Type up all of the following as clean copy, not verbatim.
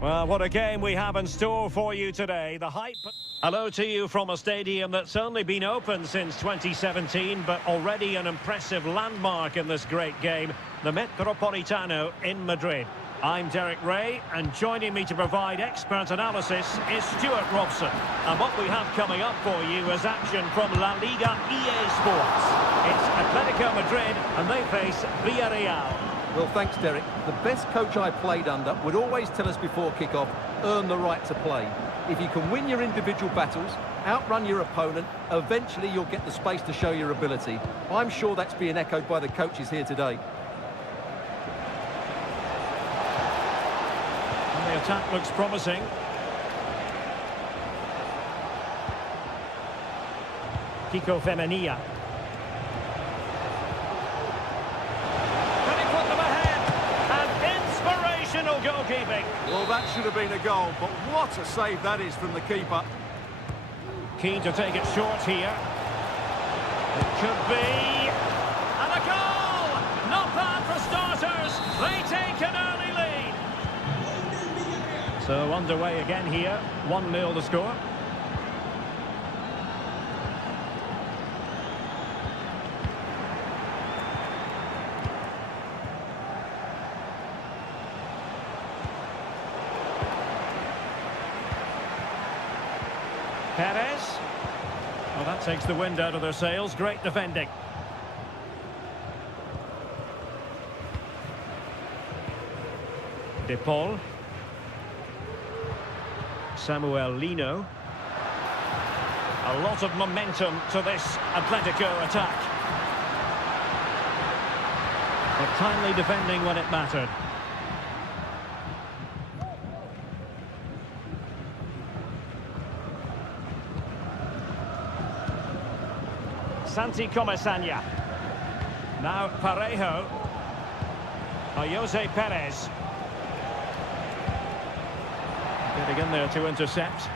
Well, what a game we have in store for you today. The hype... Hello to you from a stadium that's only been open since 2017, but already an impressive landmark in this great game, the Metropolitano in Madrid. I'm Derek Ray, and joining me to provide expert analysis is Stuart Robson. And what we have coming up for you is action from La Liga EA Sports. It's Atletico Madrid, and they face Villarreal. Well, thanks, Derek. The best coach I played under would always tell us before kick-off, earn the right to play. If you can win your individual battles, outrun your opponent, eventually you'll get the space to show your ability. I'm sure that's being echoed by the coaches here today. And the attack looks promising. Kiko Femenia. Goalkeeping. Well, that should have been a goal, but what a save that is from the keeper. Keen to take it short here. It could be... And a goal! Not bad for starters. They take an early lead. So underway again here. 1-0 the score. Perez. Well, that takes the wind out of their sails. Great defending. De Paul. Samuel Lino. A lot of momentum to this Atletico attack. But timely defending when it mattered. Santi Comesaña. Now Parejo. Jose Perez. Getting in there to intercept.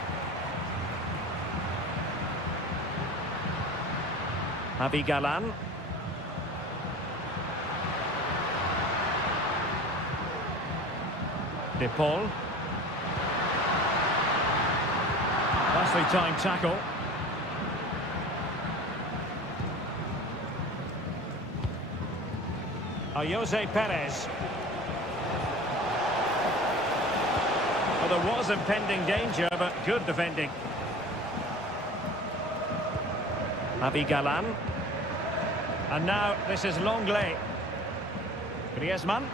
Javi Galan. De Paul. Nicely timed tackle. Jose Perez. Well, there was impending danger, but good defending. Javi Galan. And now this is Longley. Griezmann.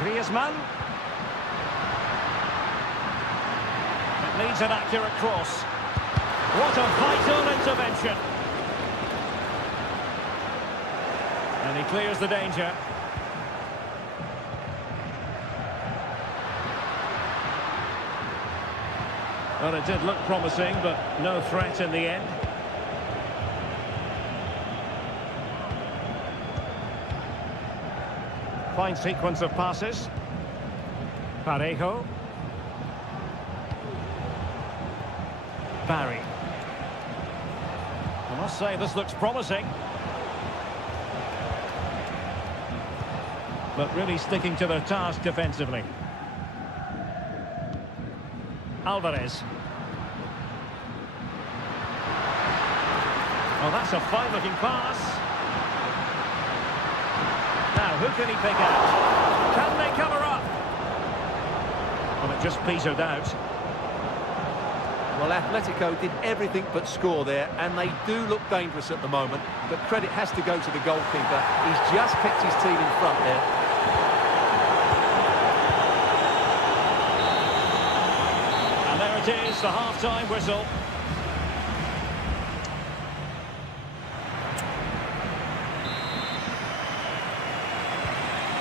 Griezmann. It needs an accurate cross. What a vital intervention. And he clears the danger. Well, it did look promising, but no threat in the end. Fine sequence of passes. Parejo. Barry. I must say, this looks promising. But really sticking to their task defensively. Alvarez. Oh, that's a fine-looking pass. Now, who can he pick out? Can they cover up? Well, it just petered out. Well, Atletico did everything but score there, and they do look dangerous at the moment. But credit has to go to the goalkeeper. He's just kept his team in front there. And there it is, the half-time whistle.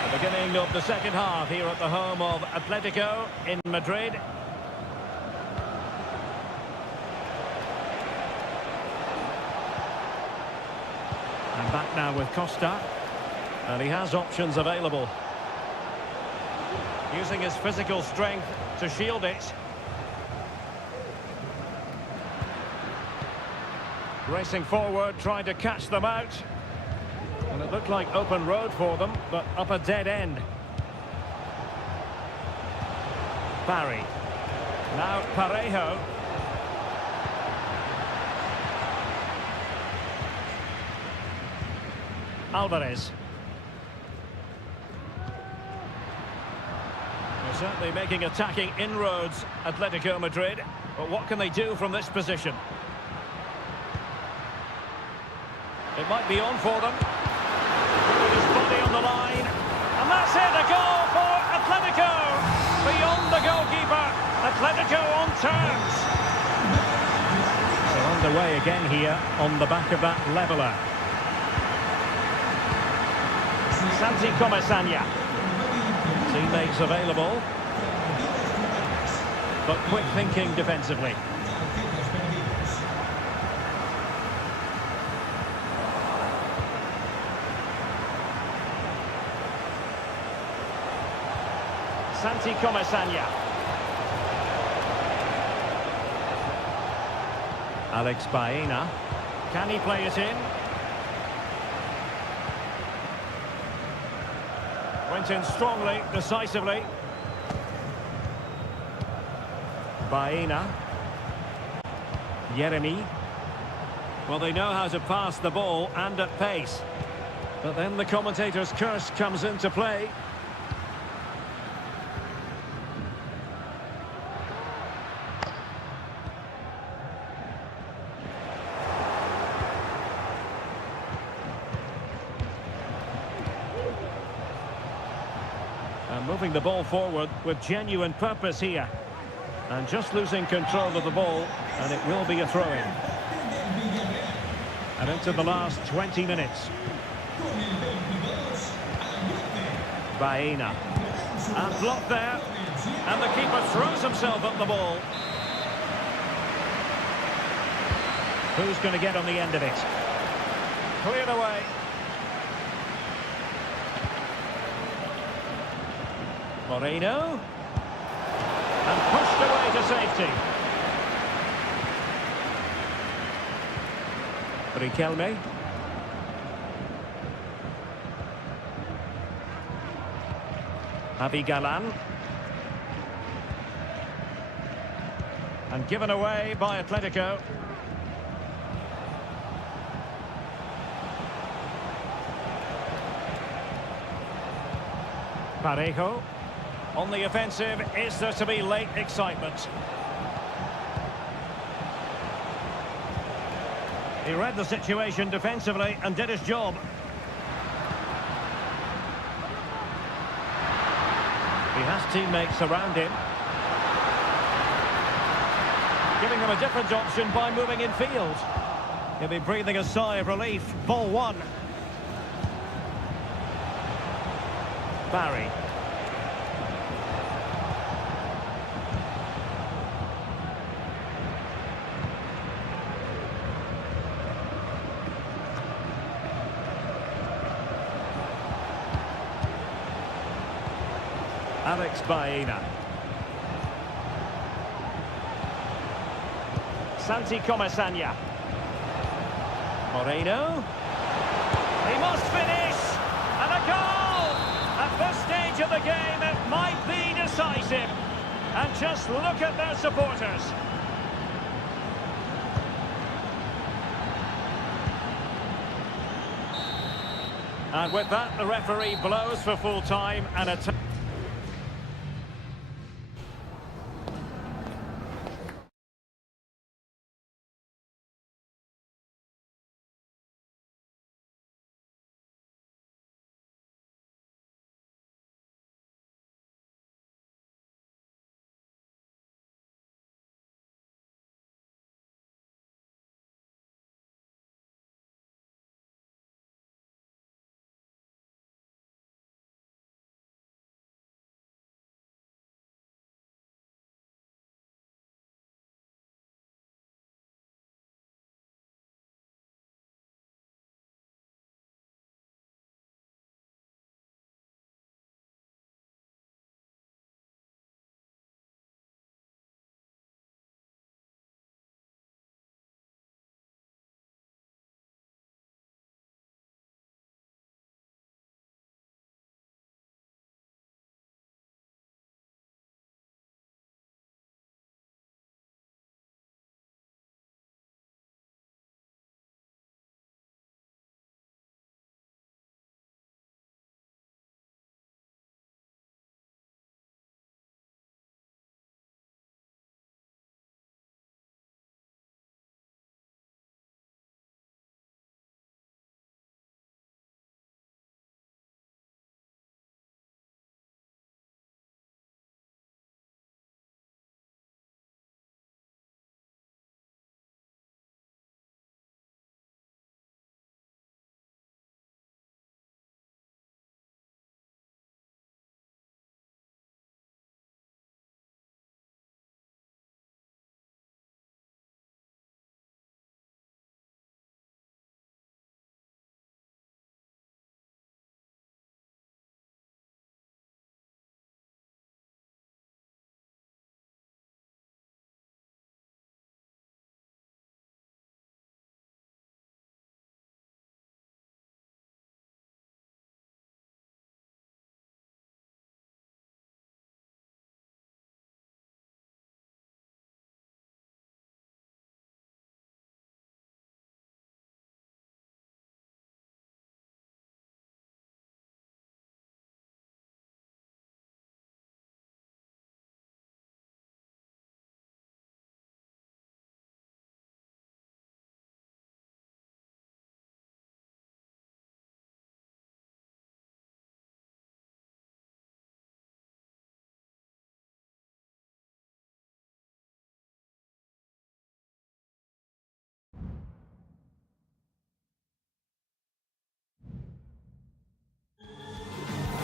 The beginning of the second half here at the home of Atletico in Madrid. And back now with Costa. And he has options available. Using his physical strength to shield it. Racing forward, trying to catch them out. And it looked like open road for them, but up a dead end. Barry. Now Parejo. Alvarez. They're certainly making attacking inroads, Atletico Madrid. But what can they do from this position? It might be on for them. With his body on the line. And that's it, a goal for Atletico. Beyond the goalkeeper. Atletico on terms. They're underway again here on the back of that leveller. Santi Comesaña. Teammates available. But quick thinking defensively. Santi Comesaña. Alex Baena. Can he play it in? Went in strongly, decisively. Baena. Yeremy. Well, they know how to pass the ball and at pace. But then the commentator's curse comes into play. And moving the ball forward with genuine purpose here. And just losing control of the ball, and it will be a throw-in. And into the last 20 minutes. Baena. And blocked there. And the keeper throws himself at the ball. Who's going to get on the end of it? Cleared away. Moreno. And pushed away to safety. Riquelme. Abigalan. And given away by Atletico. Parejo. On the offensive, is there to be late excitement? He read the situation defensively and did his job. He has teammates around him. Giving them a different option by moving in field. He'll be breathing a sigh of relief. Ball one. Barry. Alex Baena. Santi Comesaña. Moreno. He must finish! And a goal! At this stage of the game, it might be decisive. And just look at their supporters. And with that, the referee blows for full time and a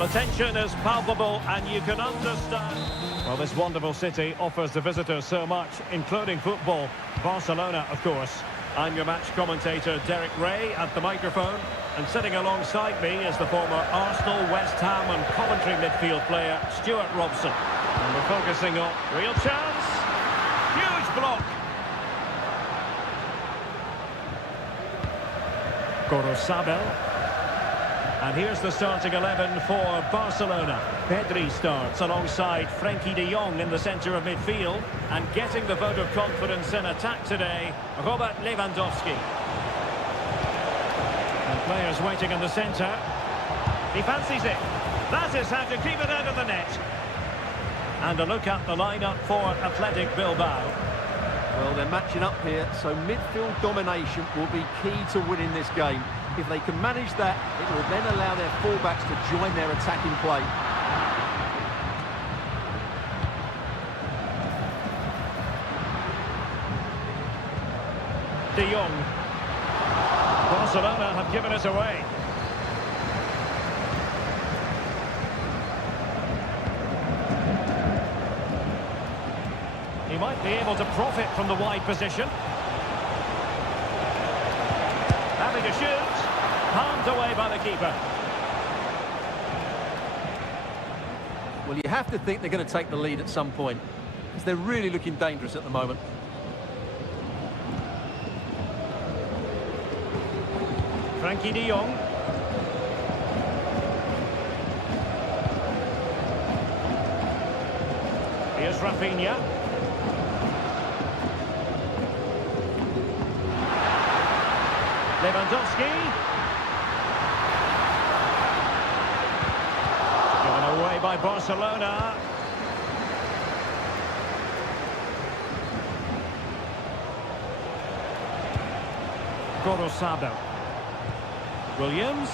The tension is palpable and you can understand. Well, this wonderful city offers the visitors so much, including football. Barcelona, of course. I'm your match commentator, Derek Ray, at the microphone. And sitting alongside me is the former Arsenal, West Ham and Coventry midfield player, Stuart Robson. And we're focusing on real chance. Huge block. Sabel. And here's the starting 11 for Barcelona. Pedri starts alongside Frenkie de Jong in the centre of midfield. And getting the vote of confidence in attack today, Robert Lewandowski. And players waiting in the centre. He fancies it. That is how to keep it out of the net. And a look at the lineup for Athletic Bilbao. Well, they're matching up here, so midfield domination will be key to winning this game. If they can manage that, it will then allow their fullbacks to join their attacking play. De Jong. Barcelona have given it away. He might be able to profit from the wide position. Having a shoot. Palmed away by the keeper. Well, you have to think they're going to take the lead at some point, because they're really looking dangerous at the moment. Frenkie de Jong. Here's Rafinha. Lewandowski. Given away by Barcelona. Sabel. Williams.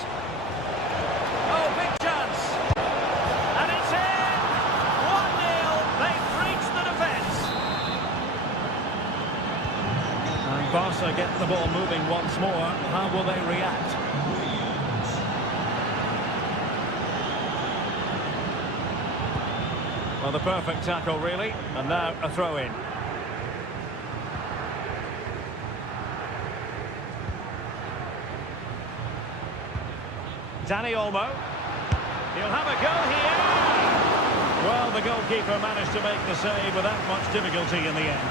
Oh, big chance. And it's in. 1-0. They've breached the defence. And Barca get the ball moving once more. How will they react? Well, the perfect tackle, really. And now a throw-in. Dani Olmo. He'll have a go here. Well, the goalkeeper managed to make the save without much difficulty in the end.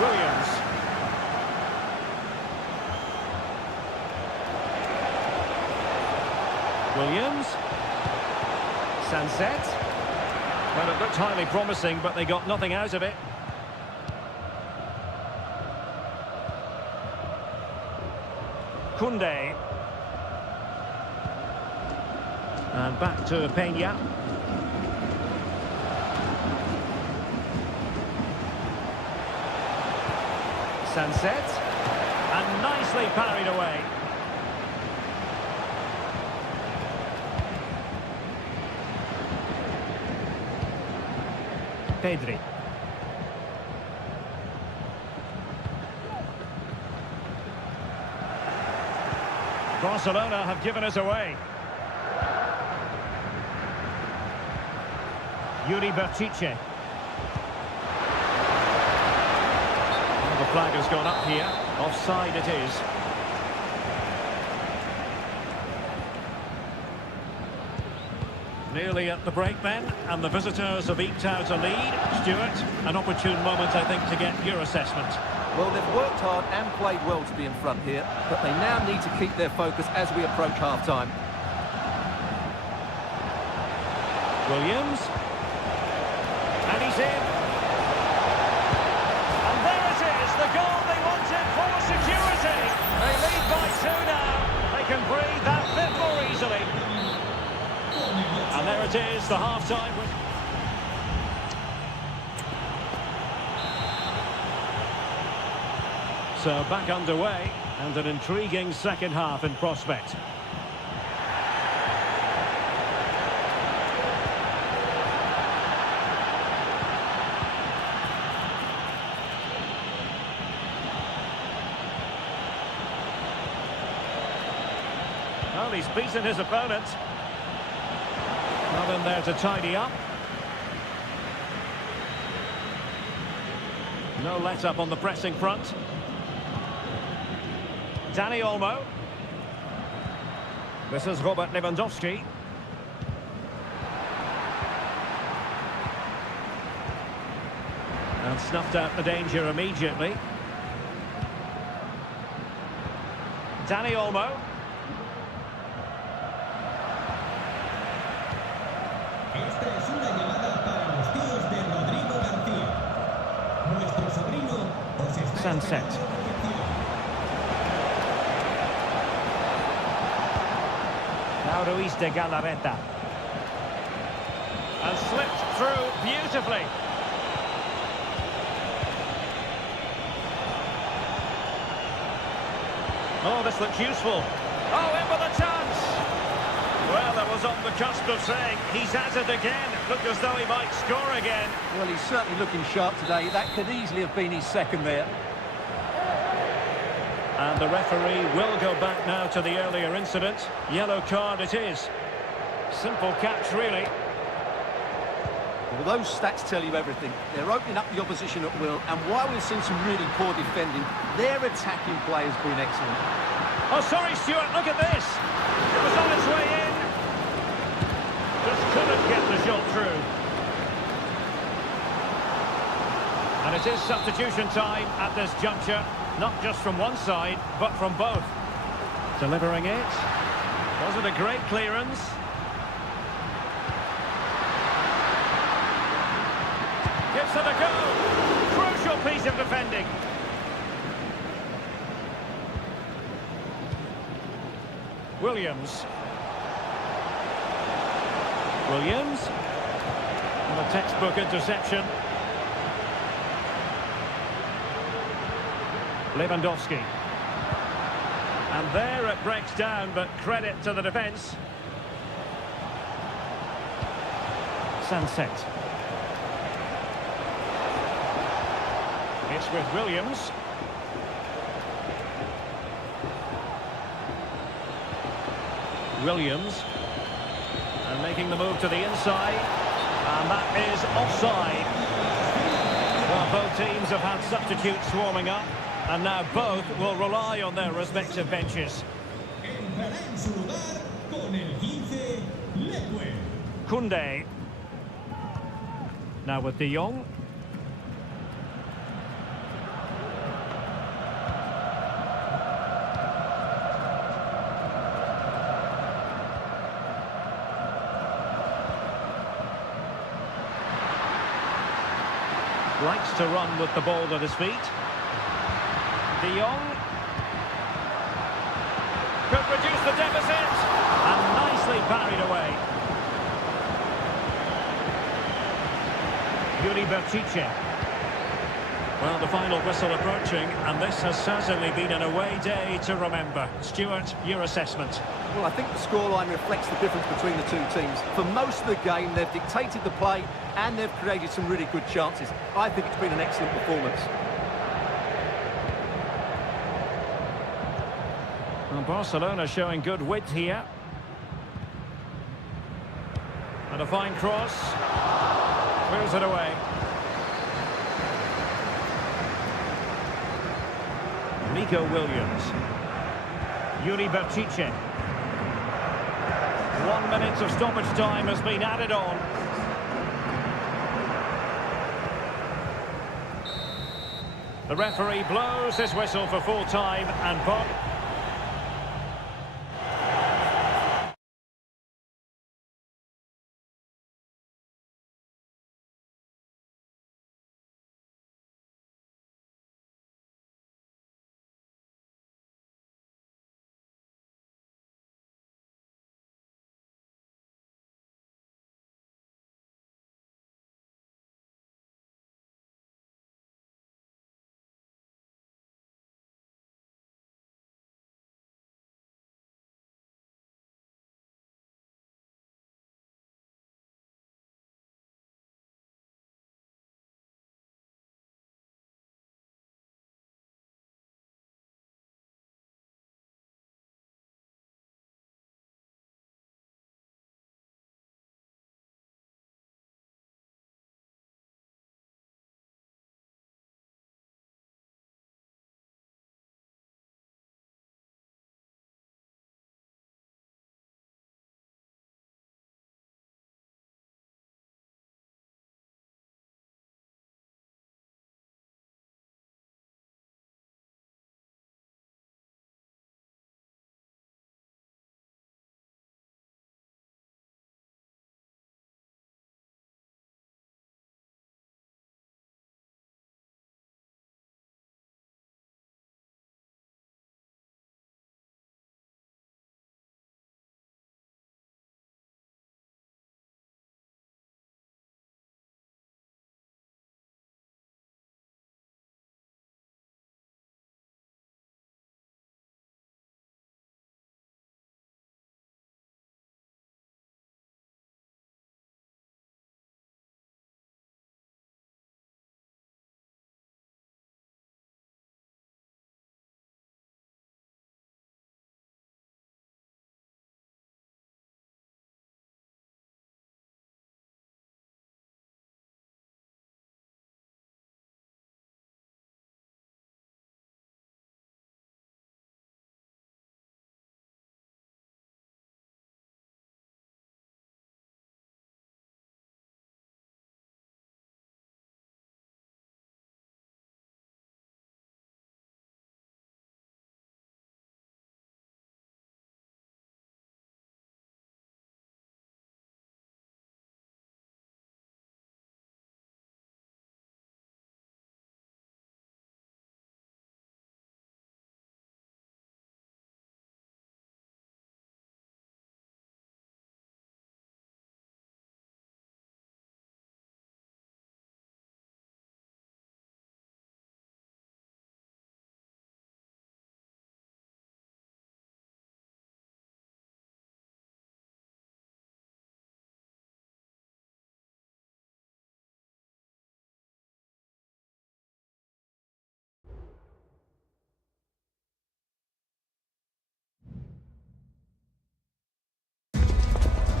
Williams. Williams. Sunset. Well, it looked highly promising, but they got nothing out of it. Koundé. And back to Peña. Sunset. And nicely parried away. Pedri. Barcelona have given us away. Yuri Bertice. The flag has gone up here. Offside it is. Nearly at the break then, and the visitors have eked out a lead. Stuart, an opportune moment, I think, to get your assessment. Well, they've worked hard and played well to be in front here, but they now need to keep their focus as we approach half-time. Williams. And he's in. And there it is, the goal they wanted for security. They lead by 2 now. They can breathe that bit more easily. And there it is, the half-time. So back underway, and an intriguing second half in prospect. Well, he's beaten his opponent. Not in there to tidy up. No let-up on the pressing front. Dani Olmo. This is Robert Lewandowski. And snuffed out the danger immediately. Dani Olmo. Esta es una llamada para los tíos de Rodrigo García. Nuestro sobrino os está Sunset. esperando a recepción. Now Ruiz de Galarreta. And slipped through beautifully. Oh, this looks useful. Oh, in with a chance. Well, I was on the cusp of saying he's at it again. Looked as though he might score again. Well, he's certainly looking sharp today. That could easily have been his second there. And the referee will go back now to the earlier incident. Yellow card it is. Simple catch, really. Well, those stats tell you everything. They're opening up the opposition at will, and while we've seen some really poor defending, their attacking play has been excellent. Oh, sorry, Stuart, look at this. It was on its way in. Just couldn't get the shot through. And it is substitution time at this juncture, not just from one side, but from both. Delivering it. Was it a great clearance? Gives it a go. Crucial piece of defending. Williams. Williams. And a textbook interception. Lewandowski. And there it breaks down, but credit to the defence. Sunset. It's with Williams. Williams. And making the move to the inside. And that is offside. Well, both teams have had substitutes warming up. And now both will rely on their respective benches. Entrará en su lugar con el 15, Leque. Koundé. Now with De Jong. Likes to run with the ball at his feet. De Jong could reduce the deficit and nicely parried away. Yuri Berchiche. Well, the final whistle approaching, and this has certainly been an away day to remember. Stuart, your assessment. Well, I think the scoreline reflects the difference between the two teams. For most of the game, they've dictated the play and they've created some really good chances. I think it's been an excellent performance. Well, Barcelona showing good width here. And a fine cross. Clears it away. Nico Williams. Yuri Berchiche. 1 minute of stoppage time has been added on. The referee blows his whistle for full time and Bob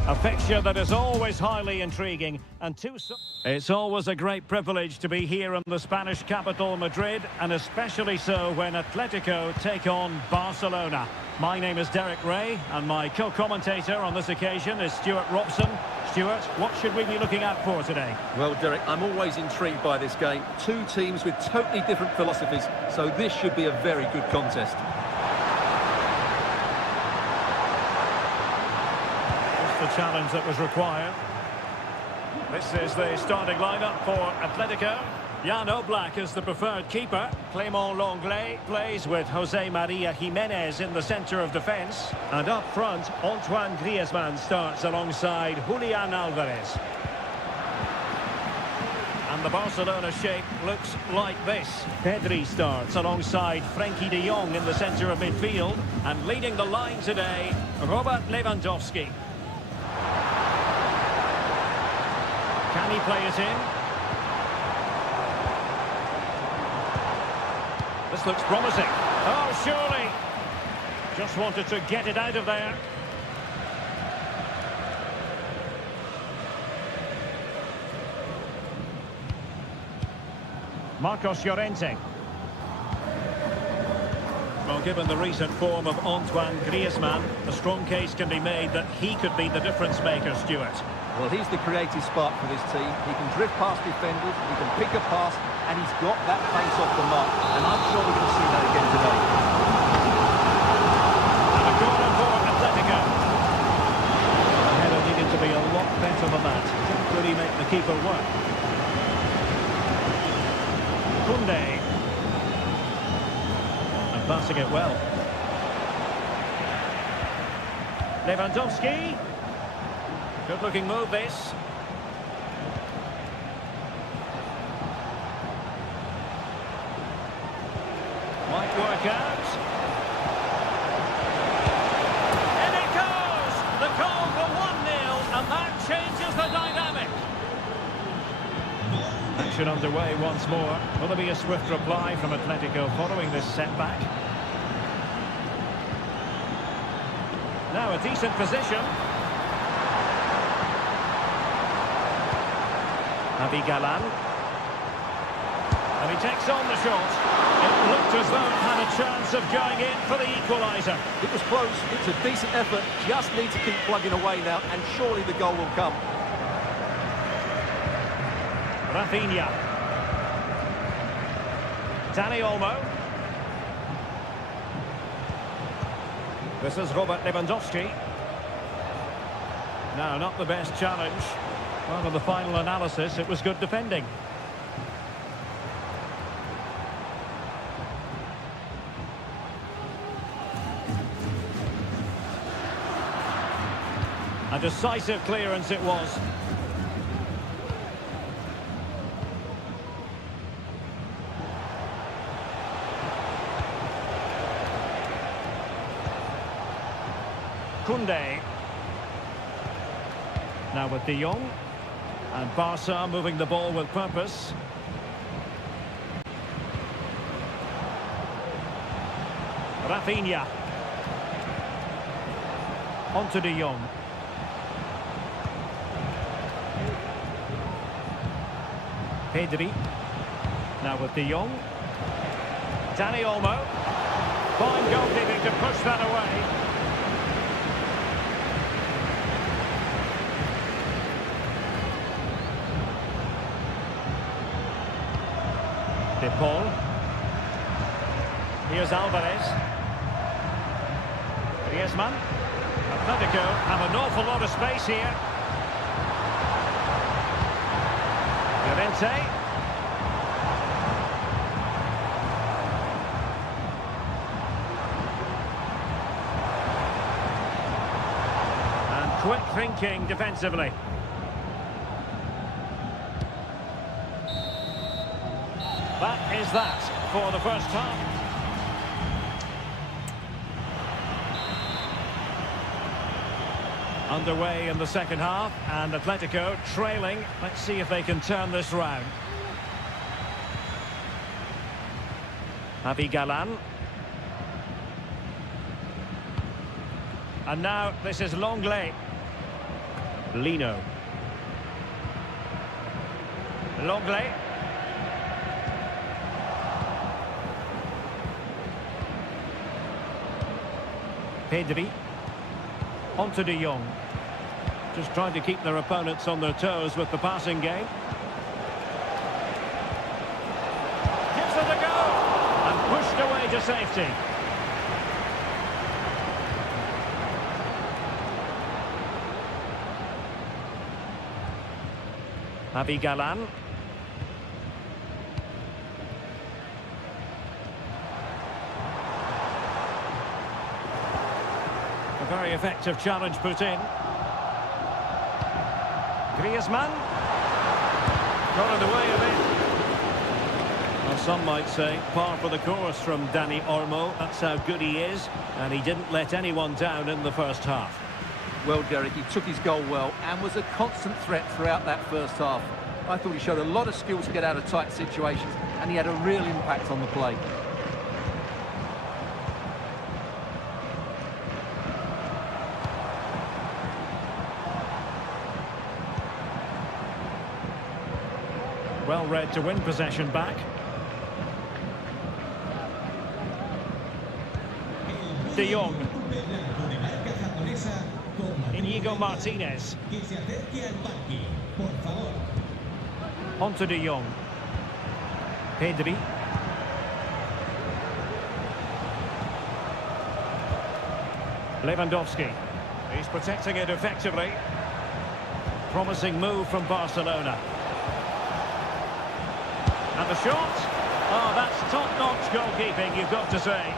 A fixture that is always highly intriguing, and it's always a great privilege to be here in the Spanish capital, Madrid, and especially so when Atletico take on Barcelona. My name is Derek Ray, and my co-commentator on this occasion is Stuart Robson. Stuart, what should we be looking out for today? Well, Derek, I'm always intrigued by this game. Two teams with totally different philosophies, so this should be a very good contest. The challenge that was required. This is the starting lineup for Atletico. Jan Oblak is the preferred keeper. Clément Lenglet plays with Jose Maria Jimenez in the centre of defence. And up front, Antoine Griezmann starts alongside Julian Alvarez. And the Barcelona shape looks like this. Pedri starts alongside Frenkie de Jong in the centre of midfield. And leading the line today, Robert Lewandowski. Can he play it in? This looks promising. Oh, surely. Just wanted to get it out of there. Marcos Llorente. Well, given the recent form of Antoine Griezmann, a strong case can be made that he could be the difference maker, Stuart. Well, he's the creative spark for this team. He can drift past defenders, he can pick a pass, and he's got that pace off the mark. And I'm sure we're going to see that again today. And a corner for Atletico. The header needed to be a lot better than that. Didn't really make the keeper work. Koundé. And passing it well. Lewandowski. Good-looking move, this. Might work out. And it goes! The goal for 1-0, and that changes the dynamic. Action underway once more. Will there be a swift reply from Atletico following this setback? Now a decent position. Galan. And he takes on the shot. It looked as though it had a chance of going in for the equaliser. It was close. It's a decent effort. Just need to keep plugging away now, and surely the goal will come. Rafinha. Dani Olmo. This is Robert Lewandowski. No, not the best challenge. Well, in the final analysis, it was good defending. A decisive clearance it was. Koundé. Now with de Jong. And Barca moving the ball with purpose. Rafinha. On to de Jong. Pedri. Now with de Jong. Dani Olmo. Fine goalkeeping to push that away. De Paul. Here's Alvarez. Griezmann. Atletico have an awful lot of space here. Llorente. And quick thinking defensively. That is that for the first half. Underway in the second half, and Atletico trailing. Let's see if they can turn this round. Galan. And now this is Lenglet. Lino. Longley. Pedri. On to De Jong. Just trying to keep their opponents on their toes with the passing game. Gives it a go! And pushed away to safety. Javi Galan. A very effective challenge put in. Griezmann. Got in the way of it. Well, some might say par for the course from Dani Olmo. That's how good he is. And he didn't let anyone down in the first half. Well, Derek, he took his goal well and was a constant threat throughout that first half. I thought he showed a lot of skill to get out of tight situations, and he had a real impact on the play. Well read to win possession back. De Jong. Inigo Martinez. On to De Jong. Pedri. Lewandowski. He's protecting it effectively. Promising move from Barcelona. And the shot. Oh, that's top-notch goalkeeping, you've got to say.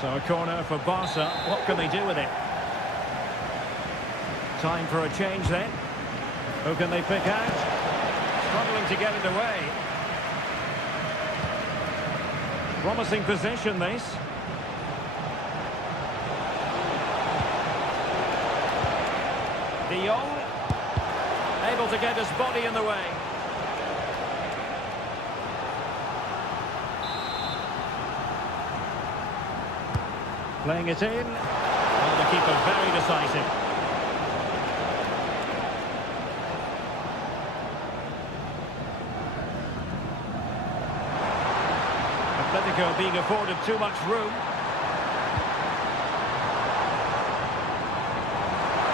So a corner for Barca. What can they do with it? Time for a change then. Who can they pick out? Struggling to get it away. Promising position, this. De Jong. Able to get his body in the way. Playing it in. Well, the keeper very decisive. Atletico being afforded too much room.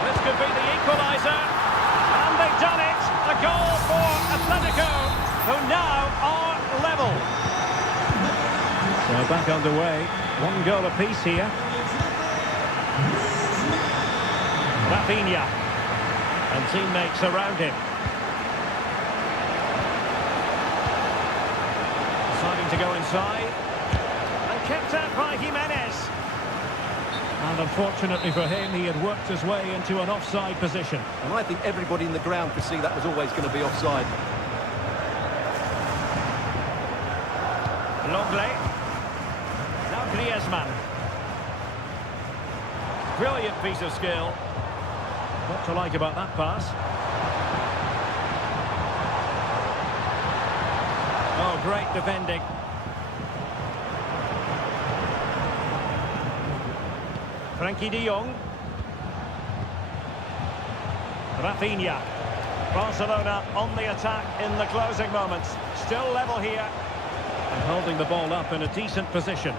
This could be the equaliser. And they've done it. A goal for Atletico, who now are level. So back underway. One goal apiece here. Rafinha. And teammates around him. Deciding to go inside. And kept out by Jimenez. And unfortunately for him, he had worked his way into an offside position. And I think everybody in the ground could see that was always going to be offside. Longley. Now Griezmann. Brilliant piece of skill. What to like about that pass? Oh, great defending. Frankie de Jong. Rafinha. Barcelona on the attack in the closing moments. Still level here. And holding the ball up in a decent position.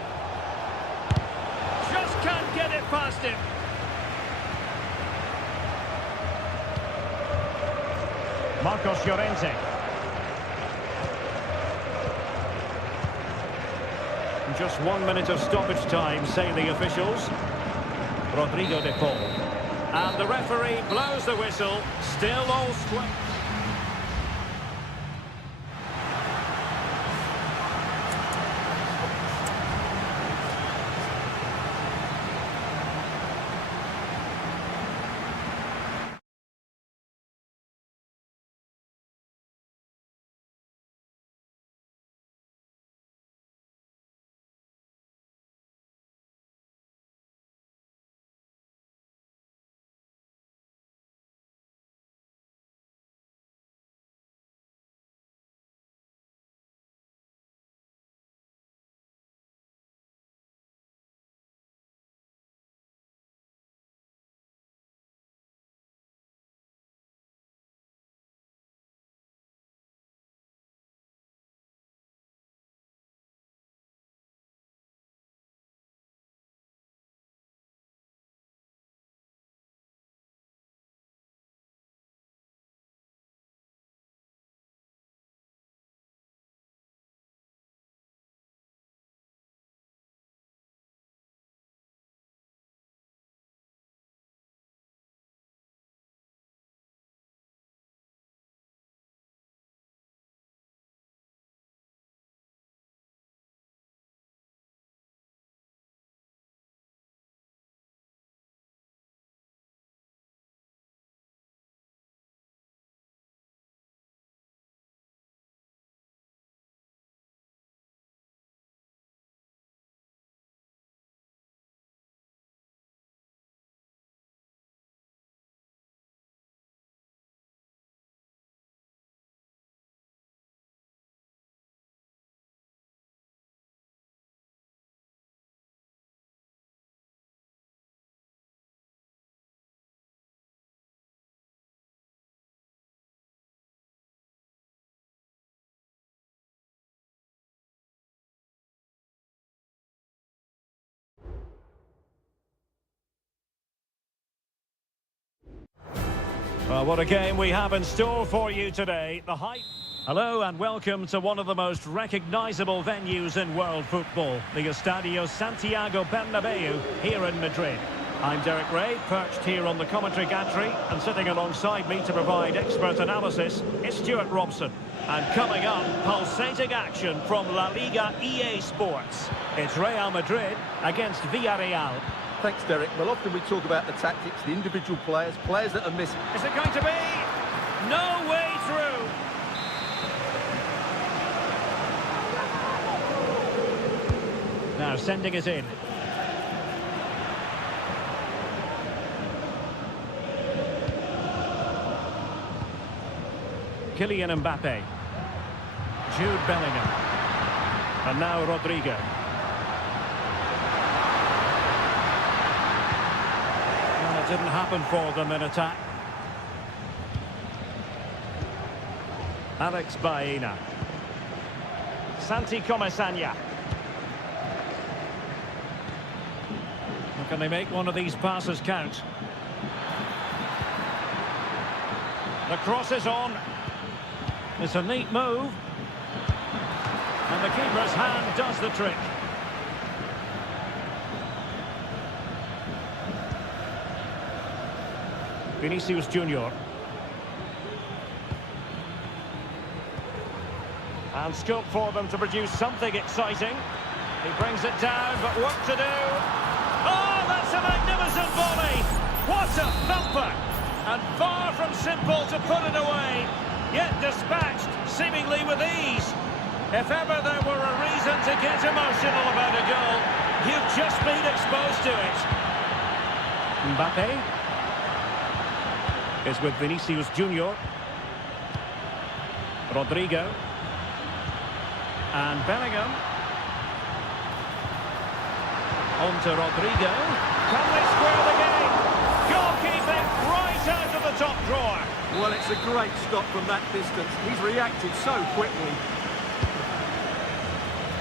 Just can't get it past him. Marcos Llorente. Just 1 minute of stoppage time, say the officials. Rodrigo de Paul. And the referee blows the whistle. Still all square. Well, what a game we have in store for you today. The hype. Hello and welcome to one of the most recognisable venues in world football, the Estadio Santiago Bernabeu here in Madrid. I'm Derek Ray, perched here on the commentary gantry, and sitting alongside me to provide expert analysis is Stuart Robson. And coming up, pulsating action from La Liga EA Sports. It's Real Madrid against Villarreal. Thanks, Derek. Well, often we talk about the tactics, the individual players that are missing. Is it going to be? No way through. Now sending it in. Kylian Mbappe. Jude Bellingham. And now Rodrigo. Well, it didn't happen for them in attack. Alex Baena. Santi Comesaña. Can they make one of these passes count? The cross is on. It's a neat move. And the keeper's hand does the trick. Vinicius Junior. And scope for them to produce something exciting. He brings it down, but work to do. Oh, that's a magnificent volley! What a thumper! And far from simple to put it away, yet dispatched seemingly with ease. If ever there were a reason to get emotional about a goal, you've just been exposed to it. Mbappe is with Vinicius Junior. Rodrigo. And Bellingham. On to Rodrigo. Can they square the game? Goalkeeping right out of the top drawer. Well, it's a great stop from that distance. He's reacted so quickly.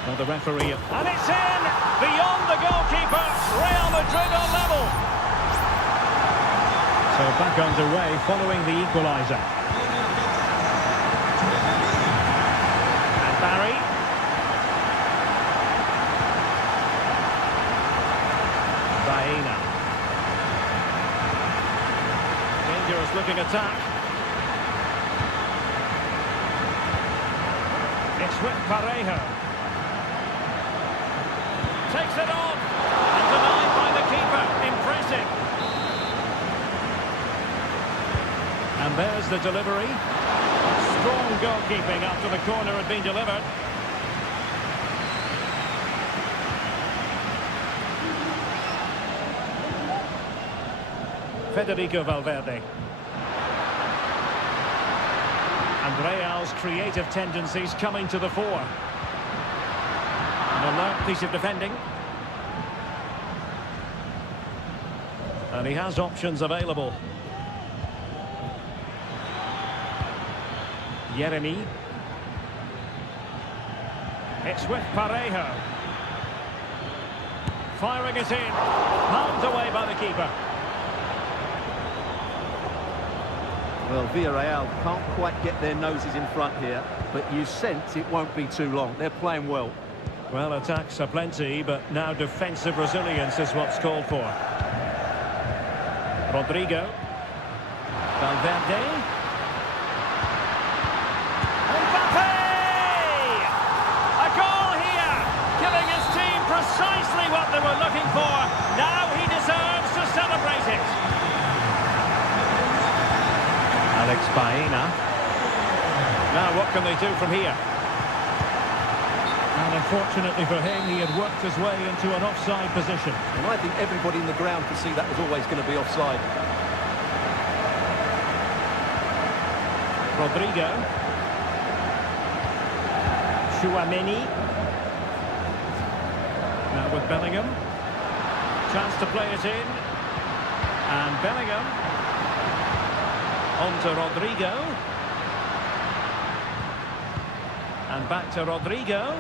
Well, the referee... And it's in! Beyond the goalkeeper. Real Madrid on level. So back underway following the equaliser. And Barry. Baena. Dangerous looking attack. It's with Parejo. Takes it on. And denied by the keeper. Impressive. And there's the delivery. Strong goalkeeping after the corner had been delivered. Federico Valverde. And Real's creative tendencies coming to the fore. An alert piece of defending. And he has options available. Jeremy. It's with Parejo. Firing it in. Palmed away by the keeper. Well, Villarreal can't quite get their noses in front here, but you sense it won't be too long. They're playing well. Well, attacks are plenty, but now defensive resilience is what's called for. Rodrigo. Valverde. Mbappe! A goal here! Giving his team precisely what they were looking for. Now he deserves to celebrate it. Alex Baena. Now what can they do from here? And unfortunately for him, he had worked his way into an offside position. And I think everybody in the ground could see that was always going to be offside. Rodrigo. Chouameni. Now with Bellingham. Chance to play it in. And Bellingham. On to Rodrigo. And back to Rodrigo.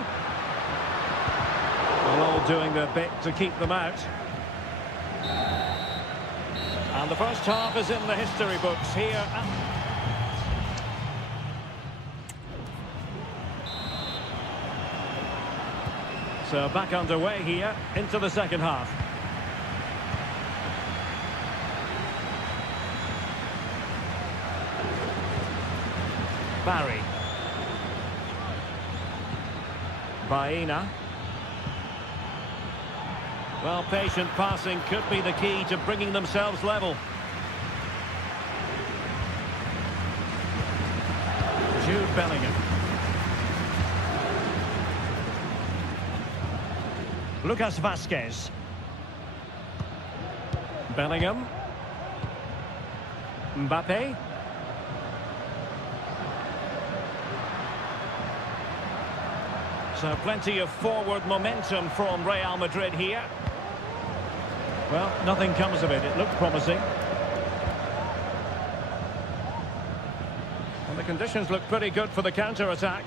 They're all doing their bit to keep them out. And the first half is in the history books here. So back underway here into the second half. Barry. Baena. Well, patient passing could be the key to bringing themselves level. Jude Bellingham. Lucas Vazquez. Bellingham. Mbappe. So plenty of forward momentum from Real Madrid here. Well, nothing comes of it. It looked promising. And the conditions look pretty good for the counter-attack.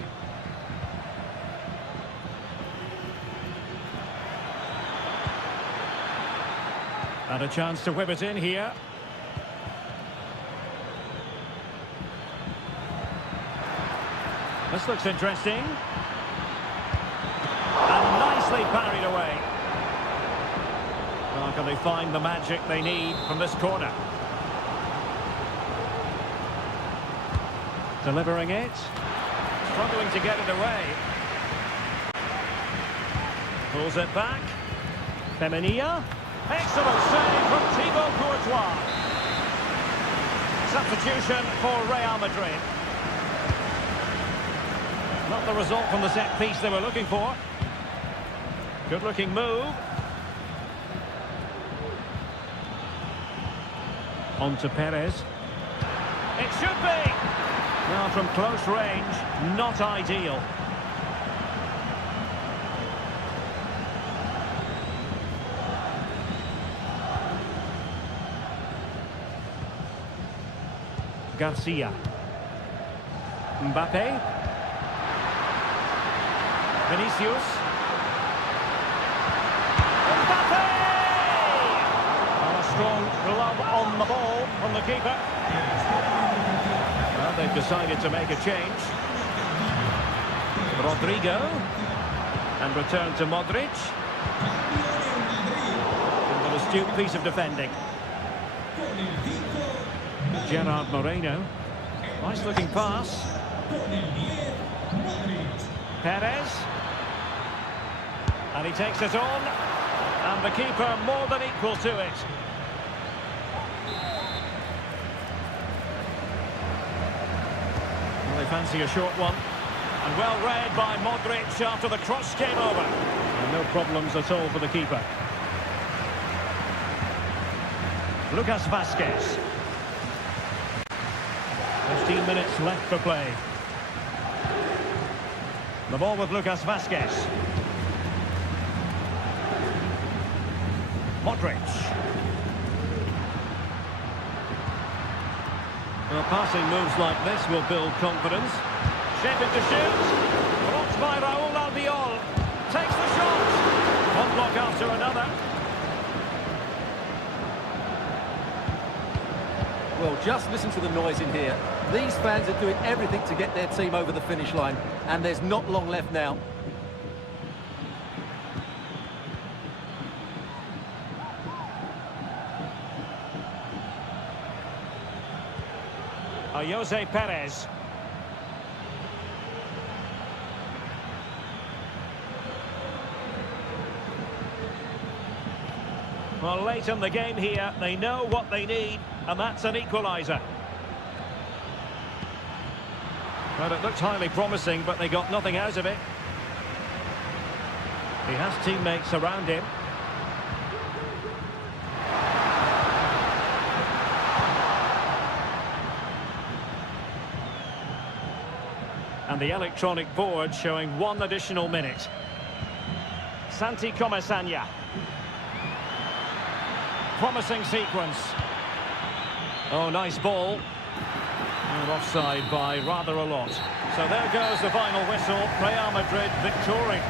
And a chance to whip it in here. This looks interesting. And nicely parried away. Well, can they find the magic they need from this corner? Delivering it. Struggling to get it away. Pulls it back. Femenia. Excellent save from Thibaut Courtois. Substitution for Real Madrid. Not the result from the set piece they were looking for. Good looking move. On to Perez. It should be! Now from close range, not ideal. Garcia. Mbappe. Vinicius. Mbappe! And a strong glove on the ball from the keeper. Well, they've decided to make a change. Rodrigo. And return to Modric. And an astute piece of defending. Gerard Moreno. Nice looking pass. Perez. And he takes it on. And the keeper more than equal to it. Well, they fancy a short one. And well read by Modric after the cross came over. And no problems at all for the keeper. Lucas Vazquez. 15 minutes left for play. The ball with Lucas Vazquez. Modric. Well, passing moves like this will build confidence. Shaping to shoot. Blocked by Raúl Albiol. Takes the shot. One block after another. Well, just listen to the noise in here. These fans are doing everything to get their team over the finish line, and there's not long left now. Jose Perez. Well, late in the game here, they know what they need, and that's an equaliser. Well, it looked highly promising, but they got nothing out of it. He has teammates around him. And the electronic board showing 1 additional minute. Santi Comesaña. Promising sequence. Oh, nice ball. And offside by rather a lot. So there goes the final whistle. Real Madrid victorious.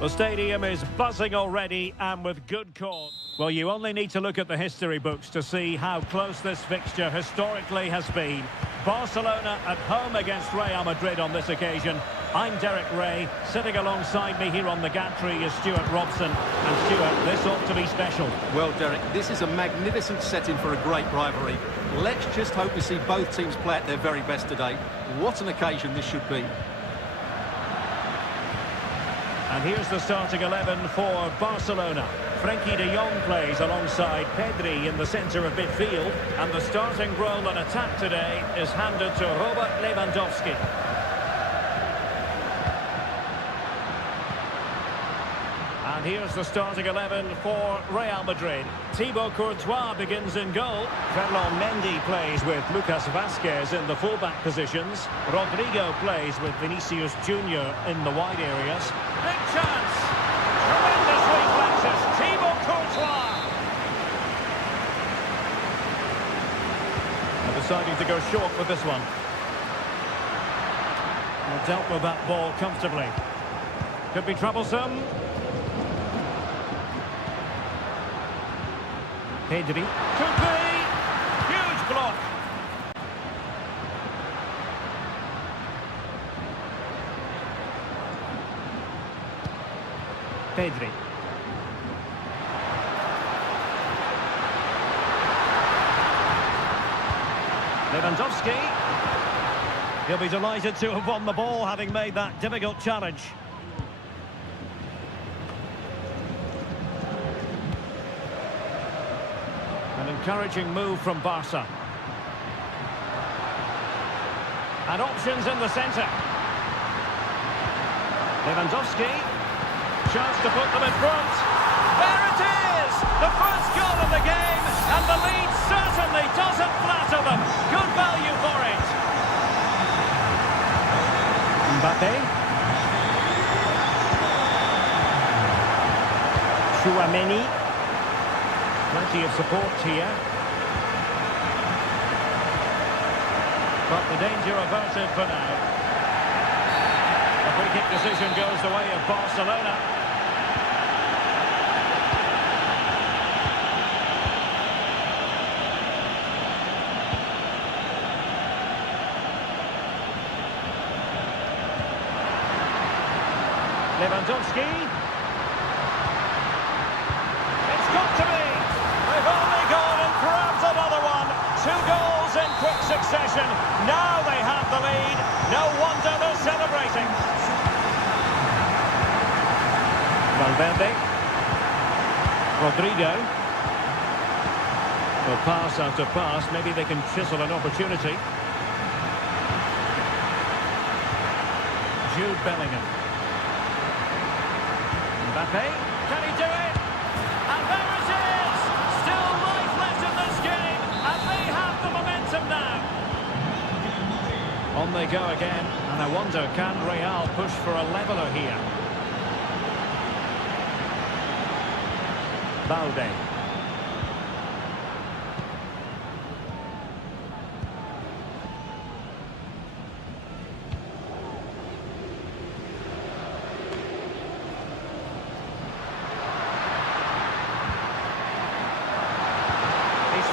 The stadium is buzzing already, and with good cause. Well, you only need to look at the history books to see how close this fixture historically has been. Barcelona at home against Real Madrid on this occasion. I'm Derek Ray. Sitting alongside me here on the gantry is Stuart Robson. And Stuart, this ought to be special. Well, Derek, this is a magnificent setting for a great rivalry. Let's just hope we see both teams play at their very best today. What an occasion this should be. And here's the starting 11 for Barcelona. Frenkie de Jong plays alongside Pedri in the centre of midfield. And the starting role in attack today is handed to Robert Lewandowski. And here's the starting 11 for Real Madrid. Thibaut Courtois begins in goal. Ferland Mendy plays with Lucas Vazquez in the fullback positions. Rodrigo plays with Vinicius Junior in the wide areas. Big chance! Tremendous reflexes! Thibaut Courtois! And deciding to go short with this one. Well, dealt with that ball comfortably. Could be troublesome. Pedri. Could be! Huge block! Pedri. Lewandowski. He'll be delighted to have won the ball, having made that difficult challenge. An encouraging move from Barca. And options in the centre. Lewandowski. Chance to put them in front. There it is! The first goal of the game, and the lead certainly doesn't flatter them. Good value for it. Mbappe. Chouameni. Plenty of support here. But the danger averted for now. The free kick decision goes the way of Barcelona. Lewandowski. It's got to be. They've only gone and grabbed another one. 2 goals in quick succession. Now they have the lead. No wonder they're celebrating. Valverde. Rodrigo. Well, pass after pass. Maybe they can chisel an opportunity. Jude Bellingham. Mbappe, can he do it? And there it is! Still life left in this game, and they have the momentum now. On they go again, and I wonder, can Real push for a leveller here? Balde.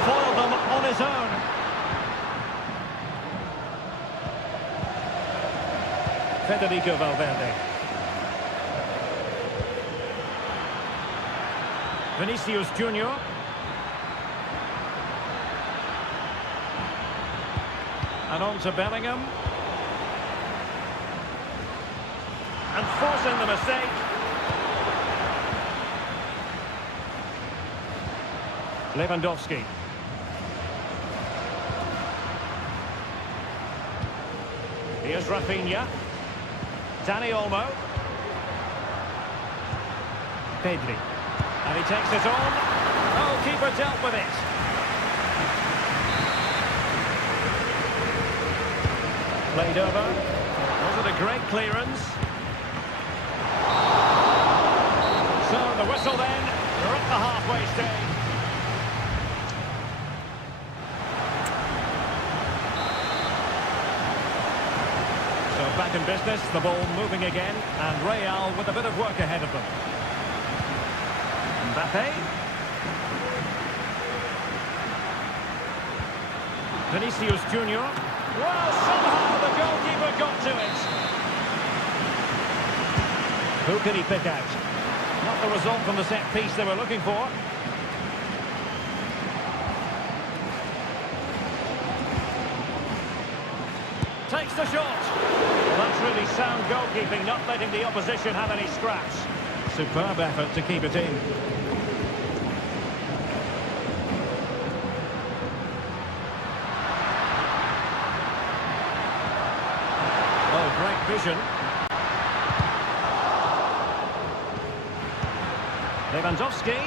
Foiled them on his own. Federico Valverde. Vinicius Junior. And on to Bellingham. And forcing the mistake. Lewandowski. Here's Rafinha. Dani Olmo. Pedri. And he takes it on. Oh, keeper dealt with it. Played over. Was it a great clearance? So the whistle then. We're at the halfway stage. back in business, the ball moving again, and Real with a bit of work ahead of them. Mbappe. Vinicius Junior. Well, somehow the goalkeeper got to it. Who could he pick out? Not the result from the set piece they were looking for. Takes the shot. Well, that's really sound goalkeeping, not letting the opposition have any scraps. Superb effort to keep it in. Oh, great vision. Lewandowski.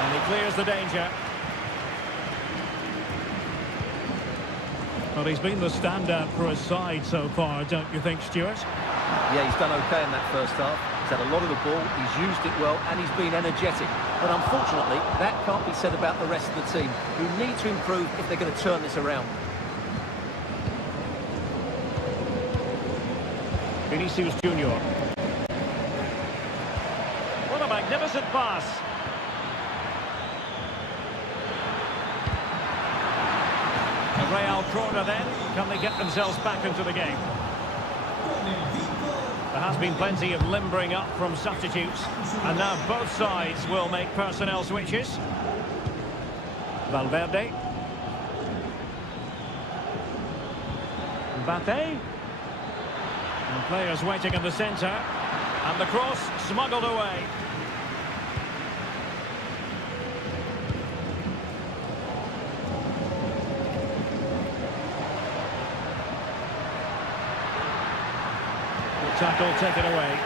And he clears the danger. Well, he's been the standout for his side so far, don't you think, Stuart? Yeah, he's done okay in that first half. He's had a lot of the ball, he's used it well, and he's been energetic. But unfortunately, that can't be said about the rest of the team, who need to improve if they're going to turn this around. Vinicius Junior. What a magnificent pass. A Real corner then. Can they get themselves back into the game? There has been plenty of limbering up from substitutes, and now both sides will make personnel switches. Valverde. Mbappe. And players waiting in the centre. And the cross smuggled away. The tackle taken away.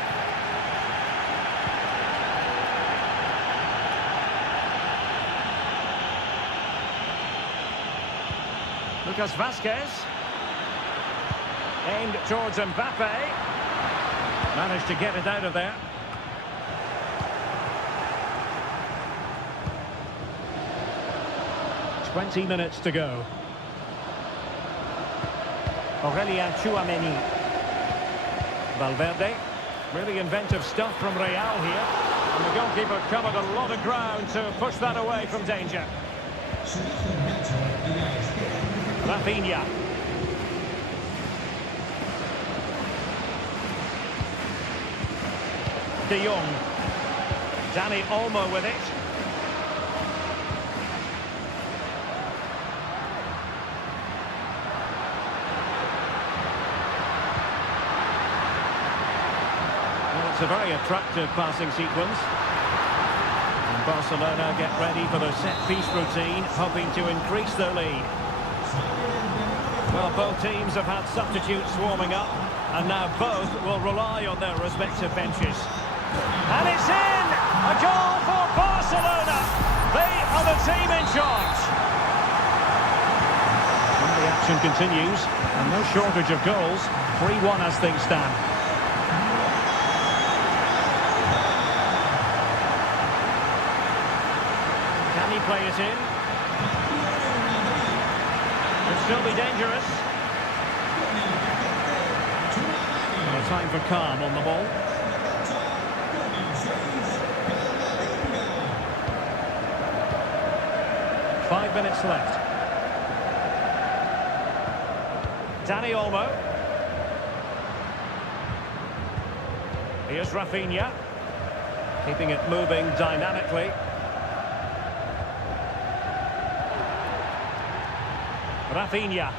Lucas Vazquez. Aimed towards Mbappe. Managed to get it out of there. "20 minutes to go. Aurelien Tchouameni. Valverde. Really inventive stuff from Real here. And the goalkeeper covered a lot of ground to push that away from danger. Rafinha. De Jong. Dani Olmo with it. Well, it's a very attractive passing sequence. And Barcelona get ready for their set-piece routine, hoping to increase their lead. Well, both teams have had substitutes warming up, and now both will rely on their respective benches. And it's in! A goal for Barcelona! They are the team in charge. And the action continues, and no shortage of goals. 3-1 as things stand. Can he play it in? Could still be dangerous. Well, time for calm on the ball. Five minutes left. Dani Olmo. Here's Rafinha. Keeping it moving dynamically. Rafinha.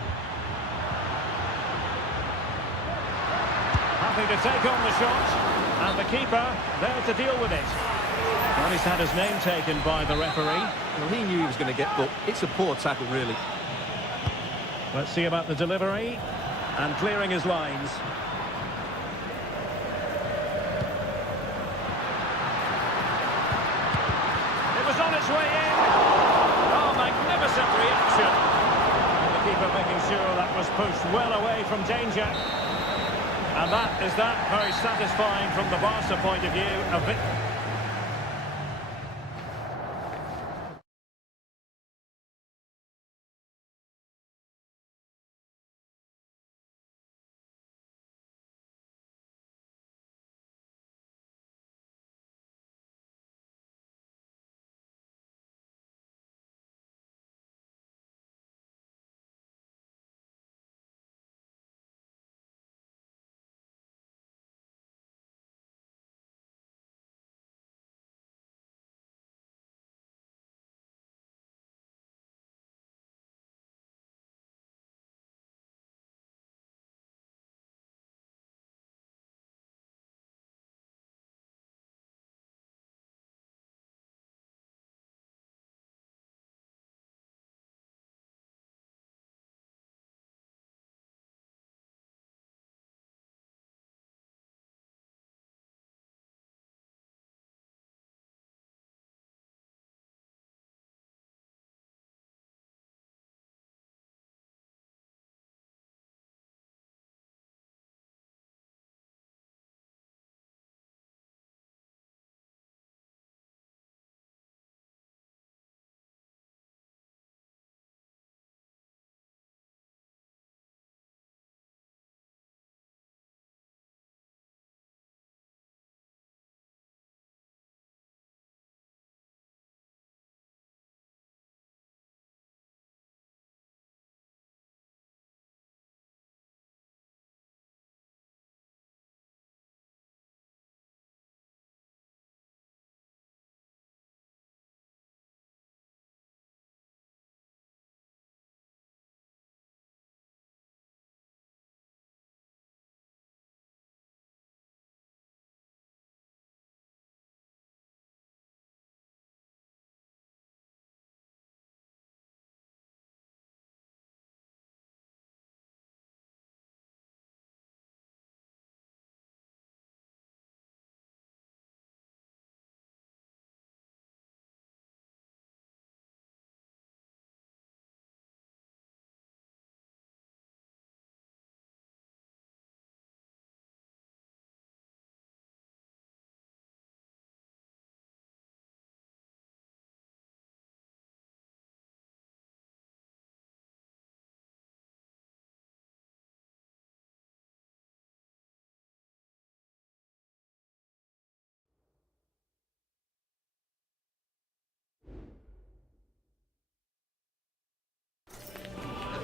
Happy to take on the shot. And the keeper there to deal with it. Well, he's had his name taken by the referee. Well, he knew he was going to get booked. It's a poor tackle, really. Let's see about the delivery. And clearing his lines. It was on its way in. Oh, magnificent reaction. And the keeper making sure that was pushed well away from danger. And that is very satisfying from the Barca point of view.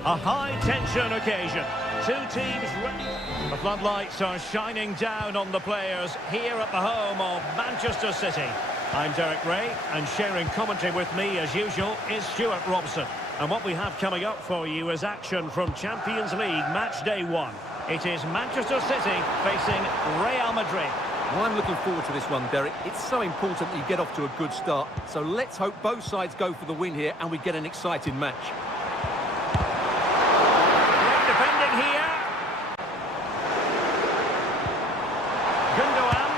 A high-tension occasion. Two teams ready. The floodlights are shining down on the players here at the home of Manchester City. I'm Derek Ray, and sharing commentary with me, as usual, is Stuart Robson. And what we have coming up for you is action from Champions League Match Day 1. It is Manchester City facing Real Madrid. Well, I'm looking forward to this one, Derek. It's so important that you get off to a good start. So let's hope both sides go for the win here and we get an exciting match. Great defending here. Gundogan.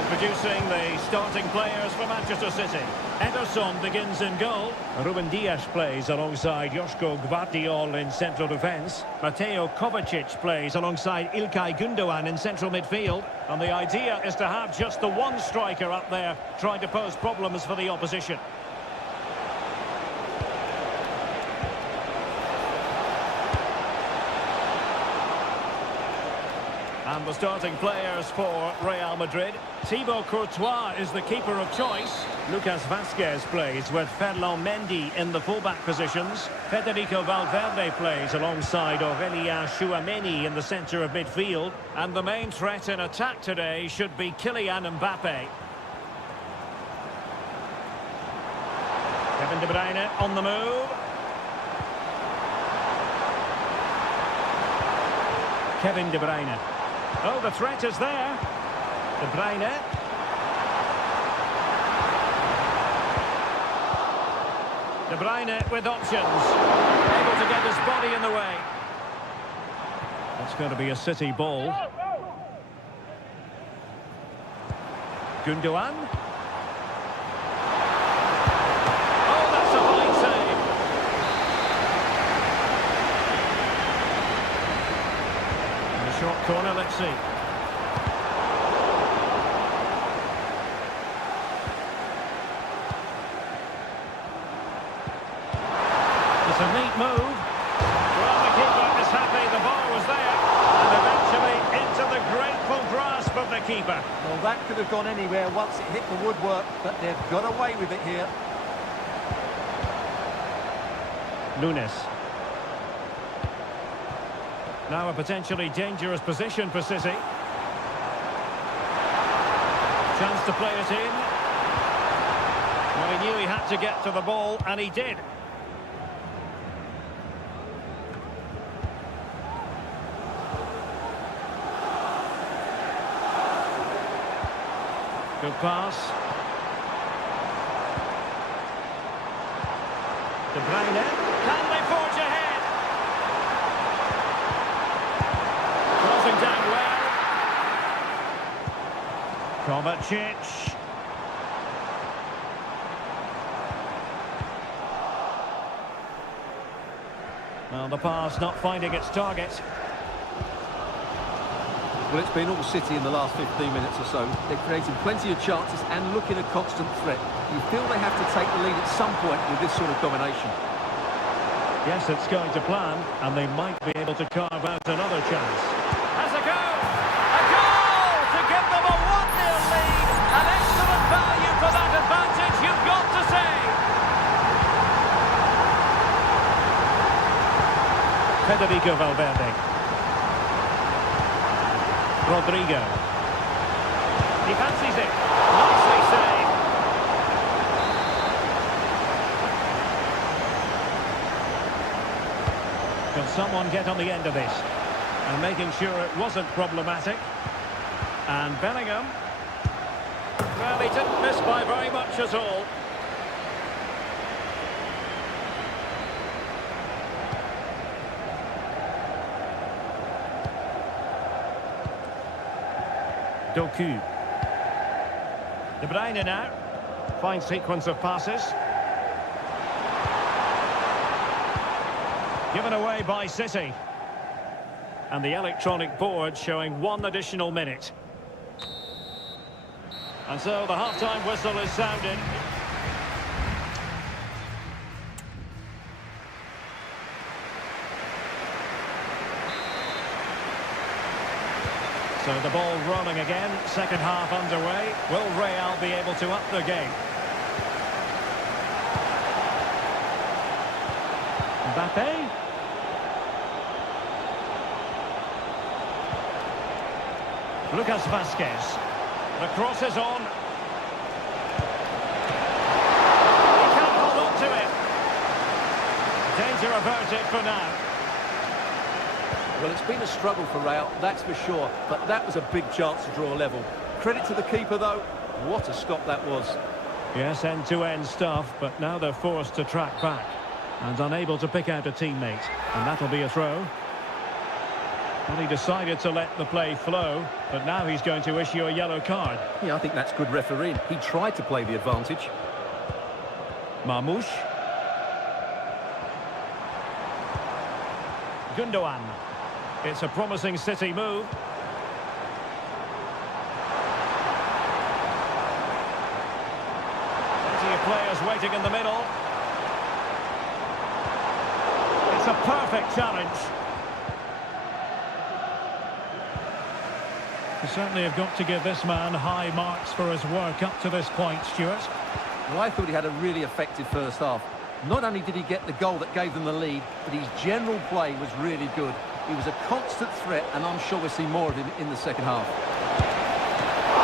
Introducing the starting players for Manchester City. Ederson begins in goal. Ruben Dias plays alongside Joško Gvardiol in central defence. Mateo Kovacic plays alongside Ilkay Gundogan in central midfield. And the idea is to have just the one striker up there trying to pose problems for the opposition. And the starting players for Real Madrid. Thibaut Courtois is the keeper of choice. Lucas Vazquez plays with Ferland Mendy in the fullback positions. Federico Valverde plays alongside Aurélien Tchouaméni in the centre of midfield. And the main threat in attack today should be Kylian Mbappe. Kevin De Bruyne on the move. Kevin De Bruyne. Oh, the threat is there. De Bruyne. De Bruyne with options. Able to get his body in the way. That's going to be a City ball. Gundogan. Oh, that's a fine save. In the short corner, let's see. It's a neat move. Well, the keeper is happy the ball was there. And eventually into the grateful grasp of the keeper. Well, that could have gone anywhere once it hit the woodwork, but they've got away with it here. Nunes. Now a potentially dangerous position for City. Chance to play it in. Well, he knew he had to get to the ball, and he did. Good pass. De Bruyne. Can they forge ahead? Crossing down well. Kovacic. Well, the pass not finding its target. Well, it's been all City in the last 15 minutes or so. They're creating plenty of chances and looking a constant threat. You feel they have to take the lead at some point with this sort of domination. Yes, it's going to plan, and they might be able to carve out another chance. Has a go! A goal to give them a 1-0 lead! An excellent value for that advantage, you've got to say! Federico Valverde. Rodrigo. He fancies it. Nicely saved. Can someone get on the end of this? And making sure it wasn't problematic. And Bellingham. Well, he didn't miss by very much at all. Doku. De Bruyne now. Fine sequence of passes. Given away by City. And the electronic board showing 1 additional minute. And so the half-time whistle is sounded. So the ball rolling again, second half underway. Will Real be able to up the game? Mbappe. Lucas Vazquez. The cross is on. He can't hold on to it. Danger averted for now. Well, it's been a struggle for Real, that's for sure, but that was a big chance to draw level. Credit to the keeper, though. What a stop that was. Yes, end-to-end stuff, but now they're forced to track back and unable to pick out a teammate. And that'll be a throw. Well, he decided to let the play flow, but now he's going to issue a yellow card. Yeah, I think that's good refereeing. He tried to play the advantage. Marmoush. Gundogan. It's a promising City move. Plenty of players waiting in the middle. It's a perfect challenge. You certainly have got to give this man high marks for his work up to this point, Stuart. Well, I thought he had a really effective first half. Not only did he get the goal that gave them the lead, but his general play was really good. He was a constant threat, and I'm sure we'll see more of him in the second half.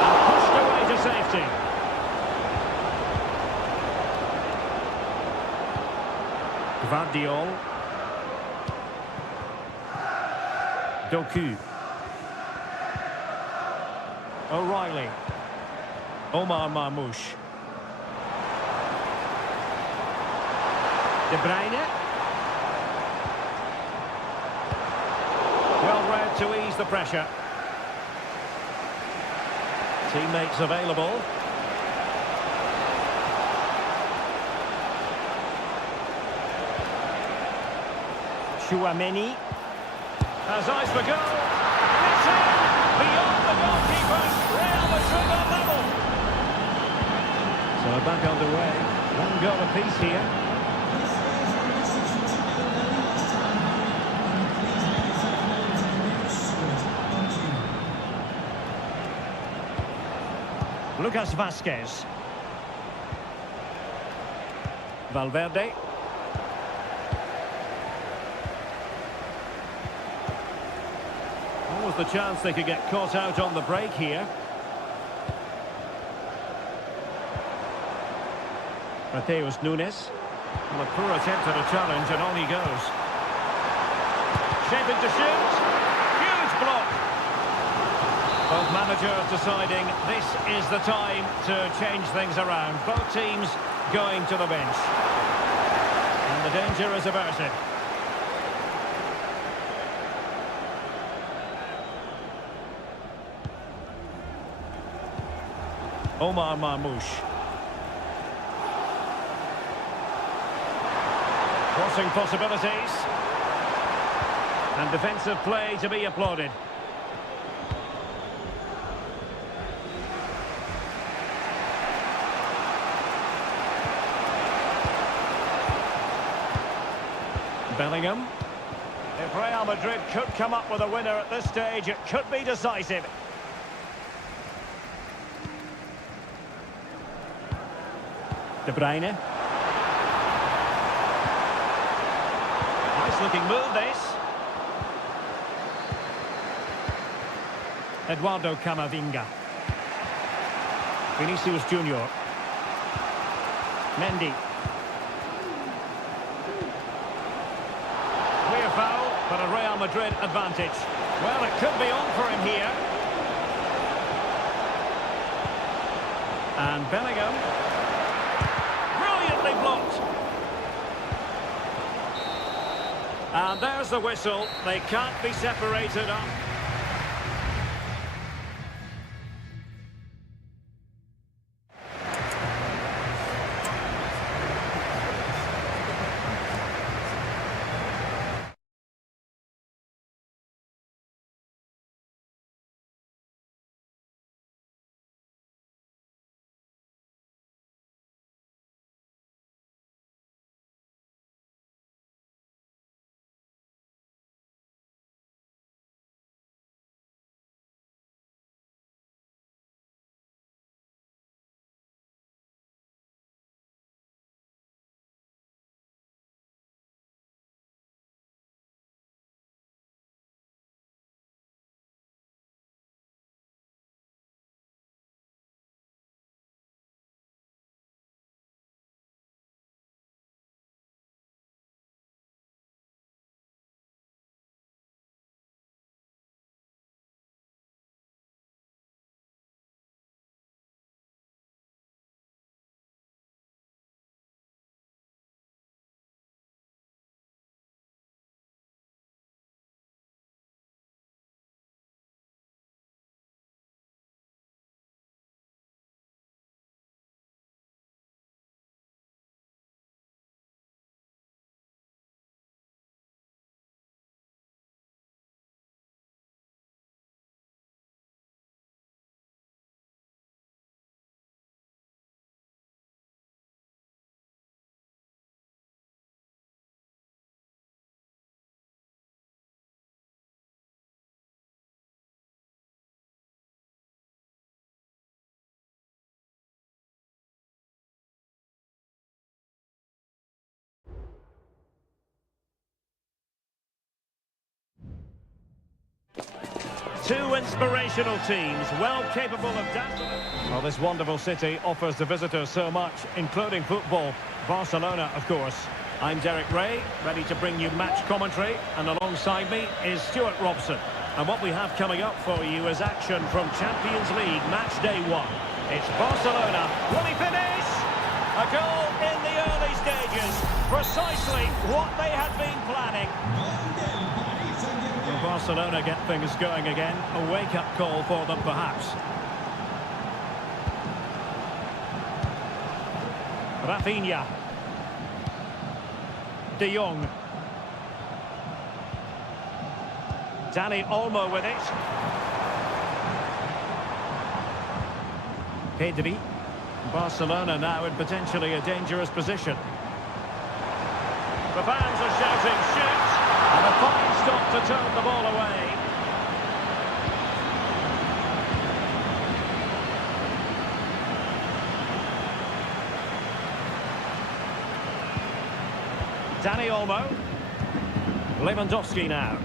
And pushed away to safety. Gvardiol. Doku. O'Reilly. Omar Marmoush. De Bruyne. Well read to ease the pressure. Teammates available. Chouameni has eyes for goal. It's in! Beyond the goalkeeper. Real Madrid on level. So back underway. One goal apiece here. Lucas Vazquez. Valverde. What was the chance they could get caught out on the break here? Mateus Nunes. Well, a poor attempt at a challenge, and on he goes. Shaping to shoot. Huge block. Both managers deciding this is the time to change things around. Both teams going to the bench. And the danger is averted. Omar Marmoush. Crossing possibilities. And defensive play to be applauded. Bellingham. If Real Madrid could come up with a winner at this stage, it could be decisive. De Bruyne. Nice looking move, this. Eduardo Camavinga. Vinicius Junior. Mendy. Clear foul, but a Real Madrid advantage. Well, it could be on for him here. And Bellingham. Brilliantly blocked. And there's the whistle. They can't be separated up. Two inspirational teams, well capable of dazzling. Well, this wonderful city offers the visitors so much, including football. Barcelona, of course. I'm Derek Ray, ready to bring you match commentary, and alongside me is Stuart Robson. And what we have coming up for you is action from Champions League match day 1. It's Barcelona. Will he finish? A goal in the early stages. Precisely what they had been planning. Will Barcelona get things going again? A wake-up call for them, perhaps. Rafinha. De Jong. Dani Olmo with it. Pedri. Barcelona now in potentially a dangerous position. The fans are shouting, shoot! And a fine stop to turn the ball away. Dani Olmo. Lewandowski now.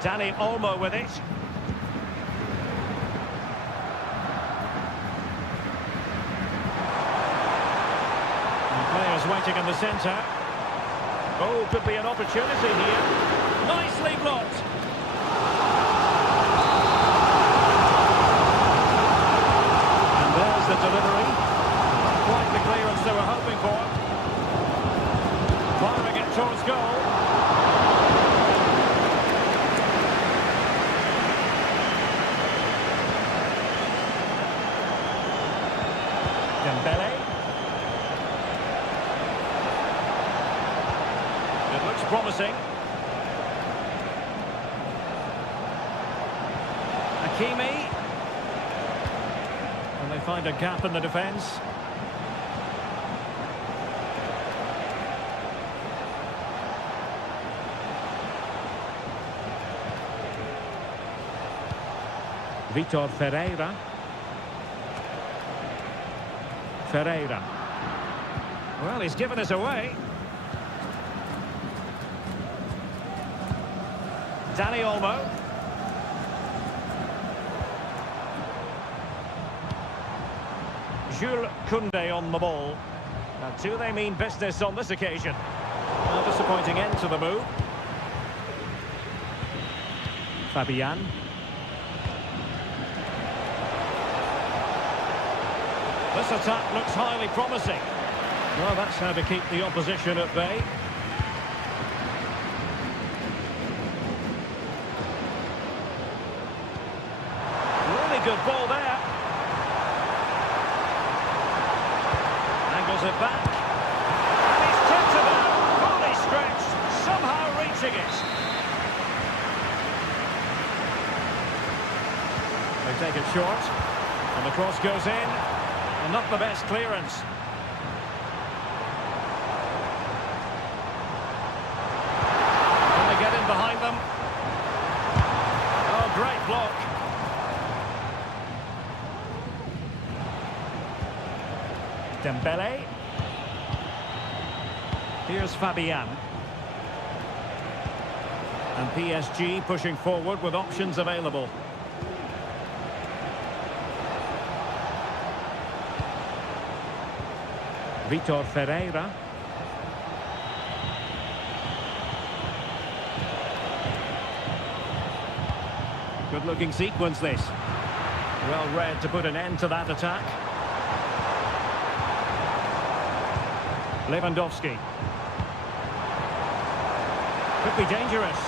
Dani Olmo with it. And players waiting in the centre. Oh, could be an opportunity here. Nicely blocked. And there's the delivery. Not quite the clearance they were hoping for. Firing it towards goal. Dembele. It looks promising. Hakimi. And they find a gap in the defence. Vitor Ferreira. Ferreira. Well, he's given us away. Dani Olmo. Jules Koundé on the ball. Now, do they mean business on this occasion? A disappointing end to the move. Fabian. This attack looks highly promising. Well, that's how to keep the opposition at bay. Really good ball there. Angles it back. And he's tipped it out. Fully stretched. Somehow reaching it. They take it short. And the cross goes in. And not the best clearance. Can they get in behind them? Oh, great block. Dembele. Here's Fabian. And PSG pushing forward with options available. Vitor Ferreira. Good-looking sequence, this. Well read to put an end to that attack. Lewandowski. Could be dangerous.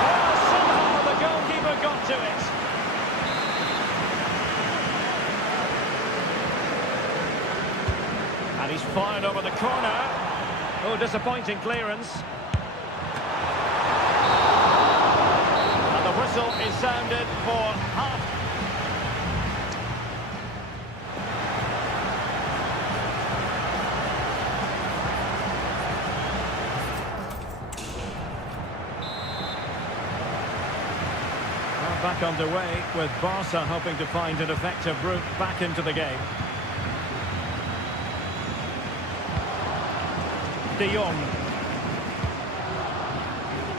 Well, somehow the goalkeeper got to it. And he's fired over the corner. Oh, disappointing clearance. And the whistle is sounded for half. Now back underway with Barca hoping to find an effective route back into the game. De Jong.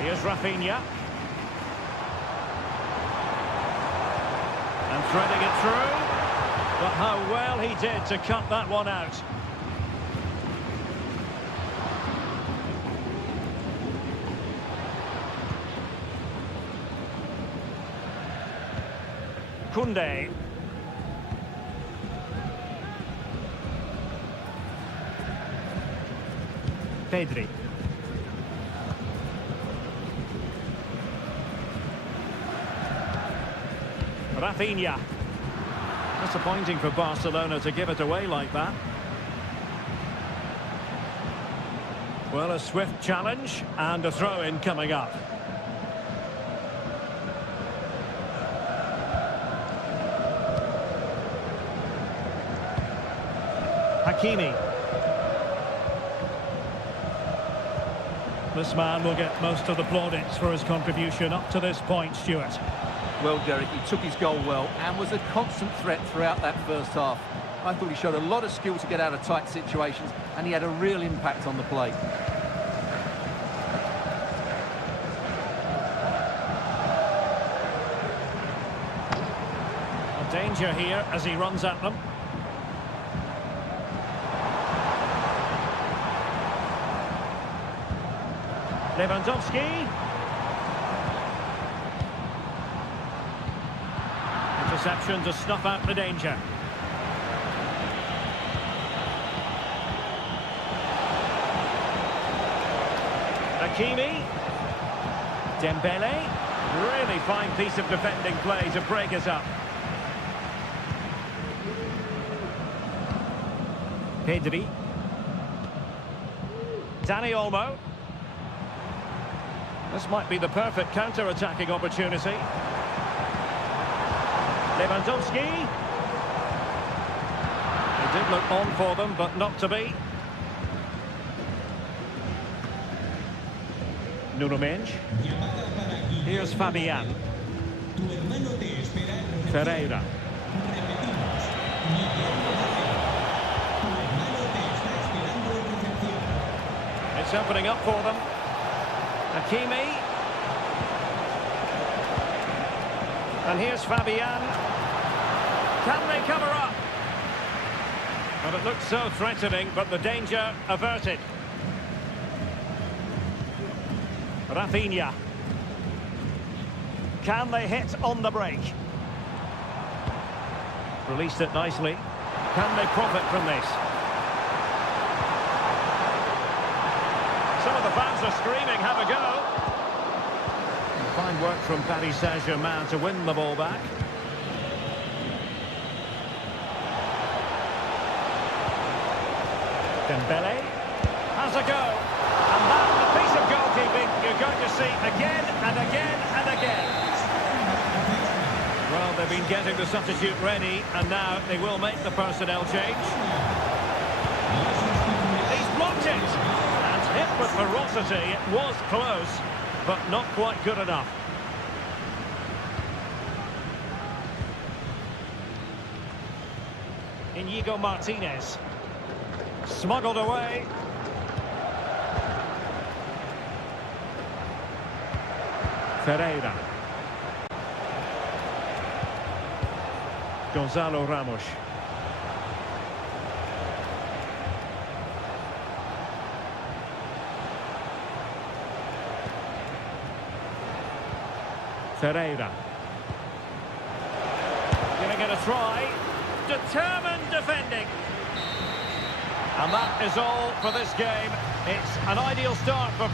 Here's Rafinha. And threading it through. But how well he did to cut that one out. Kunde. Pedri. Rafinha. Disappointing for Barcelona to give it away like that. Well, a swift challenge and a throw-in coming up. Hakimi. This man will get most of the plaudits for his contribution up to this point, Stuart. Well, Derek, he took his goal well and was a constant threat throughout that first half. I thought he showed a lot of skill to get out of tight situations, and he had a real impact on the play. Danger here as he runs at them. Lewandowski. Interception to snuff out the danger. Hakimi. Dembele. Really fine piece of defending play to break us up. Pedri. Dani Olmo. This might be the perfect counter-attacking opportunity. Lewandowski. It did look on for them, but not to be. Nuno Mendes. Here's Fabian. Ferreira. It's opening up for them. Hakimi. And here's Fabian. Can they cover up? And it looked so threatening, but the danger averted. Rafinha. Can they hit on the break? Released it nicely. Can they profit from this? Some of the fans are screaming, have a go. Fine work from Paris Saint-Germain to win the ball back. Dembele has a go. And that's the piece of goalkeeping you're going to see again and again and again. Well, they've been getting the substitute ready, and now they will make the personnel change. He's blocked it! And hit with ferocity. It was close, but not quite good enough. Inigo Martinez. Smuggled away. Ferreira. Gonzalo Ramos. Ferreira. Giving it a try. Determined defending. And that is all for this game. It's an ideal start for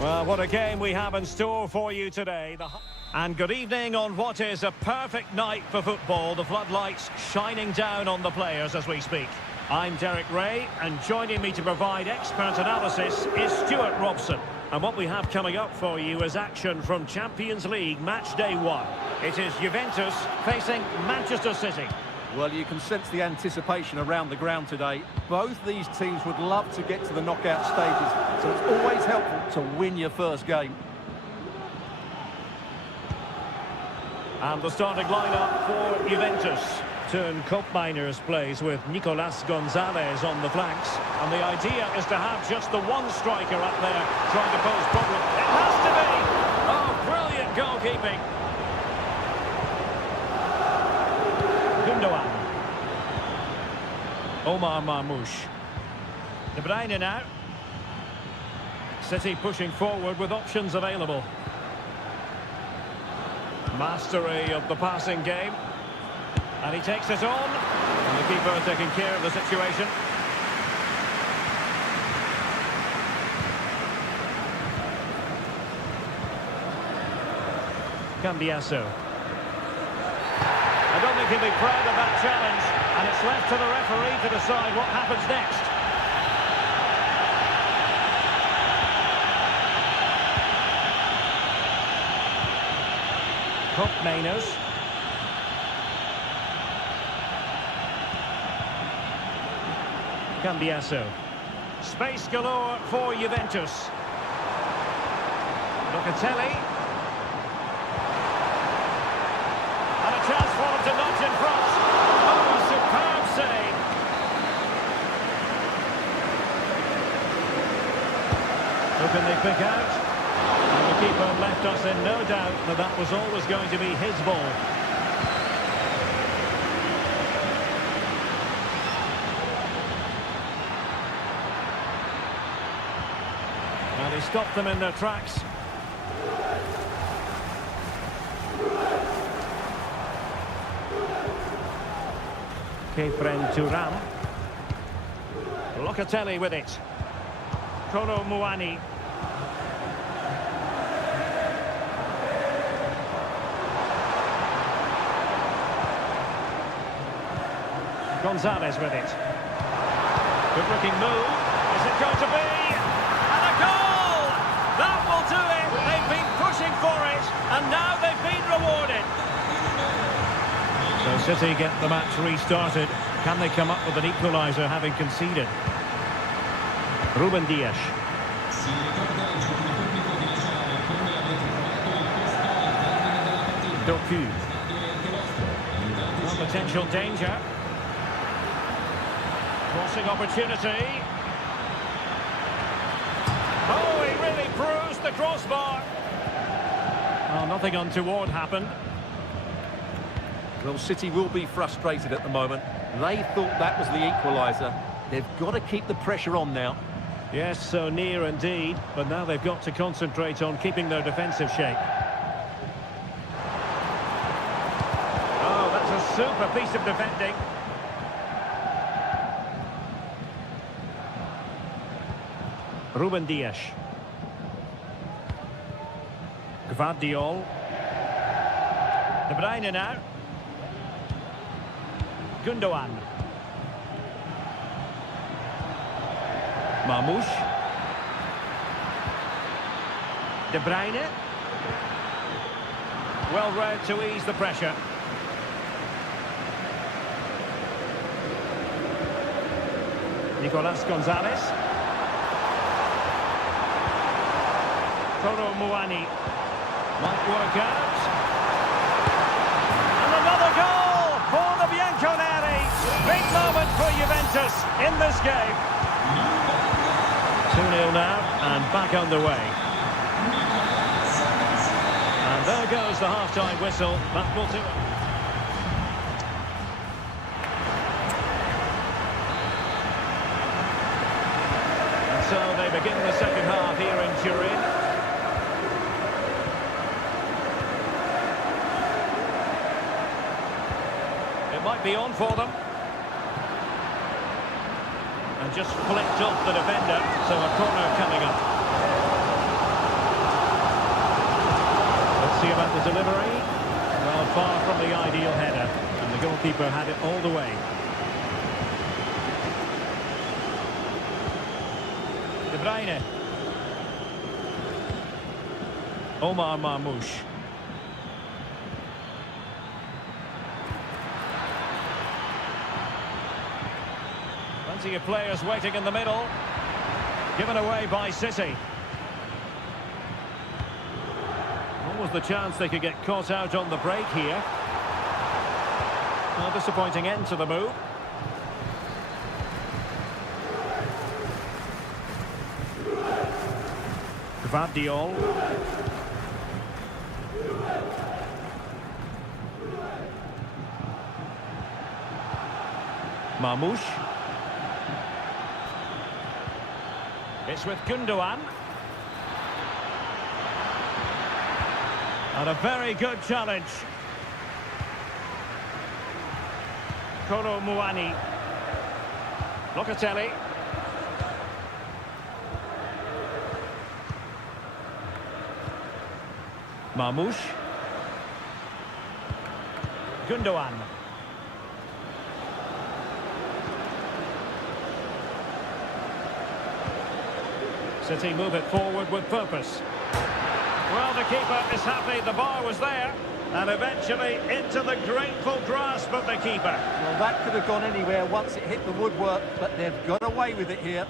Well, what a game we have in store for you today. And good evening on what is a perfect night for football. The floodlights shining down on the players as we speak. I'm Derek Ray, and joining me to provide expert analysis is Stuart Robson. And what we have coming up for you is action from Champions League match day 1. It is Juventus facing Manchester City. Well, you can sense the anticipation around the ground today. Both these teams would love to get to the knockout stages, so it's always helpful to win your first game. And the starting lineup for Juventus. Turn Koopmeiners plays with Nicolas Gonzalez on the flanks. And the idea is to have just the one striker up there trying to pose problem. It has to be! Oh, brilliant goalkeeping. Gundogan. Omar Marmoush. De Bruyne now. City pushing forward with options available. Mastery of the passing game. And he takes it on. And the keeper taking care of the situation. Cambiasso. I don't think he'll be proud of that challenge. And it's left to the referee to decide what happens next. Koopmeiners. Cambiasso. Space galore for Juventus. Locatelli. And a chance for him to nudge in front. Oh, a superb save. Who can they pick out? And the keeper left us in no doubt that that was always going to be his ball. And he stopped them in their tracks. Kefren Turam. Locatelli with it. Kolo Muani. Gonzalez with it. Good looking move. Is it going to be? And a goal! That will do it. They've been pushing for it, and now they've been rewarded. So City get the match restarted. Can they come up with an equaliser having conceded? Ruben Dias. Doku. No potential danger. Crossing opportunity. Oh, he really bruised the crossbar. Oh, nothing untoward happened. Well, City will be frustrated at the moment. They thought that was the equaliser. They've got to keep the pressure on now. Yes, so near indeed, but now they've got to concentrate on keeping their defensive shape. Oh, that's a super piece of defending. Ruben Dias. Gvardiol. De Bruyne now. Gundogan. Marmoush. De Bruyne. Well read to ease the pressure. Nicolas Gonzalez. Kolo Muani. Might work out. And another goal for the Bianconeri. Big moment for Juventus in this game. 2-0 now and back underway. And there goes the half-time whistle. That will do it. And so they begin the second half here in Turin. It might be on for them. And just flicked off the defender, so a corner coming up. about the delivery? Well, far from the ideal header. And the goalkeeper had it all the way. De Bruyne. Omar Marmoush. Plenty of players waiting in the middle. Given away by City. What was the chance they could get caught out on the break here? A disappointing end to the move. Gvardiol. Marmoush. It's with Gundogan. And a very good challenge. Kolo Muani. Locatelli. Marmoush. Gundogan. City move it forward with purpose. Well, the keeper is happy the bar was there. And eventually into the grateful grasp of the keeper. Well, that could have gone anywhere once it hit the woodwork, but they've got away with it here.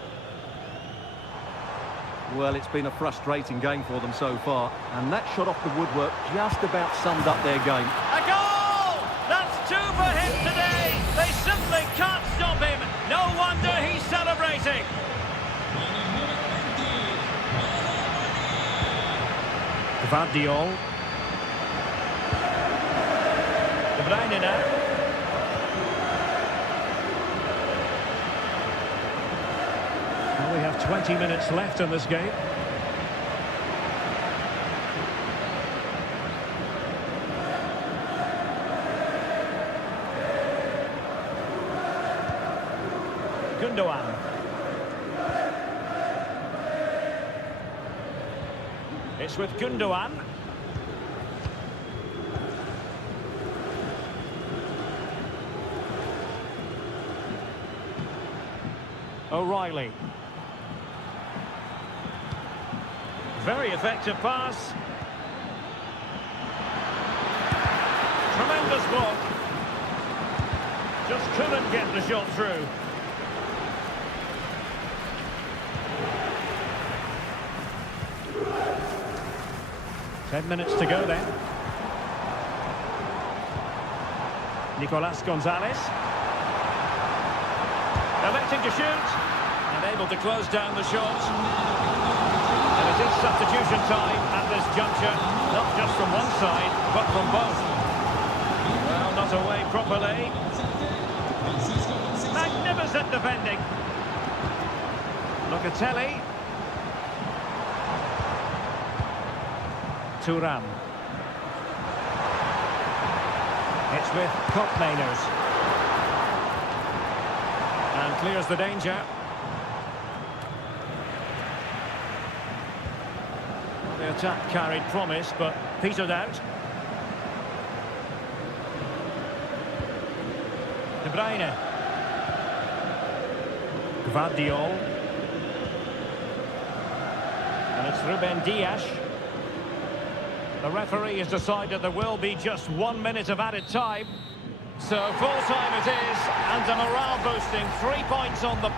Well, it's been a frustrating game for them so far, and that shot off the woodwork just about summed up their game. A goal! That's two for him today. They simply can't stop him. No wonder he's celebrating. Gvardiol. De Bruyne now. Well, we have 20 minutes left in this game. Gundogan. It's with Gundogan. O'Reilly. Very effective pass. Tremendous block. Just couldn't get the shot through. Ten minutes to go then. Nicolas Gonzalez. Electing to shoot. And able to close down the shot. And it is substitution time at this juncture. Not just from one side, but from both. Well, not away properly. Magnificent defending. Locatelli. Thuram. It's with Koopmeiners. And clears the danger. Well, the attack carried promise, but petered out. De Bruyne. Gvardiol. And it's Ruben Dias. The referee has decided there will be just 1 minute of added time. So full time it is, and a morale boosting 3 points on the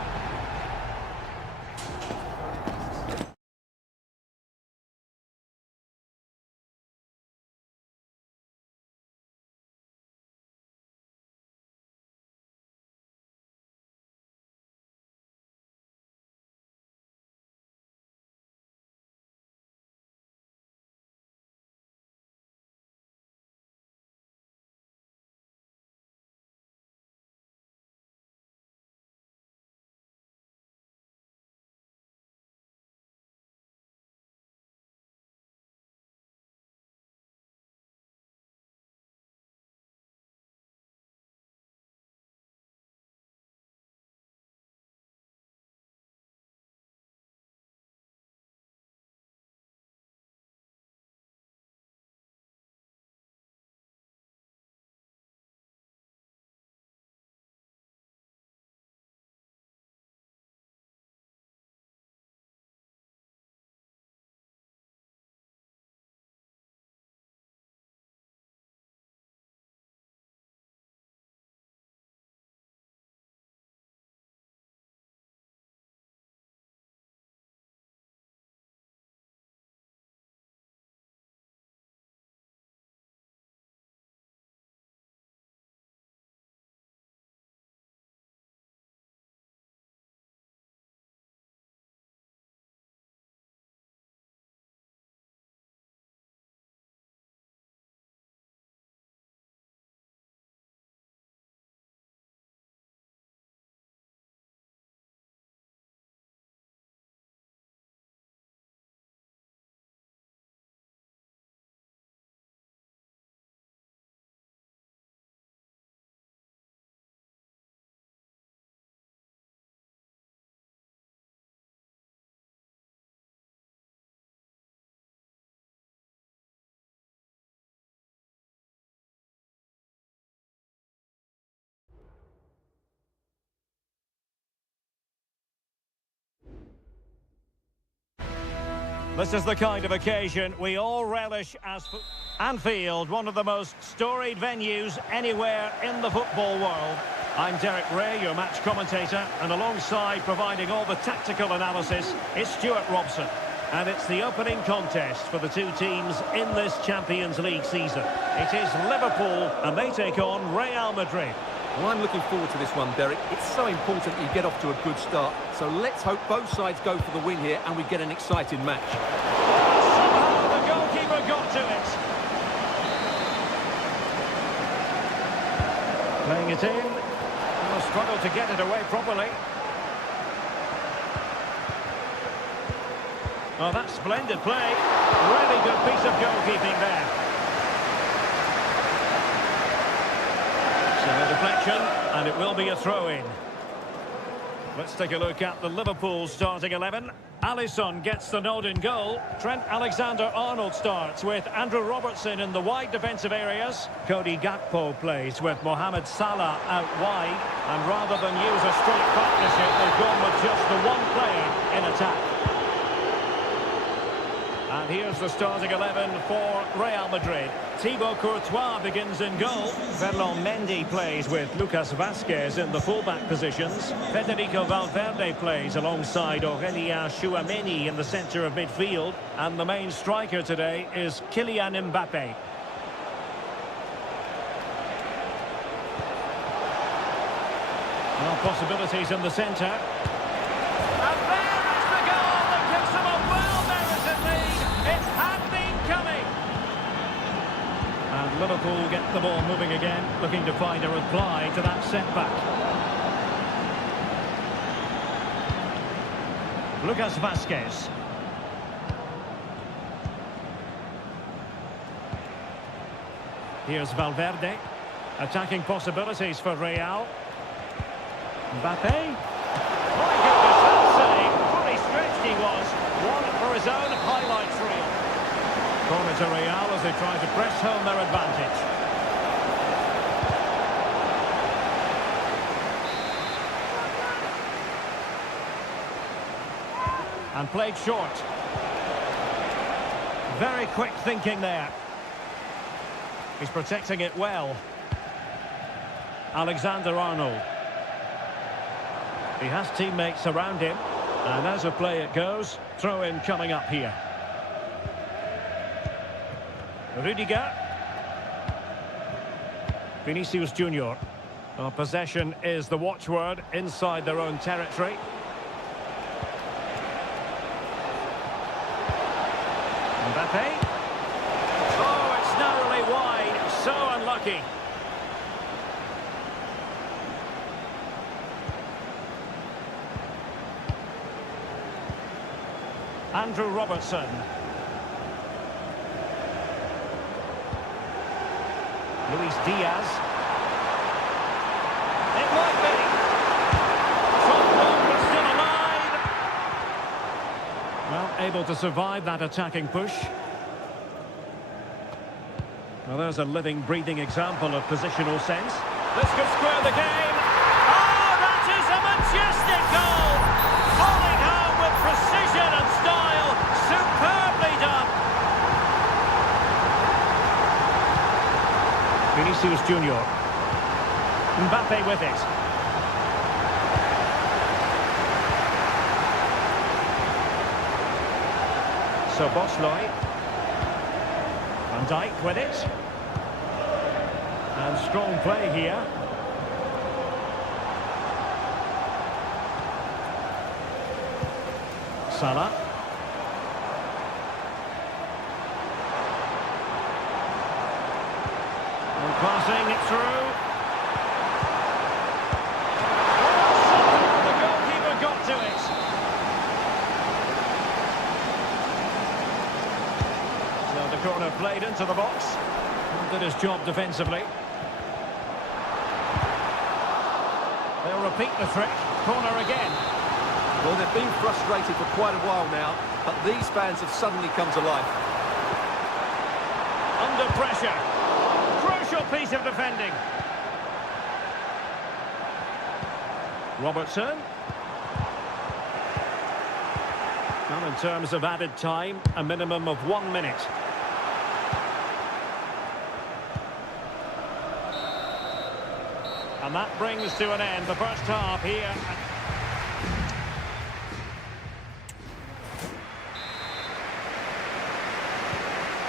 This is the kind of occasion we all relish as Anfield, one of the most storied venues anywhere in the football world. I'm Derek Ray, your match commentator, and alongside providing all the tactical analysis is Stuart Robson. And it's the opening contest for the two teams in this Champions League season. It is Liverpool, and they take on Real Madrid. Well, I'm looking forward to this one, Derek. It's so important that you get off to a good start. So let's hope both sides go for the win here and we get an exciting match. Somehow the goalkeeper got to it. Playing it in. Will struggle to get it away properly. Oh, that's splendid play. Really good piece of goalkeeping there. So a deflection, and it will be a throw-in. Let's take a look at the Liverpool starting 11. Alisson gets the nod in goal. Trent Alexander-Arnold starts with Andrew Robertson in the wide defensive areas. Cody Gakpo plays with Mohamed Salah out wide. And rather than use a straight partnership, they've gone with just the one player in attack. And here's the starting 11 for Real Madrid. Thibaut Courtois begins in goal. Ferland Mendy plays with Lucas Vazquez in the fullback positions. Federico Valverde plays alongside Aurélien Tchouameni in the centre of midfield. And the main striker today is Kylian Mbappé. Well, possibilities in the centre. Liverpool get the ball moving again, looking to find a reply to that setback. Lucas Vazquez. Here's Valverde. Attacking possibilities for Real. Mbappé. My goodness, that save. Fully stretched he was. One for his own highlights reel. Corner to Real as they try to press home their advantage. And played short. Very quick thinking there. He's protecting it well. Alexander-Arnold. He has teammates around him. And as a play it goes, throw-in coming up here. Rudiger. Vinicius Junior. Well, possession is the watchword inside their own territory. Mbappé. Oh, it's narrowly wide. So unlucky. Andrew Robertson. Luis Diaz. It might be. Someone but still alive. Well, able to survive that attacking push. Well, there's a living, breathing example of positional sense. This could square the game. Oh, that is a majestic goal! Falling home with precision and style. Superbly done. Vinicius Junior. Mbappé with it. So Bosley. Van Dijk with it. And strong play here. Salah. And passing it through. The goalkeeper got to it. So the corner played into the box. Did his job defensively. They'll repeat the trick. Corner again. Well, they've been frustrated for quite a while now, but these fans have suddenly come to life. Under pressure. Crucial piece of defending. Robertson. Well, in terms of added time, a minimum of 1 minute. And that brings to an end the first half here.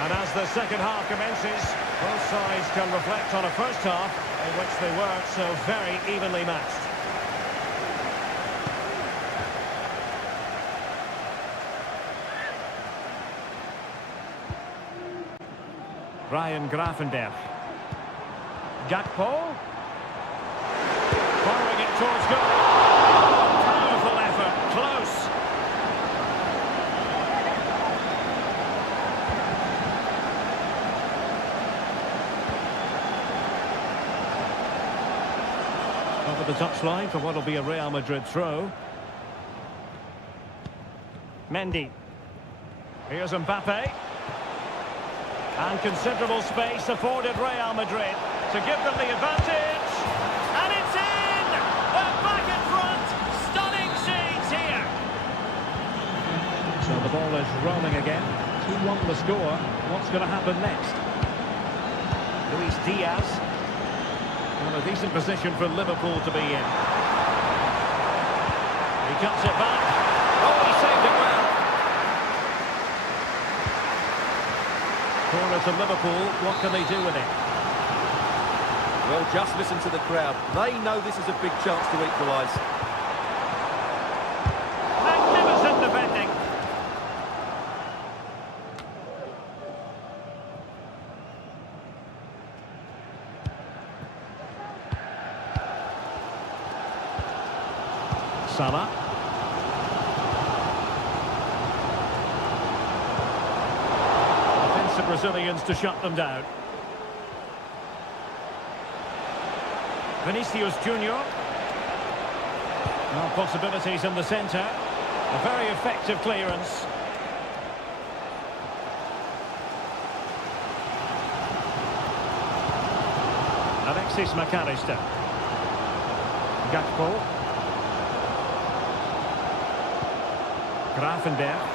And as the second half commences, both sides can reflect on a first half in which they weren't so very evenly matched. Ryan Gravenberch. Gakpo. Firing it towards goal. Oh, powerful effort. Close. Over the touchline for what will be a Real Madrid throw. Mendy. Here's Mbappe. And considerable space afforded Real Madrid to give them the advantage. And it's in! They're back in front. Stunning scenes here. So the ball is rolling again. 2-1 the score. What's going to happen next? Luis Diaz. Well, a decent position for Liverpool to be in. He cuts it back. Oh, he saved it well. Corner to Liverpool. What can they do with it? Well, just listen to the crowd. They know this is a big chance to equalise. Magnificent defending. Salah. Defensive Brazilians to shut them down. Vinicius Junior. Now possibilities in the centre. A very effective clearance. Alexis McAllister. Gakpo. Gravenberch.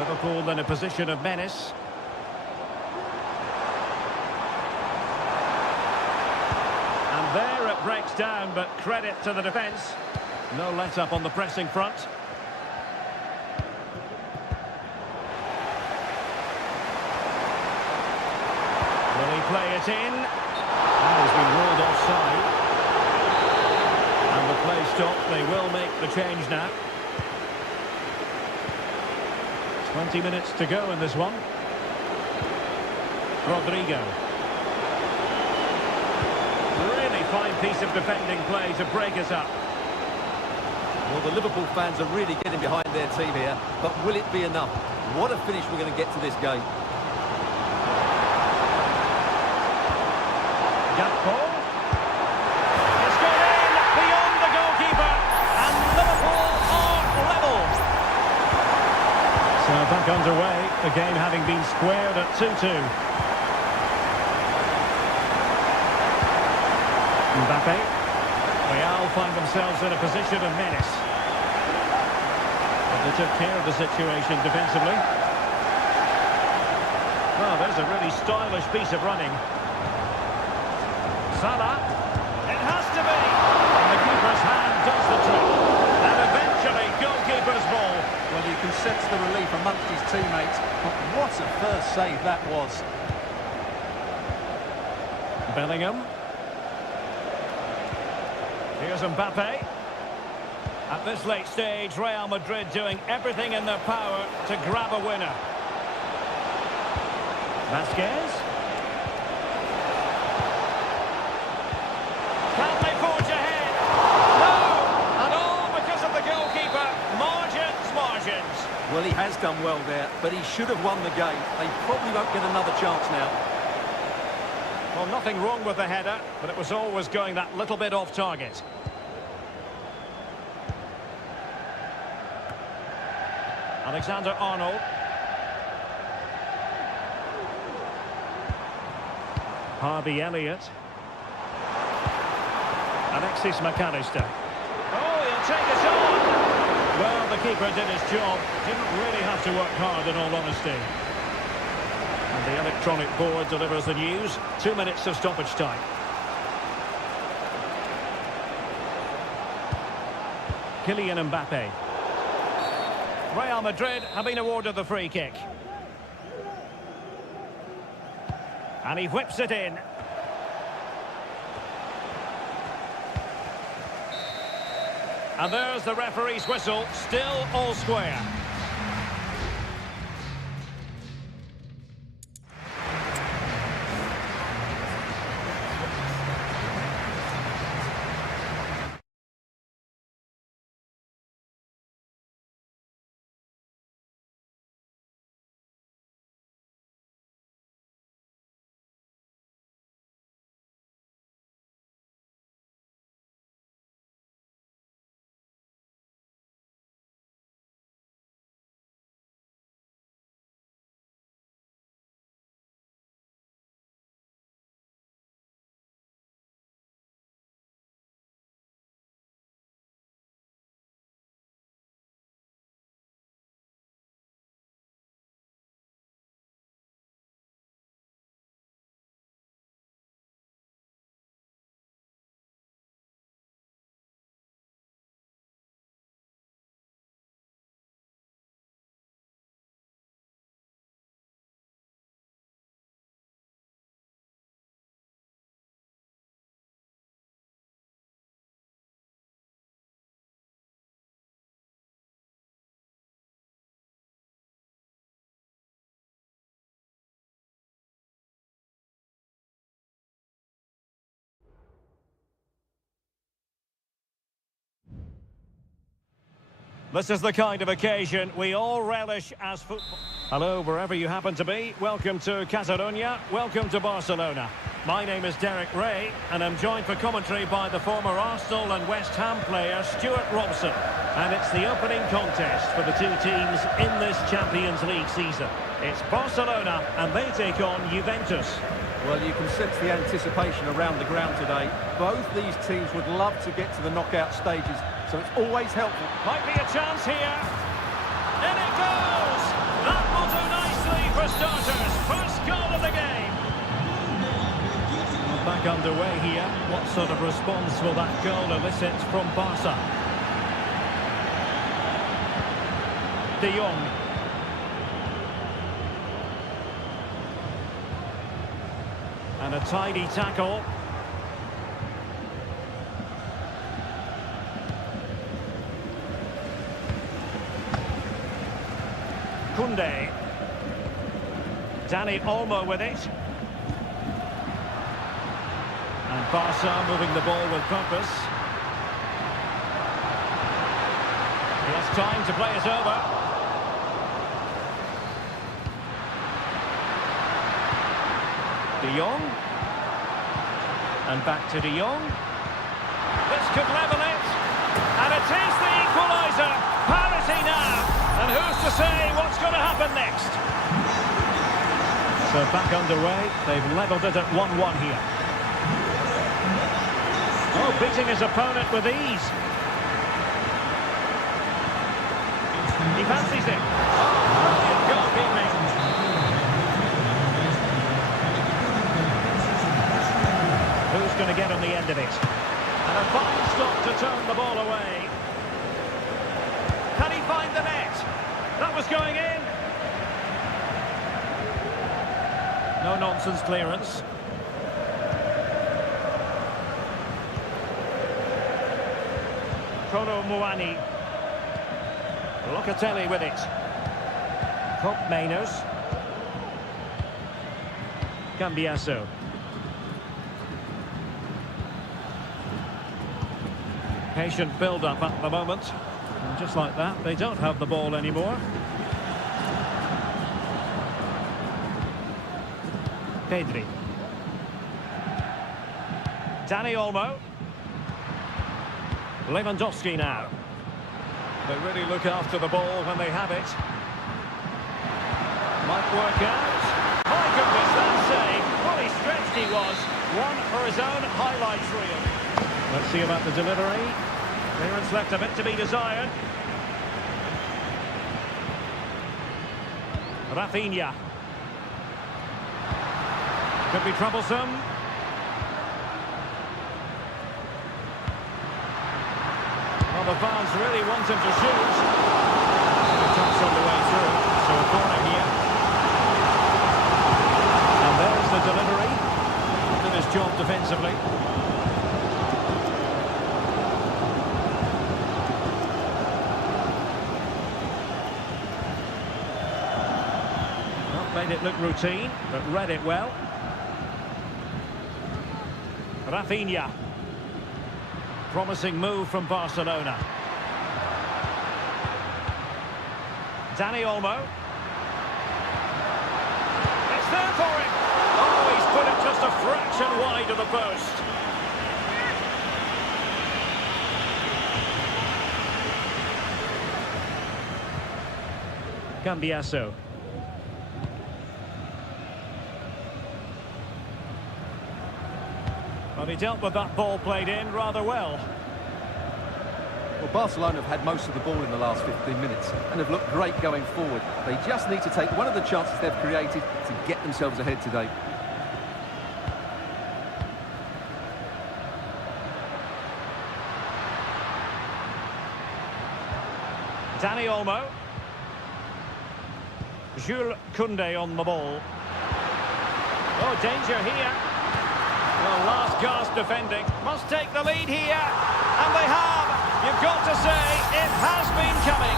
Liverpool in a position of menace. And there it breaks down, but credit to the defence. No let-up on the pressing front. Will he play it in? And he's been ruled offside. And the play stopped. They will make the change now. 20 minutes to go in this one. Rodrigo. Really fine piece of defending play to break us up. Well, the Liverpool fans are really getting behind their team here, but will it be enough? What a finish we're going to get to this game. Gakpo. It's gone in beyond the goalkeeper, and Liverpool are level. So back underway, the game having been squared at 2-2. Mbappe. Real find themselves in a position of menace. But they took care of the situation defensively. Oh, there's a really stylish piece of running. Salah. It has to be. And the keeper's hand does the trick. And eventually, goalkeeper's ball. Well, you can sense the relief amongst his teammates, but what a first save that was. Bellingham. Here's Mbappe. At this late stage, Real Madrid doing everything in their power to grab a winner. Vasquez. Can they forge ahead? No! And all because of the goalkeeper. Margins. Well, he has done well there, but he should have won the game. They probably won't get another chance now. Well, nothing wrong with the header, but it was always going that little bit off target. Alexander-Arnold. Harvey Elliott. Alexis McAllister. Oh, he'll take us on. Well, the goalkeeper did his job. Didn't really have to work hard, in all honesty. And the electronic board delivers the news. 2 minutes of stoppage time. Kylian Mbappe. Real Madrid have been awarded the free kick. And he whips it in. And there's the referee's whistle, still all square. This is the kind of occasion we all relish as football. Hello, wherever you happen to be. Welcome to Catalonia. Welcome to Barcelona. My name is Derek Ray, and I'm joined for commentary by the former Arsenal and West Ham player Stuart Robson. And it's the opening contest for the two teams in this Champions League season. It's Barcelona, and they take on Juventus. Well, you can sense the anticipation around the ground today. Both these teams would love to get to the knockout stages, so it's always helpful. Might be a chance here. In it goes! That will do nicely for starters. First goal of the game. Back underway here. What sort of response will that goal elicit from Barca? De Jong. And a tidy tackle. Koundé. Dani Olmo with it. And Barca moving the ball with purpose. He has time to play it over. De Jong. And back to De Jong. This could level it. And it is the equaliser. Parity now. And who's to say what's going to happen next? So back underway. They've levelled it at 1-1 here. Oh, beating his opponent with ease. He fancies it. Oh, brilliant goalkeeping. Who's going to get on the end of it? And a fine stop to turn the ball away. Can he find the net? That was going in. No nonsense clearance. Kolo Muani. Locatelli with it. Top Mainers. Cambiaso. Patient build-up at the moment. And just like that, they don't have the ball anymore. Pedri. Dani Olmo. Lewandowski now. They really look after the ball when they have it. Might work out. My goodness, that save. Fully stretched he was. One for his own highlights reel. Let's see about the delivery. Clearance left a bit to be desired. Rafinha. Could be troublesome. Well, the fans really want him to shoot. The touch on the way through, so a corner here. And there's the delivery. Did his job defensively. Not made it look routine, but read it well. Rafinha. Promising move from Barcelona. Dani Olmo. It's there for him. Oh, he's put it just a fraction wide of the post. Cambiasso. Well, he dealt with that ball played in rather well. Well, Barcelona have had most of the ball in the last 15 minutes and have looked great going forward. They just need to take one of the chances they've created to get themselves ahead today. Dani Olmo. Jules Koundé on the ball. Oh, danger here. Well, last gasp defending. Must take the lead here. And they have. You've got to say, it has been coming.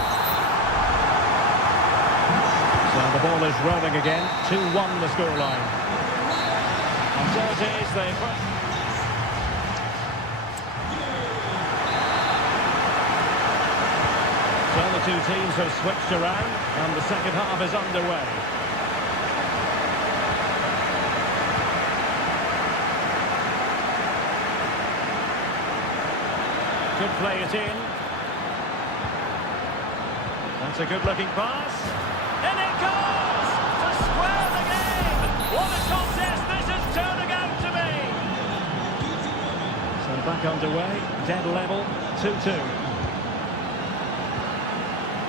So the ball is rolling again. 2-1 the scoreline. And so it is. So the two teams have switched around, and the second half is underway. Could play it in. That's a good-looking pass. In it goes! To square the game! What a contest this is turning out to be! So back underway, dead level, 2-2.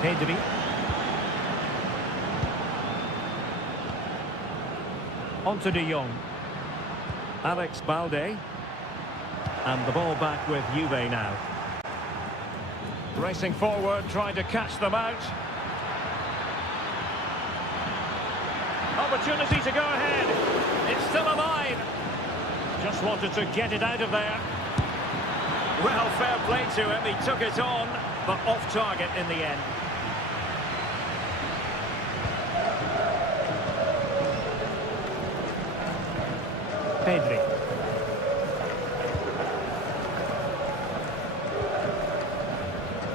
Pedri. On to De Jong. Alex Balde. And the ball back with Juve now. Racing forward, trying to catch them out. Opportunity to go ahead. It's still alive. Just wanted to get it out of there. Well, fair play to him. He took it on, but off target in the end. Pedri.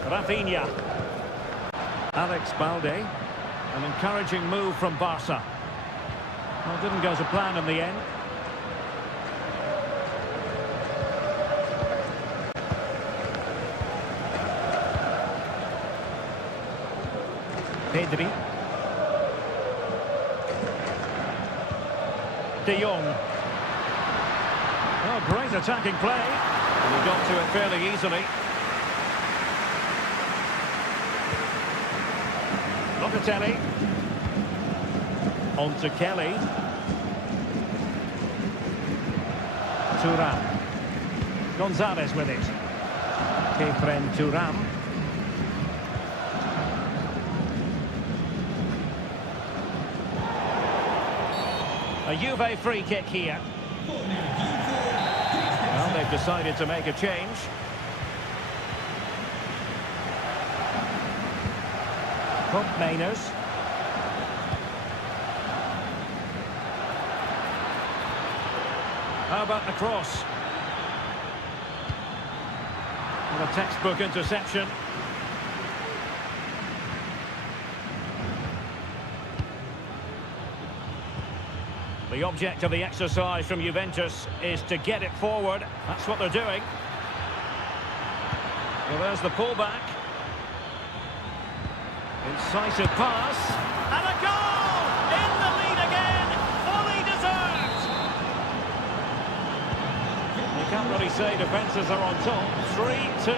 Rafinha. Alex Balde. An encouraging move from Barca. Well, didn't go to plan in the end. Pedri. De Jong. Oh, great attacking play. And he got to it fairly easily. Locatelli. On to Kelly. Thuram. Gonzalez with it. Kefren Thuram. A Juve free kick here. Well, they've decided to make a change. Pump Mainers. How about the cross? And a textbook interception. The object of the exercise from Juventus is to get it forward. That's what they're doing. Well, there's the pullback. Incisive pass. And a goal! In the lead again! Fully deserved! You can't really say defences are on top. 3-2.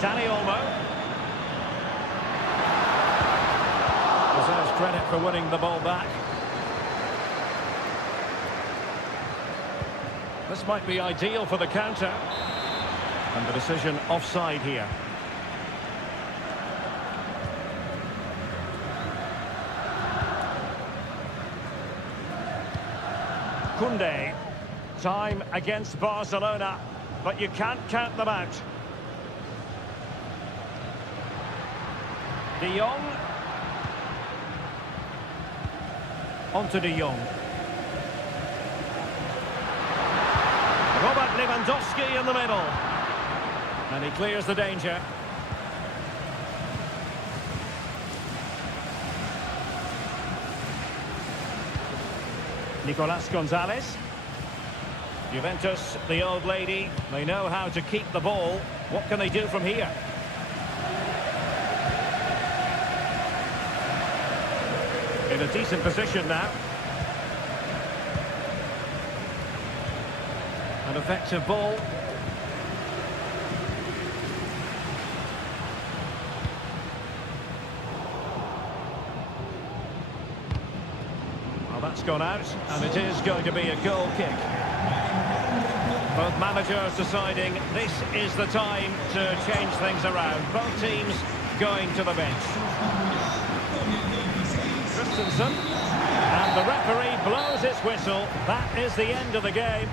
Danny Olmo. Deserves credit for winning the ball back. This might be ideal for the counter. And the decision offside here. Koundé. Time against Barcelona, but you can't count them out. De Jong. On to De Jong. Robert Lewandowski in the middle. And he clears the danger. Nicolas Gonzalez. Juventus, the old lady, they know how to keep the ball. What can they do from here? In a decent position now. An effective ball. Well, that's gone out, and it is going to be a goal kick. Both managers deciding this is the time to change things around. Both teams going to the bench. Christensen. And the referee blows his whistle. That is the end of the game.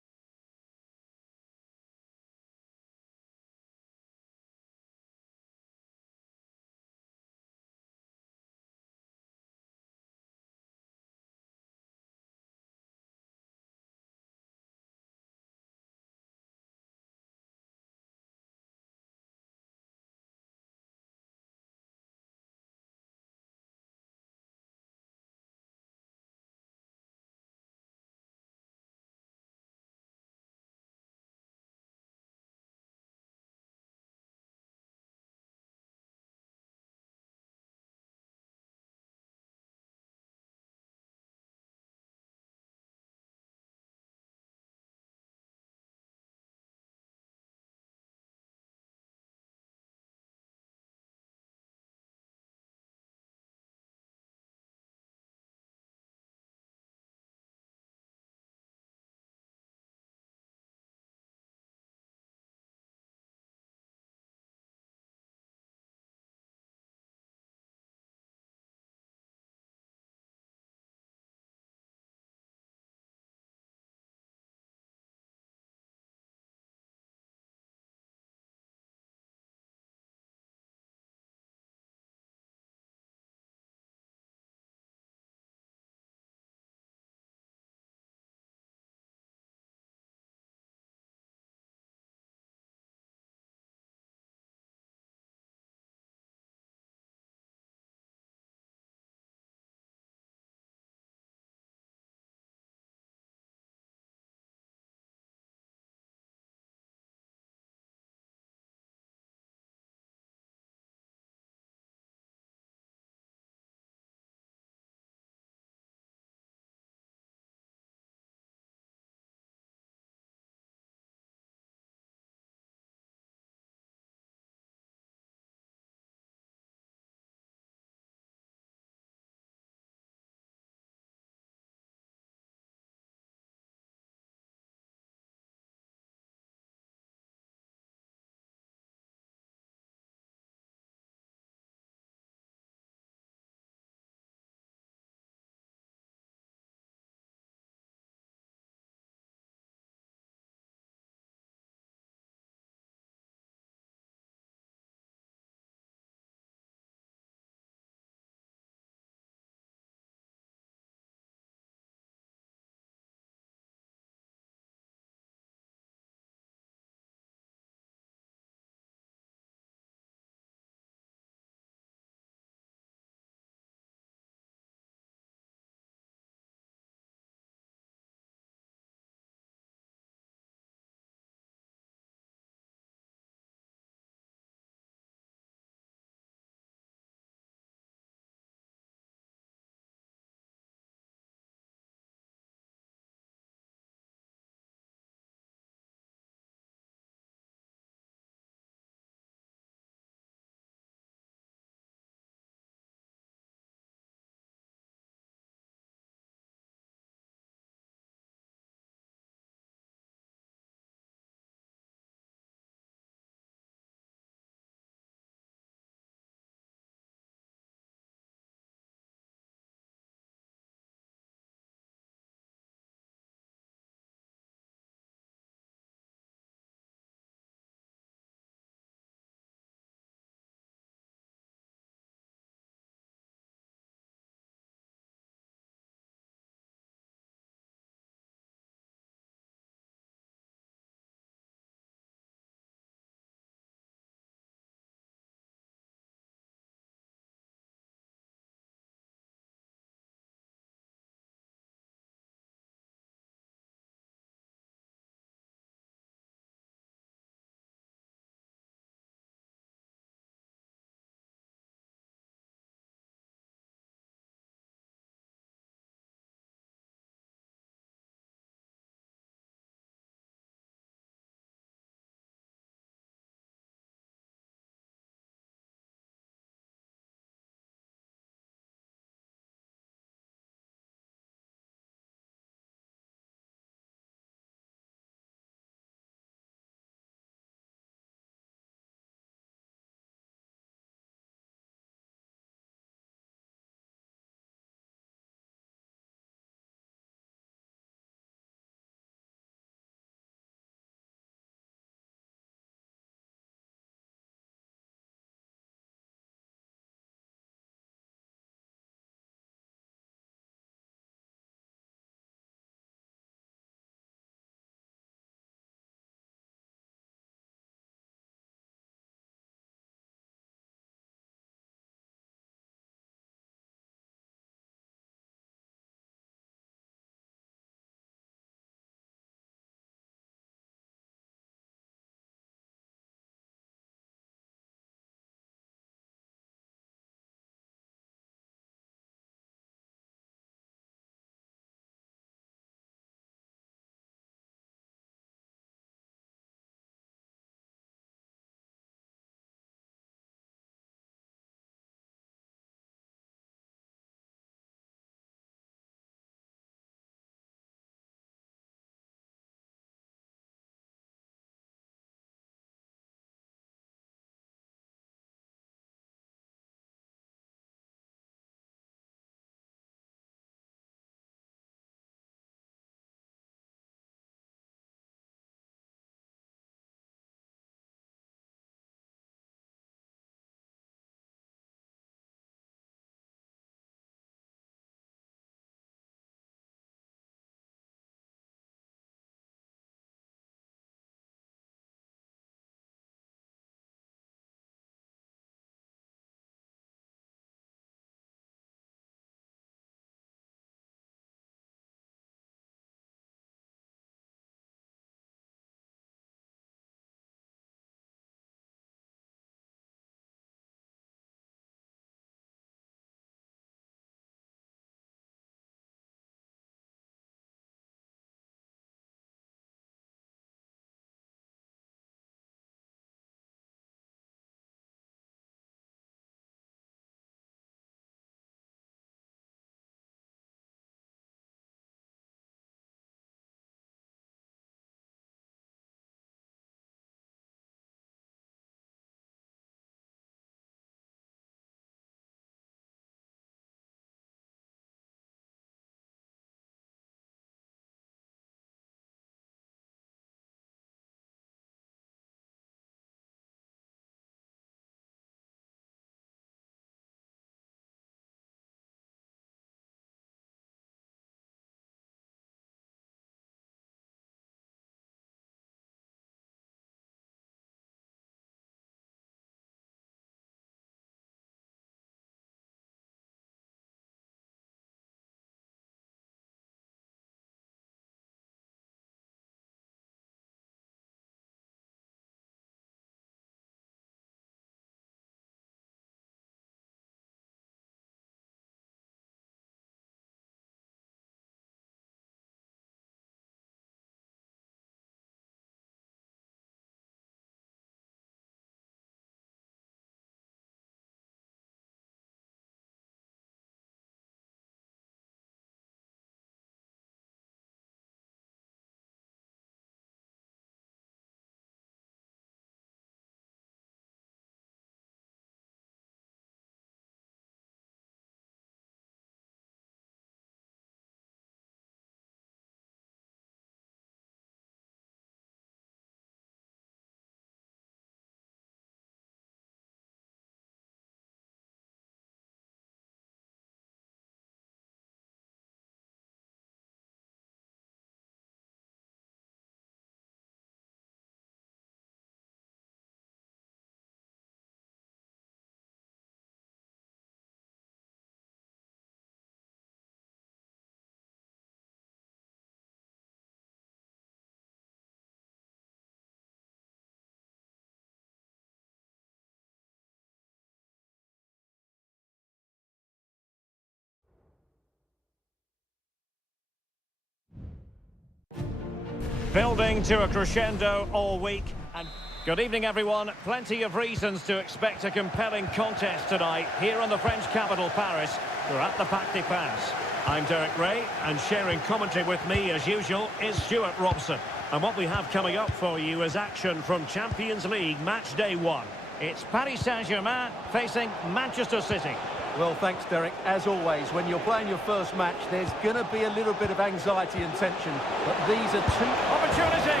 Building to a crescendo all week. And good evening, everyone. Plenty of reasons to expect a compelling contest tonight here in the French capital, Paris. We're at the Parc des Princes. I'm Derek Ray, and sharing commentary with me, as usual, is Stuart Robson. And what we have coming up for you is action from Champions League match day 1. It's Paris Saint-Germain facing Manchester City. Well, thanks, Derek. As always, when you're playing your first match, there's going to be a little bit of anxiety and tension. But these are two... Opportunity!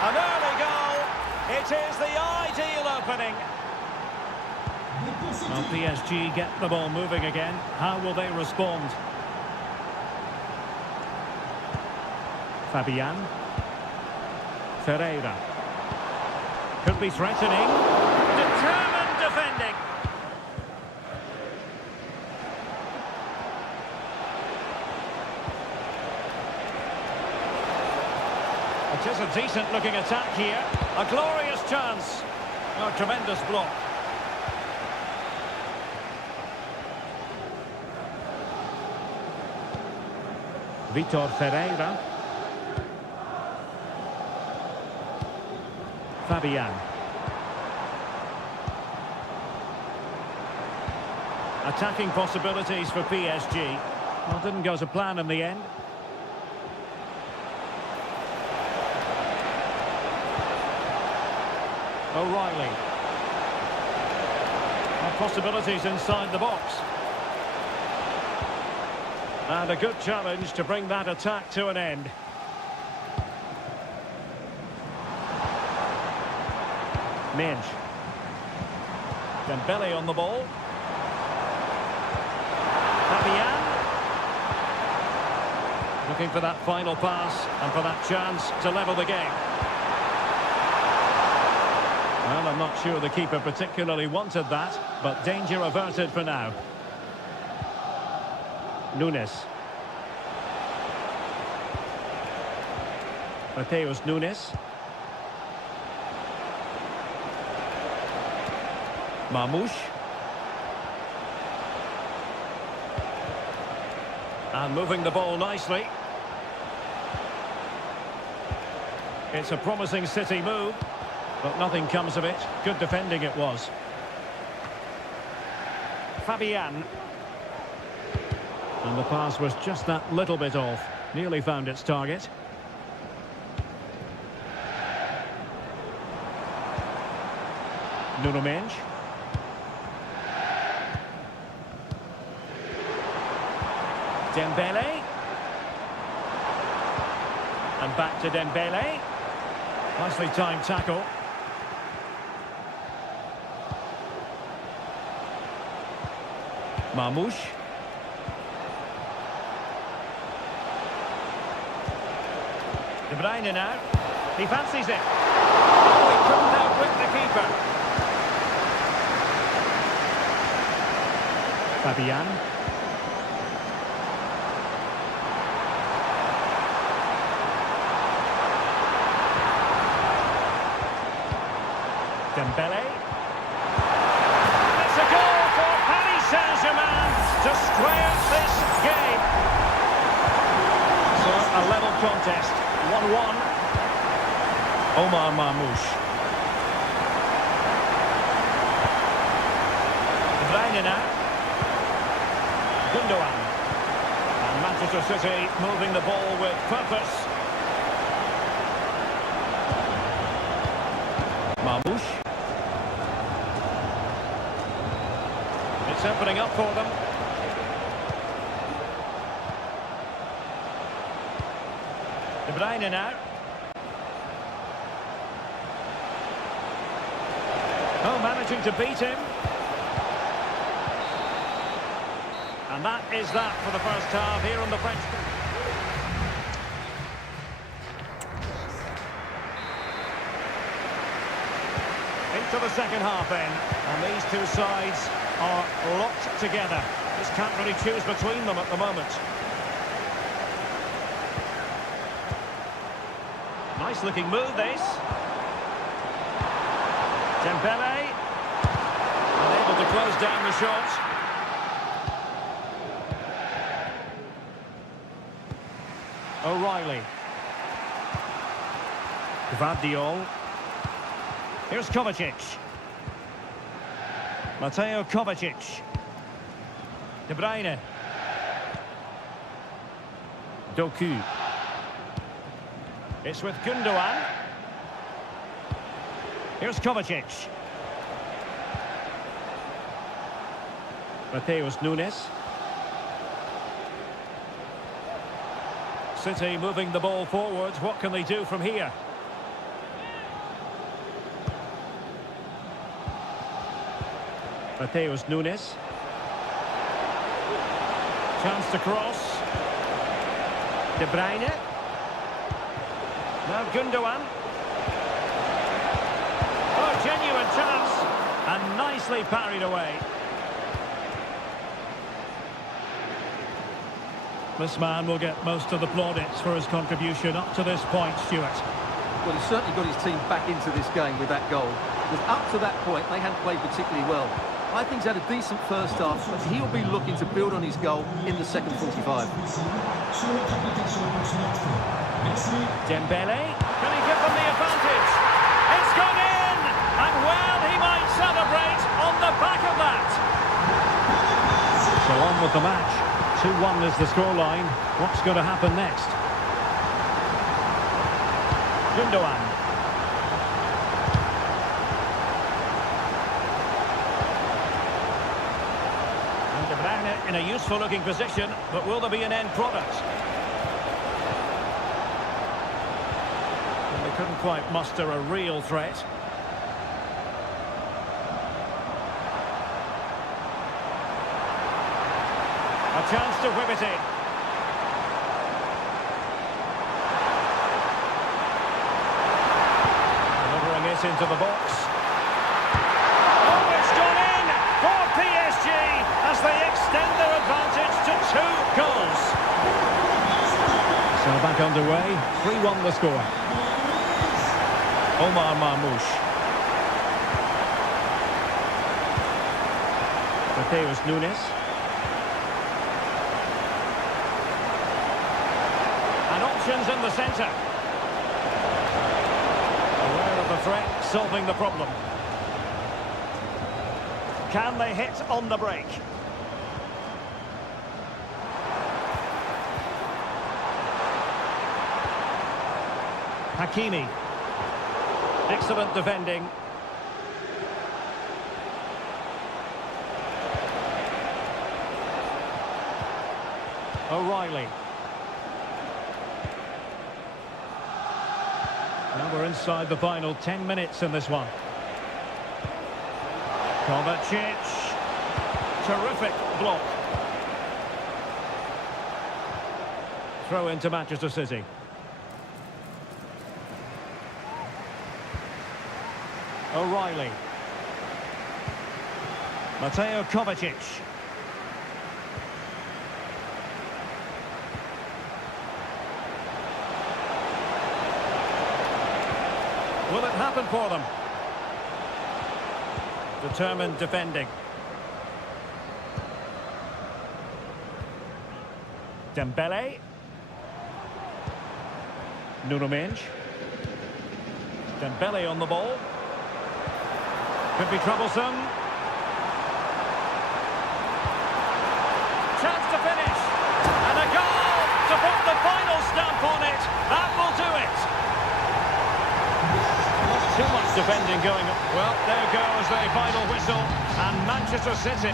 An early goal! It is the ideal opening. Well, PSG get the ball moving again. How will they respond? Fabian. Ferreira. Could be threatening. Determined defending. It is a decent-looking attack here. A glorious chance. A tremendous block. Vitor Ferreira. Fabian. Attacking possibilities for PSG. Well, didn't go to plan in the end. O'Reilly. Possibilities inside the box. And a good challenge to bring that attack to an end. Minge. Dembele on the ball. Fabian. Looking for that final pass and for that chance to level the game. Well, I'm not sure the keeper particularly wanted that, but danger averted for now. Nunes. Mateus Nunes. Marmoush. And moving the ball nicely. It's a promising City move. But nothing comes of it. Good defending it was. Fabian. And the pass was just that little bit off. Nearly found its target. Nuno Mendes. Dembele. And back to Dembele. Nicely timed tackle. Marmoush. De Bruyne now. He fancies it. Oh, he couldn't outwit the keeper. Fabian. Dembele. It's a goal for Paris Saint-Germain to square this game. So a level contest, 1-1. Omar Marmoush. De Bruyne now. Gundogan. And Manchester City moving the ball with purpose. Marmoush. It's opening up for them. De Bruyne now. Oh, managing to beat him. And that is that for the first half here on the French. Into the second half then. And these two sides are locked together. Just can't really choose between them at the moment. Nice looking move this. Dembele. Unable to close down the shot. O'Reilly. Gvardiol. Here's Kovacic. Mateo Kovacic. De Bruyne. Doku. It's with Gundogan. Here's Kovacic. Mateus Nunes. City moving the ball forwards. What can they do from here? Mateus Nunes. Chance to cross. De Bruyne. Now Gundogan. Oh, genuine chance. And nicely parried away. This man will get most of the plaudits for his contribution up to this point, Stuart. Well, he's certainly got his team back into this game with that goal. Because up to that point, they hadn't played particularly well. I think he's had a decent first half, but he'll be looking to build on his goal in the second 45. Dembele, can he give them the advantage? It's gone in! And well, he might celebrate on the back of that. So on with the match. 2-1 is the scoreline. What's going to happen next? Gundogan. And De Bruyne in a useful looking position, but will there be an end product? And they couldn't quite muster a real threat. A chance to whip it in. Delivering it into the box. Oh, it's gone in for PSG as they extend their advantage to 2 goals. So back underway, 3-1 the score. Omar Marmoush. Mateus Nunes. Options in the centre. Aware of the threat, solving the problem. Can they hit on the break? Hakimi. Excellent defending. O'Reilly. Now we're inside the final 10 minutes in this one. Kovacic. Terrific block. Throw into Manchester City. O'Reilly. Mateo Kovacic. Will it happen for them? Determined defending. Dembele. Nuno Mendes. Dembele on the ball. Could be troublesome. Chance to finish. And a goal to put the final stamp on it. That will do it. Not too much defending going on. Well, there goes the final whistle. And Manchester City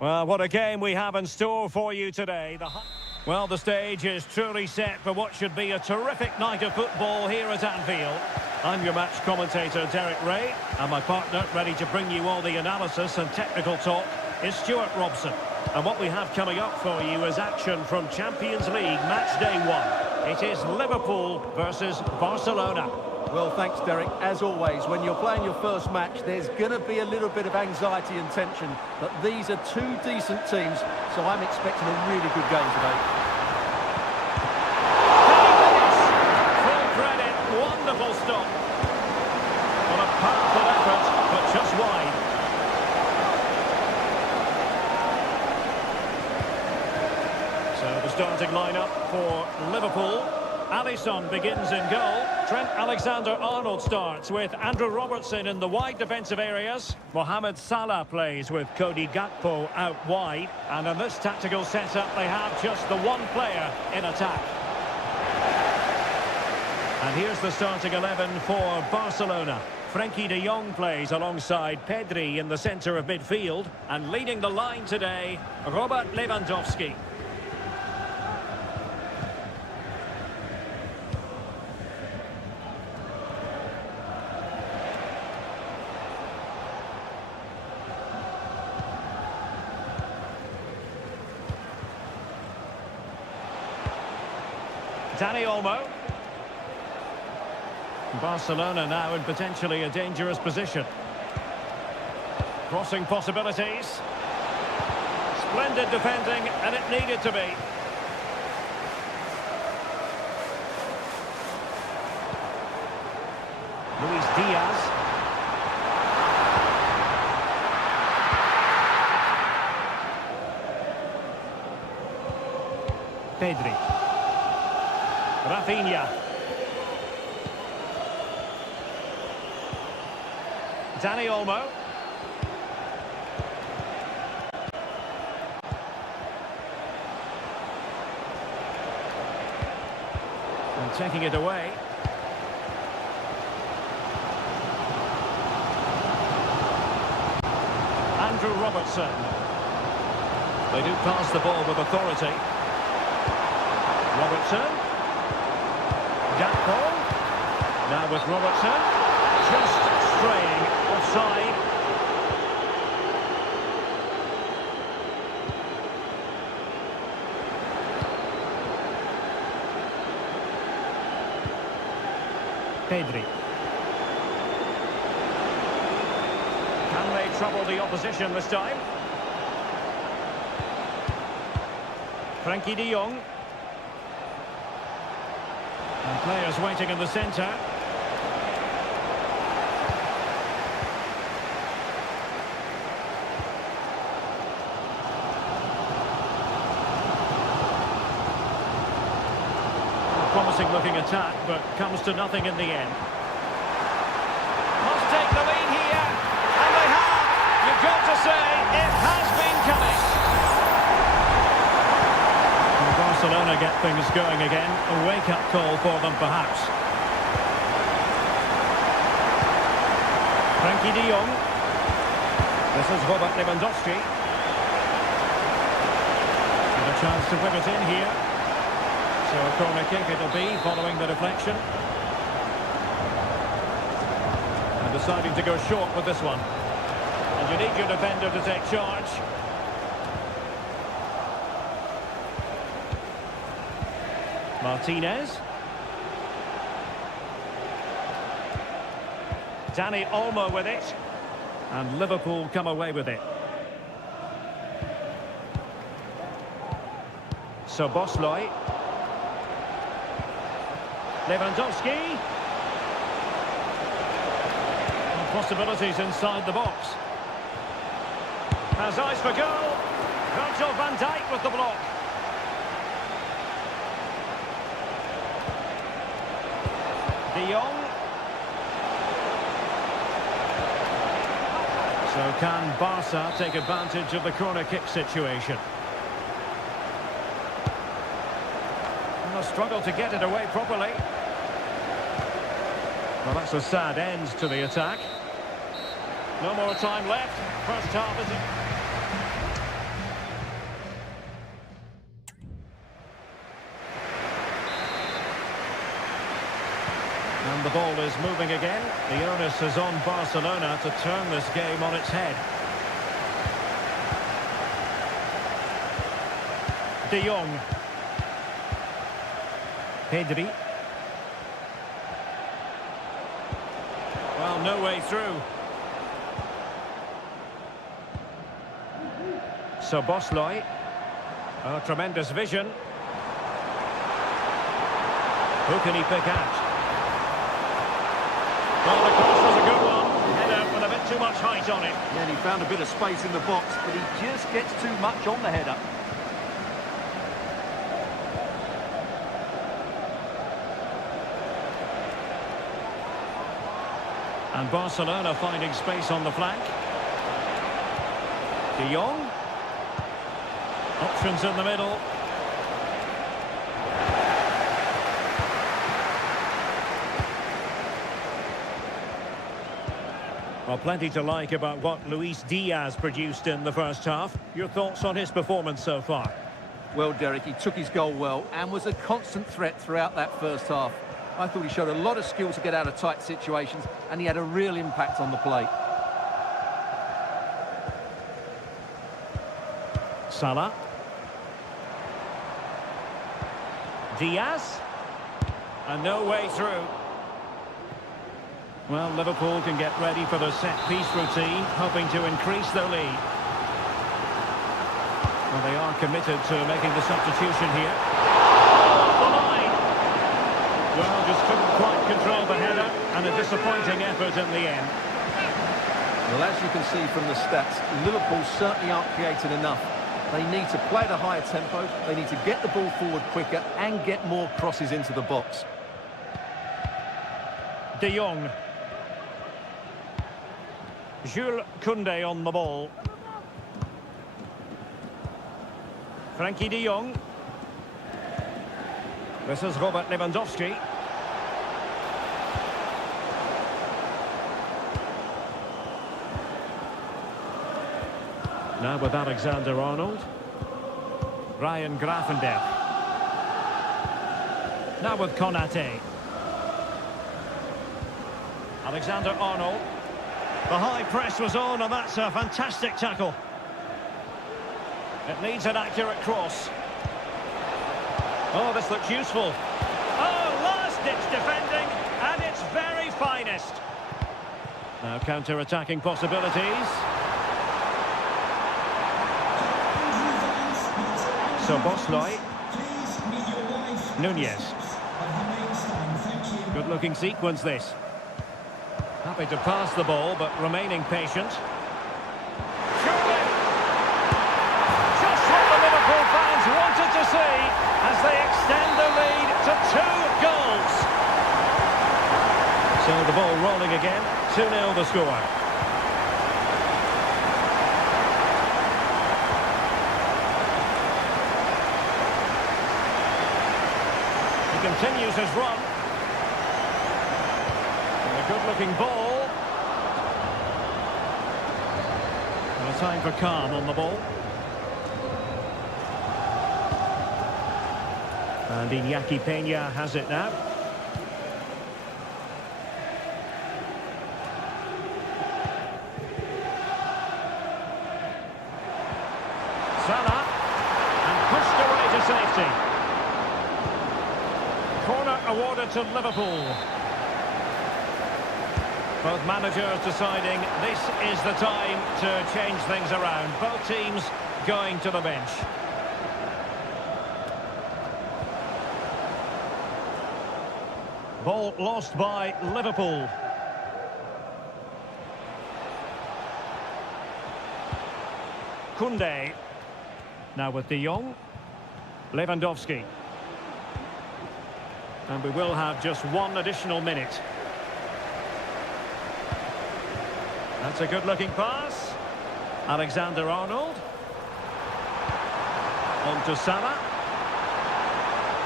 Well, what a game we have in store for you today. Well, the stage is truly set for what should be a terrific night of football here at Anfield. I'm your match commentator, Derek Ray, and my partner, ready to bring you all the analysis and technical talk, is Stuart Robson. And what we have coming up for you is action from Champions League match day 1. It is Liverpool versus Barcelona. Well, thanks, Derek. As always, when you're playing your first match, there's going to be a little bit of anxiety and tension. But these are two decent teams, so I'm expecting a really good game today. Full credit, wonderful stop. What a powerful effort, but just wide. So the starting lineup for Liverpool. Alisson begins in goal. Trent Alexander-Arnold starts with Andrew Robertson in the wide defensive areas. Mohamed Salah plays with Cody Gakpo out wide. And in this tactical setup, they have just the one player in attack. And here's the starting 11 for Barcelona. Frenkie de Jong plays alongside Pedri in the centre of midfield. And leading the line today, Robert Lewandowski. Dani Olmo. Barcelona now in potentially a dangerous position. Crossing possibilities. Splendid defending, and it needed to be. Luis Diaz. Pedri. Rafinha. Dani Olmo. And taking it away. Andrew Robertson. They do pass the ball with authority. Robertson. Gakpo. Now with Robertson. Just straying offside. Pedri. Can they trouble the opposition this time? Frenkie de Jong. And players waiting in the centre. Promising looking attack, but comes to nothing in the end. Must take the lead here, and they have. You've got to say, it has been coming. And Barcelona get things going again. A wake-up call for them, perhaps. Frenkie de Jong. This is Robert Lewandowski. And a chance to whip it in here. So a corner kick it'll be, following the deflection. And deciding to go short with this one. And you need your defender to take charge. Martinez. Dani Olmo with it. And Liverpool come away with it. So Bosley. Lewandowski. And possibilities inside the box. Has eyes for goal. Virgil van Dijk with the block. De Jong. So can Barca take advantage of the corner kick situation? And they'll struggle to get it away properly. Well, that's a sad end to the attack. No more time left. First half is the ball is moving again. The onus is on Barcelona to turn this game on its head. De Jong. Pedri. Well, no way through. So Bosley. Oh, tremendous vision. Who can he pick out? Well, the cross was a good one. Header with a bit too much height on it. Yeah, and he found a bit of space in the box, but he just gets too much on the header. And Barcelona finding space on the flank. De Jong. Options in the middle. Well, plenty to like about what Luis Diaz produced in the first half. Your thoughts on his performance so far? Well, Derek, he took his goal well and was a constant threat throughout that first half. I thought he showed a lot of skill to get out of tight situations, and he had a real impact on the play. Salah. Diaz. And no way through. Well, Liverpool can get ready for their set-piece routine, hoping to increase their lead. Well, they are committed to making the substitution here. Off the line! Well, just couldn't quite control the header, and a disappointing effort in the end. Well, as you can see from the stats, Liverpool certainly aren't creating enough. They need to play at a higher tempo, they need to get the ball forward quicker, and get more crosses into the box. De Jong. Jules Koundé on the ball. Frankie de Jong. This is Robert Lewandowski. Now with Alexander-Arnold. Ryan Gravenberch. Now with Konate. Alexander-Arnold. The high press was on, and that's a fantastic tackle. It needs an accurate cross. Oh, this looks useful. Oh, last-ditch defending, and its very finest. Now counter-attacking possibilities. So Bosley. Nunez. Good-looking sequence, this. Happy to pass the ball, but remaining patient. Surely! Just what the Liverpool fans wanted to see as they extend the lead to 2 goals. So the ball rolling again. 2-0 the score. He continues his run. Good-looking ball. And a time for calm on the ball. And Iñaki Peña has it now. Salah. And pushed away to safety. Corner awarded to Liverpool. Both managers deciding this is the time to change things around. Both teams going to the bench. Ball lost by Liverpool. Koundé. Now with De Jong. Lewandowski. And we will have just 1 additional minute. That's a good-looking pass. Alexander-Arnold. On to Salah.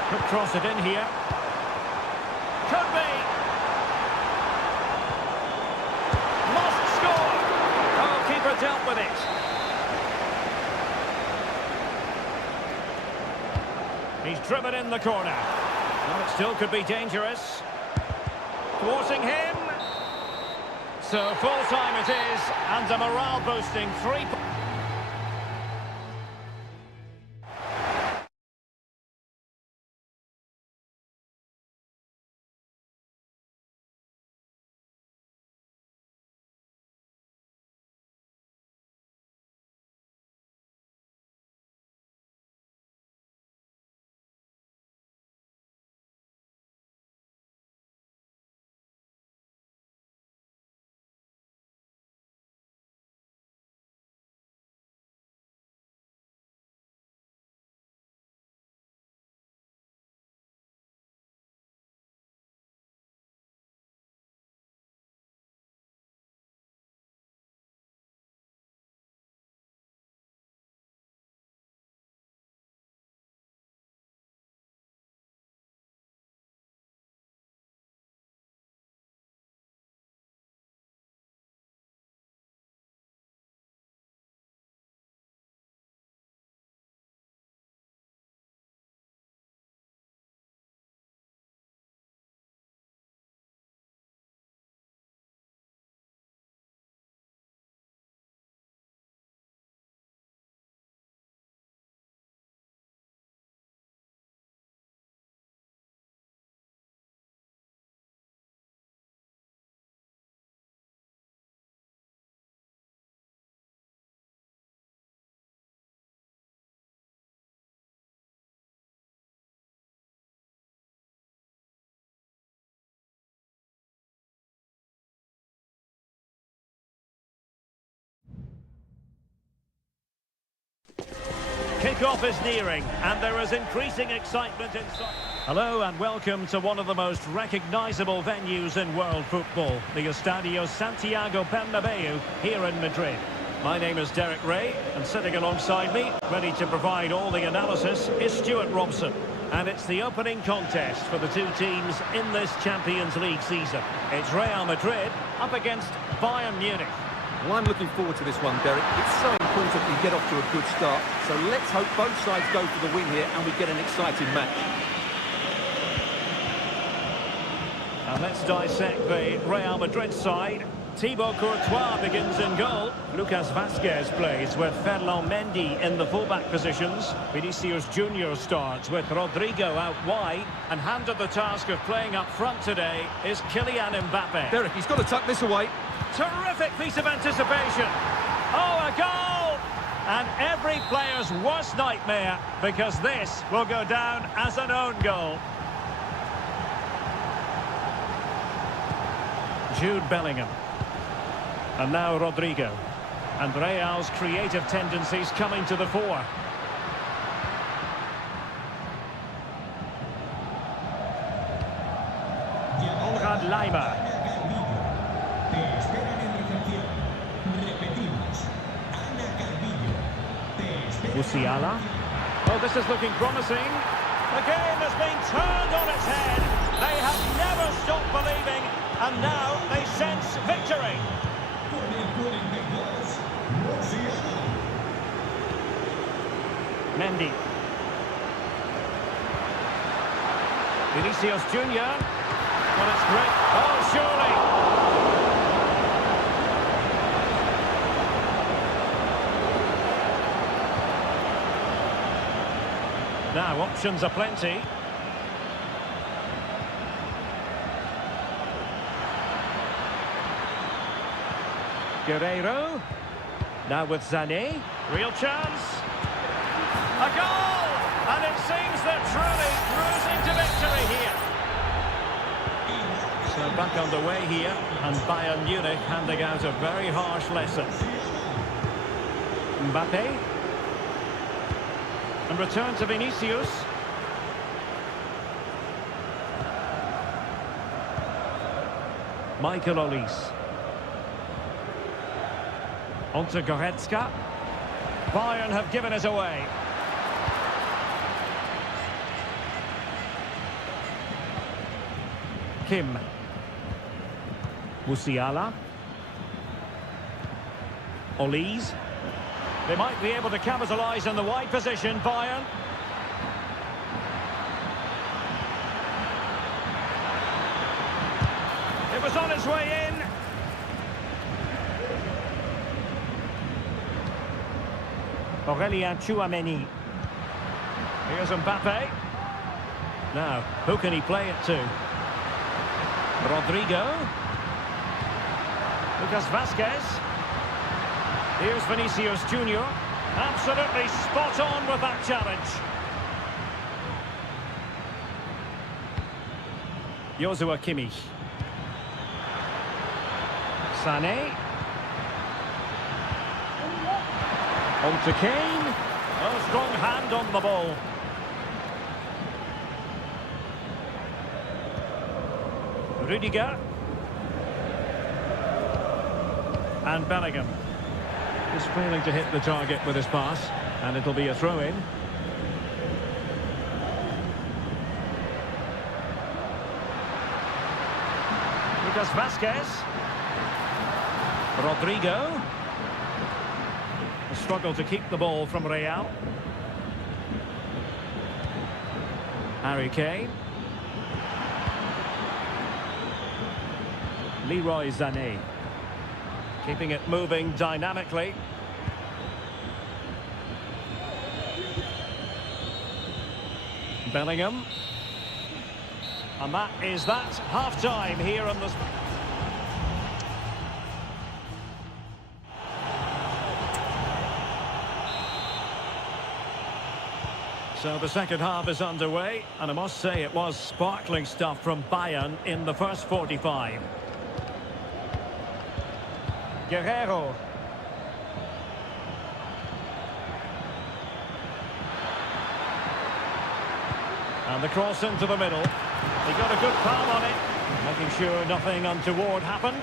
Could cross it in here. Could be. Must score. Oh, keeper dealt with it. He's driven in the corner. Well, it still could be dangerous. thwarting him. So full time it is, and a morale boosting 3 points. Kick-off is nearing, and there is increasing excitement inside. Hello and welcome to one of the most recognisable venues in world football, the Estadio Santiago Bernabeu here in Madrid. My name is Derek Ray, and sitting alongside me, ready to provide all the analysis, is Stuart Robson. And it's the opening contest for the two teams in this Champions League season. It's Real Madrid up against Bayern Munich. Well, I'm looking forward to this one, Derek. It's so important we get off to a good start. So let's hope both sides go for the win here and we get an exciting match. And let's dissect the Real Madrid side. Thibaut Courtois begins in goal. Lucas Vazquez plays with Ferland Mendy in the fullback positions. Vinicius Junior starts with Rodrigo out wide. And handed the task of playing up front today is Kylian Mbappe. Derek, he's got to tuck this away. Terrific piece of anticipation. Oh, a goal! And every player's worst nightmare, because this will go down as an own goal. Jude Bellingham. And now Rodrigo. And Real's creative tendencies coming to the fore. Konrad Laimer. Musiala. Oh, this is looking promising. The game has been turned on its head. They have never stopped believing, and now they sense victory. Mendy. Vinicius Junior. Well, it's great. Oh, surely. Now, options are plenty. Guerreiro. Now with Sané. Real chance. A goal! And it seems they're truly cruising to victory here. So back underway here, and Bayern Munich handing out a very harsh lesson. Mbappe. And return to Vinicius. Michael Olise. On to Goretzka. Bayern have given it away. Kim. Musiala. Olise. They might be able to capitalise on the wide position, Bayern. was on his way in. Aurélien Tchouameni. Here's Mbappe. Now, who can he play it to? Rodrigo. Lucas Vazquez. Here's Vinicius Junior. Absolutely spot on with that challenge. Joshua Kimmich. Sané. On to Kane. A strong hand on the ball. Rudiger. And Bellingham. He's failing to hit the target with his pass, and it'll be a throw-in. Lucas Vazquez. Rodrigo. A struggle to keep the ball from Real. Harry Kane. Leroy Sané. Keeping it moving dynamically. Bellingham. And that is half-time here on the... So the second half is underway, and I must say it was sparkling stuff from Bayern in the first 45. Guerrero. And the cross into the middle. He got a good palm on it, making sure nothing untoward happened.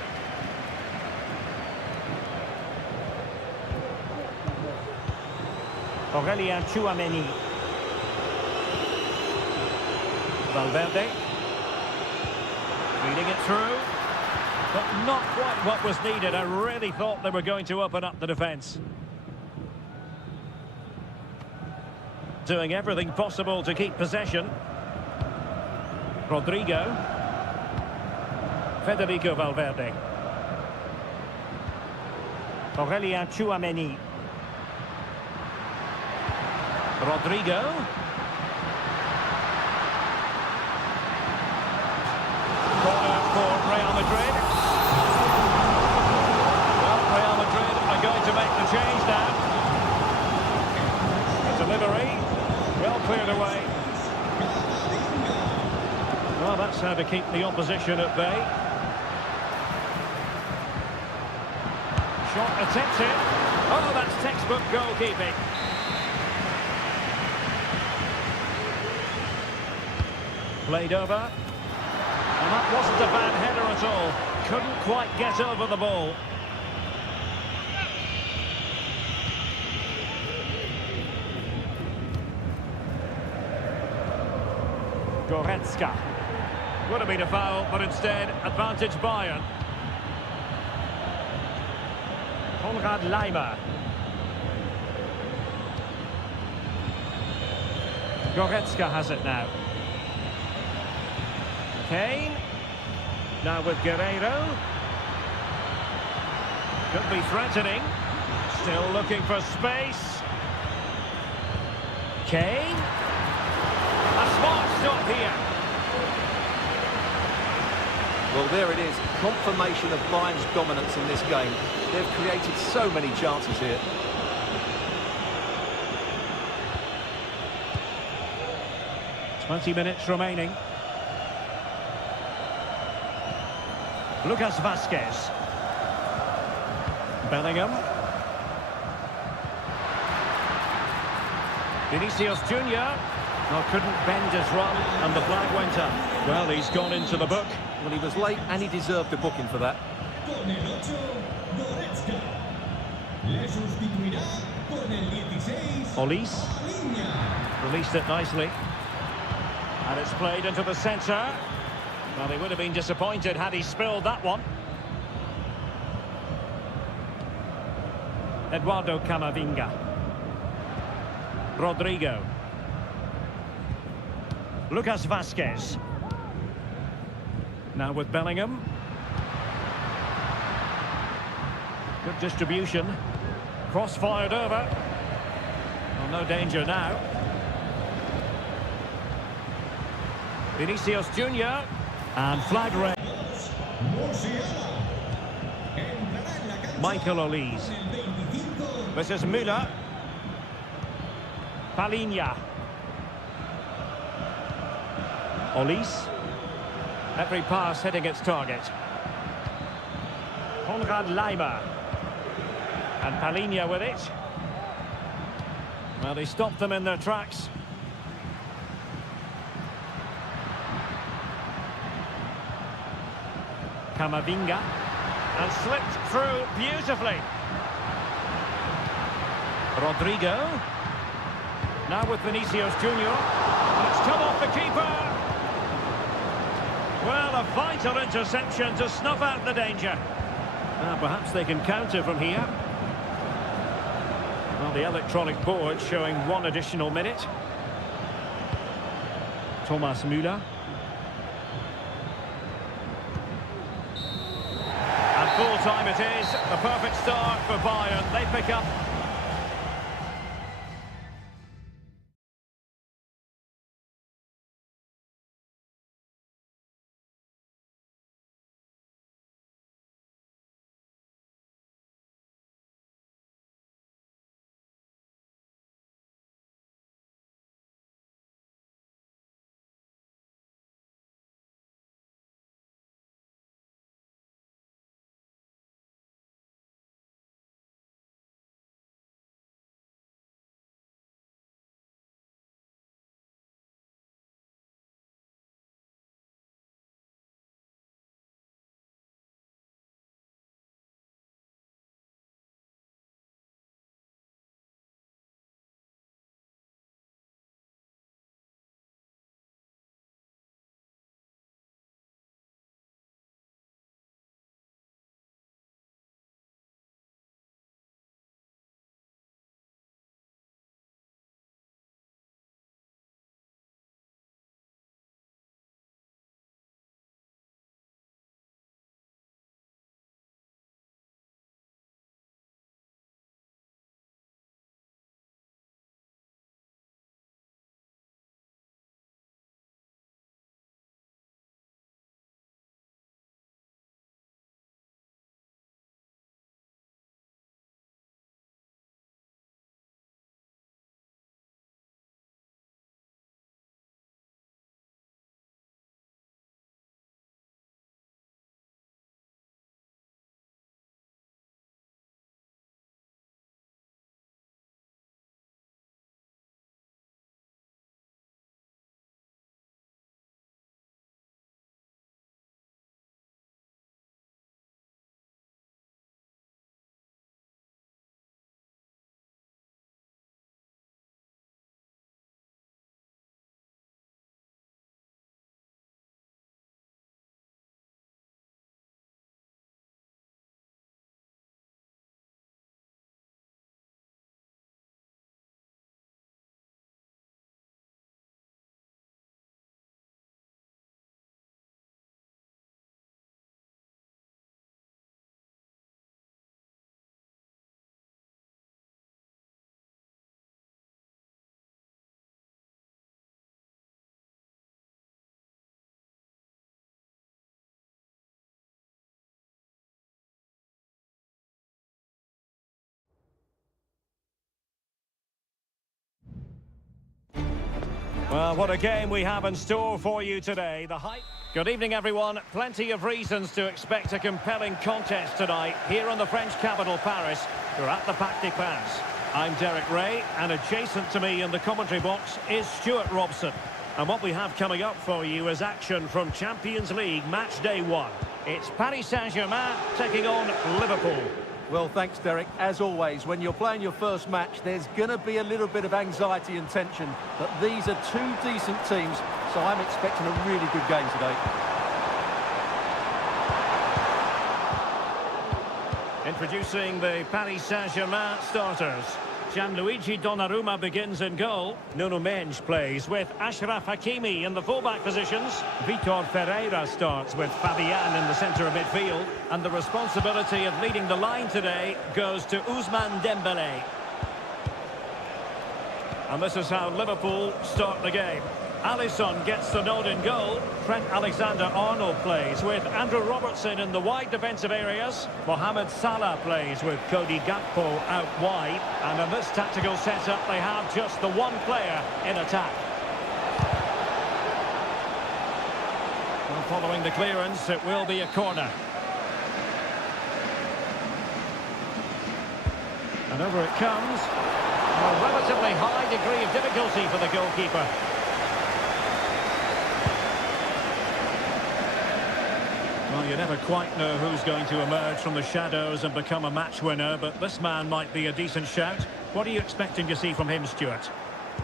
Aurélien Tchouameni. Valverde. Reading it through. But not quite what was needed. I really thought they were going to open up the defence. Doing everything possible to keep possession. Rodrigo. Federico Valverde. Aurélien Tchouameni. Rodrigo. Corner for Real Madrid. Well, Real Madrid are going to make the change now. The delivery, well cleared away. Well, that's how to keep the opposition at bay. Shot attempted. Oh, that's textbook goalkeeping. Played over. And that wasn't a bad header at all. Couldn't quite get over the ball. Goretzka. Would have been a foul, but instead, advantage Bayern. Konrad Laimer. Goretzka has it now. Kane. Now with Guerrero. Could be threatening. Still looking for space. Kane. A smart stop here. Well, there it is. Confirmation of Bayern's dominance in this game. They've created so many chances here. "20 minutes remaining. Lucas Vazquez. Bellingham. Vinicius Junior. Well, couldn't bend his run, and the flag went up. Well, he's gone into the book. Well, he was late, and he deserved a booking for that. Con el 8, Goretzka. Le sustituirá con el 16, Olise. Aliña. Released it nicely. And it's played into the centre. Well, he would have been disappointed had he spilled that one. Eduardo Camavinga. Rodrigo. Lucas Vazquez. Now with Bellingham. Good distribution. Cross fired over. Well, no danger now. Vinicius Junior. And flag raise. Michael Olise. This is Müller. Palinha. Olise. Every pass hitting its target. Konrad Laimer. And Palinha with it. Well, they stopped them in their tracks. Camavinga. And slipped through beautifully. Rodrigo. Now with Vinicius Junior. And it's come off the keeper. Well, a vital interception to snuff out the danger. Now, perhaps they can counter from here. Well, the electronic board showing one additional minute. Thomas Müller. And full time it is. The perfect start for Bayern. They pick up. Well, what a game we have in store for you today. The hype. Good evening, everyone. Plenty of reasons to expect a compelling contest tonight here in the French capital, Paris. We're at the Parc des Princes. I'm Derek Ray, and adjacent to me in the commentary box is Stuart Robson. And what we have coming up for you is action from Champions League match day 1. It's Paris Saint-Germain taking on Liverpool. Well, thanks, Derek. As always, when you're playing your first match, there's going to be a little bit of anxiety and tension. But these are two decent teams, so I'm expecting a really good game today. Introducing the Paris Saint-Germain starters. Gianluigi Donnarumma begins in goal. Nuno Mendes plays with Ashraf Hakimi in the fullback positions. Vitor Ferreira starts with Fabian in the centre of midfield. And the responsibility of leading the line today goes to Ousmane Dembélé. And this is how Liverpool start the game. Alisson gets the nod in goal. Trent Alexander-Arnold plays with Andrew Robertson in the wide defensive areas. Mohamed Salah plays with Cody Gakpo out wide. And in this tactical setup, they have just the one player in attack. Well, following the clearance, it will be a corner. And over it comes. A relatively high degree of difficulty for the goalkeeper. Well, you never quite know who's going to emerge from the shadows and become a match winner, but this man might be a decent shout. What are you expecting to see from him, Stuart?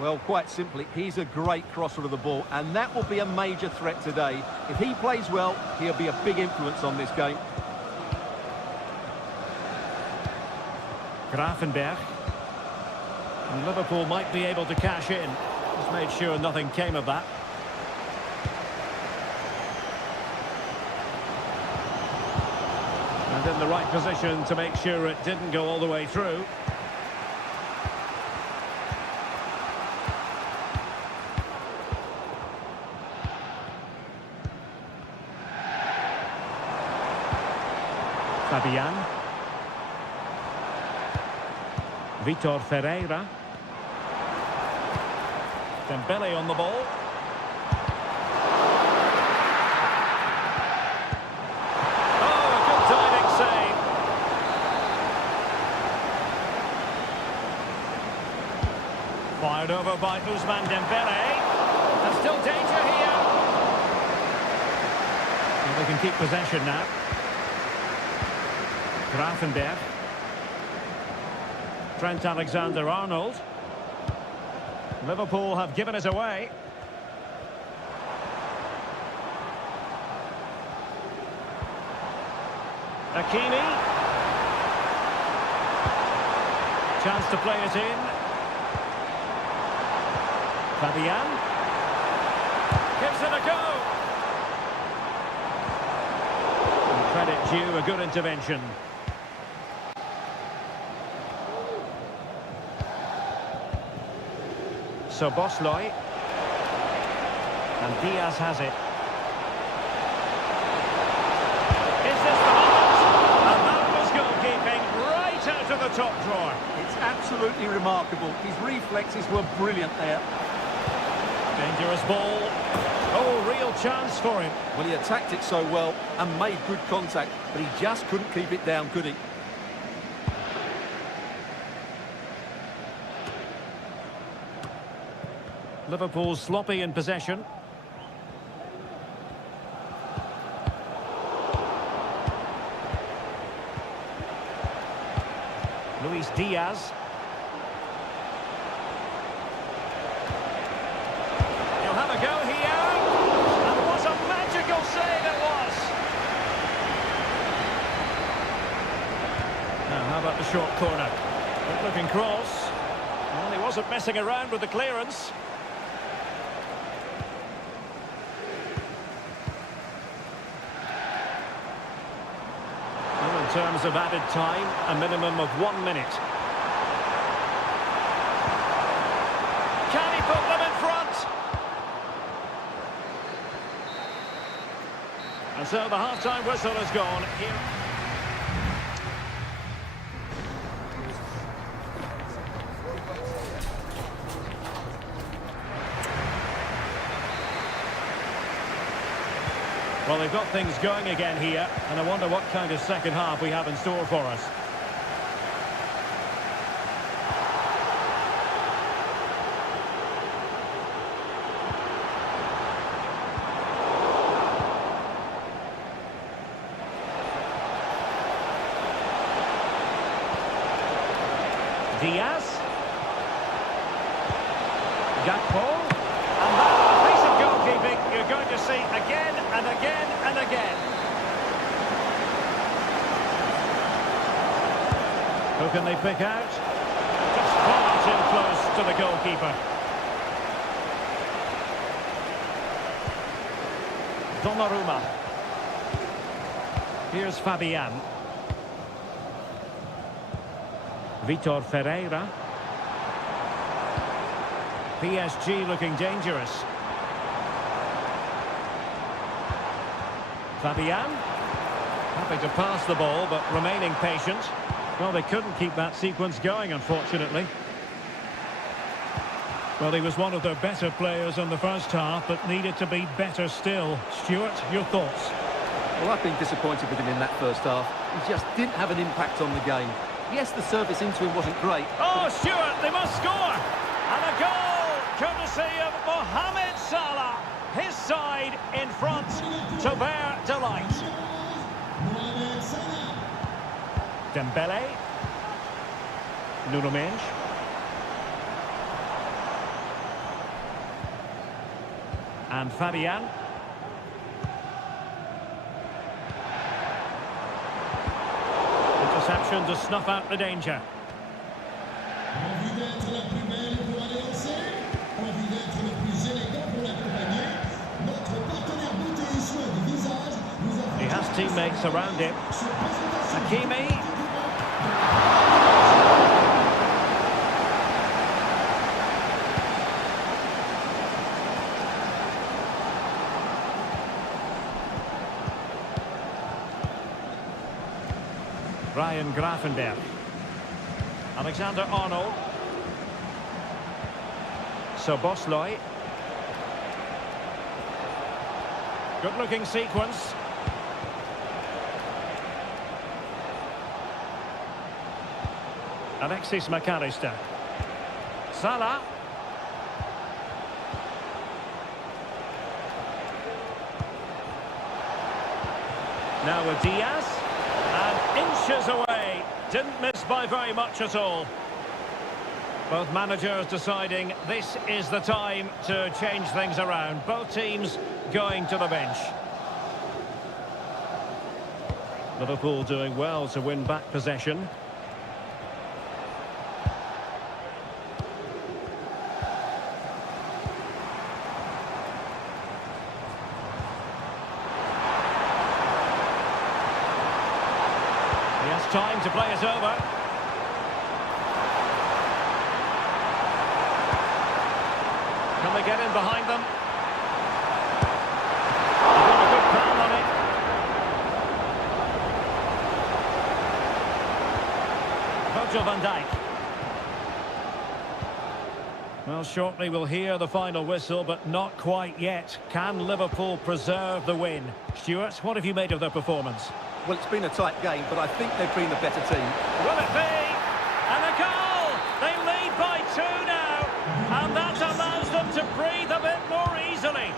Well, quite simply, he's a great crosser of the ball, and that will be a major threat today. If he plays well, he'll be a big influence on this game. Grafenberg. And Liverpool might be able to cash in. Just made sure nothing came of that. And in the right position to make sure it didn't go all the way through. Fabian. Vitor Ferreira. Dembélé on the ball. Oh, a good diving save. Fired over by Ousmane Dembélé. There's still danger here. And they can keep possession now. Grafenberg. Trent Alexander-Arnold. Liverpool have given it away. Hakimi. Chance to play it in. Fabian. Gives it a go. And credit due, a good intervention. So Bosley, and Diaz has it. Is this the moment? And that was goalkeeping right out of the top drawer. It's absolutely remarkable. His reflexes were brilliant there. Dangerous ball. Oh, real chance for him. Well, he attacked it so well and made good contact, but he just couldn't keep it down, could he? Liverpool sloppy in possession. Luis Diaz. He'll have a go here. And what a magical save it was. Now, how about the short corner? Good looking cross. Well, he wasn't messing around with the clearance. In terms of added time, a minimum of 1 minute. Can he put them in front? And so the half-time whistle has gone. Here. Well, they've got things going again here, and I wonder what kind of second half we have in store for us. Diaz. Gakpo. And that piece of goalkeeping you're going to see again and again and again. Who can they pick out? Just too close to the goalkeeper. Donnarumma. Here's Fabian. Vitor Ferreira. PSG looking dangerous. Fabian. Happy to pass the ball, but remaining patient. Well, they couldn't keep that sequence going, unfortunately. Well, he was one of their better players in the first half, but needed to be better still. Stuart, your thoughts? Well, I've been disappointed with him in that first half. He just didn't have an impact on the game. Yes, the service into him wasn't great. Oh, Stuart, they must score! And a goal, courtesy of Mohamed Salah. His side in front to their delight. Dembele. Nuno Mendes. And Fabian. Interception to snuff out the danger. He has teammates around him. Hakimi. Ryan Gravenberg. Alexander-Arnold. Szoboszlai. Good-looking sequence. Alexis McAllister. Salah. Now with Diaz. And inches away. Didn't miss by very much at all. Both managers deciding this is the time to change things around. Both teams going to the bench. Liverpool doing well to win back possession. He has time to play it over. Can they get in behind them? They've got a good plan on it. Virgil van Dijk. Well, shortly we'll hear the final whistle, but not quite yet. Can Liverpool preserve the win? Stuart, what have you made of their performance? Well, it's been a tight game, but I think they've been the better team. Will it be? And a goal! They lead by 2 now, and that allows them to breathe a bit more easily.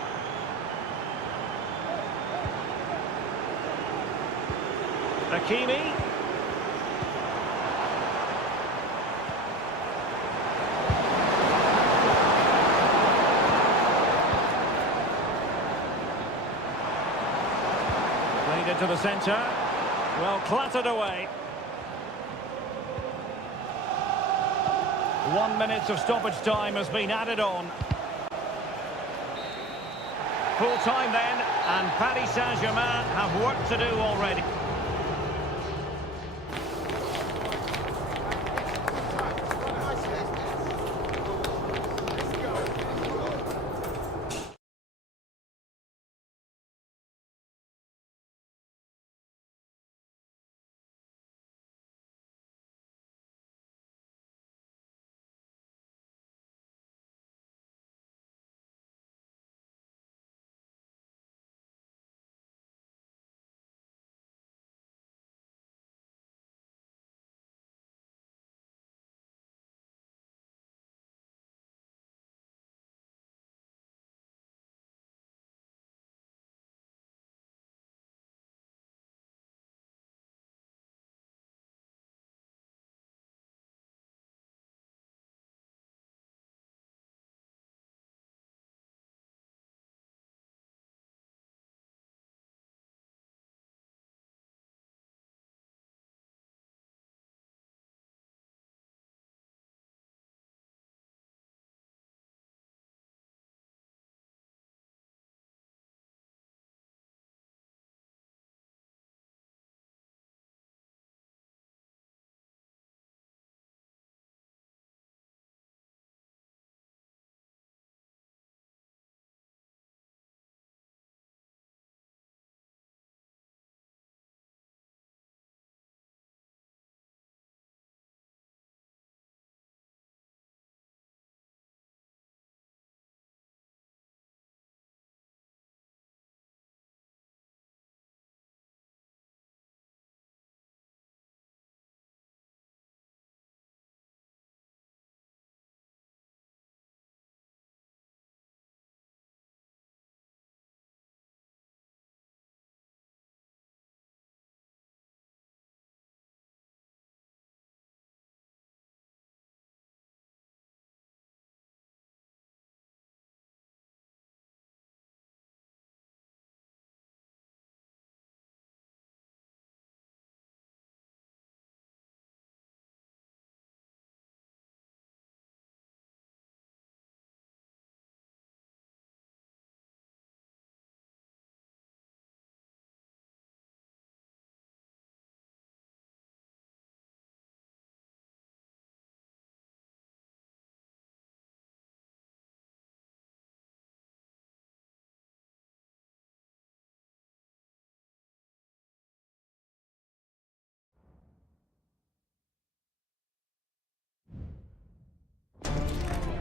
Hakimi. Played it to the centre. Well, clattered away. 1 minute of stoppage time has been added on. Full time then, and Paris Saint-Germain have work to do already.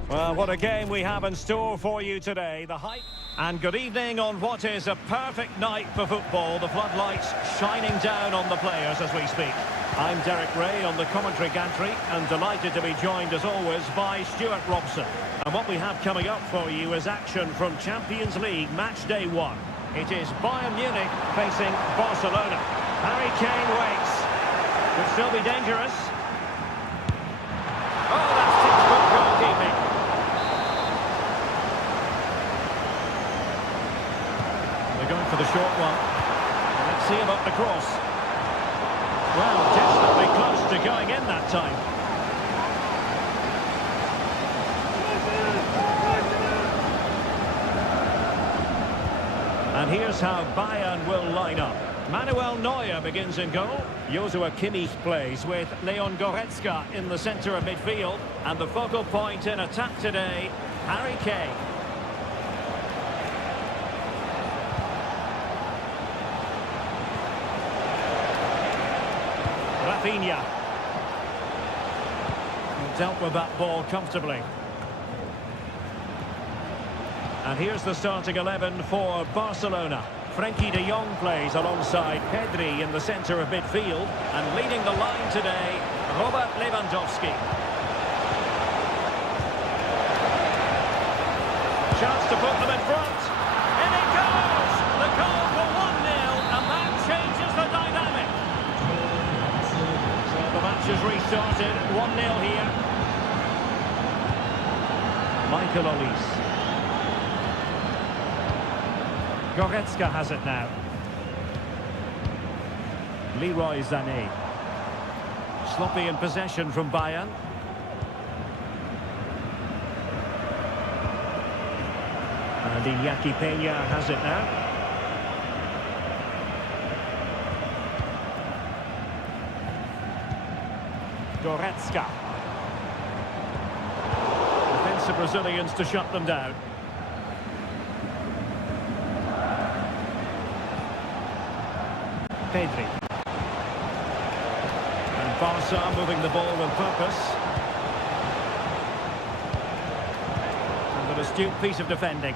Well, what a game we have in store for you today. The hype. And good evening on what is a perfect night for football. The floodlights shining down on the players as we speak. I'm Derek Ray on the commentary gantry and delighted to be joined as always by Stuart Robson. And what we have coming up for you is action from Champions League match day 1. It is Bayern Munich facing Barcelona. Harry Kane waits. Could still be dangerous. Oh, that's textbook goalkeeping. They're going for the short one. Let's see about the cross. Well, desperately close to going in that time. And here's how Bayern will line up. Manuel Neuer begins in goal. Joshua Kimmich plays with Leon Goretzka in the centre of midfield. And the focal point in attack today, Harry Kane. Rafinha. Dealt with that ball comfortably. And here's the starting 11 for Barcelona. Frenkie de Jong plays alongside Pedri in the centre of midfield. And leading the line today, Robert Lewandowski. Chance to put them in front. In it goes! The goal for 1-0, and that changes the dynamic. So the match is restarted. 1-0 here. Michael Olise. Goretzka has it now. Leroy Sané. Sloppy in possession from Bayern. And Iñaki Peña has it now. Goretzka. Defensive Brazilians to shut them down. Pedri. And Barca moving the ball with purpose. And an astute piece of defending.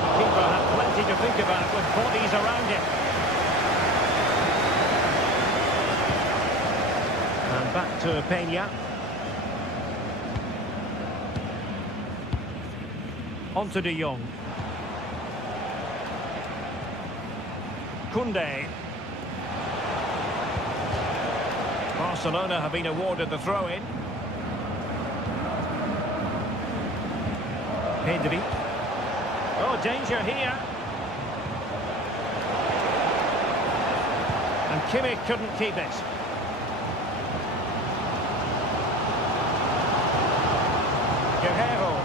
The keeper had plenty to think about with bodies around him. And back to Peña. On to de Jong. Koundé. Barcelona have been awarded the throw-in. Pedri. Oh, danger here. And Kimmich couldn't keep it. Guerrero.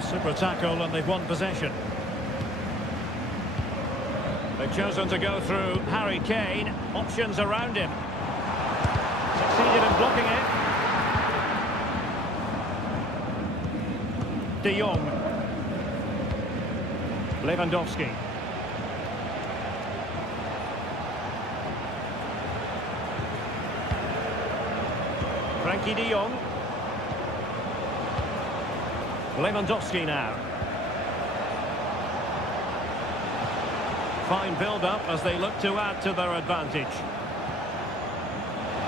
Super tackle and they've won possession. They've chosen to go through Harry Kane. Options around him. Succeeded in blocking it. De Jong. Lewandowski. Frenkie de Jong. Lewandowski now. Fine build-up as they look to add to their advantage.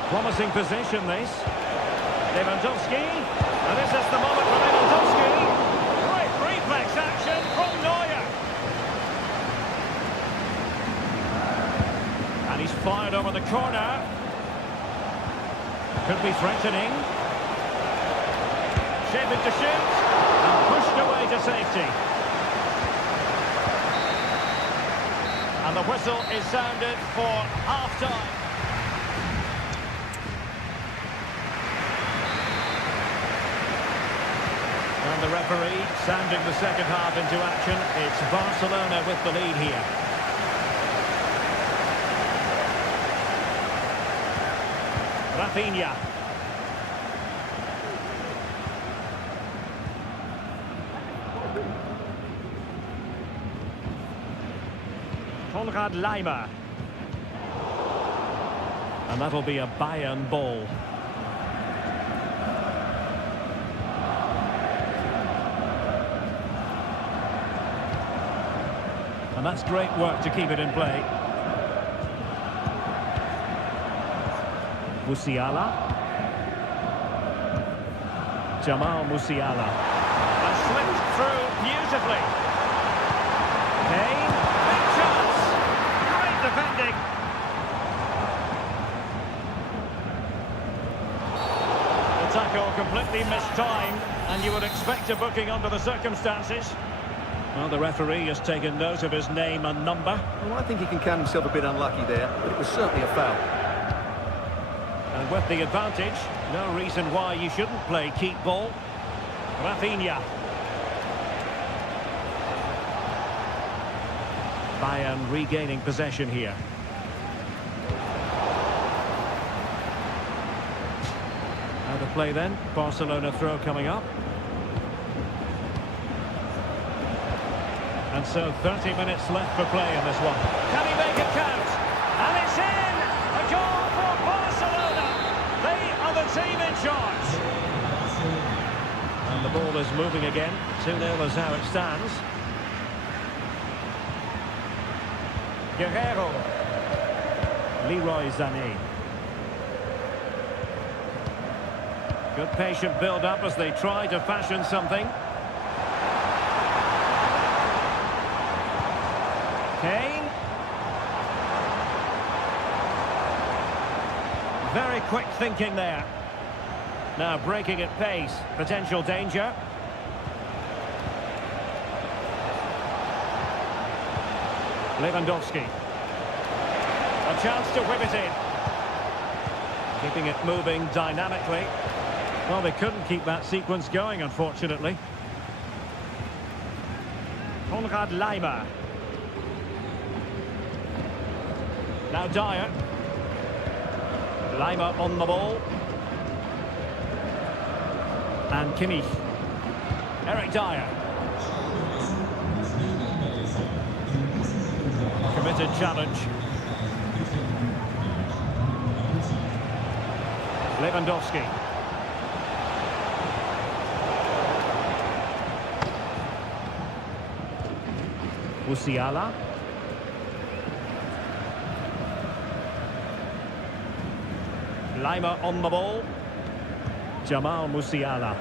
Promising position this. Lewandowski. And this is the moment for Lewandowski. Great reflex action from Neuer. And he's fired over the corner. Could be threatening. Shaping to shoot. And pushed away to safety. And the whistle is sounded for half-time. And the referee sounding the second half into action. It's Barcelona with the lead here. Rafinha. Konrad Laimer. And that'll be a Bayern ball. And that's great work to keep it in play. Musiala. Jamal Musiala. And slipped through beautifully. Kane. Big chance. Great defending. The tackle completely mistimed, and you would expect a booking under the circumstances. Well, the referee has taken note of his name and number. Well, I think he can count himself a bit unlucky there, but it was certainly a foul. And with the advantage, no reason why you shouldn't play keep ball. Rafinha. Bayern regaining possession here. How to play then? Barcelona throw coming up. And so 30 minutes left for play in this one. Can he make it count? And it's in! A goal for Barcelona! They are the team in charge. And the ball is moving again. 2-0 is how it stands. Guerrero. Leroy Sané. Good patient build-up as they try to fashion something. Kane. Very quick thinking there. Now breaking at pace. Potential danger. Lewandowski. A chance to whip it in. Keeping it moving dynamically. Well, they couldn't keep that sequence going, unfortunately. Konrad Laimer. Now Dyer. Laimer on the ball. And Kimmich. Eric Dyer. Committed challenge. Lewandowski. Musiala. Laimer on the ball. Jamal Musiala.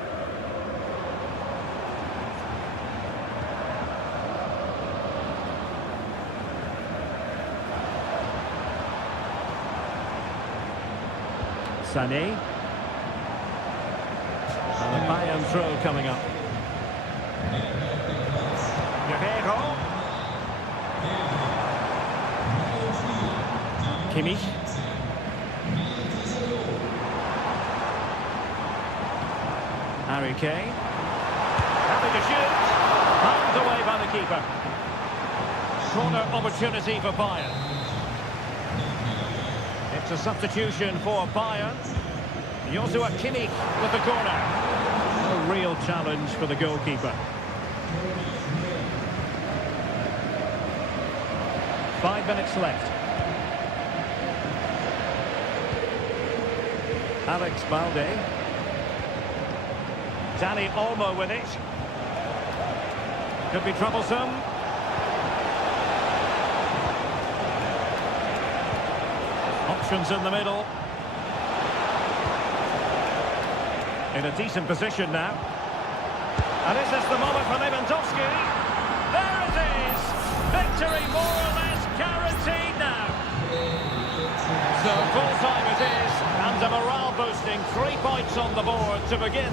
Sané. And the Bayern throw coming up. Guerrero. Kimmich. Harry Kane. Happy to shoot. Found away by the keeper. Corner opportunity for Bayern. It's a substitution for Bayern. Joshua Kimmich with the corner. A real challenge for the goalkeeper. 5 minutes left. Alex Balde. Dani Olmo with it. Could be troublesome. Options in the middle. In a decent position now. And is this the moment for Lewandowski? There it is! Victory more or less guaranteed now. So full time it is, and a morale boosting 3 points on the board to begin.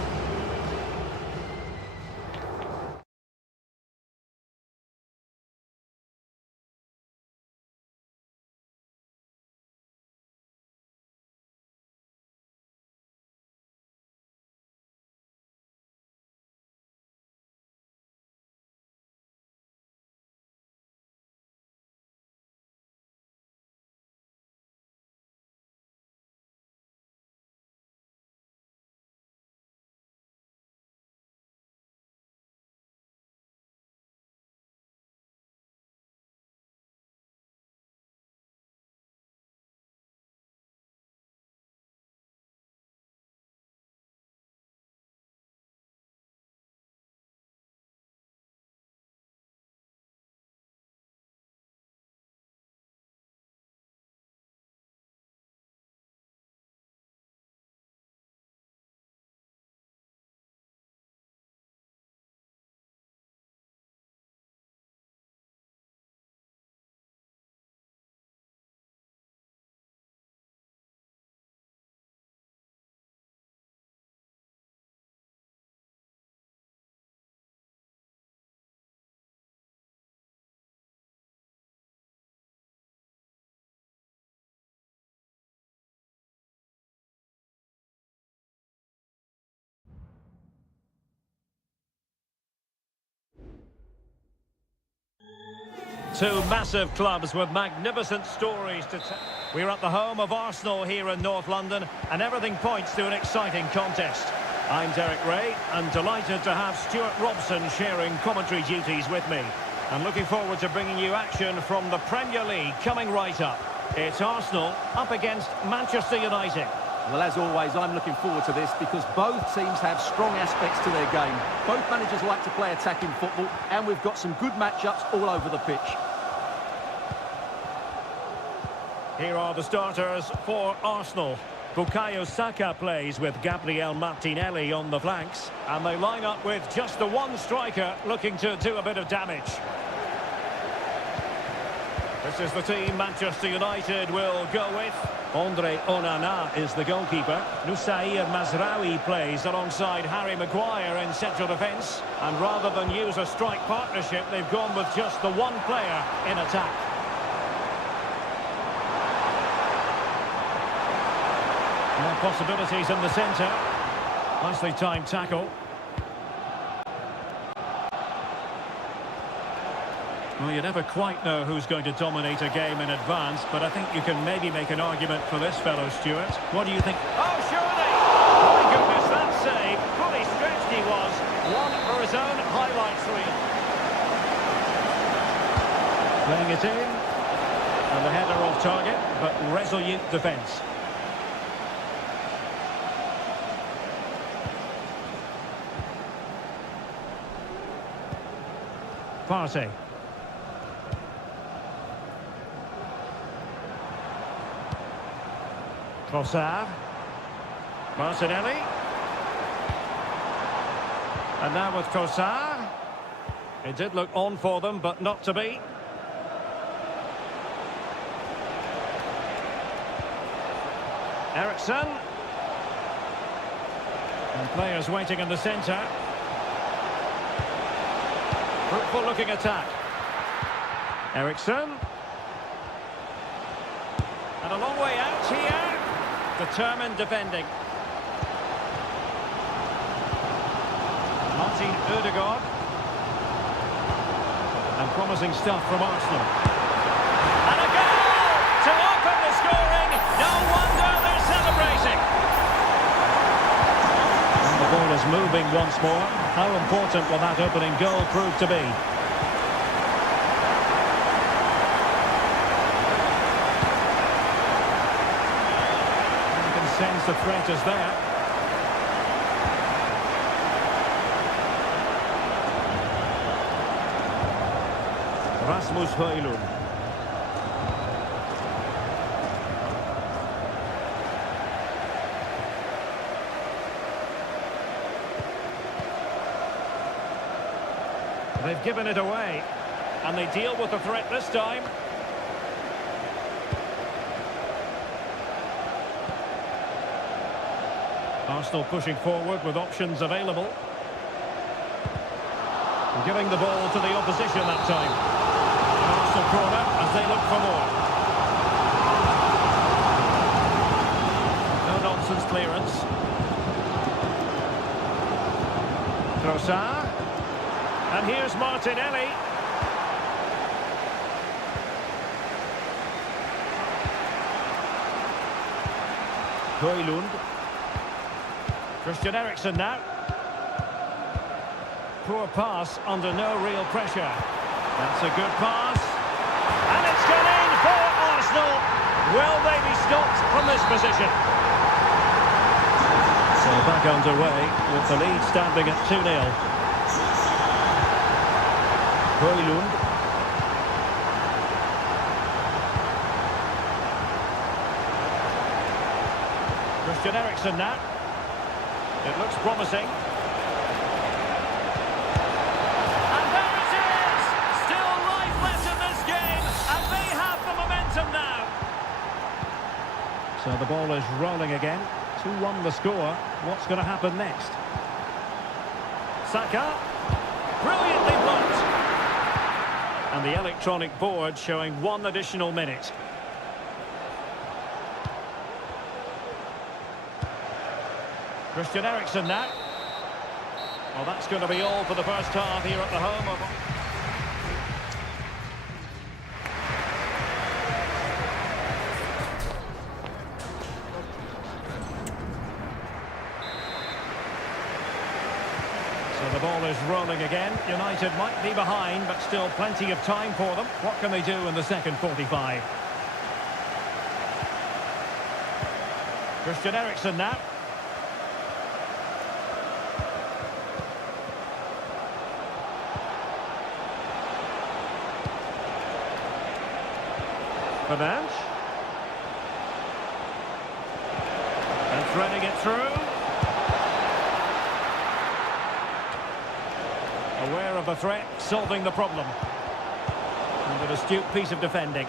Two massive clubs with magnificent stories to tell. We're at the home of Arsenal here in North London, and everything points to an exciting contest. I'm Derek Ray, and delighted to have Stuart Robson sharing commentary duties with me. And looking forward to bringing you action from the Premier League coming right up. It's Arsenal up against Manchester United. Well, as always, I'm looking forward to this because both teams have strong aspects to their game. Both managers like to play attacking football, and we've got some good matchups all over the pitch. Here are the starters for Arsenal. Bukayo Saka plays with Gabriel Martinelli on the flanks. And they line up with just the one striker looking to do a bit of damage. This is the team Manchester United will go with. Andre Onana is the goalkeeper. Nusair Mazraoui plays alongside Harry Maguire in central defence. And rather than use a strike partnership, they've gone with just the one player in attack. More possibilities in the centre. Nicely timed tackle. Well, you never quite know who's going to dominate a game in advance, but I think you can maybe make an argument for this fellow, Stuart. What do you think? Oh, surely! My goodness, that save. Fully stretched he was. One for his own highlights reel. Playing it in. And the header off target, but resolute defence. Partey. Trossard. Martinelli. And now with Trossard. It did look on for them, but not to be. Ericsson. And players waiting in the centre. Fruitful looking attack. Ericsson. And a long way out here. Determined defending. Martin Ødegaard. And promising stuff from Arsenal. And a goal to open the scoring. No wonder they're celebrating. And the ball is moving once more. How important will that opening goal prove to be? Sense the threat is there. Rasmus Højlund. They've given it away, and they deal with the threat this time. Arsenal pushing forward with options available. Giving the ball to the opposition that time. An Arsenal corner as they look for more. No-nonsense clearance. Trossard. And here's Martinelli. Højlund. Christian Eriksen now. Poor pass under no real pressure. That's a good pass. And it's gone in for Arsenal. Will they be stopped from this position? So back underway with the lead standing at 2-0. Højlund. Christian Eriksen now. It looks promising. And there it is! Still life left in this game, and they have the momentum now. So the ball is rolling again. 2-1 the score. What's going to happen next? Saka. Brilliantly blocked. And the electronic board showing 1 additional minute. Christian Eriksen now. Well, that's going to be all for the first half here at the home of... So the ball is rolling again. United might be behind, but still plenty of time for them. What can they do in the second 45? Christian Eriksen now. Fernandes. And threading it through. Aware of the threat, solving the problem. And an astute piece of defending.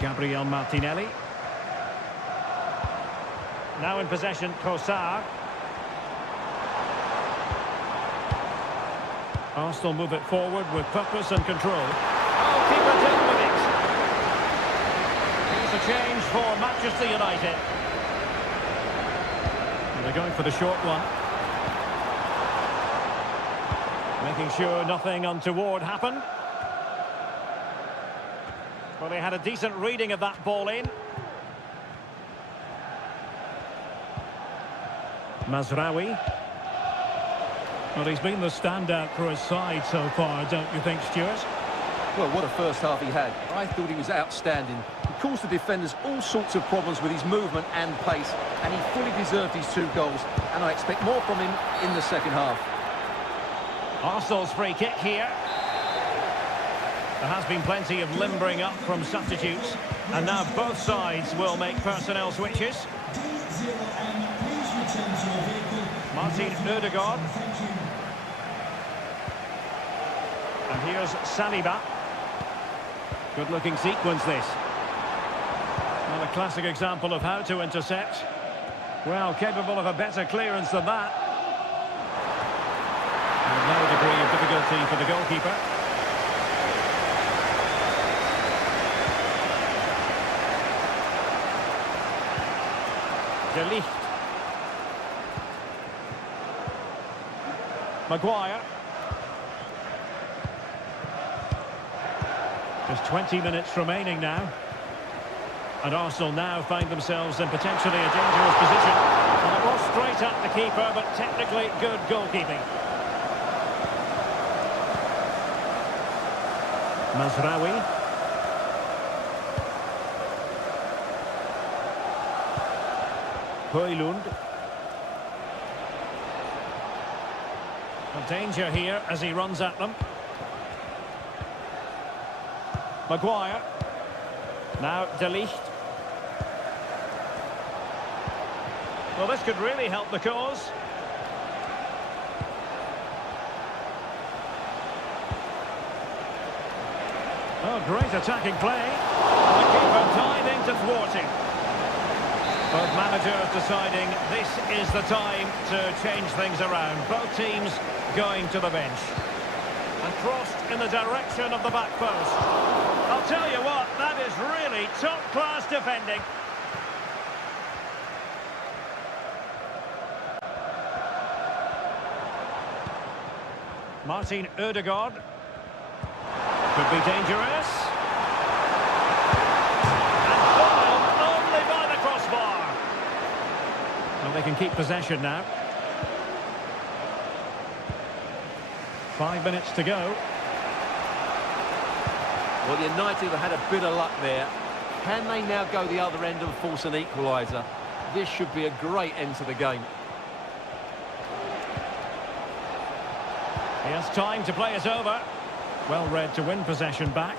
Gabriel Martinelli. Now in possession, Kossar. Arsenal move it forward with purpose and control. Oh, keeper dealt with it. Here's a change for Manchester United. And they're going for the short one. Making sure nothing untoward happened. Well, they had a decent reading of that ball in. Mazraoui. Well, he's been the standout for his side so far, don't you think, Stuart? Well, what a first half he had. I thought he was outstanding. He caused the defenders all sorts of problems with his movement and pace, and he fully deserved his 2 goals, and I expect more from him in the second half. Arsenal's free kick here. There has been plenty of limbering up from substitutes, and now both sides will make personnel switches. Martin Ødegaard. And here's Saliba. Good-looking sequence, this. Well, a classic example of how to intercept. Well, capable of a better clearance than that. And no degree of difficulty for the goalkeeper. De Ligt. Maguire. There's 20 minutes remaining now. And Arsenal now find themselves in potentially a dangerous position. And it was straight at the keeper, but technically good goalkeeping. Mazraoui. Højlund. A danger here as he runs at them. Maguire. Now De Ligt. Well, this could really help the cause. Oh, great attacking play. The keeper diving to thwarting. Both managers deciding this is the time to change things around. Both teams going to the bench. And crossed in the direction of the back post. I'll tell you what, that is really top-class defending. Martin Ødegaard. Could be dangerous. And foiled only by the crossbar. Well, they can keep possession now. 5 minutes to go. Well, United have had a bit of luck there. Can they now go the other end and force an equaliser? This should be a great end to the game. He has time to play it over. Well read to win possession back.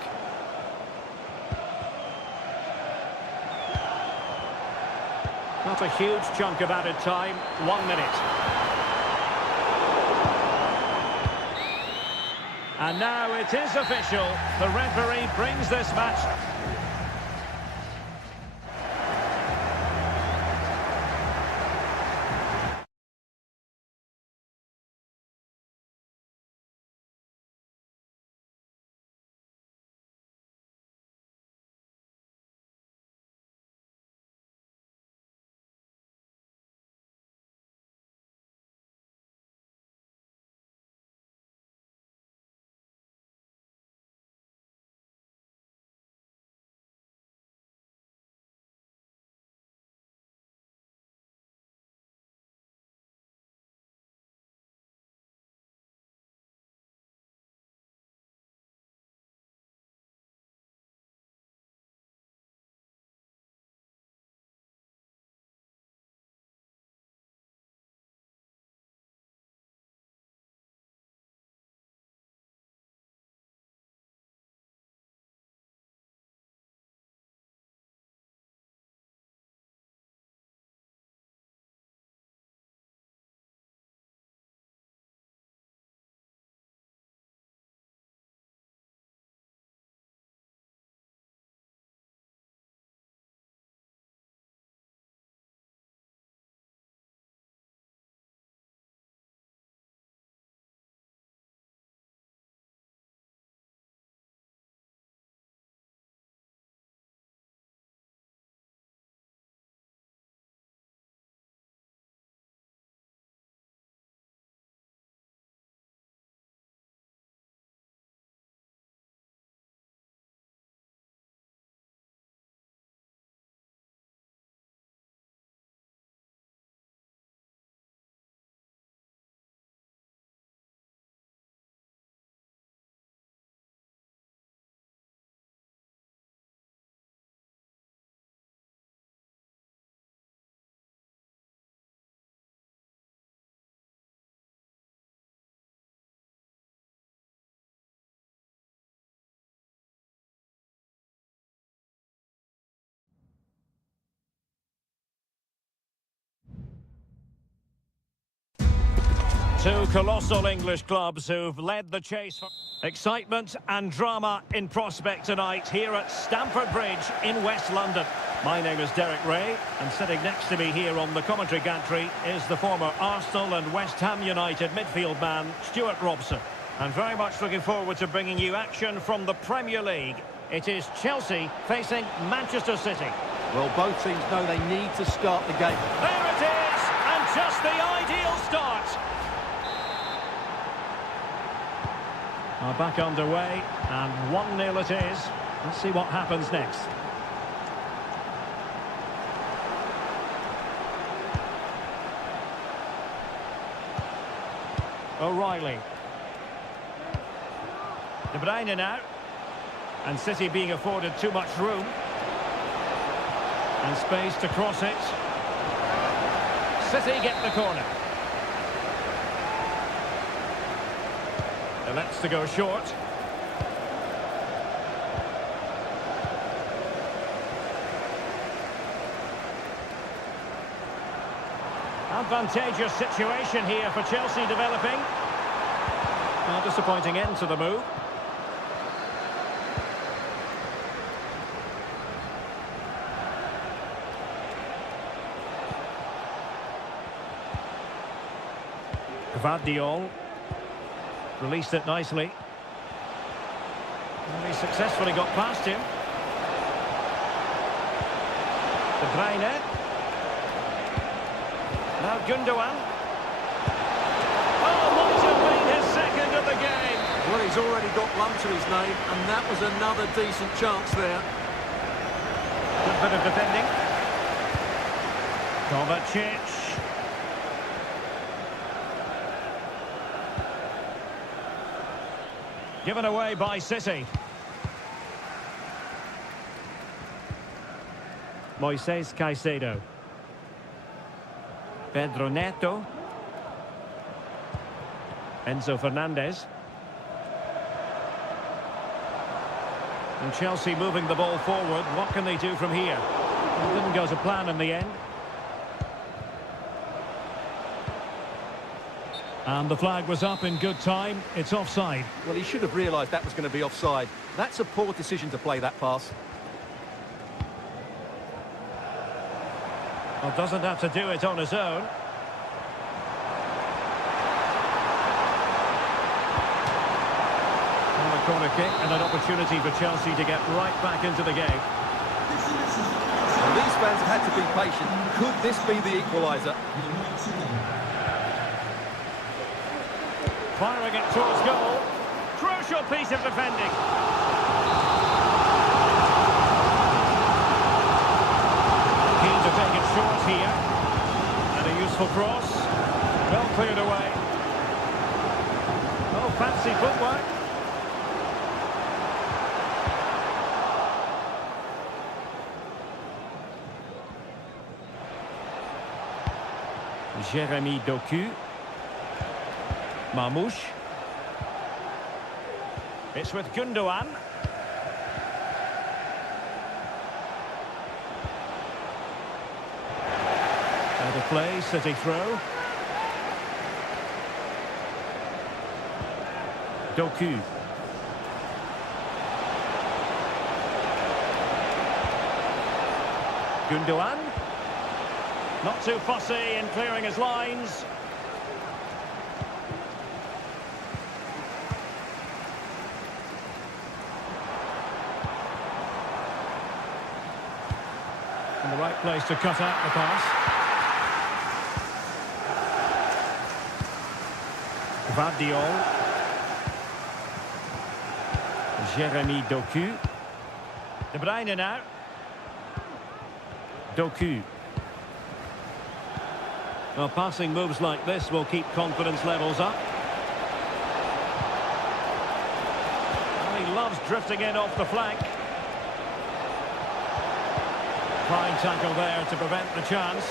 Not a huge chunk of added time. 1 minute. And now it is official. The referee brings this match Two colossal English clubs who've led the chase for excitement and drama in prospect tonight here at Stamford Bridge in West London. My name is Derek Ray, and sitting next to me here on the commentary gantry is the former Arsenal and West Ham United midfield man, Stuart Robson. And very much looking forward to bringing you action from the Premier League. It is Chelsea facing Manchester City. Well, both teams know they need to start the game. There it is, and just the ideal start. Are back underway, and 1-0 it is. Let's see what happens next. O'Reilly. De Bruyne now. And City being afforded too much room. And space to cross it. City get the corner. Elects to go short. Advantageous situation here for Chelsea developing. A disappointing end to the move. Gvardiol released it nicely. And he successfully got past him. De Bruyne. Now Gundogan. Oh, might have been his second of the game. Well, he's already got one to his name, and that was another decent chance there. Good bit of defending. Kovacic. Given away by City. Moises Caicedo. Pedro Neto. Enzo Fernandez. And Chelsea moving the ball forward. What can they do from here? It didn't go to plan in the end. And the flag was up in good time. It's offside. Well, he should have realised that was going to be offside. That's a poor decision to play that pass. Well, doesn't have to do it on his own. And a corner kick and an opportunity for Chelsea to get right back into the game. Well, these fans have had to be patient. Could this be the equaliser? Firing it towards goal. Crucial piece of defending. Keen to take it short here. And a useful cross. Well cleared away. Oh, fancy footwork. Jérémy Doku. Mamouche. It's with Gundogan. Out of play, City throw. Doku. Gundogan. Not too fussy in clearing his lines. In the right place to cut out the pass. Gvardiol. Jérémy Doku. De Bruyne now. Doku. Well, passing moves like this will keep confidence levels up. Well, he loves drifting in off the flank. Fine tackle there to prevent the chance.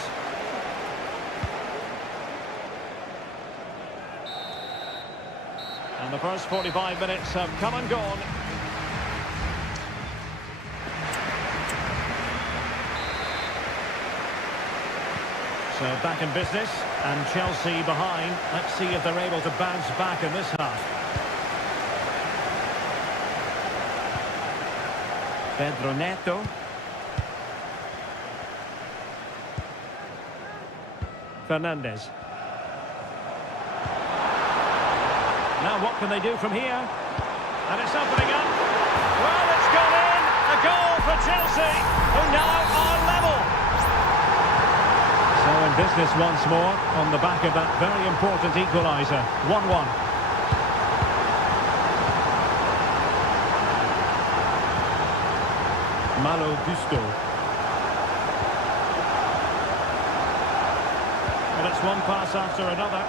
And the first 45 minutes have come and gone. So back in business, and Chelsea behind. Let's see if they're able to bounce back in this half. Pedro Neto. Fernandez. Now what can they do from here? And it's opening up. Well, it's gone in. A goal for Chelsea, who now are level. So in business once more on the back of that very important equaliser. 1-1. Malo Gusto. Well, it's one pass after another.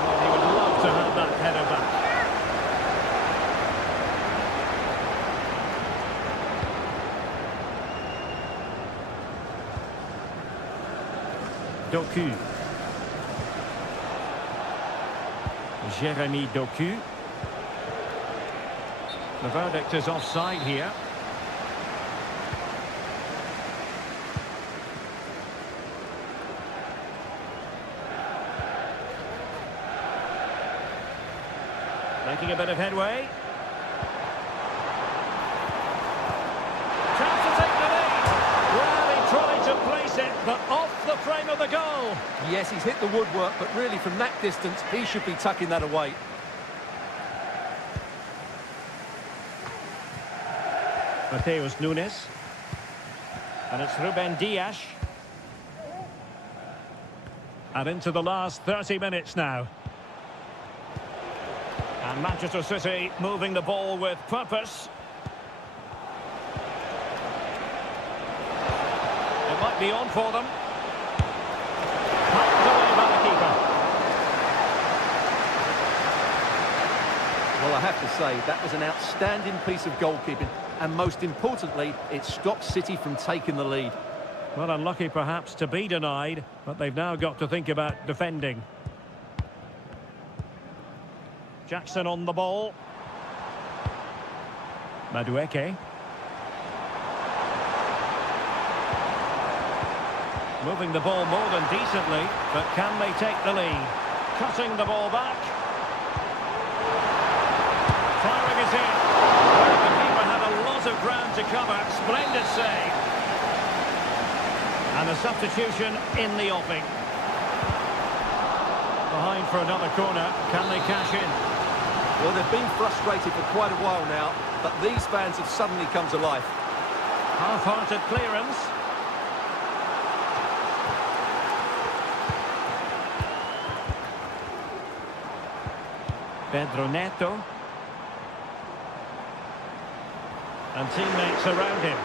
Oh, he would love to have that header back. Doku. Jeremy Doku. The verdict is offside here. Making a bit of headway. Chance to take the lead. Well, he tried to place it, but off the frame of the goal. Yes, he's hit the woodwork, but really from that distance, he should be tucking that away. Mateus Nunes. And it's Ruben Dias. And into the last 30 minutes now. And Manchester City moving the ball with purpose. It might be on for them. Knocked away by the keeper. Well, I have to say, that was an outstanding piece of goalkeeping. And most importantly, it stopped City from taking the lead. Well, unlucky perhaps to be denied, but they've now got to think about defending. Jackson on the ball. Madueke. Moving the ball more than decently, but can they take the lead? Cutting the ball back. Firing it in. Well, the keeper had a lot of ground to cover. Splendid save. And a substitution in the offing. Behind for another corner. Can they cash in? Well, they've been frustrated for quite a while now, but these fans have suddenly come to life. Half-hearted clearance. Pedro Neto. And teammates around him.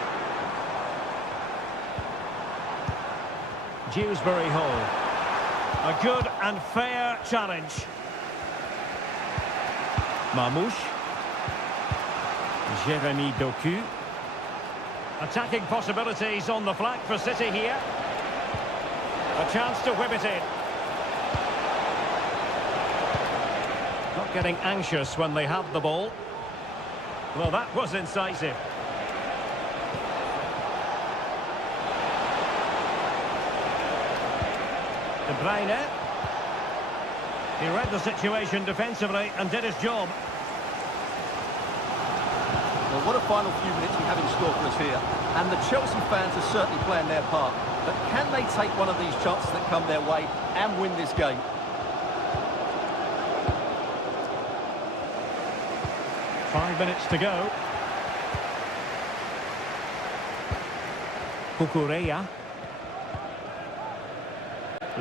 Dewsbury Hall. A good and fair challenge. Mamouche. Jeremy Doku. Attacking possibilities on the flank for City here. A chance to whip it in. Not getting anxious when they have the ball. Well, that was incisive. De Bruyne. He read the situation defensively and did his job. Well, what a final few minutes we have in store for us here. And the Chelsea fans are certainly playing their part. But can they take one of these chances that come their way and win this game? Five minutes to go. Cucurella.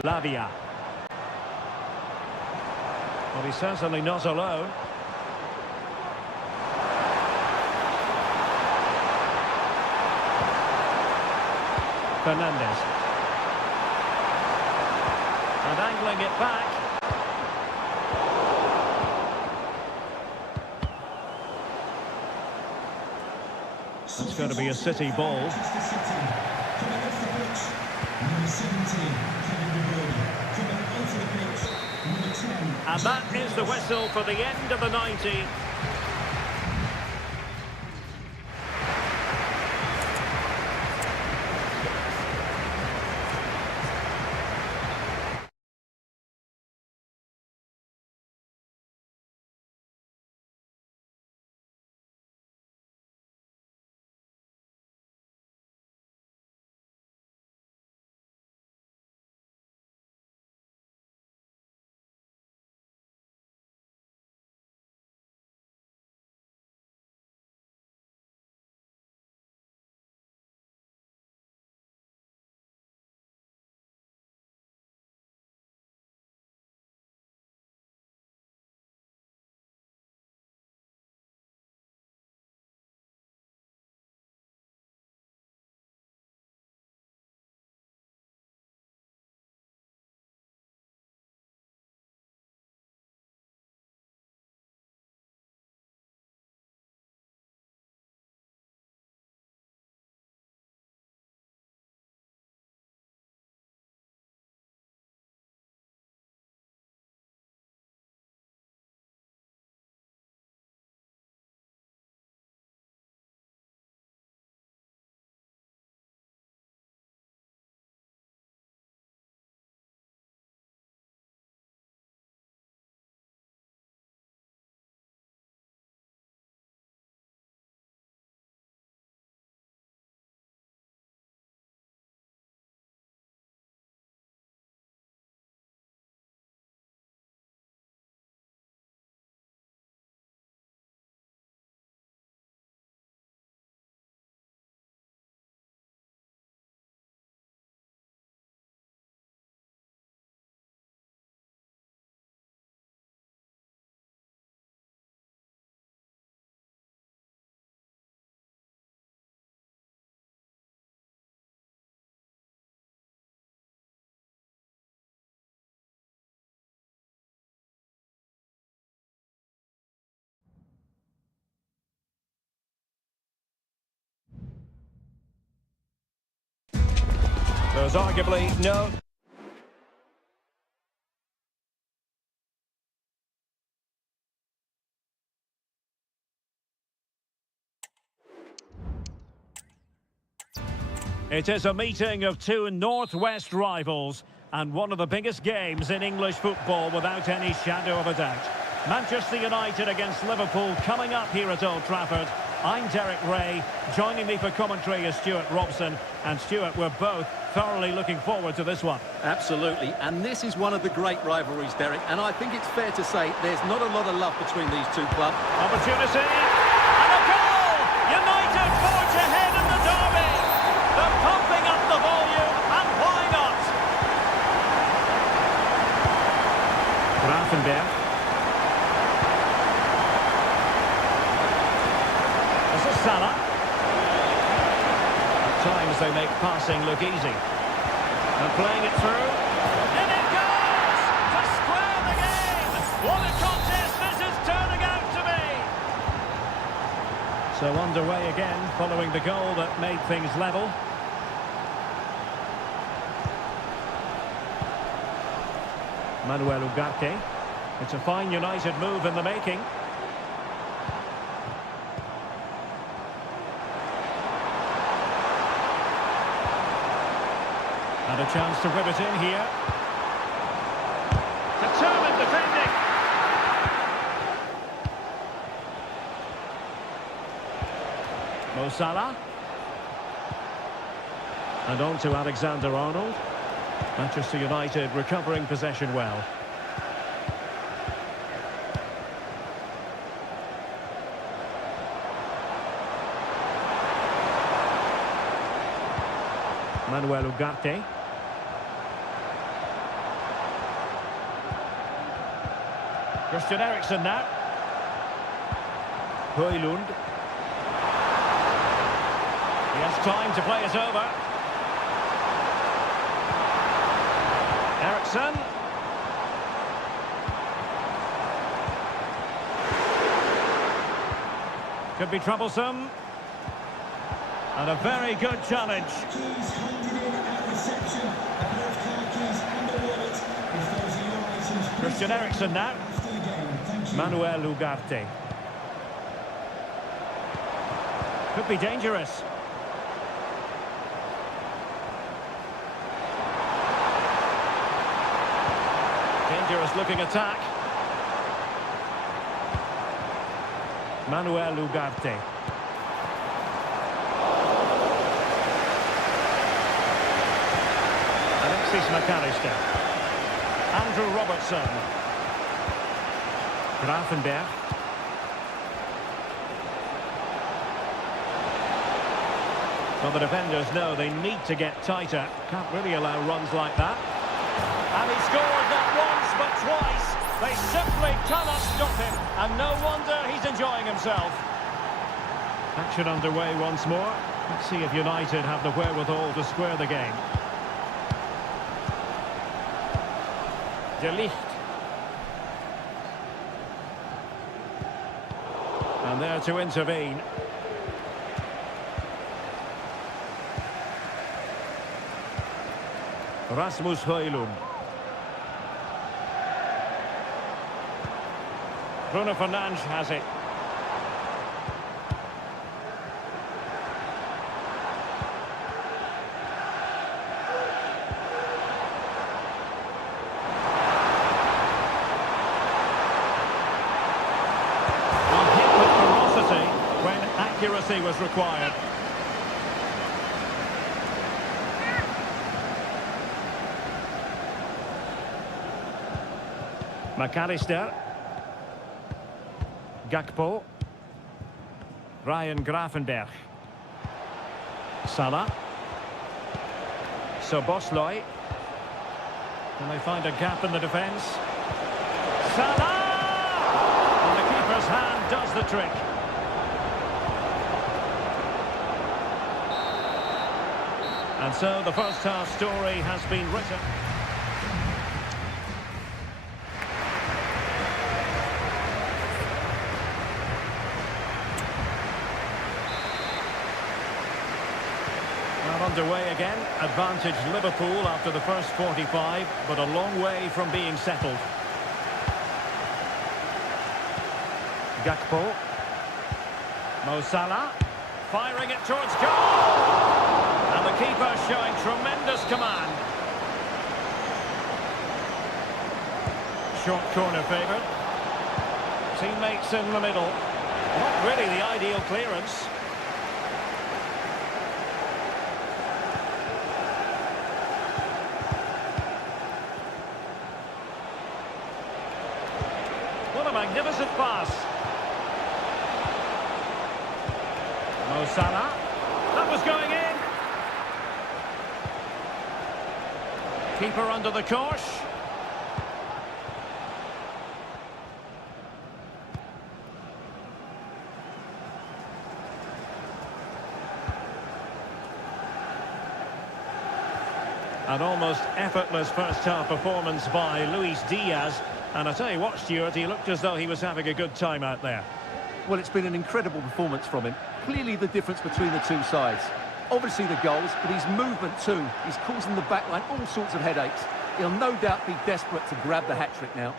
Lavia. Well, he's certainly not alone. Fernandez. And angling it back. It's going to be a City ball. Manchester City. Coming off the pitch, number 17, Kevin De Bruyne. Coming onto the pitch, number 10. And that is the whistle for the end of the 90. There's arguably no... It is a meeting of two northwest rivals and one of the biggest games in English football without any shadow of a doubt. Manchester United against Liverpool coming up here at Old Trafford. I'm Derek Ray. Joining me for commentary is Stuart Robson. And Stuart, we're both thoroughly looking forward to this one. Absolutely, and this is one of the great rivalries, Derek, and I think it's fair to say there's not a lot of love between these two clubs. Opportunity, and a goal! United forge ahead in the derby! They're pumping up the volume, and why not? Grafenberg. This is Salah. At times they make passing look easy. And playing it through. In it goes! To square the game! What a contest this is turning out to be! So underway again, following the goal that made things level. Manuel Ugarte. It's a fine United move in the making. And a chance to whip it in here. Determined defending. Mo Salah. And on to Alexander-Arnold. Manchester United recovering possession well. Manuel Ugarte. Christian Eriksen now. Højlund. He has time to play it over. Eriksen. Could be troublesome. And a very good challenge. Keys handed in at reception. A pair of car keys and a wallet. If those are your items, please Christian Eriksen now. after the game. Thank you. Manuel Ugarte. Could be dangerous. Dangerous looking attack. Manuel Ugarte. Alexis McAllister. Andrew Robertson. Grafenberg. Well, the defenders know they need to get tighter. Can't really allow runs like that. And he scored not once but twice. They simply cannot stop him. And no wonder he's enjoying himself. Action underway once more. Let's see if United have the wherewithal to square the game. De Ligt. And there to intervene. Rasmus Højlund. Bruno Fernandes has it. Well, hit with ferocity when accuracy was required. McAllister. Gakpo. Ryan Grafenberg. Salah. Szoboszlai. Can they find a gap in the defence? Salah! And the keeper's hand does the trick. And so the first half story has been written. Well, underway again. Advantage Liverpool after the first 45, but a long way from being settled. Gakpo. Mo Salah. Firing it towards goal! And the keeper showing tremendous command. Short corner favoured. Teammates in the middle. Not really the ideal clearance. What a magnificent pass. Mo Salah. That was going in. Keeper under the cosh. An almost effortless first-half performance by Luis Diaz. And I tell you what, Stuart, he looked as though he was having a good time out there. Well, it's been an incredible performance from him. Clearly the difference between the two sides. Obviously the goals, but his movement too. He's causing the backline all sorts of headaches. He'll no doubt be desperate to grab the hat-trick now.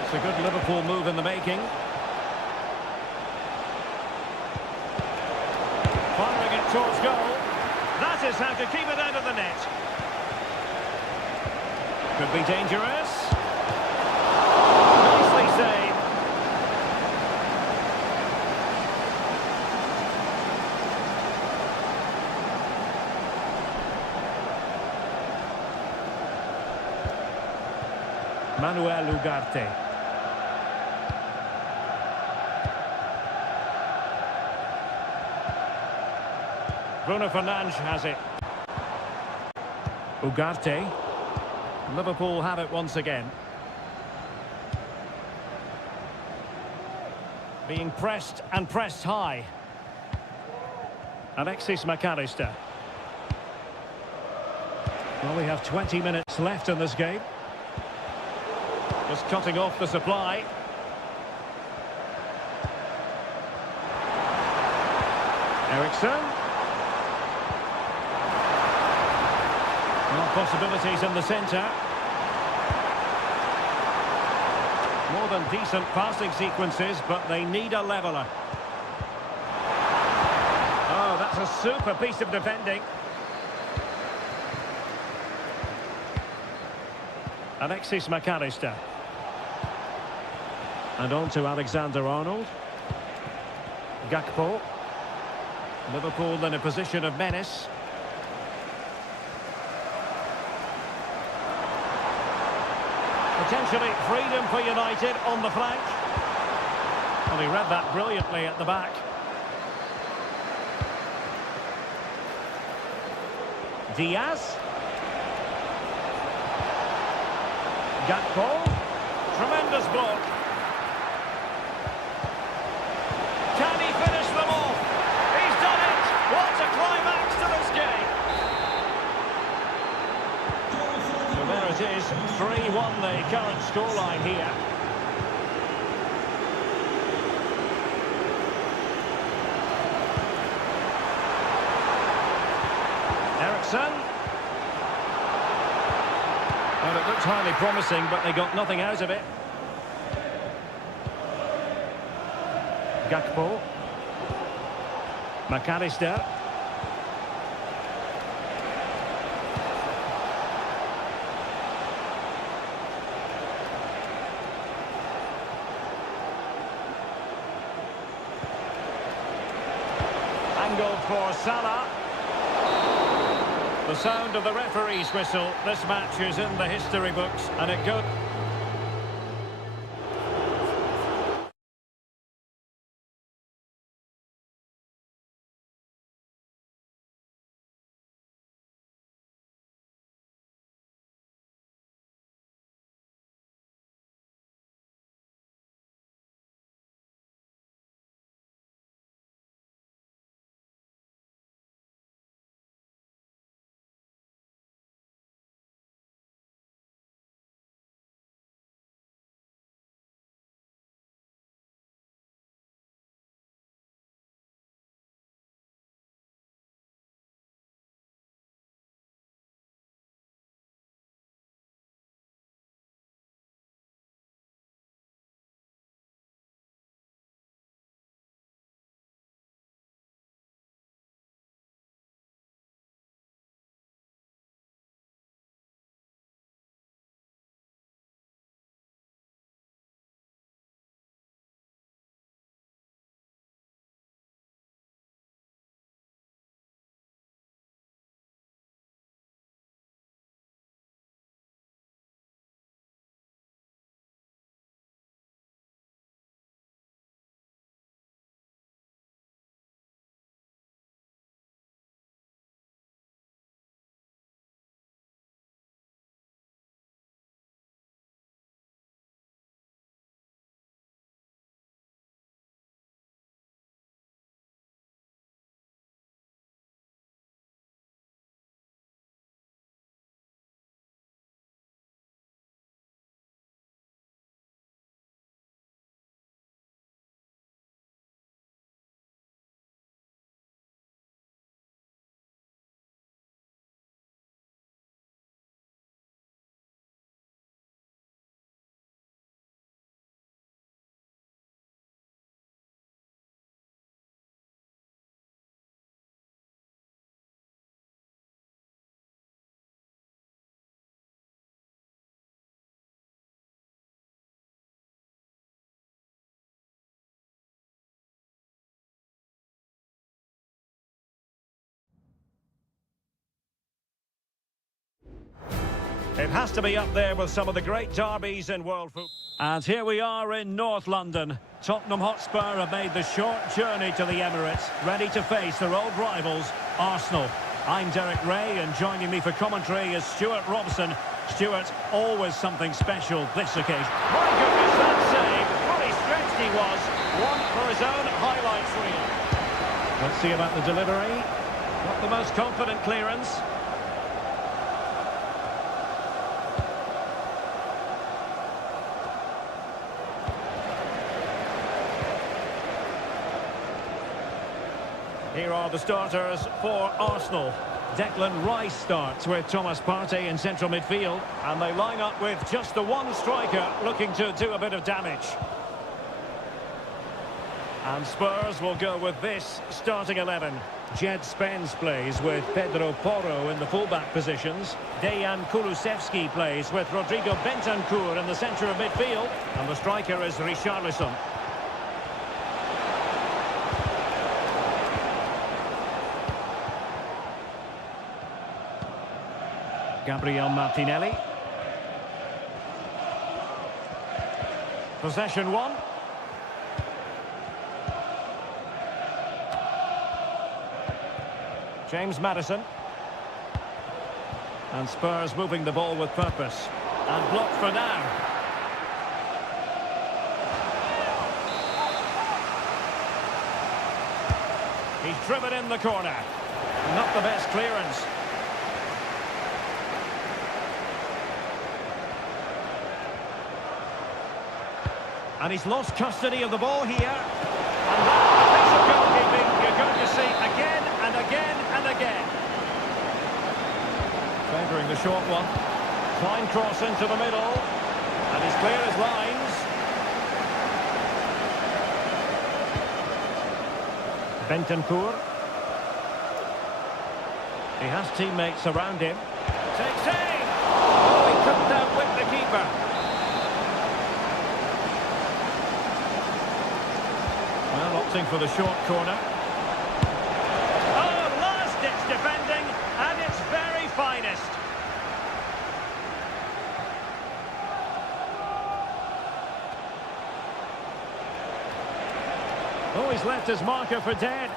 It's a good Liverpool move in the making. Firing it towards goal. That is how to keep it out of the net. Could be dangerous. Nicely saved. Manuel Ugarte. Bruno Fernandes has it. Ugarte. Liverpool have it once again. Being pressed and pressed high. Alexis McAllister. Well, we have 20 minutes left in this game. Just cutting off the supply. Ericsson. Possibilities in the centre. More than decent passing sequences, but they need a leveller. Oh, that's a super piece of defending. Alexis McAllister. And on to Alexander-Arnold. Gakpo. Liverpool in a position of menace. Potentially freedom for United on the flank. Well, he read that brilliantly at the back. Diaz. Gakpo. Tremendous block. Can he finish them off? He's done it! What a climax to this game! So there it is, 3-1 the current scoreline here. Ericsson. Well, it looked highly promising, but they got nothing out of it. Gakpo. McAllister. Angled for Salah. The sound of the referee's whistle. This match is in the history books, and it goes... It has to be up there with some of the great derbies in world football. And here we are in North London. Tottenham Hotspur have made the short journey to the Emirates, ready to face their old rivals, Arsenal. I'm Derek Ray, and joining me for commentary is Stuart Robson. Stuart, always something special this occasion. My goodness, that save. Fully stretched he was. One for his own highlights reel. Let's see about the delivery. Not the most confident clearance. Here are the starters for Arsenal. Declan Rice starts with Thomas Partey in central midfield, and they line up with just the one striker looking to do a bit of damage. And Spurs will go with this starting 11. Jed Spence plays with Pedro Porro in the fullback positions. Dejan Kulusevski plays with Rodrigo Bentancur in the centre of midfield, and the striker is Richarlison. Gabriel Martinelli. Possession one. James Maddison. And Spurs moving the ball with purpose. And blocked for now. He's driven in the corner. Not the best clearance. And he's lost custody of the ball here. And that piece of goalkeeping you're going to see again and again and again. Favouring the short one. Fine cross into the middle. And he's clear as lines. Bentancur. He has teammates around him. Takes aim! Oh, he couldn't outwit the keeper. Well, opting for the short corner. Oh, last-ditch defending, and its very finest. Oh, he's left his marker for dead.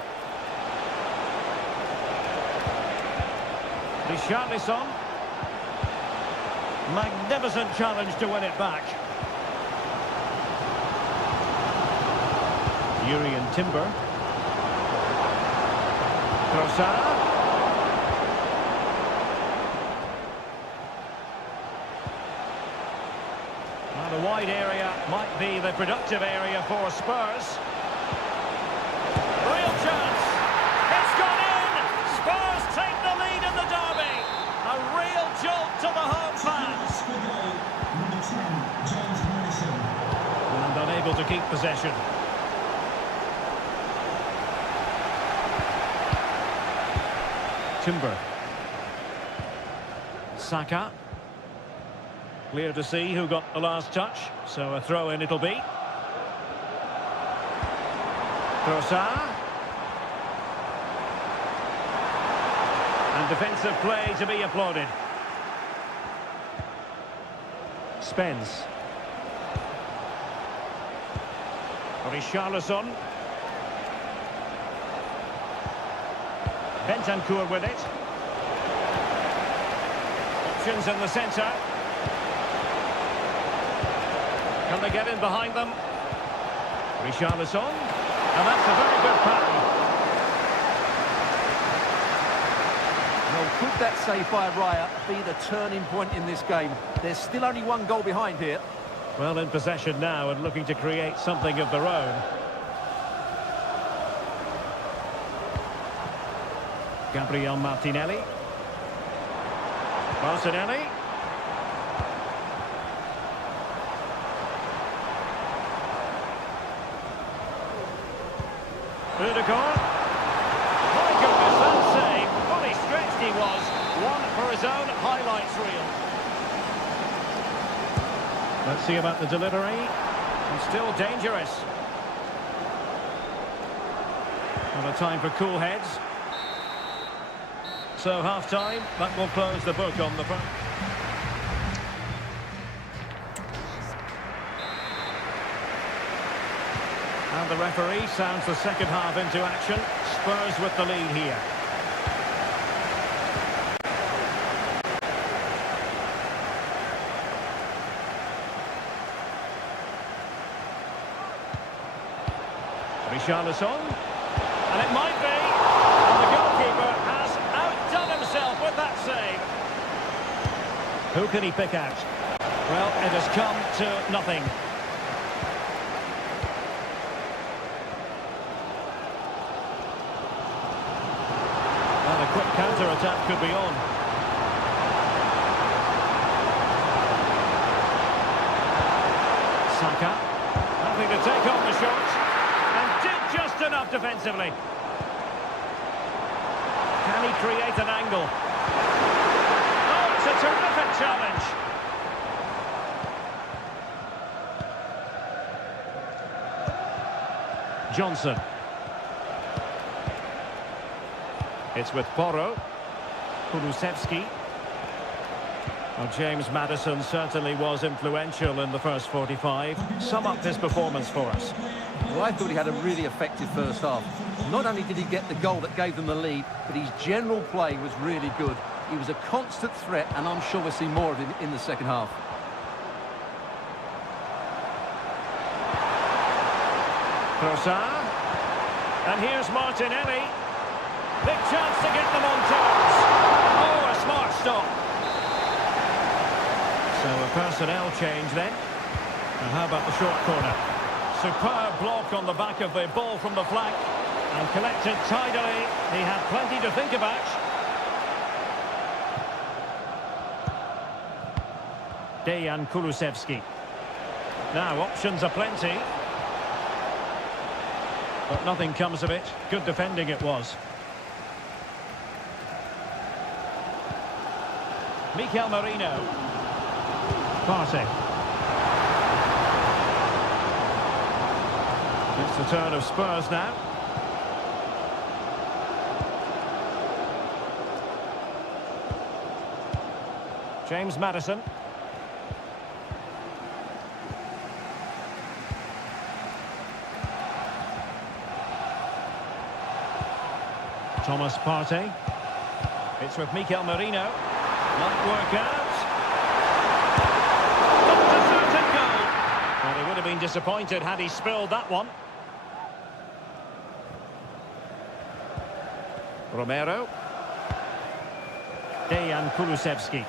Richarlison. Magnificent challenge to win it back. Urian Timber. Trossard. Now the wide area might be the productive area for Spurs. Real chance. It's gone in. Spurs take the lead in the derby. A real jolt to the home fans. And unable to keep possession. Timber. Saka. Clear to see who got the last touch, so a throw-in it'll be. Trossard. And defensive play to be applauded. Spence. Richarlison. Bentancur with it. Options in the centre. Can they get in behind them? Richarlison. And that's a very good pattern. Well, could that save by Raya be the turning point in this game? There's still only one goal behind here. Well, in possession now and looking to create something of their own. Gabriel Martinelli. Martinelli. Udegaard. My goodness, that save. Fully stretched he was. One for his own highlights reel. Let's see about the delivery. And still dangerous. And a time for cool heads. So half-time, that will close the book on the front. And the referee sounds the second half into action. Spurs with the lead here. Richarlison. And it might be. And the goalkeeper has outdone himself with that save. Who can he pick out? Well, it has come to nothing. And a quick counter-attack could be on. Saka. Having to take on the shot. And did just enough defensively. Can he create an angle? Oh, it's a terrific challenge. Johnson. It's with Porro. Kulusevski. Well, James Maddison certainly was influential in the first 45. Sum up his performance for us. Well, I thought he had a really effective first half. Not only did he get the goal that gave them the lead, but his general play was really good. He was a constant threat, and I'm sure we'll see more of him in the second half. Trossard. And here's Martinelli. Big chance to get them on terms. Oh, a smart stop. So a personnel change then. And how about the short corner? Superb block on the back of the ball from the flank. And collected tidily. He had plenty to think about. Dejan Kulusevski. Now options are plenty. But nothing comes of it. Good defending it was. Mikel Merino. Partey. It's the turn of Spurs now. James Maddison. Thomas Partey. It's with Mikel Merino. Might work out. Not a certain goal. Well, he would have been disappointed had he spilled that one. Romero. Dejan Kulusevski.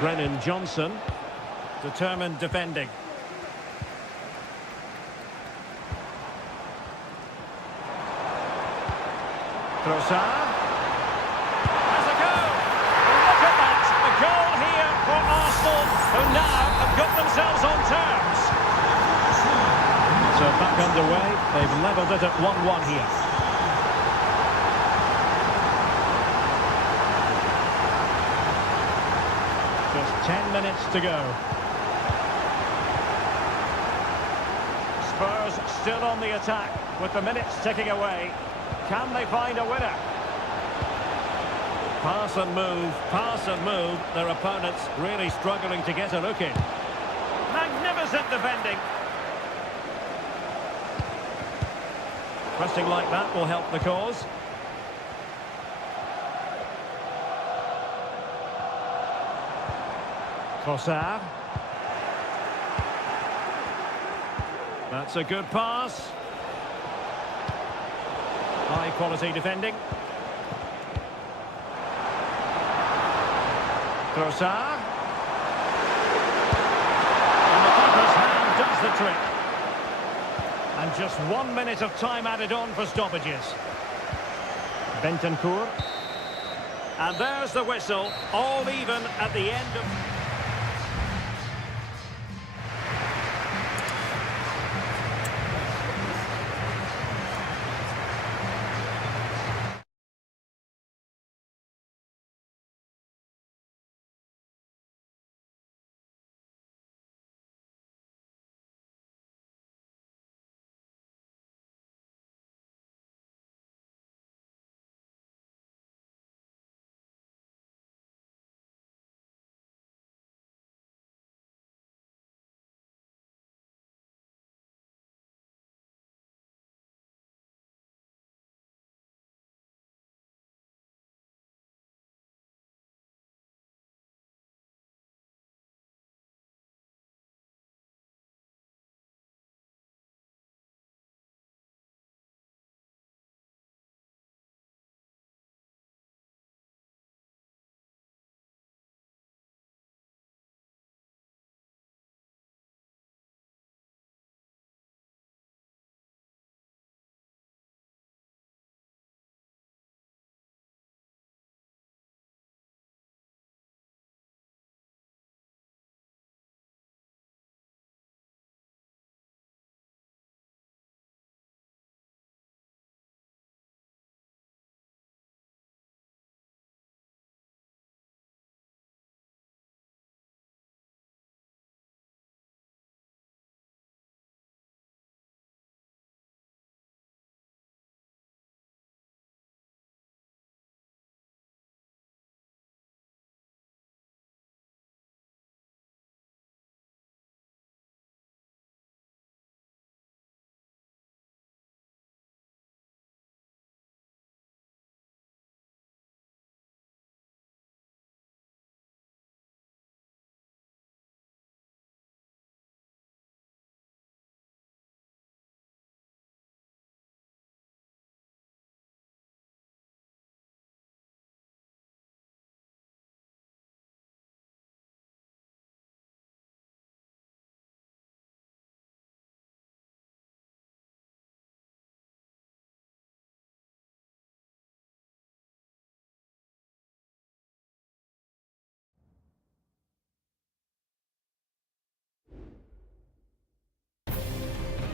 Brennan Johnson. Determined defending. Trossard. Has a go. Look at that. A goal here for Arsenal, who now have got themselves on terms. So back underway. They've levelled it at 1-1 here. Just 10 minutes to go. Spurs still on the attack with the minutes ticking away. Can they find a winner? Pass and move. Their opponents really struggling to get a look in. Magnificent defending. Pressing like that will help the cause. Trossard. That's a good pass. High quality defending. Trossard. And the keeper's hand does the trick. And just 1 minute of time added on for stoppages. Bentancur. And there's the whistle, all even at the end of...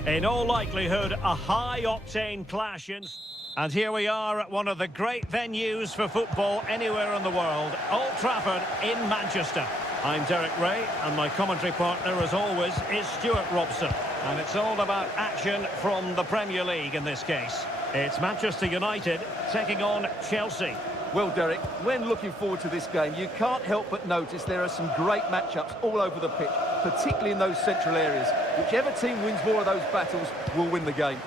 In all likelihood, a high-octane clash in... And here we are at one of the great venues for football anywhere in the world, Old Trafford in Manchester. I'm Derek Ray, and my commentary partner, as always, is Stuart Robson. And it's all about action from the Premier League in this case. It's Manchester United taking on Chelsea. Well, Derek, when looking forward to this game, you can't help but notice there are some great matchups all over the pitch, particularly in those central areas. Whichever team wins more of those battles will win the game.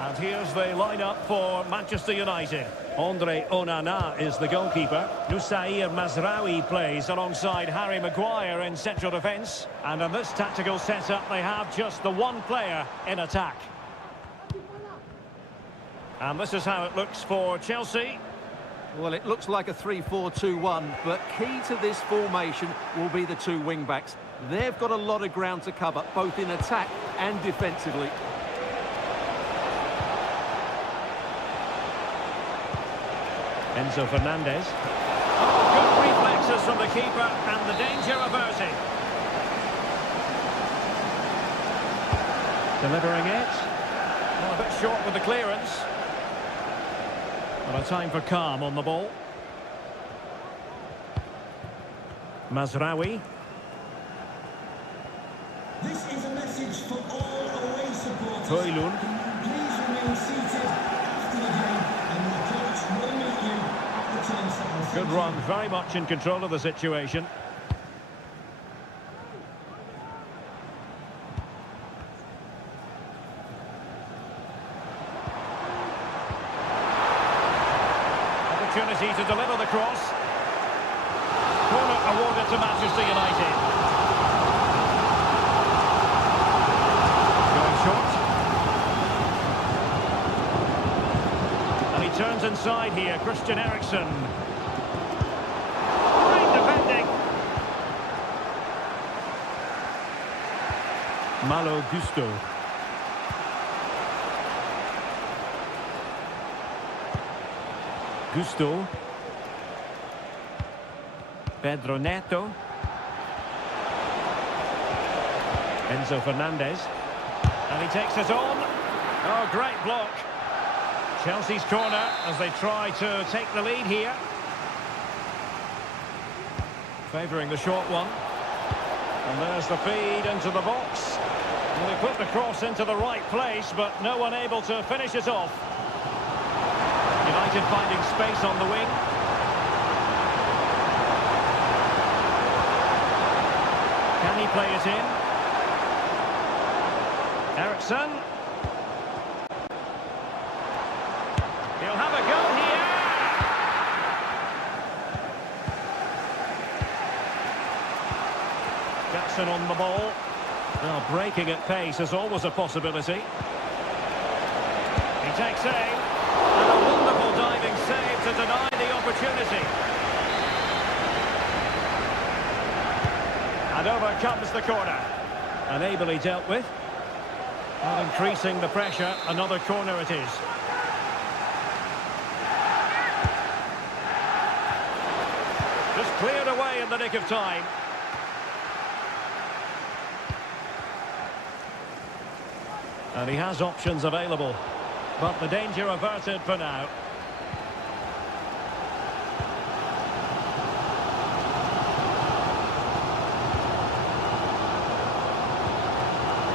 And here's the lineup for Manchester United. Andre Onana is the goalkeeper. Nusair Mazraoui plays alongside Harry Maguire in central defence. And in this tactical setup, they have just the one player in attack. And this is how it looks for Chelsea. Well, it looks like a 3-4-2-1, but key to this formation will be the two wing-backs. They've got a lot of ground to cover, both in attack and defensively. Enzo Fernandez. Oh, good reflexes from the keeper, and the danger averted. Delivering it. Well, a bit short with the clearance. But a time for calm on the ball. Mazraoui. This is a message for all away supporters. Højlund. Please remain seated after the game, and the coach will meet you at the turnstile. Good run, very much in control of the situation. Opportunity to deliver the cross. Corner awarded to Manchester United. Going short. And he turns inside here, Christian Eriksen. Great defending. Malo Gusto. Gusto. Pedro Neto. Enzo Fernandez. And he takes it on. Oh, great block. Chelsea's corner as they try to take the lead here. Favouring the short one. And there's the feed into the box. And they put the cross into the right place, but no one able to finish it off. United finding space on the wing. Can he play it in? Eriksen. He'll have a go here. Jackson on the ball. Well, breaking at pace is always a possibility. He takes aim. And a wonderful diving save to deny the opportunity. And over comes the corner. And ably dealt with. Well, increasing the pressure, another corner it is. Just cleared away in the nick of time. And he has options available. But the danger averted for now.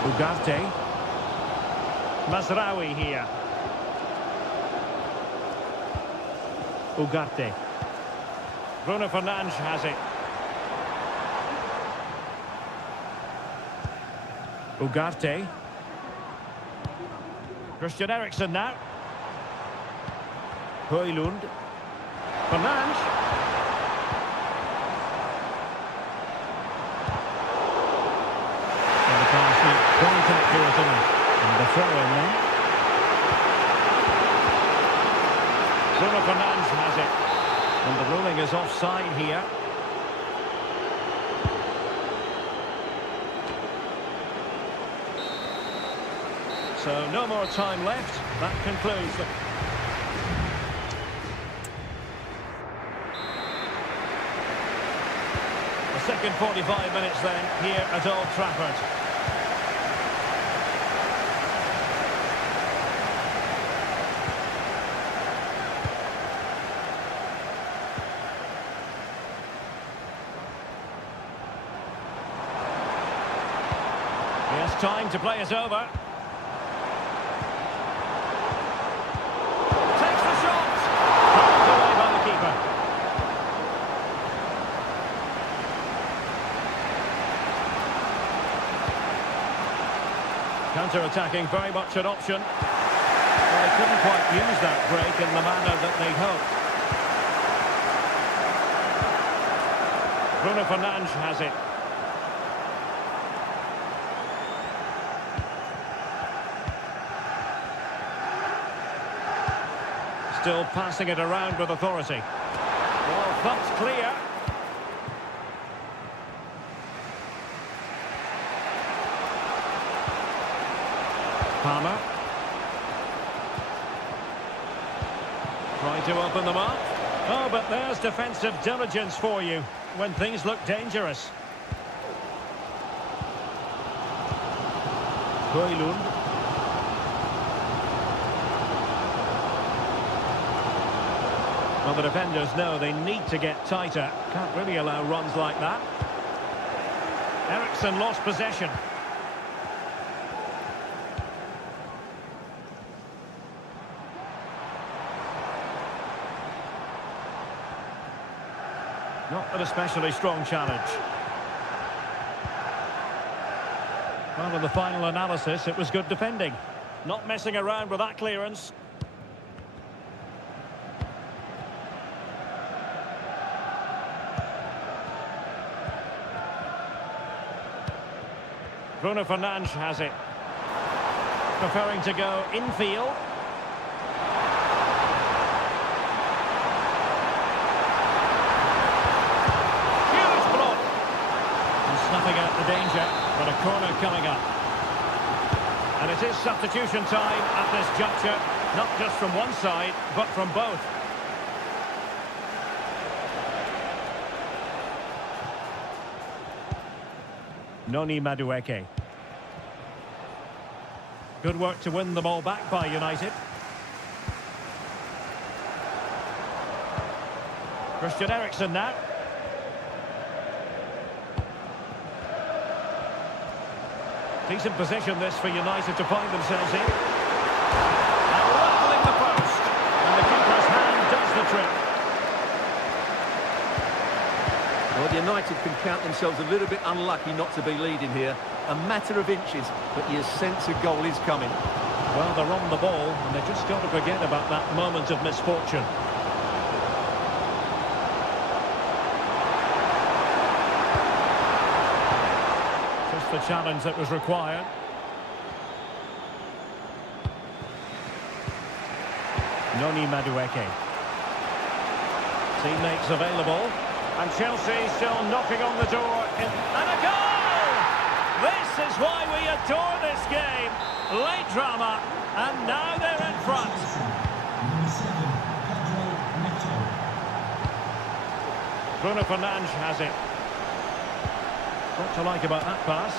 Ugarte. Mazraoui here. Ugarte. Bruno Fernandes has it. Ugarte. Christian Eriksen now. Højlund. Fernandes. And the pass quite accurate enough. And the throw in there. Bruno Fernandes has it. And the ruling is offside here. So no more time left. That concludes the... A second 45 minutes then, here at Old Trafford. He has time to play it over. Takes the shot! Knocked away by the keeper. Counter-attacking, very much an option. Well, they couldn't quite use that break in the manner that they'd hoped. Bruno Fernandes has it. Still passing it around with authority. Well, thumped clear. Palmer. Trying to open them up. Oh, but there's defensive diligence for you when things look dangerous. Højlund. Well, the defenders know they need to get tighter. Can't really allow runs like that. Eriksson lost possession. Not an especially strong challenge. Well, in the final analysis, it was good defending. Not messing around with that clearance. Bruno Fernandes has it. Preferring to go infield. Huge block. And snuffing out the danger, but a corner coming up. And it is substitution time at this juncture, not just from one side, but from both. Noni Madueke. Good work to win the ball back by United. Christian Eriksen now. Decent position this for United to find themselves in. And rattling the post. And the keeper's hand does the trick. Well, United can count themselves a little bit unlucky not to be leading here. A matter of inches, but you sense a goal is coming. Well, they're on the ball, and they've just got to forget about that moment of misfortune. Just the challenge that was required. Noni Madueke. Teammates available. And Chelsea still knocking on the door. And a goal! This is why we adore this game. Late drama, and now they're in front. Bruno Fernandes has it. What to like about that pass?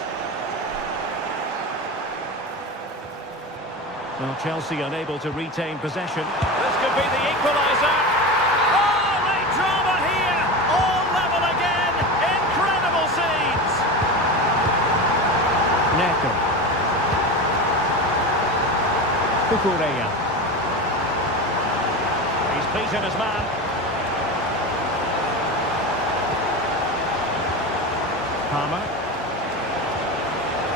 Well, Chelsea unable to retain possession. This could be the equaliser. Kukureya. He's beaten his man. Palmer.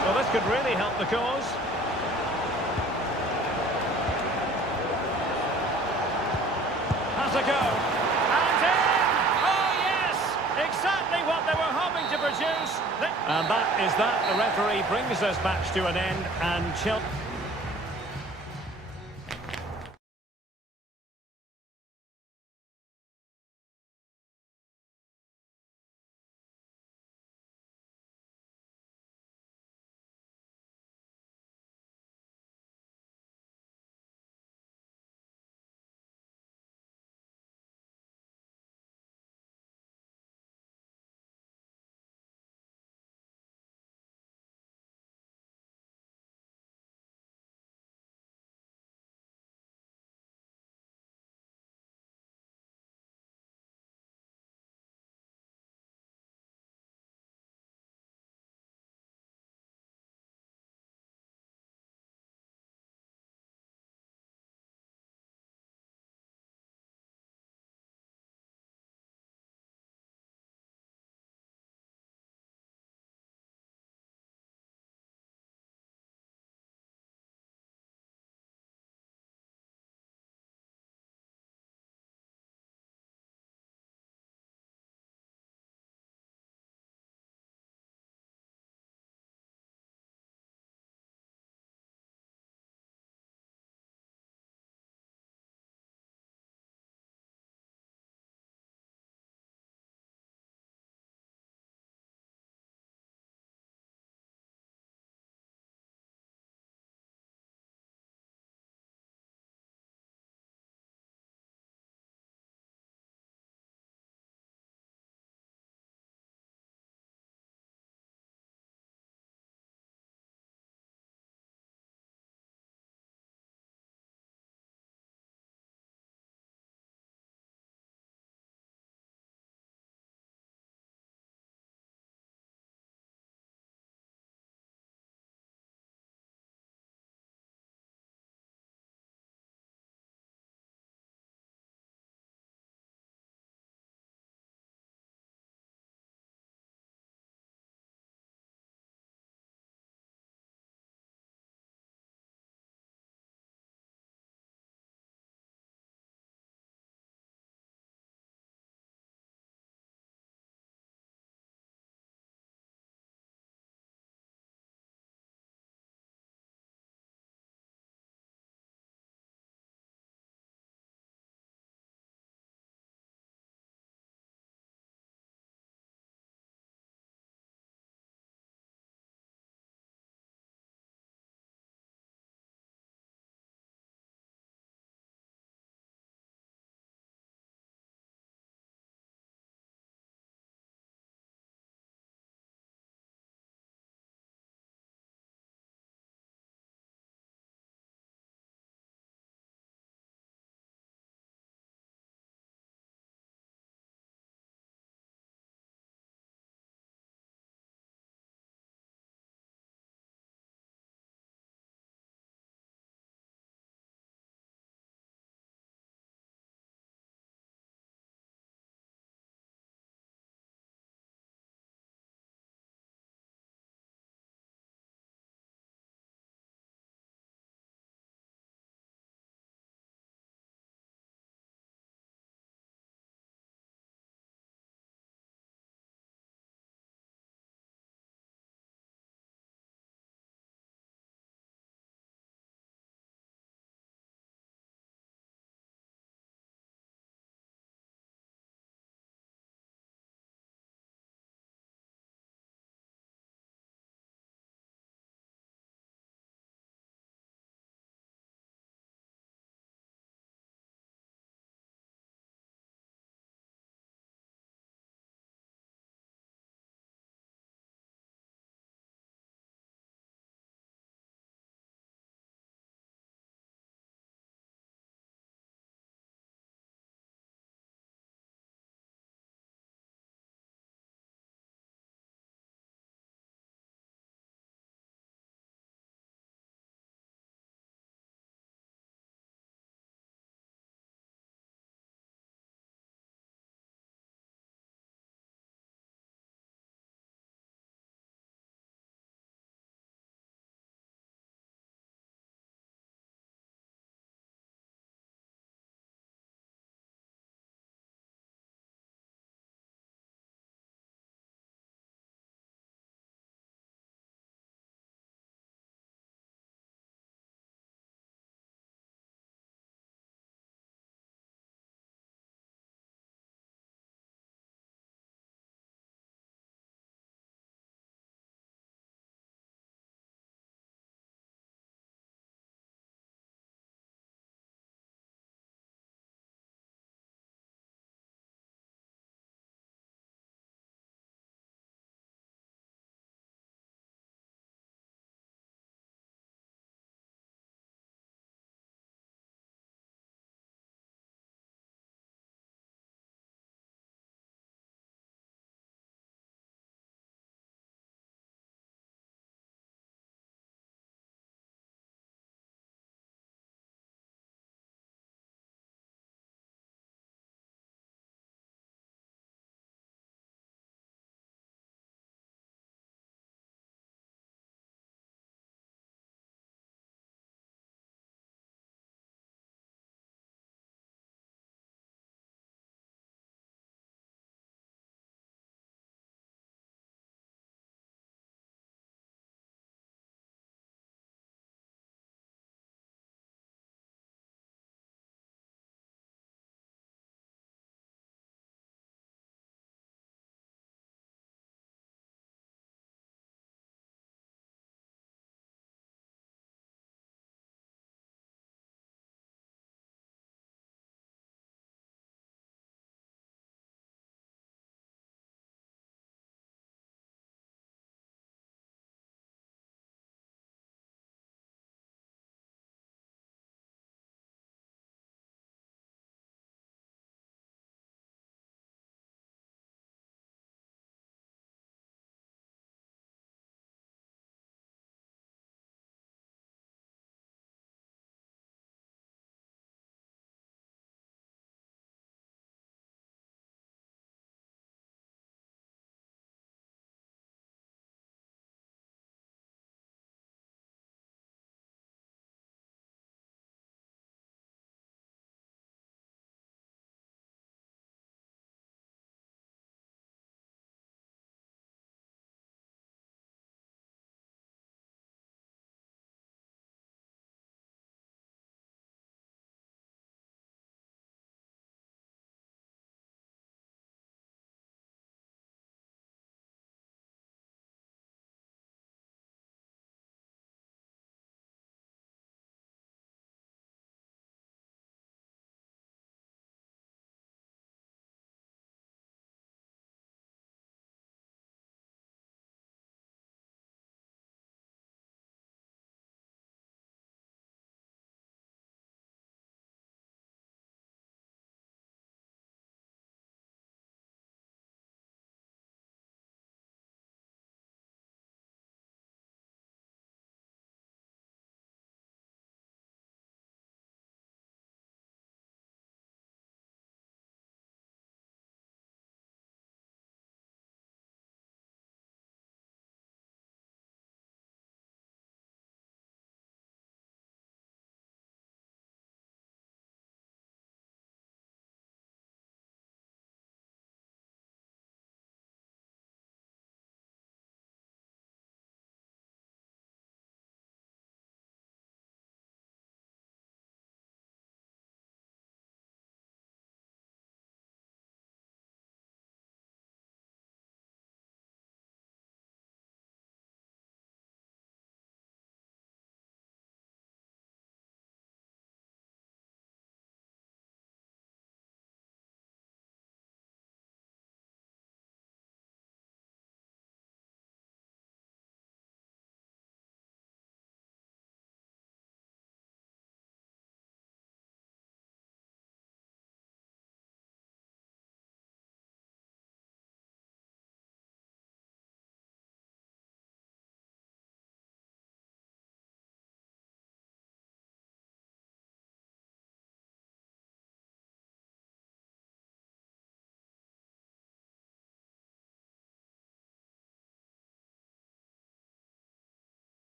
Well, this could really help the cause. Has a go. And in! Oh, yes! Exactly what they were hoping to produce. And that is that. The referee brings this match to an end, and Chelsea...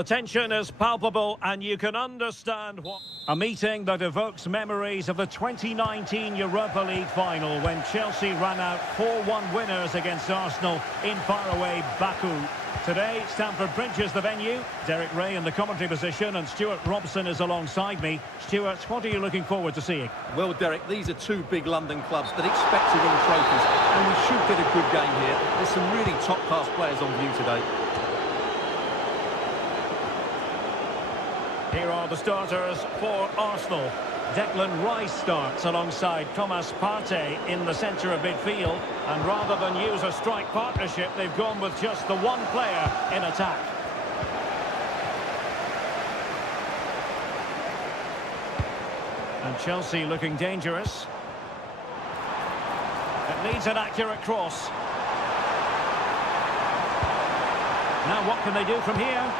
The tension is palpable and you can understand what... A meeting that evokes memories of the 2019 Europa League final when Chelsea ran out 4-1 winners against Arsenal in faraway Baku. Today, Stamford Bridge is the venue. Derek Ray in the commentary position and Stuart Robson is alongside me. Stuart, what are you looking forward to seeing? Well, Derek, these are two big London clubs that expect to win trophies, and we should get a good game here. There's some really top-class players on view today. Here are the starters for Arsenal. Declan Rice starts alongside Thomas Partey in the centre of midfield. And rather than use a strike partnership, they've gone with just the one player in attack. And Chelsea looking dangerous. It needs an accurate cross. Now what can they do from here?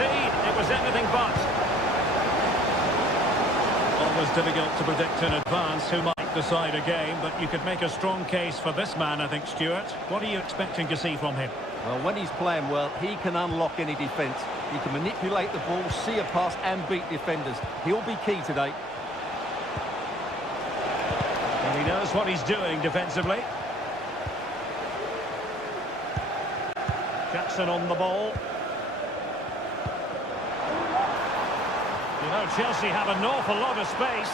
It was anything but. Always difficult to predict in advance who might decide a game, but you could make a strong case for this man, I think, Stuart. What are you expecting to see from him? Well, when he's playing well, he can unlock any defence. He can manipulate the ball, see a pass and beat defenders. He'll be key today. And he knows what he's doing defensively. Jackson on the ball. You know, Chelsea have an awful lot of space.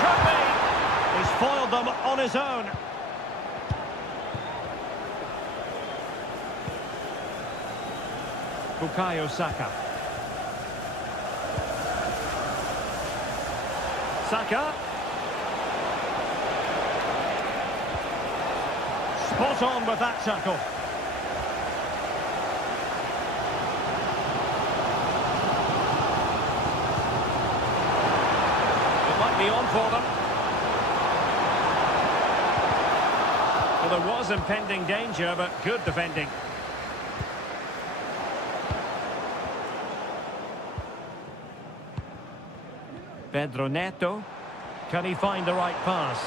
Could be. He's foiled them on his own. Bukayo Saka. Saka. Spot on with that tackle. On for them. Well, there was impending danger, but good defending. Pedro Neto. Can he find the right pass?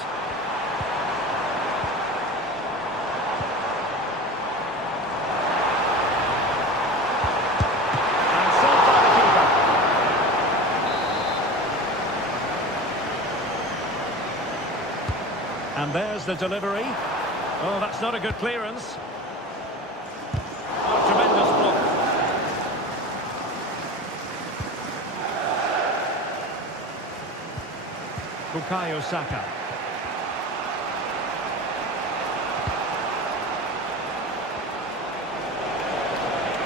And there's the delivery. Oh, that's not a good clearance. Oh, tremendous block. Bukayo Saka.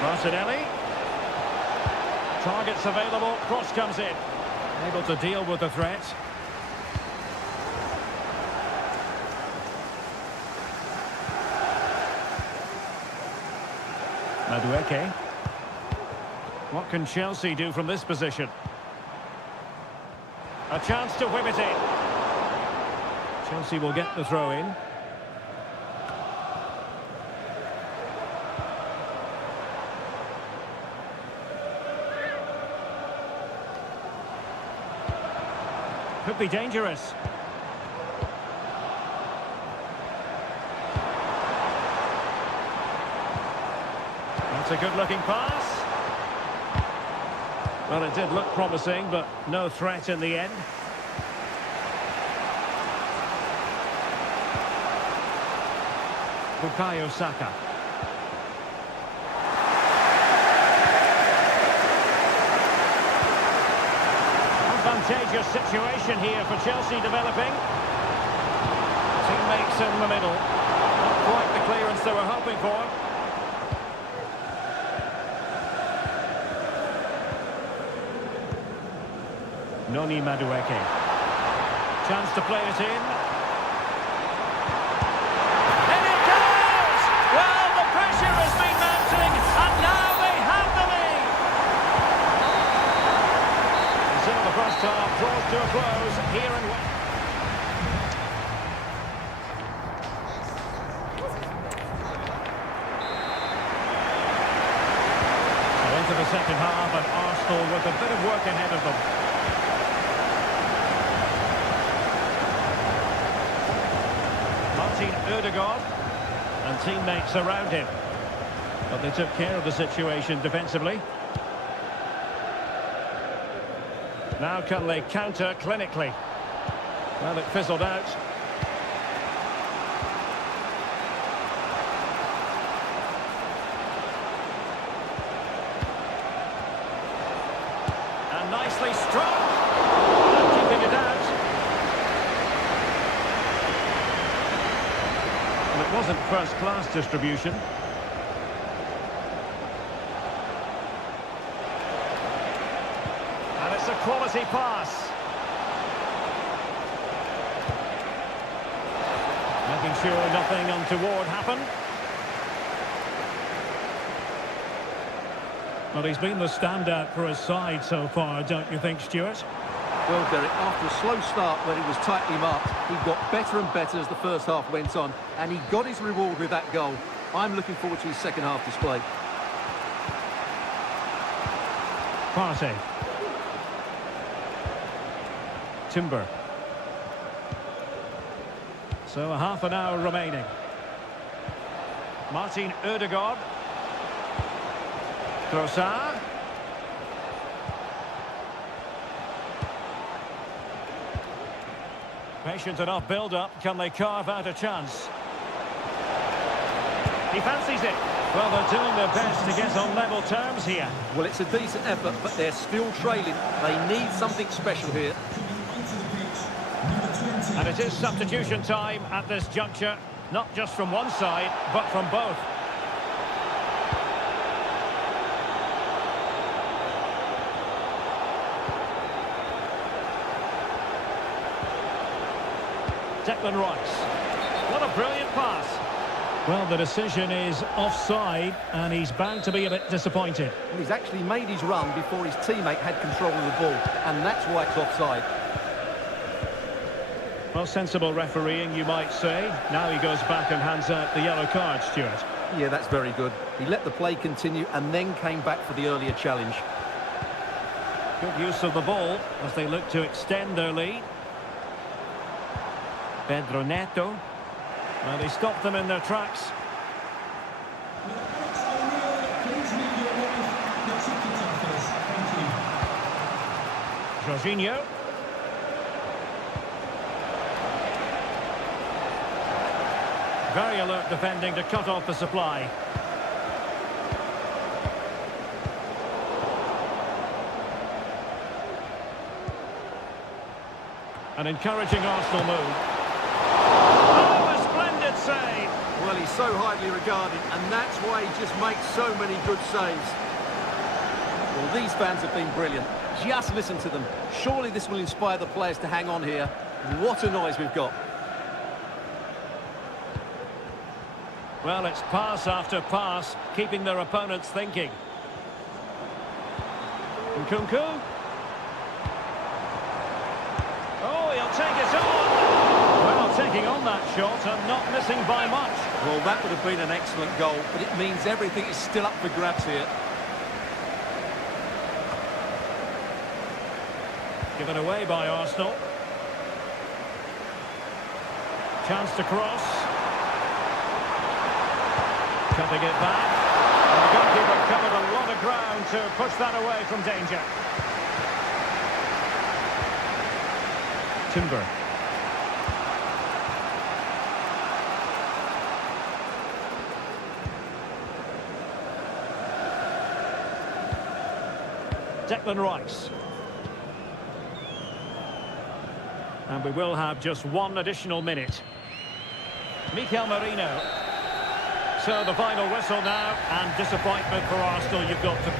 Martinelli. Targets available. Cross comes in. Able to deal with the threat. Madueke. What can Chelsea do from this position? A chance to whip it in. Chelsea will get the throw in. Could be dangerous. That's a good-looking pass. Well, it did look promising, but no threat in the end. Bukayo Saka. Advantageous situation here for Chelsea developing. Teammates in the middle. Not quite the clearance they were hoping for. Noni Madueke. Chance to play it in. And it goes! Well, the pressure has been mounting, and now they have the lead. And so the first half draws to a close here in... So into the second half, and Arsenal with a bit of work ahead of them. Odegaard, And teammates around him. But they took care of the situation defensively. Now can they counter clinically? Well, it fizzled out. And nicely struck. And keeping it out. And it wasn't first-class distribution. And it's a quality pass. Making sure nothing untoward happened. Well, he's been the standout for his side so far, don't you think, Stuart? Well, Derek, after a slow start when he was tightly marked, he got better and better as the first half went on, and he got his reward with that goal. I'm looking forward to his second half display. Partey. Timber. So a half an hour remaining. Martin Ødegaard. Trossard. Patient enough build-up. Can they carve out a chance? He fancies it. Well, they're doing their best to get on level terms here. Well, it's a decent effort, but they're still trailing. They need something special here. And it is substitution time at this juncture, not just from one side, but from both. Declan Rice. What a brilliant pass. Well, the decision is offside, and he's bound to be a bit disappointed. He's actually made his run before his teammate had control of the ball, and that's why it's offside. Well, sensible refereeing, you might say. Now he goes back and hands out the yellow card, Stuart. Yeah, that's very good. He let the play continue and then came back for the earlier challenge. Good use of the ball as they look to extend their lead. Pedro Neto. Well, he stopped them in their tracks. Jorginho. Very alert defending to cut off the supply. An encouraging Arsenal move. Oh, a splendid save! Well, he's so highly regarded, and that's why he just makes so many good saves. Well, these fans have been brilliant. Just listen to them. Surely this will inspire the players to hang on here. What a noise we've got. Well, it's pass after pass, keeping their opponents thinking. Nkunku. Oh, he'll take it on. Well, taking on that shot and not missing by much. Well, that would have been an excellent goal, but it means everything is still up for grabs here. Given away by Arsenal. Chance to cross. Cutting it back. And the goalkeeper covered a lot of ground to push that away from danger. Timber. Declan Rice. And we will have just one additional minute. Mikel Merino. So the final whistle now, and disappointment for Arsenal, you've got to...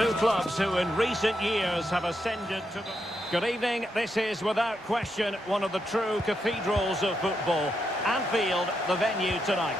Two clubs who in recent years have ascended to the... Good evening. This is without question one of the true cathedrals of football. Anfield, the venue tonight.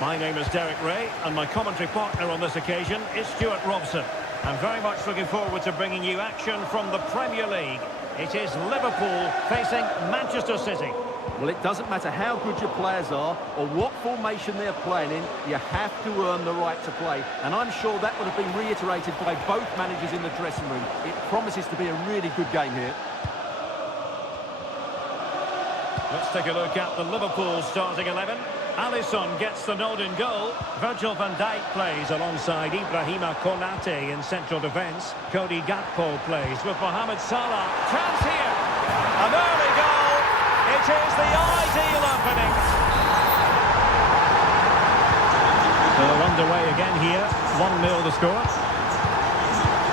My name is Derek Ray and my commentary partner on this occasion is Stuart Robson. I'm very much looking forward to bringing you action from the Premier League. It is Liverpool facing Manchester City. Well, it doesn't matter how good your players are or what formation they're playing in, you have to earn the right to play. And I'm sure that would have been reiterated by both managers in the dressing room. It promises to be a really good game here. Let's take a look at the Liverpool starting 11. Alisson gets the nod in goal. Virgil van Dijk plays alongside Ibrahima Konate in central defence. Cody Gakpo plays with Mohamed Salah. Chance here. An early goal. It is the ideal opening. So underway again here. 1-0 the score.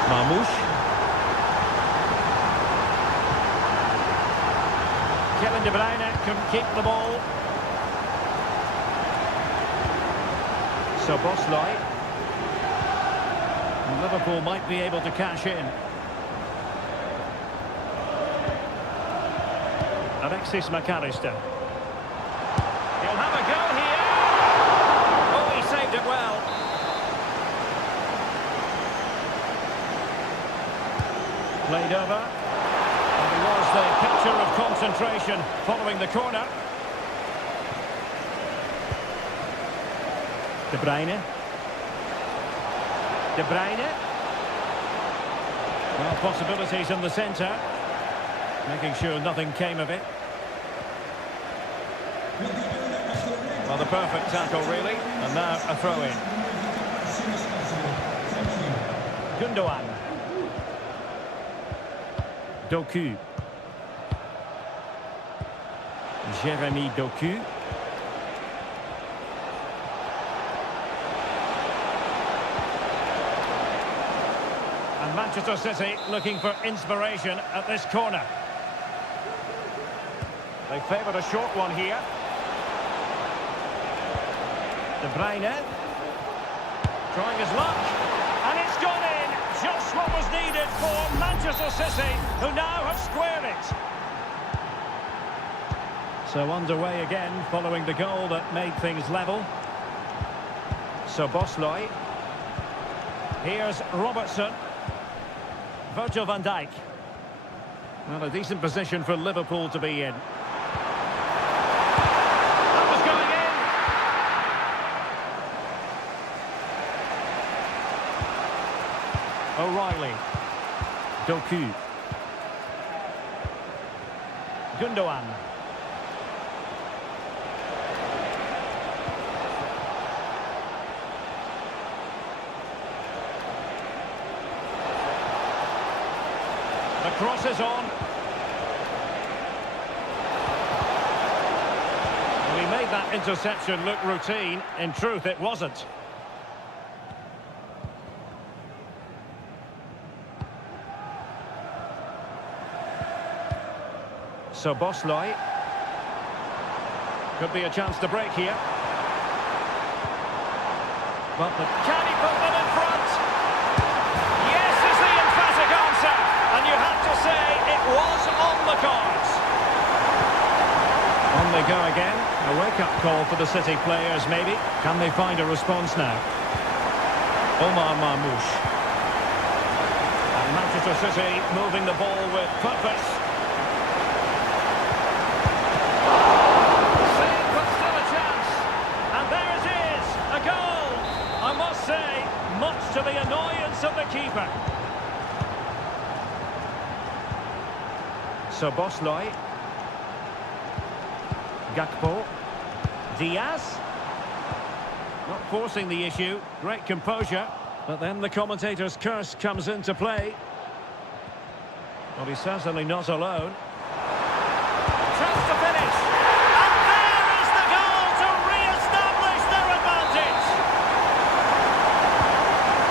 Mamouche. Kevin De Bruyne can keep the ball. So Bosley. Liverpool might be able to cash in. Alexis McAllister. He'll have a go here. Oh, he saved it well. Played over. And it was the picture of concentration following the corner. De Bruyne. De Bruyne. Well, possibilities in the centre. Making sure nothing came of it. Well, the perfect tackle, really. And now a throw-in. Gundogan. Doku. Jeremy Doku. And Manchester City looking for inspiration at this corner. They favoured a short one here. De Bruyne. Trying his luck. And it's gone in. Just what was needed for Manchester City, who now have squared it. So underway again, following the goal that made things level. So Bosley. Here's Robertson. Virgil van Dijk. Well, a decent position for Liverpool to be in. That was going in. O'Reilly. Doku. Gundogan. The cross is on. Well, he made that interception look routine. In truth, it wasn't. So Bosley. Could be a chance to break here. But can he put them in front? Yes is the emphatic answer. And you have to say it was on the cards. On they go again. A wake-up call for the City players, maybe. Can they find a response now? Omar Mamouche. And Manchester City moving the ball with purpose. Save, but still a chance. And there it is, a goal. I must say, much to the annoyance of the keeper. So Bosley. Gakpo. Diaz. Not forcing the issue. Great composure. But then the commentator's curse comes into play. Well, he's certainly not alone. Chance to finish. And there is the goal to re-establish their advantage.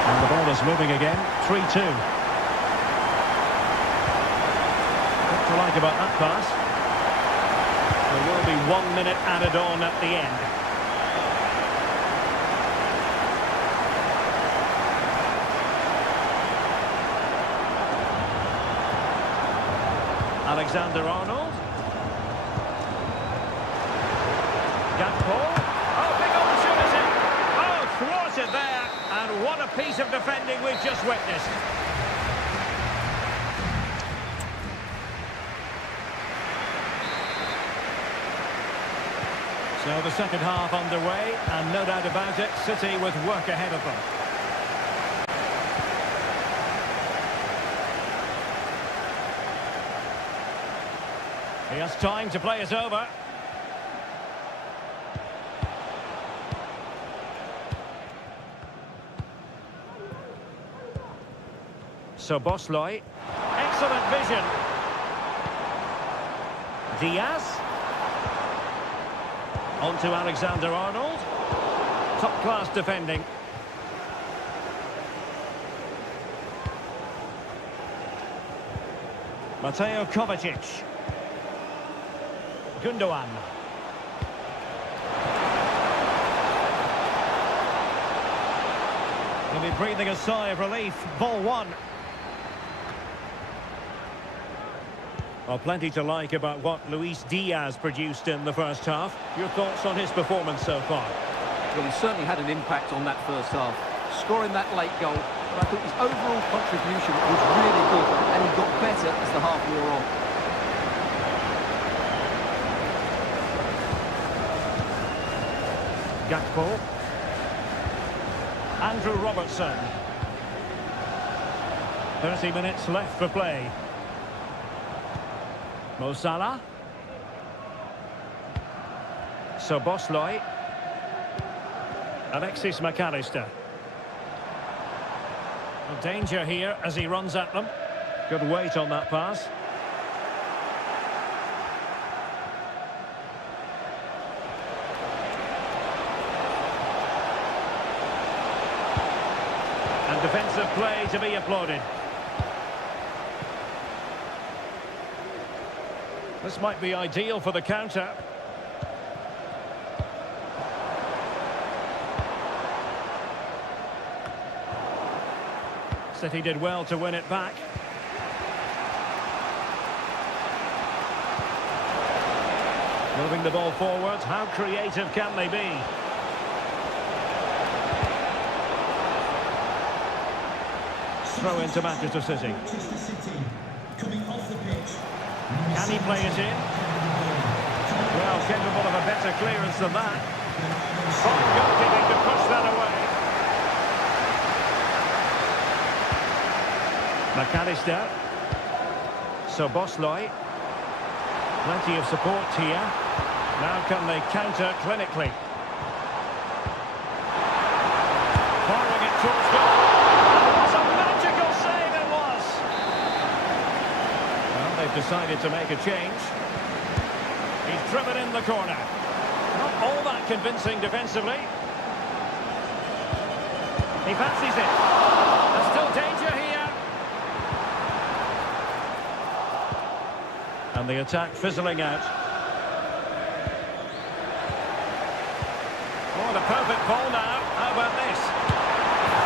And the ball is moving again. 3-2. What to like about that pass? There will be 1 minute added on at the end. Alexander-Arnold. Gakpo. Oh, big opportunity. Oh, thwarted there. And what a piece of defending we've just witnessed. So the second half underway, and no doubt about it, City with work ahead of them. He has time to play it over. So Bosley, excellent vision. Diaz. On to Alexander-Arnold. Top-class defending. Mateo Kovacic. Gundogan. He'll be breathing a sigh of relief. Ball one. Well, plenty to like about what Luis Diaz produced in the first half. Your thoughts on his performance so far? Well, he certainly had an impact on that first half. Scoring that late goal, but I thought his overall contribution was really good, and he got better as the half wore on. Gakpo. Andrew Robertson. 30 minutes left for play. Mo Salah. So Bosley. Alexis McAllister. Danger here as he runs at them. Good weight on that pass. And defensive play to be applauded. This might be ideal for the counter. City did well to win it back. Moving the ball forwards, how creative can they be? Throw into Manchester City. Coming off the pitch. Can he play it in? Well, capable of a better clearance than that. Fine goalkeeping to push that away. McAllister. So Bosley. Plenty of support here. Now can they counter clinically? Firing it towards goal. And it was a magical save, it was. Well, they've decided to make a change. He's driven in the corner. Not all that convincing defensively. He fancies it. There's still danger here. And the attack fizzling out. Oh, the perfect ball now. How about this?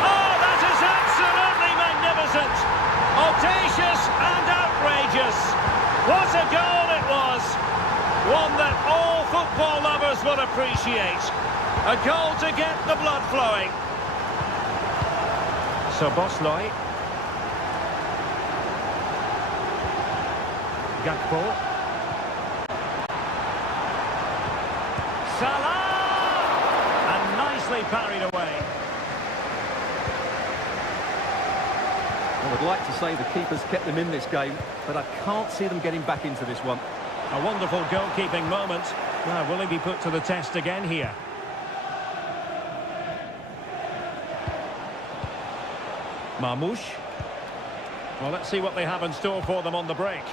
Oh, that is absolutely magnificent. Audacious and outrageous. What a goal it was. One that all football lovers will appreciate. A goal to get the blood flowing. So Bosley. Gakpo. Salah! And nicely parried away. I would like to say the keepers kept them in this game, but I can't see them getting back into this one. A wonderful goalkeeping moment. Now, will he be put to the test again here? Marmoush. Well, let's see what they have in store for them on the break.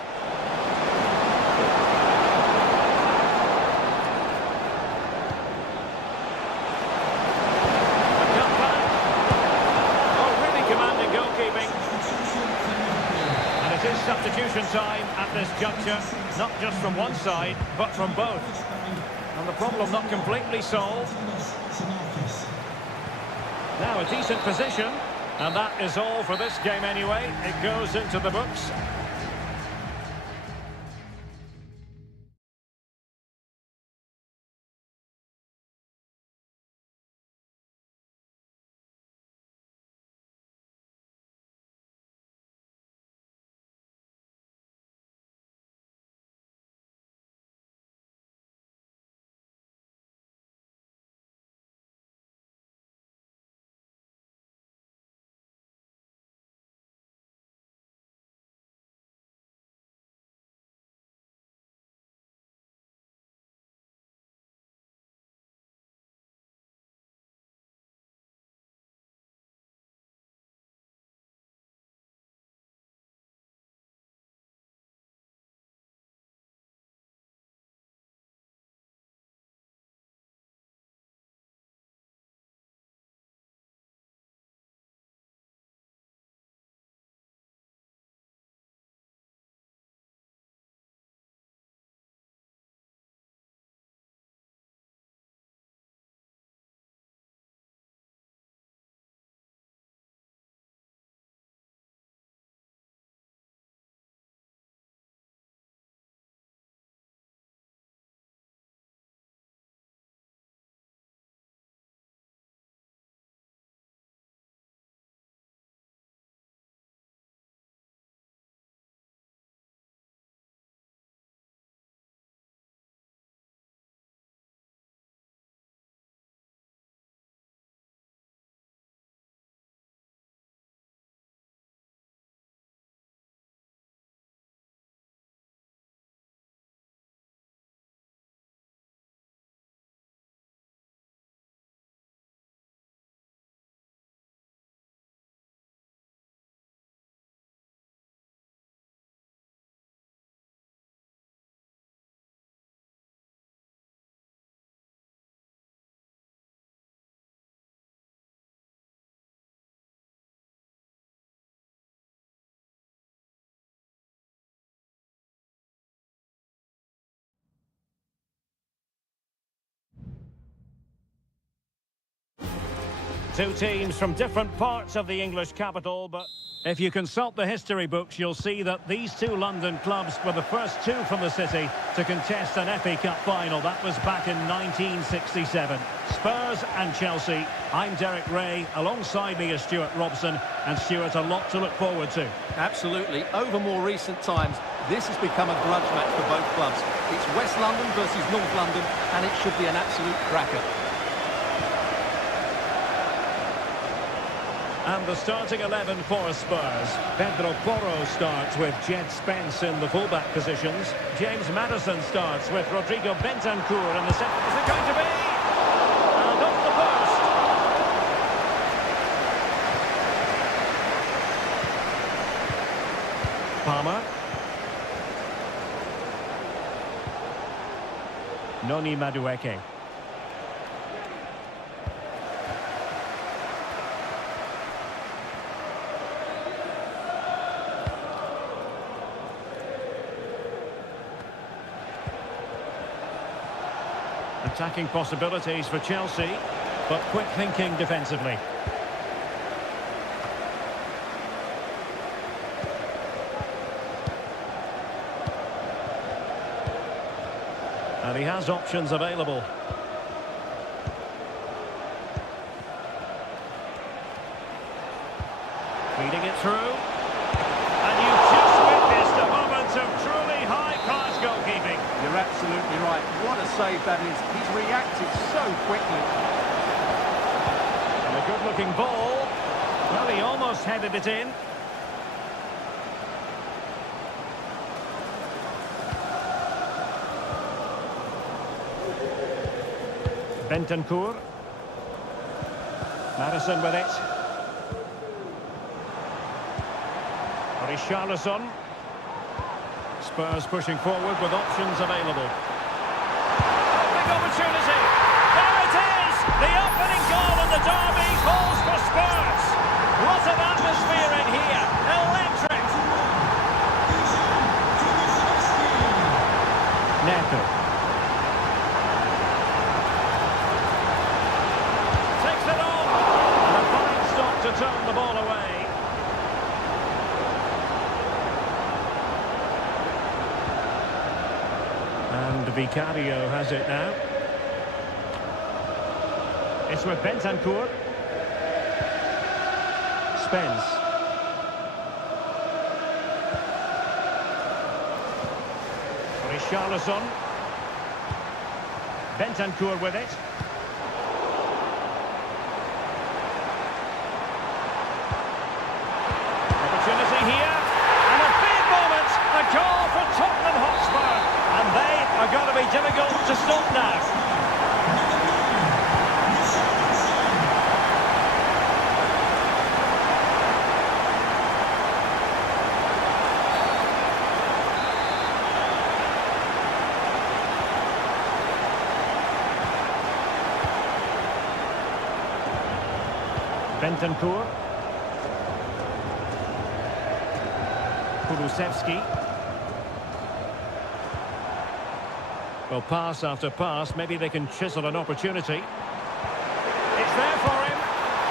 Substitution time at this juncture, not just from one side, but from both. And the problem not completely solved. Now a decent position, and that is all for this game anyway. It goes into the books. Two teams from different parts of the English capital, but if you consult the history books, you'll see that these two London clubs were the first two from the city to contest an FA Cup final. That was back in 1967. Spurs and Chelsea. I'm Derek Ray. Alongside me is Stuart Robson. And Stuart, a lot to look forward to. Absolutely. Over more recent times, this has become a grudge match for both clubs. It's West London versus North London, and it should be an absolute cracker. And the starting 11 for Spurs. Pedro Porro starts with Jed Spence in the fullback positions. James Maddison starts with Rodrigo Bentancur in the centre. Is it going to be? And off the post. Palmer. Noni Madueke. Attacking possibilities for Chelsea, but quick thinking defensively. And he has options available. Feeding it through. And you've just witnessed a moment of truly high-class goalkeeping. You're absolutely right. What a save that is. He's reacted so quickly. And a good-looking ball. Well, he almost headed it in. Bentancur. Maddison with it. Richarlison. Spurs pushing forward with options available. Big opportunity. There it is! The opening goal in the derby calls for Spurs. What an atmosphere in here. Electric. Neto. Takes it on. And a fine stop to turn the ball away. And Vicario has it now. It's with Bentancur. Spence. Richarlison. Bentancur with it. Opportunity here. And a big moment. A goal for Tottenham Hotspur. And they are going to be difficult to stop now. Bentancur. Kulusevski. Well, pass after pass, maybe they can chisel an opportunity. It's there for him.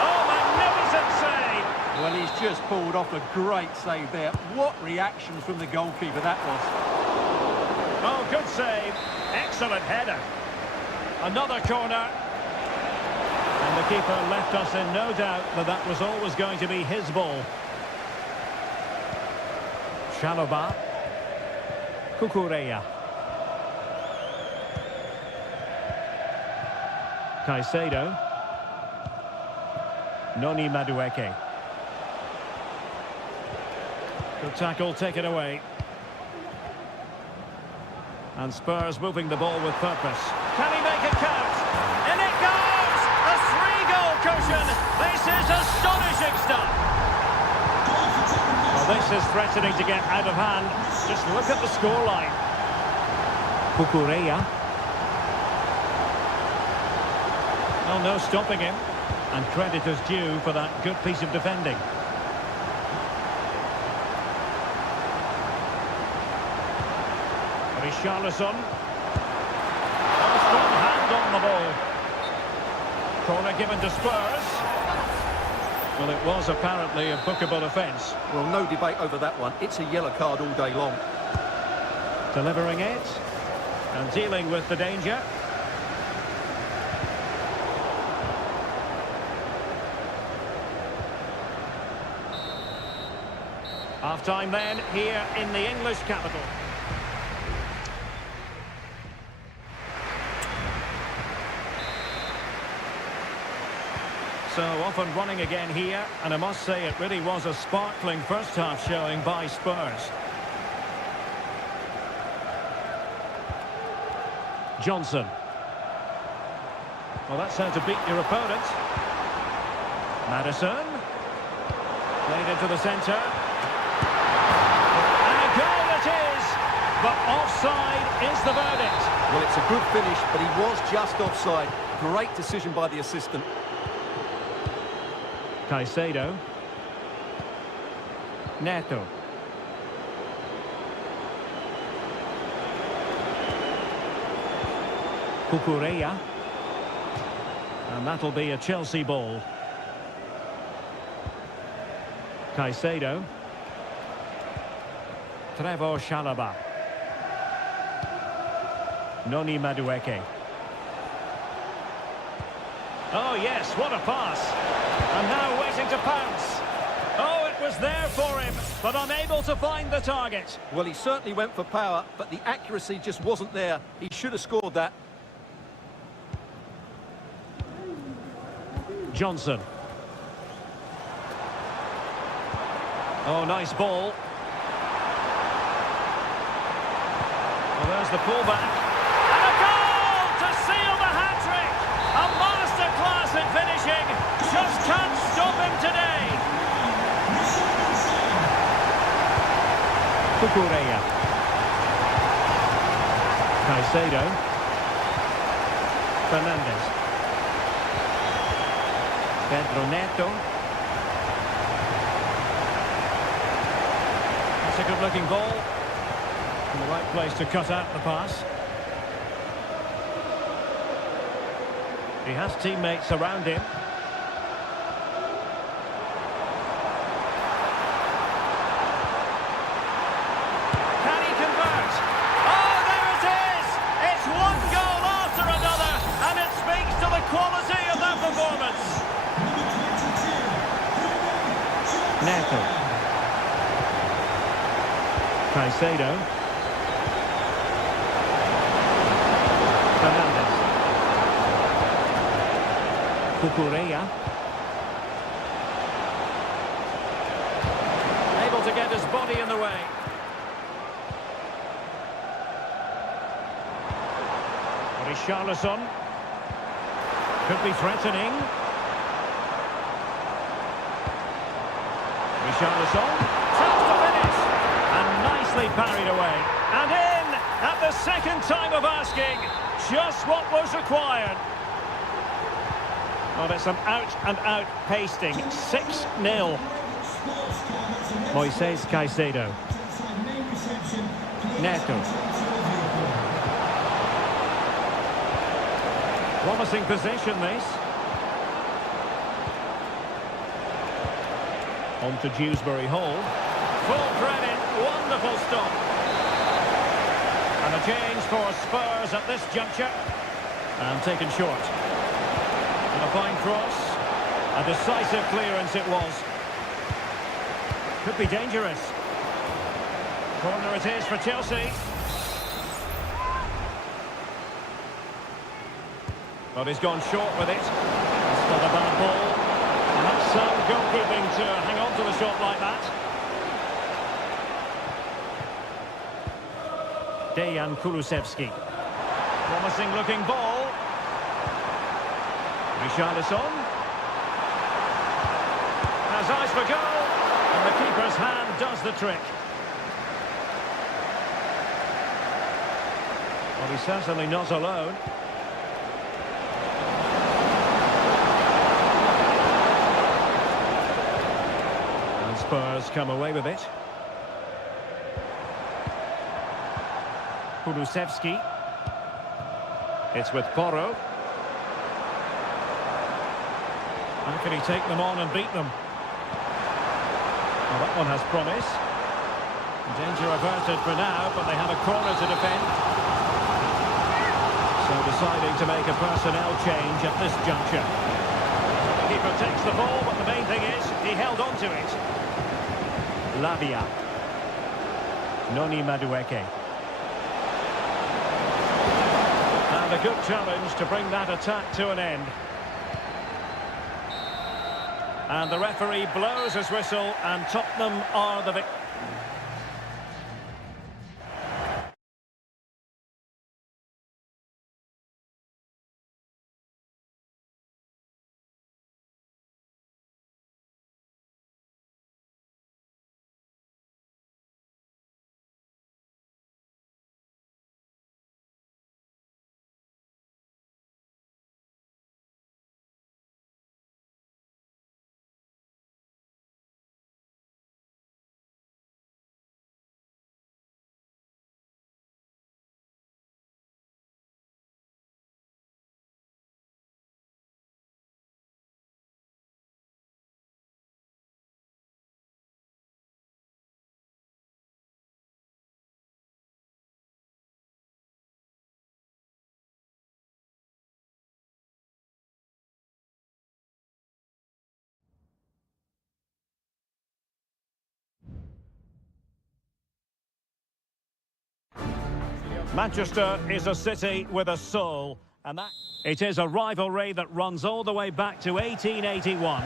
Oh, magnificent save! Well, he's just pulled off a great save there. What reactions from the goalkeeper that was. Oh, good save. Excellent header. Another corner. And the keeper left us in no doubt that that was always going to be his ball. Chalobah. Cucurella. Caicedo. Noni Madueke. Good tackle taken away. And Spurs moving the ball with purpose. Can he make it count? In it goes! A 3-goal cushion! This is astonishing stuff! Well, this is threatening to get out of hand. Just look at the scoreline. Cucurella. Well, no stopping him. And credit is due for that good piece of defending. Richarlison. Oh, strong hand on the ball. Corner given to Spurs. Well, it was apparently a bookable offence. Well, no debate over that one. It's a yellow card all day long. Delivering it and dealing with the danger. Half-time then, here in the English capital. So off and running again here, and I must say it really was a sparkling first half showing by Spurs. Johnson. Well, that's how to beat your opponent. Maddison. Played into the centre. And a goal it is! But offside is the verdict. Well, it's a good finish, but he was just offside. Great decision by the assistant. Caicedo. Neto. Cucurella. And that'll be a Chelsea ball. Caicedo. Trevor Chalobah. Noni Madueke. Oh yes, what a pass. And now waiting to pounce. Oh, it was there for him, but unable to find the target. Well, he certainly went for power, but the accuracy just wasn't there. He should have scored that. Johnson. Oh, nice ball. Well, there's the pullback. And a goal to seal the hat-trick! A masterclass in finishing. Just can't stop him today. Cucurella. Caicedo. Fernandez. Pedro Neto. That's a good-looking ball. In the right place to cut out the pass. He has teammates around him. Can he convert? Oh, there it is! It's one goal after another, and it speaks to the quality of that performance. Neto. Caicedo. Fernandez. Cucurella. Able to get his body in the way. Richarlison. Could be threatening. Richarlison. Chance to finish. And nicely parried away. And in at the second time of asking. Just what was required. Well, it's an out-and-out pasting. 6-0. Moises Caicedo. Neto. Promising position, this. On to Dewsbury Hall. Full credit. Wonderful stop. And a change for Spurs at this juncture. And taken short. And a fine cross. A decisive clearance it was. Could be dangerous. Corner it is for Chelsea. But he's gone short with it. It's not a bad ball. And that's some goalkeeping to hang on to the shot like that. Dejan Kulusevski. Promising looking ball. Richarlison. Has eyes for goal. And the keeper's hand does the trick. Well, he's certainly not alone. And Spurs come away with it. Kulusevski. It's with Porro. How can he take them on and beat them? That one has promise. Danger averted for now, but they have a corner to defend. So deciding to make a personnel change at this juncture. He protects the ball, but the main thing is he held on to it. Lavia. Noni Madueke. And a good challenge to bring that attack to an end. And the referee blows his whistle, and Tottenham are the victors. Manchester is a city with a soul, and that it is a rivalry that runs all the way back to 1881.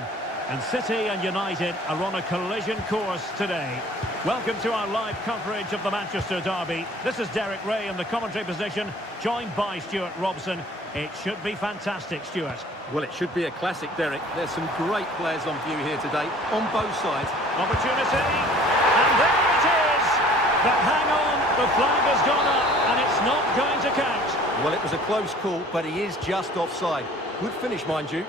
And City and United are on a collision course today. Welcome to our live coverage of the Manchester derby. This is Derek Ray in the commentary position, joined by Stuart Robson. It should be fantastic, Stuart. Well, it should be a classic, Derek. There's some great players on view here today, on both sides. Opportunity, and there it is! But hang on, the flag has gone up, and it's not going to count. Well, it was a close call, but he is just offside. Good finish, mind you.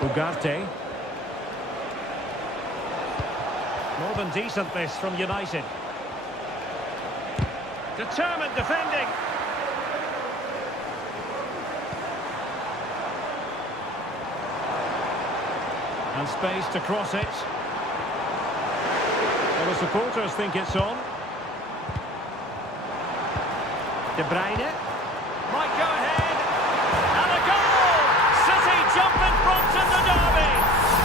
Ugarte. More than decent this from United. Determined defending. And space to cross it. Well, the supporters think it's on. De Bruyne. Might go ahead. And a goal! City jump in front in the derby.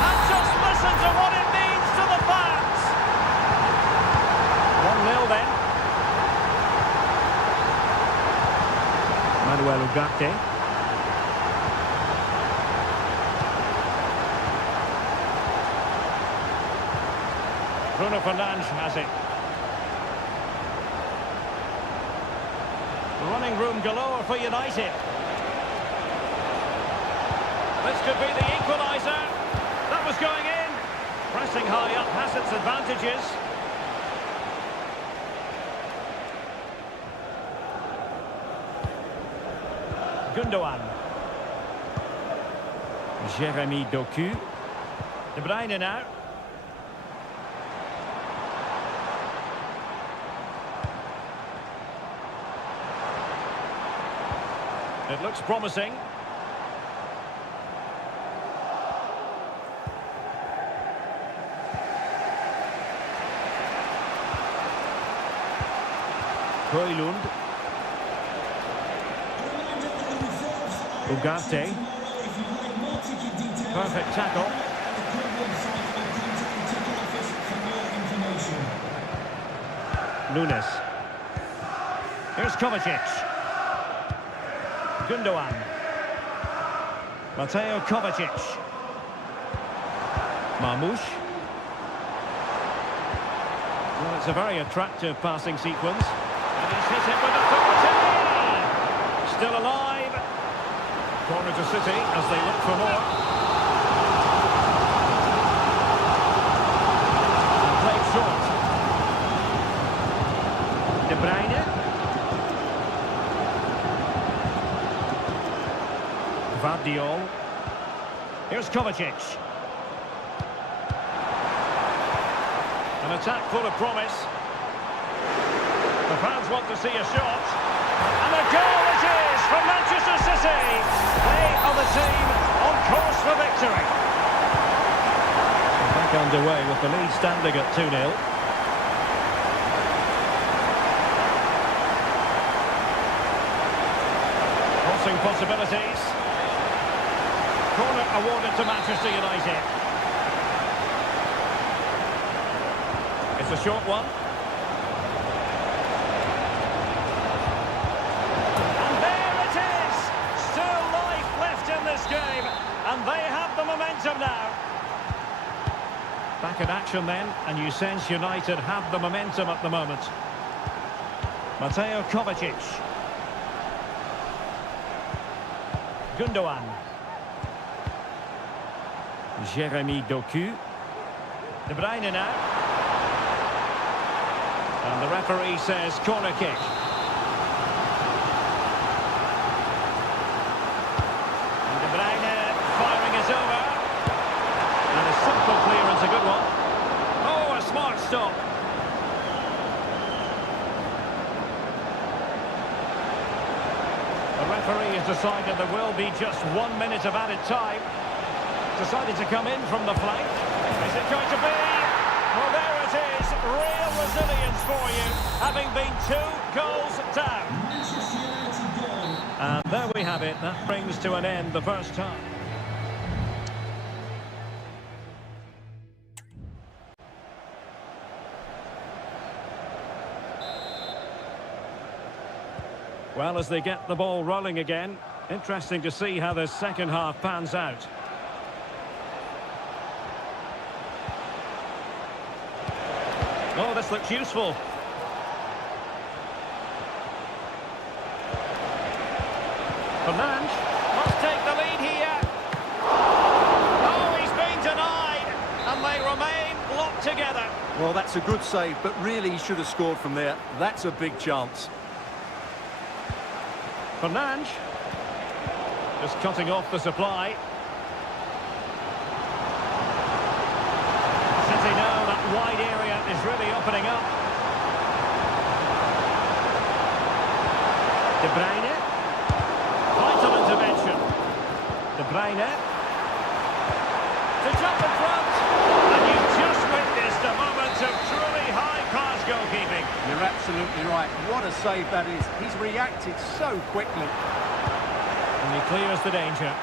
And just listen to what it means to the fans. 1-0 then. Manuel Ugarte. Bruno Fernandes has it. Running room galore for United. This could be the equaliser. That was going in. Pressing high up has its advantages. Gundogan. Jeremy Doku. De Bruyne now. It looks promising. Højlund. Ugarte. Perfect tackle. Nunes. Here's Kovacic. Gundogan. Mateo Kovacic. Marmoush. Well, it's a very attractive passing sequence. And he's hit it with authority! Still alive. Corner to City as they look for more. And played short. De Bruyne. Vardiol. Here's Kovacic. And a attack full of promise. The fans want to see a shot. And a goal it is from Manchester City. They are the team on course for victory. Back underway with the lead standing at 2-0. Crossing possibilities. Corner awarded to Manchester United. It's a short one. And there it is! Still life left in this game. And they have the momentum now. Back in action then, and you sense United have the momentum at the moment. Mateo Kovacic. Gundogan. Jeremy Doku. De Bruyne now. And the referee says corner kick. And De Bruyne firing is over. And a simple clearance, a good one. Oh, a smart stop. The referee has decided there will be just 1 minute of added time. Decided to come in from the flank. Is it going to be? Well, there it is. Real resilience for you, having been 2 goals down. And there we have it. That brings to an end the first half. Well, as they get the ball rolling again, interesting to see how the second half pans out. Oh, this looks useful. Fernandes must take the lead here. Oh, he's been denied, and they remain locked together. Well, that's a good save, but really he should have scored from there. That's a big chance. Fernandes just cutting off the supply. City know that wide area is really opening up. De Bruyne. Vital intervention. De Bruyne. To jump in front. And you've just witnessed a moment of truly high-class goalkeeping. You're absolutely right. What a save that is. He's reacted so quickly. And he clears the danger.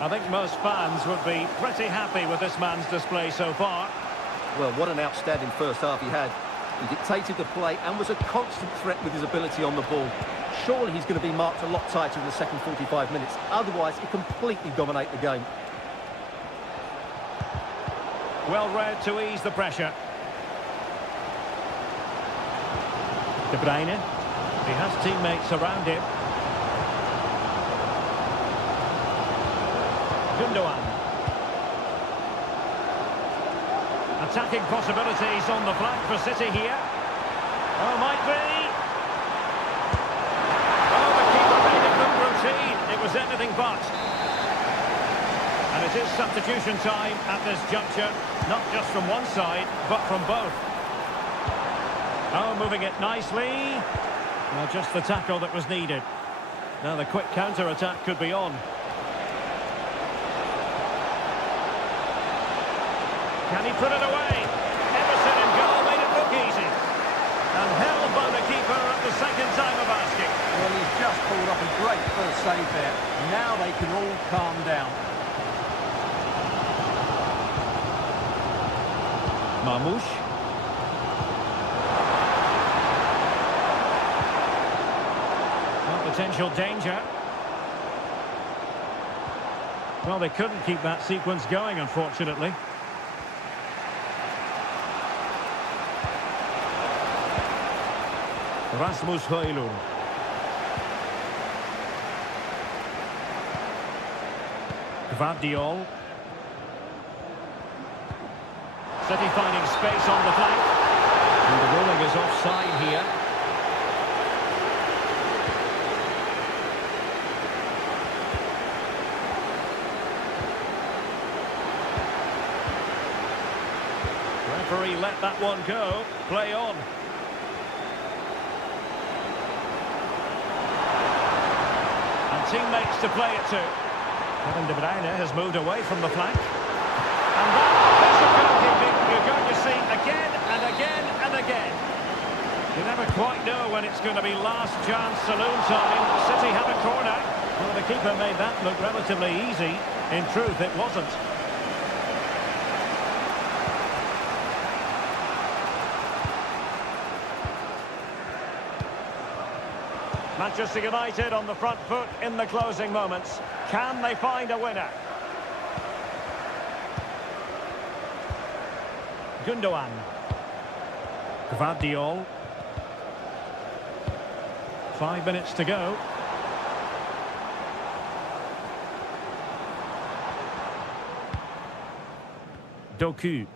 I think most fans would be pretty happy with this man's display so far. Well, what an outstanding first half he had. He dictated the play and was a constant threat with his ability on the ball. Surely he's going to be marked a lot tighter in the second 45 minutes. Otherwise, he completely dominate the game. Well read to ease the pressure. De Bruyne. He has teammates around him. Gundogan. Attacking possibilities on the flank for City here. Oh, might be. Oh, the keeper made it look routine. It was anything but. And it is substitution time at this juncture, not just from one side, but from both. Oh, moving it nicely. Well, just the tackle that was needed. Now the quick counter-attack could be on. Can he put it away? Everton in goal made it look easy. And held by the keeper at the second time of asking. Well, he's just pulled off a great first save there. Now they can all calm down. Marmoush. Well, potential danger. Well, they couldn't keep that sequence going, unfortunately. Rasmus Højlund. Gvardiol. City finding space on the flank. And the ruling is offside here. Referee let that one go. Play on. And teammates to play it to. Kevin De Bruyne has moved away from the flank. And that piece of goalkeeping you're going to see again and again and again. You never quite know when it's going to be last chance saloon time. City had a corner. Well, the keeper made that look relatively easy. In truth, it wasn't. Manchester United on the front foot in the closing moments. Can they find a winner? Gundogan. Gvardiol. 5 minutes to go. Doku.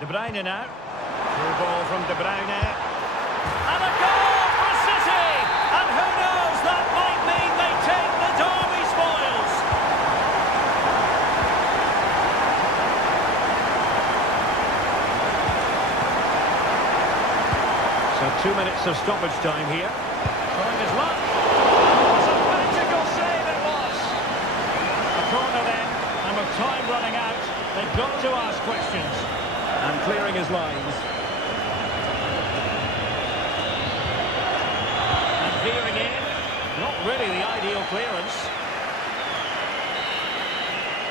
De Bruyne now. Through ball from De Bruyne. And a goal for City! And who knows, that might mean they take the derby spoils. So 2 minutes of stoppage time here. Trying his luck. It's a magical save it was. A corner then, and with time running out, they've got to ask questions. And clearing his lines. And veering in. Not really the ideal clearance.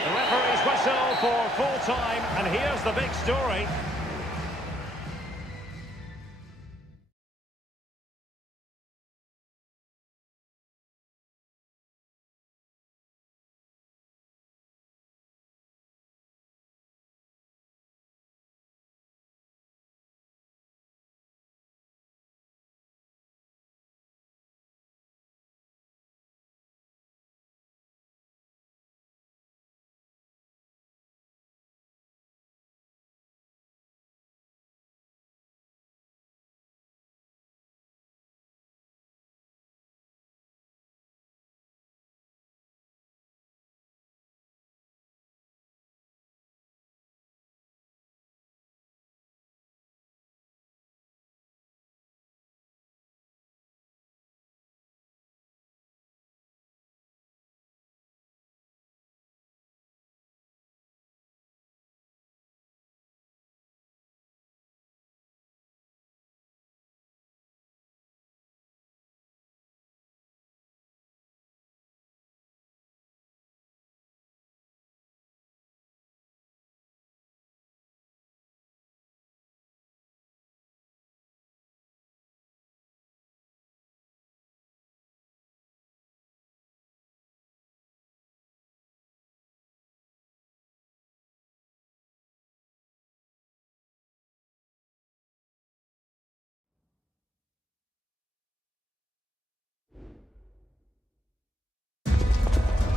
The referee's whistle for full time, and here's the big story.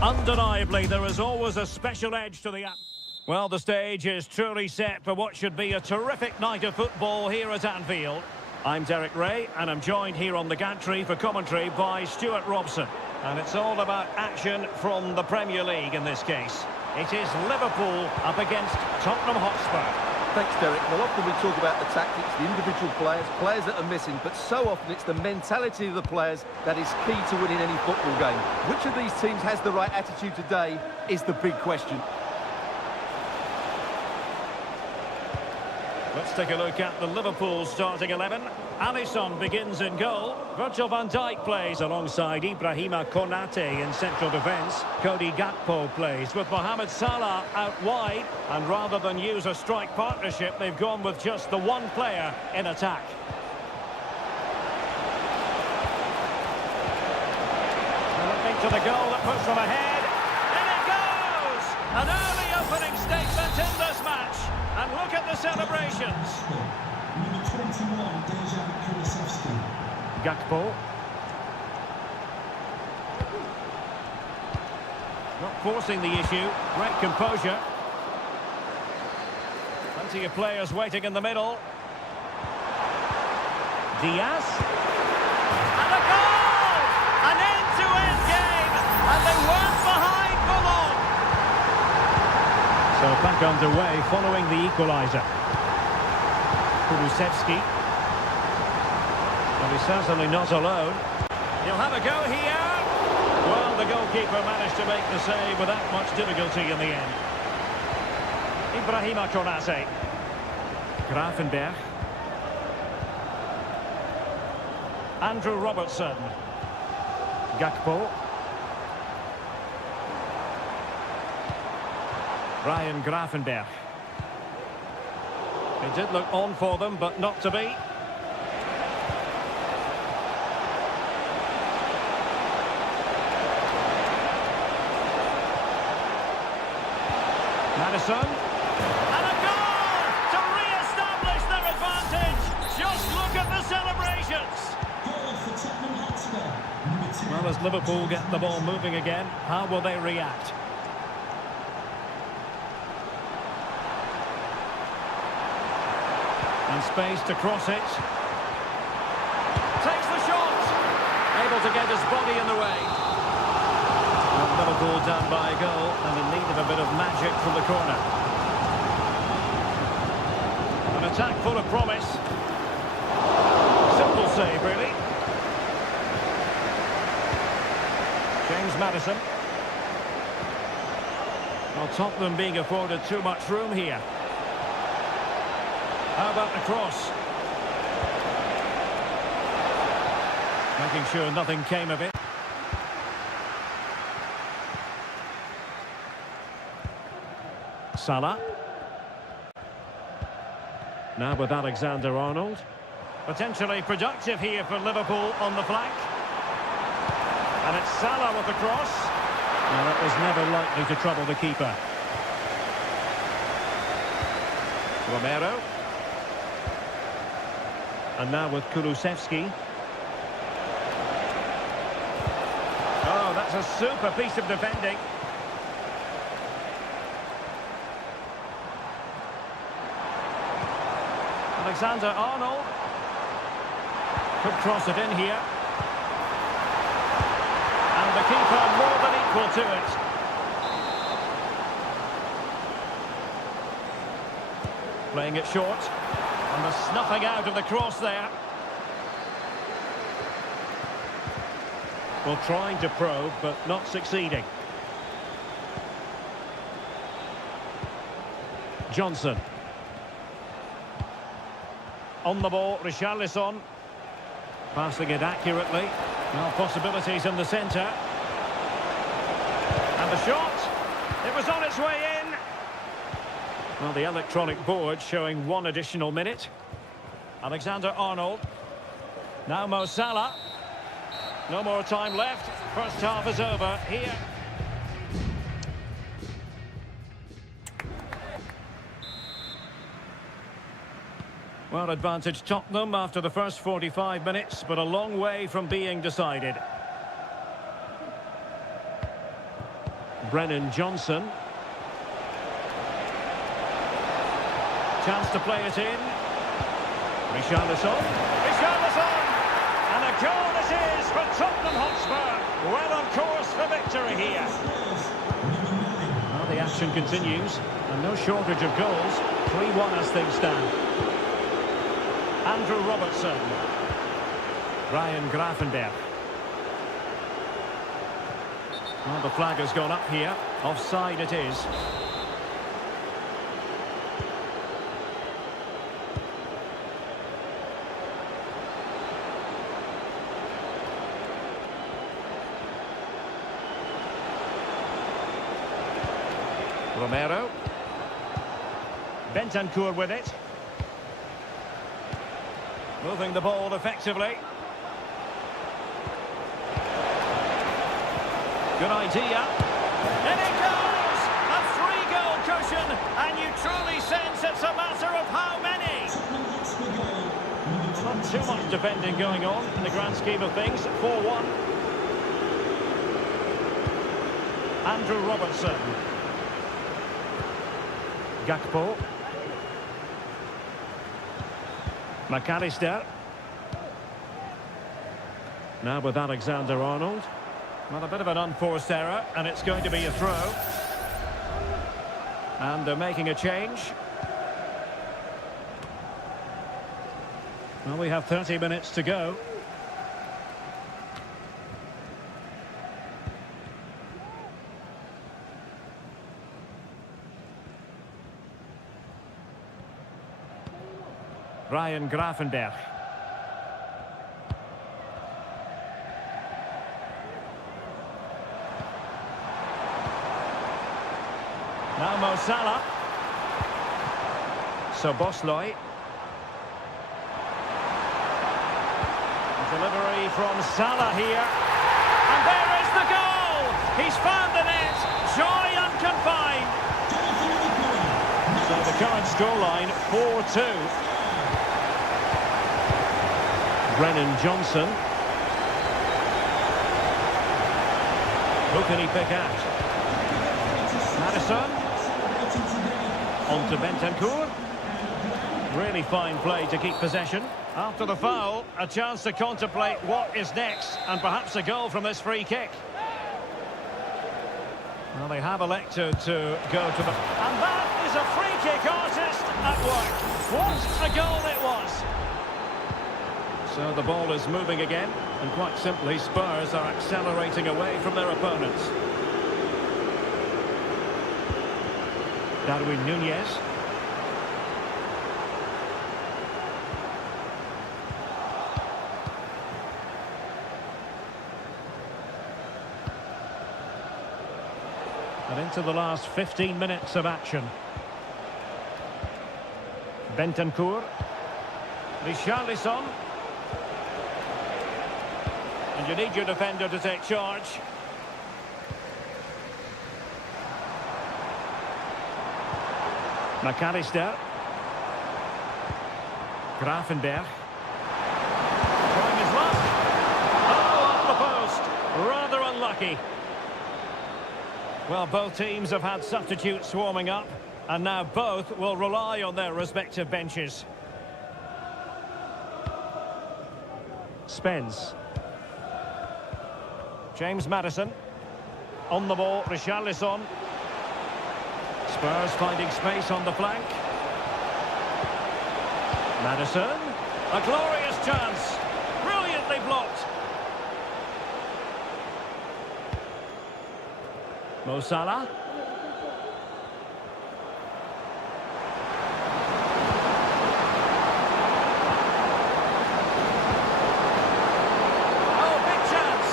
Undeniably, there is always a special edge to the app. Well, the stage is truly set for what should be a terrific night of football here at Anfield. I'm Derek Ray, and I'm joined here on the gantry for commentary by Stuart Robson. And it's all about action from the Premier League in this case. It is Liverpool up against Tottenham Hotspur. Thanks, Derek. Well, often we talk about the tactics, the individual players that are missing, but so often it's the mentality of the players that is key to winning any football game. Which of these teams has the right attitude today is the big question. Let's take a look at the Liverpool starting 11. Alisson begins in goal. Virgil van Dijk plays alongside Ibrahima Konate in central defence. Cody Gakpo plays with Mohamed Salah out wide. And rather than use a strike partnership, they've gone with just the one player in attack. Looking to the goal that puts them ahead. In it goes! An early opening statement in this match. And look at the celebrations. Number 21, Dejan Kulusevski. Gakpo. Not forcing the issue. Great composure. Plenty of players waiting in the middle. Diaz. And a goal! An end-to-end game. And they weren't behind for long. So back underway following the equaliser. Kulusevski. Well, he's certainly not alone. He'll have a go here. Well, the goalkeeper managed to make the save without much difficulty in the end. Ibrahima Konate. Grafenberg. Andrew Robertson. Gakpo. Ryan Grafenberg. It did look on for them, but not to be. Madison. And a goal to re-establish their advantage. Just look at the celebrations. Well, as Liverpool get the ball moving again, how will they react? And space to cross it. Takes the shot. Able to get his body in the way. Well, Liverpool down by a goal and in need of a bit of magic from the corner. An attack full of promise. Simple save, really. James Madison. Well, Tottenham being afforded too much room here. How about the cross? Making sure nothing came of it. Salah. Now with Alexander-Arnold. Potentially productive here for Liverpool on the flank. And it's Salah with the cross. Now that was never likely to trouble the keeper. Romero. And now with Kulusevski. Oh, that's a super piece of defending. Alexander-Arnold. Could cross it in here. And the keeper more than equal to it. Playing it short. And the snuffing out of the cross there. Well, trying to probe, but not succeeding. Johnson. On the ball, Richarlison. Passing it accurately. Now possibilities in the centre. And the shot. It was on its way in. Well, the electronic board showing one additional minute. Alexander-Arnold. Now Mo Salah. No more time left. First half is over here. Well, advantage Tottenham after the first 45 minutes, but a long way from being decided. Brennan Johnson. Chance to play it in. Richarlison. Richarlison! And a goal it is for Tottenham Hotspur. Well on course for victory here. Well, the action continues. And no shortage of goals. 3-1 as things stand. Andrew Robertson. Ryan Grafenberg. Well, the flag has gone up here. Offside it is. Romero. Bentancur with it. Moving the ball effectively. Good idea. And it goes! A 3-goal cushion, and you truly sense it's a matter of how many. Not too much defending going on in the grand scheme of things. 4-1. Andrew Robertson. Gakpo. McAllister. Now with Alexander-Arnold. Well, a bit of an unforced error, and it's going to be a throw. And they're making a change. Well, we have 30 minutes to go. Ryan Gravenberch. Now Mo Salah. Sobosloy. Delivery from Salah here. And there is the goal! He's found the net. Joy unconfined. So the current scoreline, 4-2. Brennan Johnson. Who can he pick out? Madison. On to Bentancur. Really fine play to keep possession. After the foul, a chance to contemplate what is next, and perhaps a goal from this free kick. Well, they have elected to go to the... And that is a free kick artist at work. What a goal it was! So the ball is moving again, and quite simply, Spurs are accelerating away from their opponents. Darwin Núñez. And into the last 15 minutes of action. Bentancur. Richarlison. And you need your defender to take charge. McAllister. Gravenberch. Trying his luck. Oh, off the post. Rather unlucky. Well, both teams have had substitutes warming up, and now both will rely on their respective benches. Spence. James Maddison. On the ball, Richarlison. Spurs finding space on the flank. Maddison. A glorious chance. Brilliantly blocked. Mo Salah. Oh, big chance.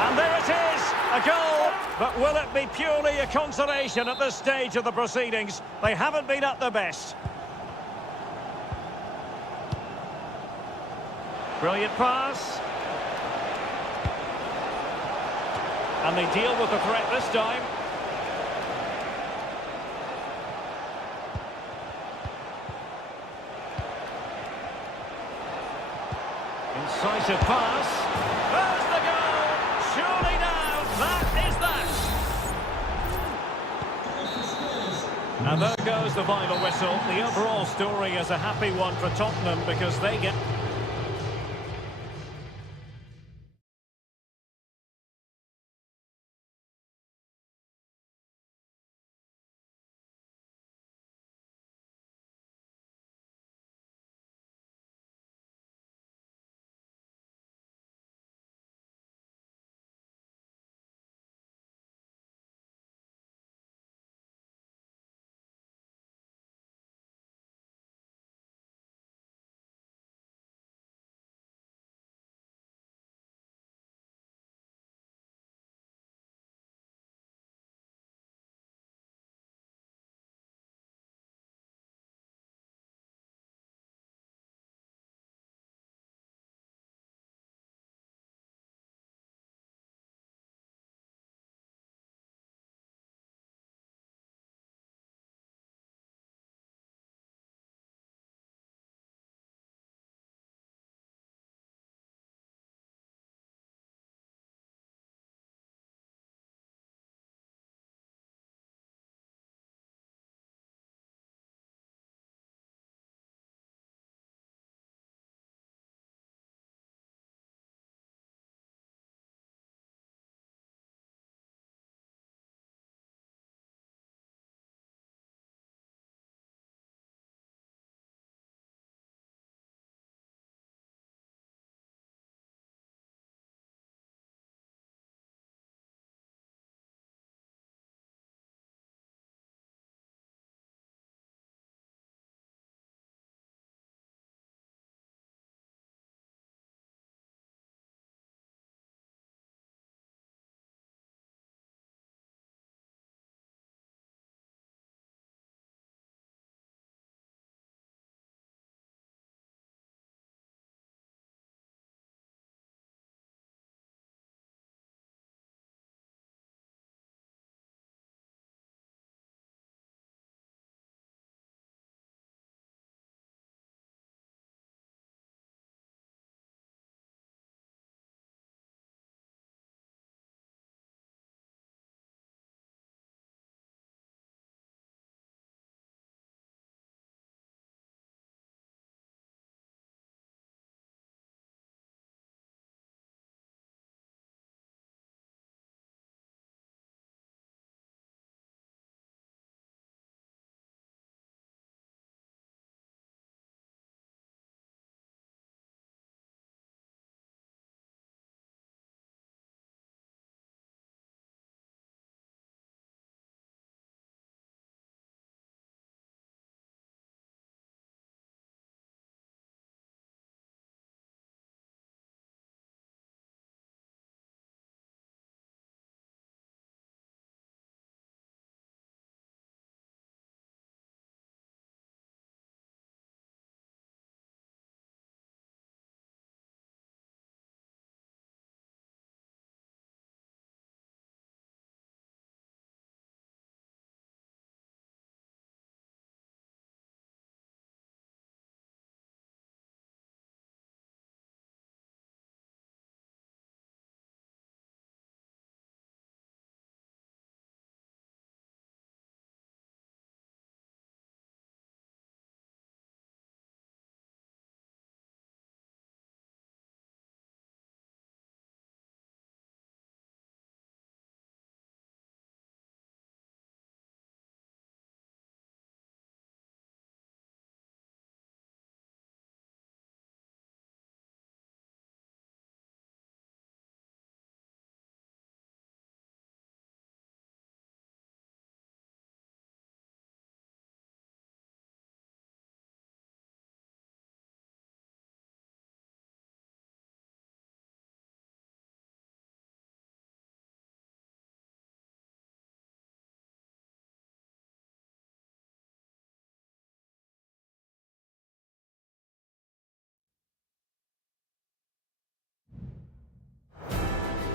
And there it is, a goal. But will it be purely a consolation at this stage of the proceedings? They haven't been at their best. Brilliant pass. And they deal with the threat this time. Incisive pass. There's the goal! Surely now, that is that! And there goes the final whistle. The overall story is a happy one for Tottenham because they get...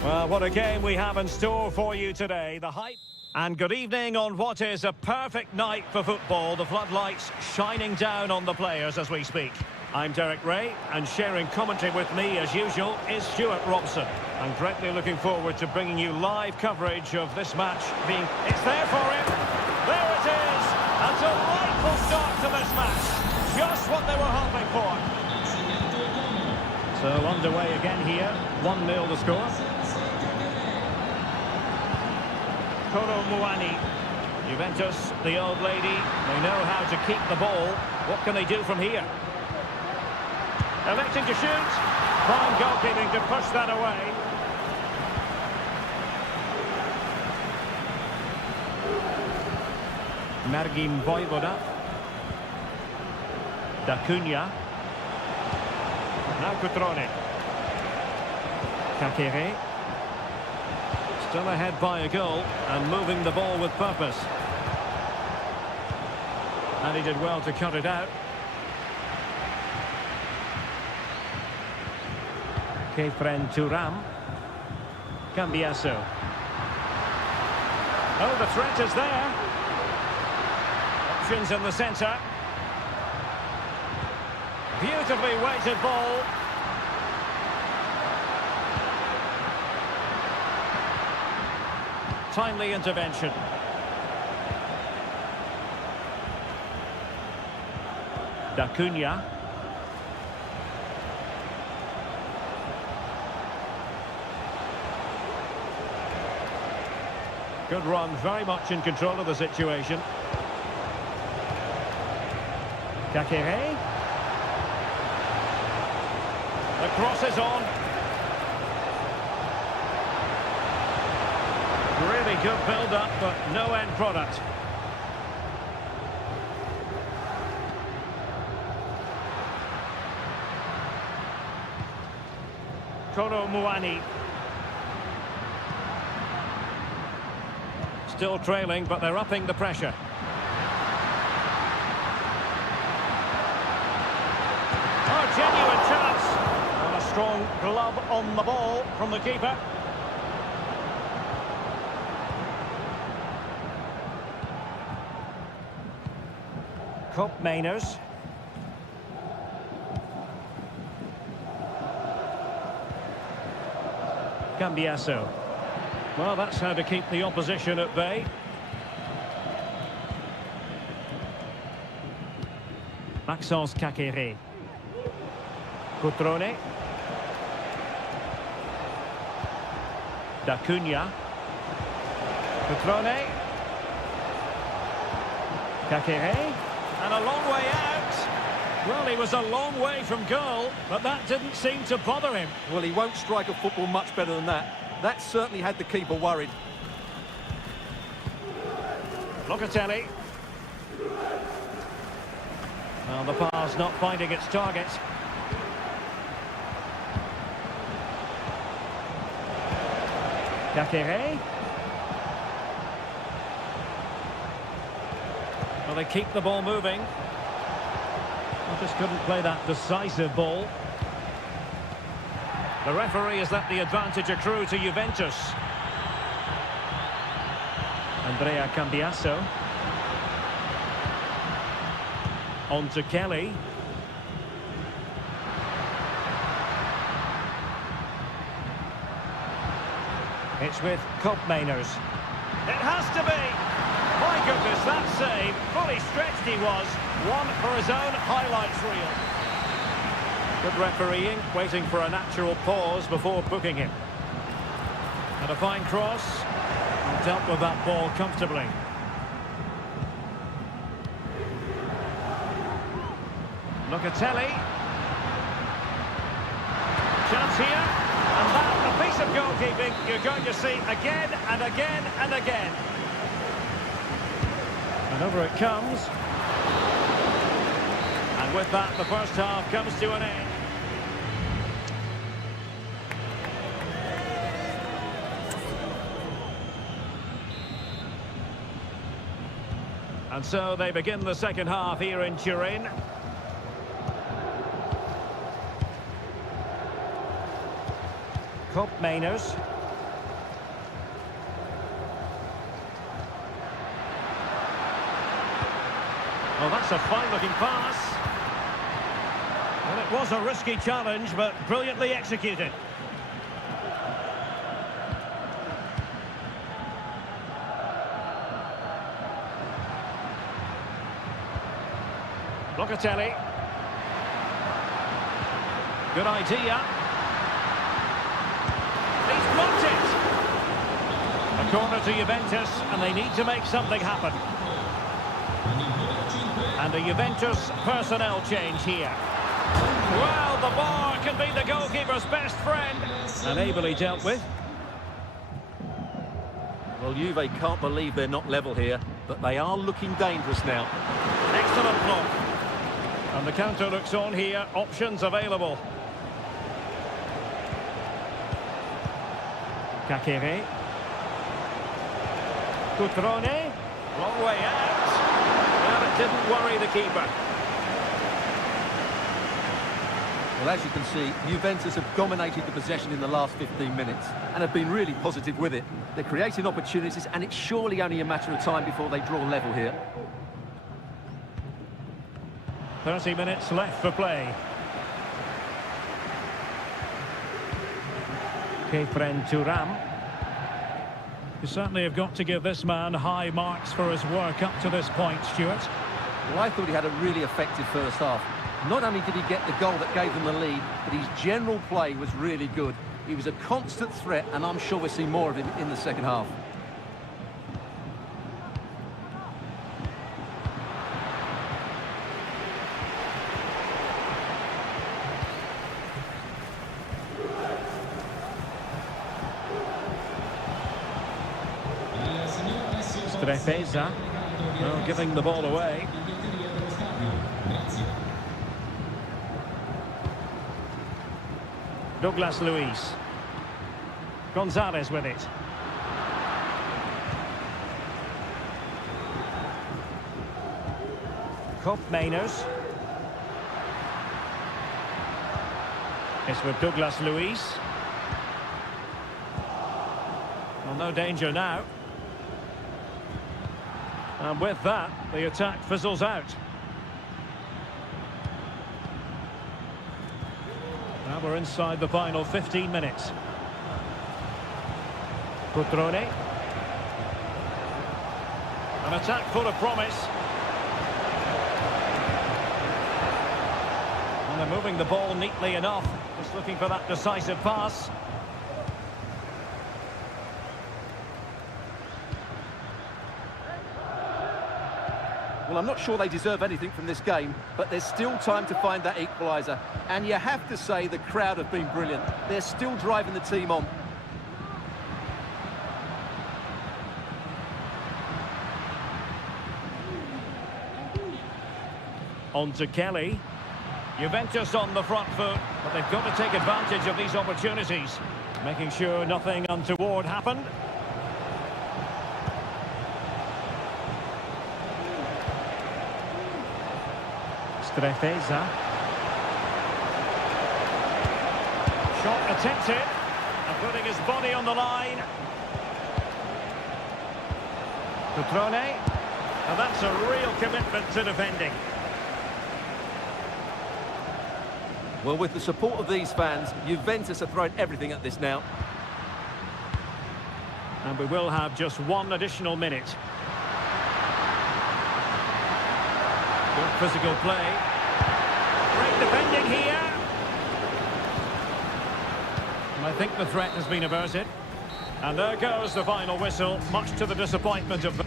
Well, what a game we have in store for you today. The hype. And good evening on what is a perfect night for football. The floodlights shining down on the players as we speak. I'm Derek Ray, and sharing commentary with me, as usual, is Stuart Robson. I'm greatly looking forward to bringing you live coverage of this match. It's there for him. There it is. A delightful start to this match. Just what they were hoping for. So underway again here. 1-0 the score. Koro Muani. Juventus, the old lady, they know how to keep the ball. What can they do from here? Electing to shoot. Fine goalkeeping to push that away. Mergim Voivoda. D'Acunha. Now Cutrone. Kakere. Still ahead by a goal and moving the ball with purpose. And he did well to cut it out. Kefren Turam. Cambiasso. Oh, the threat is there. Options in the centre. Beautifully weighted ball. Timely intervention. D'Acunha. Good run, very much in control of the situation. Kakere. The cross is on. Really good build-up, but no end product. Koro Muani. Still trailing, but they're upping the pressure. Oh, genuine chance. And a strong glove on the ball from the keeper. Koopmeiners. Cambiasso. Well, that's how to keep the opposition at bay. Maxence Kakere. Cutrone. D'Acunha. Cutrone. Kakere. And a long way out. Well, he was a long way from goal, but that didn't seem to bother him. Well, he won't strike a football much better than that. That certainly had the keeper worried. Locatelli. Well, the pass not finding its target. Kakere. Well, they keep the ball moving. Well, just couldn't play that decisive ball. The referee has let the advantage accrue to Juventus. Andrea Cambiasso. On to Kelly. It's with Koopmeiners. It has to be! My goodness, that save. Fully stretched he was. One for his own highlights reel. Good refereeing, waiting for a natural pause before booking him. And a fine cross. And dealt with that ball comfortably. Locatelli. Chance here. And that, a piece of goalkeeping you're going to see again and again and again. And over it comes. And with that, the first half comes to an end. And so they begin the second half here in Turin. Koopmeiners. Well, that's a fine-looking pass. Well, it was a risky challenge, but brilliantly executed. Locatelli. Good idea. He's blocked it. A corner to Juventus, and they need to make something happen. And a Juventus personnel change here. Well, the bar can be the goalkeeper's best friend. And ably dealt with. Well, Juve can't believe they're not level here, but they are looking dangerous now. Excellent block. And the counter looks on here. Options available. Kakere. Cutrone. Long way out. Well, it didn't worry the keeper. Well, as you can see, Juventus have dominated the possession in the last 15 minutes and have been really positive with it. They're creating opportunities, and it's surely only a matter of time before they draw level here. 30 minutes left for play. Kefren Turam. You certainly have got to give this man high marks for his work up to this point, Stuart. Well, I thought he had a really effective first half. Not only did he get the goal that gave them the lead, but his general play was really good. He was a constant threat, and I'm sure we'll see more of him in the second half. Strefeza, well, giving the ball away. Douglas Luiz. Gonzalez with it. Kopp Mainers. It's with Douglas Luiz. Well, no danger now. And with that, the attack fizzles out. Now we're inside the final 15 minutes. Cutrone. An attack full of promise. And they're moving the ball neatly enough. Just looking for that decisive pass. Well, I'm not sure they deserve anything from this game, but there's still time to find that equaliser. And you have to say the crowd have been brilliant. They're still driving the team on. On to Kelly. Juventus on the front foot, but they've got to take advantage of these opportunities, making sure nothing untoward happened. Strefeza. Shot attempted, and putting his body on the line. Cutrone, and that's a real commitment to defending. Well, with the support of these fans, Juventus are throwing everything at this now. And we will have just one additional minute. Good physical play. Great defending here. And I think the threat has been averted. And there goes the final whistle, much to the disappointment of the...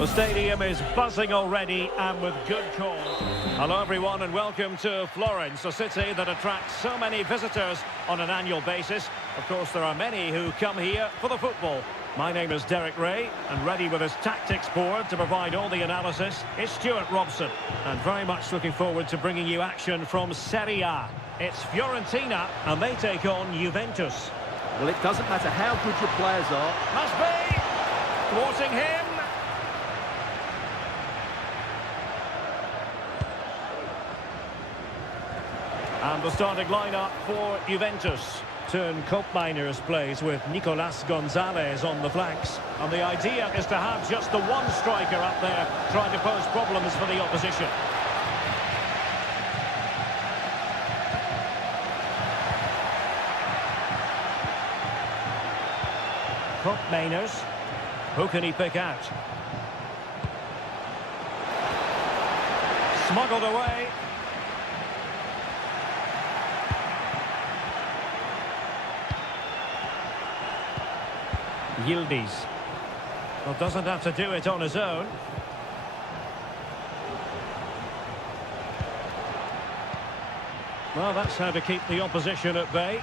The stadium is buzzing already and with good cause. Hello everyone and welcome to Florence, a city that attracts so many visitors on an annual basis. Of course there are many who come here for the football. My name is Derek Ray and ready with his tactics board to provide all the analysis is Stuart Robson. And very much looking forward to bringing you action from Seria. It's Fiorentina and they take on Juventus. Well, it doesn't matter how good your players are. Must be! Thwarting him. And the starting lineup for Juventus. Turn Koopmeiners plays with Nicolas Gonzalez on the flanks. And the idea is to have just the one striker up there trying to pose problems for the opposition. Koopmeiners. Who can he pick out? Smuggled away. Yildiz. Well, doesn't have to do it on his own. Well, that's how to keep the opposition at bay.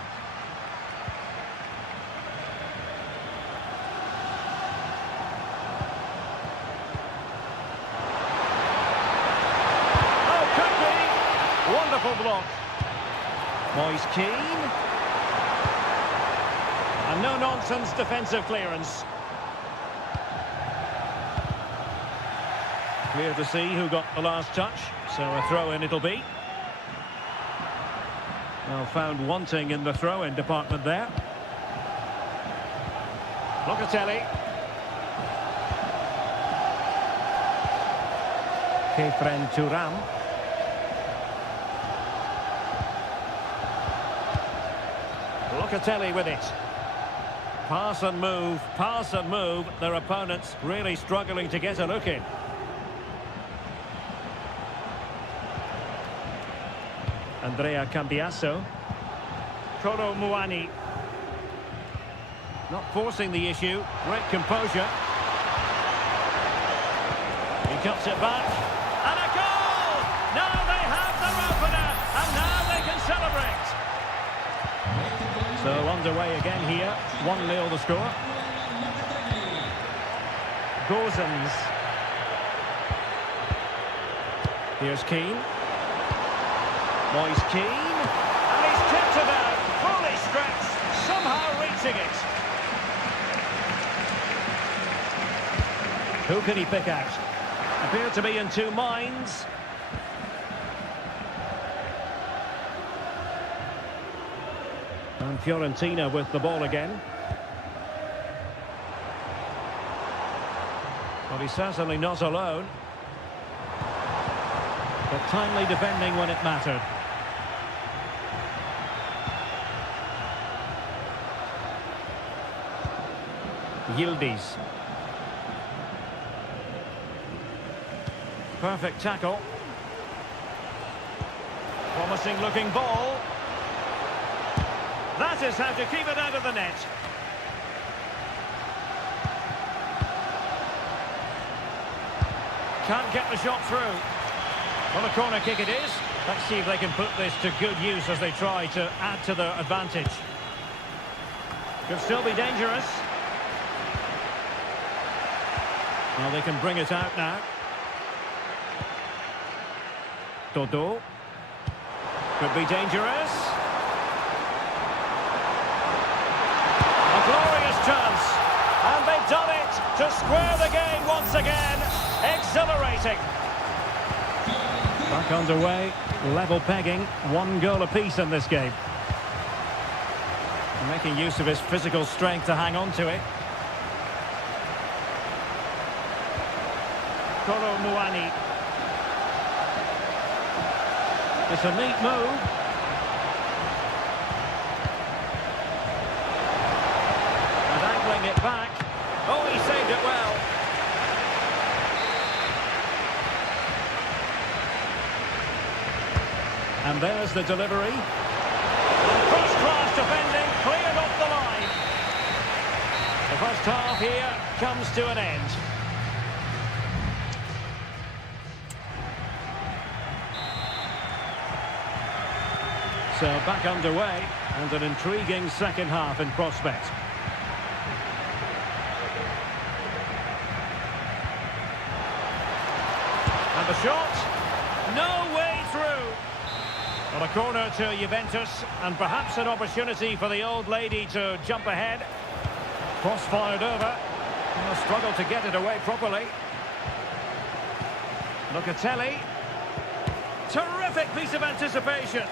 Oh, could be! Wonderful block. Moise Keane. And no-nonsense defensive clearance. Clear to see who got the last touch, so a throw-in it'll be. Well, found wanting in the throw-in department there. Locatelli. Kefren Turam. Locatelli with it. Pass and move, their opponents really struggling to get a look in. Andrea Cambiasso. Kolo Muani. Not forcing the issue, great composure. He cuts it back, and a goal! Now they have their opener, and now they can celebrate. So underway again here, 1-0 the score. Gozens. Here's Keane. Moise Keane. And he's tipped it out, fully stretched, somehow reaching it. Who can he pick out? Appear to be in two minds. And Fiorentina with the ball again. Well, he's certainly not alone. But timely defending when it mattered. Yildiz. Perfect tackle. Promising looking ball. That is how to keep it out of the net. Can't get the shot through. Well, a corner kick it is. Let's see if they can put this to good use as they try to add to their advantage. Could still be dangerous. Well, they can bring it out now. Dodo. Could be dangerous. A glorious chance. And they've done it to square the game once again. Exhilarating. Back underway. Level pegging. 1 goal apiece in this game. Making use of his physical strength to hang on to it. Kolo Muani. It's a neat move. And angling it back. Oh, he saved it well. And there's the delivery. First-class defending, cleared off the line. The first half here comes to an end. So back underway and an intriguing second half in prospect. And the shot, no way through. Well, a corner to Juventus and perhaps an opportunity for the old lady to jump ahead. Cross fired over. And a struggle to get it away properly. Locatelli. Terrific piece of anticipation.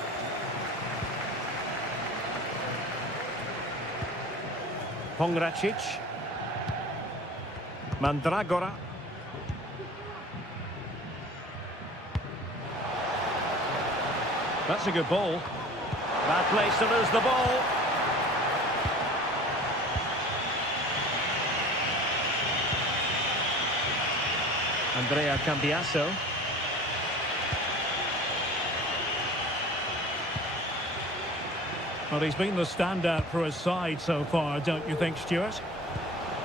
Pongracic. Mandragora. That's a good ball. Bad place to lose the ball. Andrea Cambiasso. Well, he's been the standout for his side so far, don't you think, Stuart?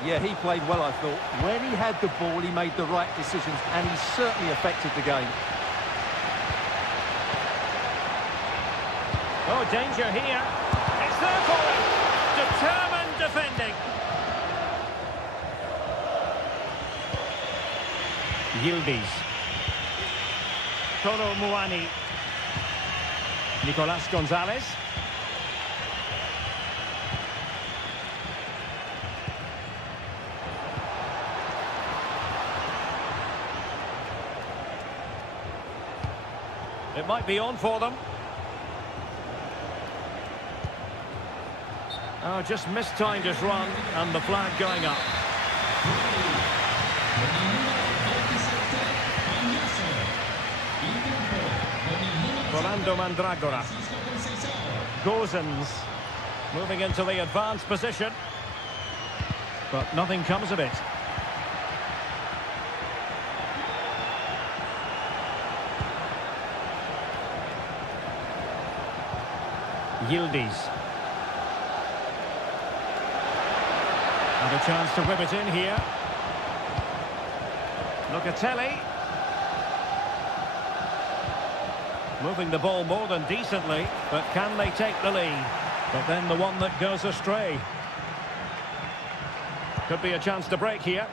Yeah, he played well, I thought. When he had the ball, he made the right decisions, and he certainly affected the game. Oh, danger here. It's there for him. Determined defending. Yildiz. Toro Muani. Nicolas Gonzalez. It might be on for them. Oh, just mistimed his run and the flag going up. Rolando Mandragora. Gozens moving into the advanced position. But nothing comes of it. Yildiz. And a chance to whip it in here. Locatelli. Moving the ball more than decently, but can they take the lead? But then the one that goes astray. Could be a chance to break here.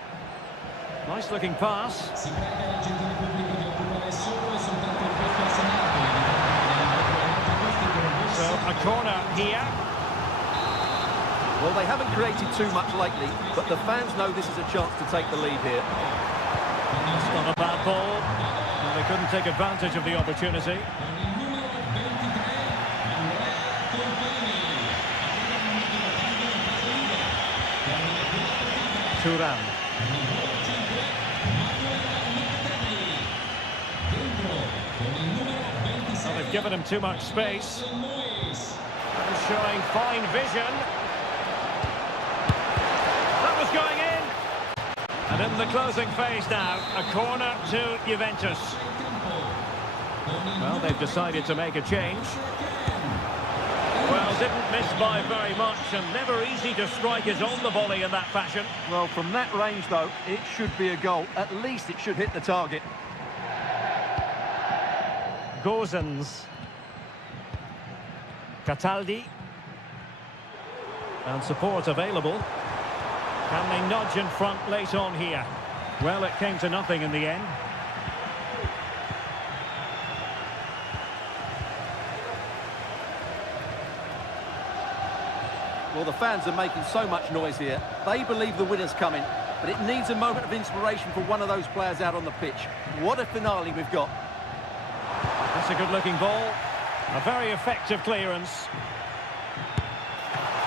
Nice looking pass. So a corner here. Well, they haven't created too much lately, but the fans know this is a chance to take the lead here. It's not a bad ball. And they couldn't take advantage of the opportunity. Turan. Well, they've given him too much space. And showing fine vision. That was going in. And in the closing phase now, a corner to Juventus. Well, they've decided to make a change. Well, didn't miss by very much, and never easy to strike it on the volley in that fashion. Well, from that range, though, it should be a goal. At least it should hit the target. Gozens. Cataldi. And support available. Can they nudge in front late on here? Well, it came to nothing in the end. Well, the fans are making so much noise here. They believe the winner's coming, but it needs a moment of inspiration for one of those players out on the pitch. What a finale we've got. That's a good-looking ball. A very effective clearance.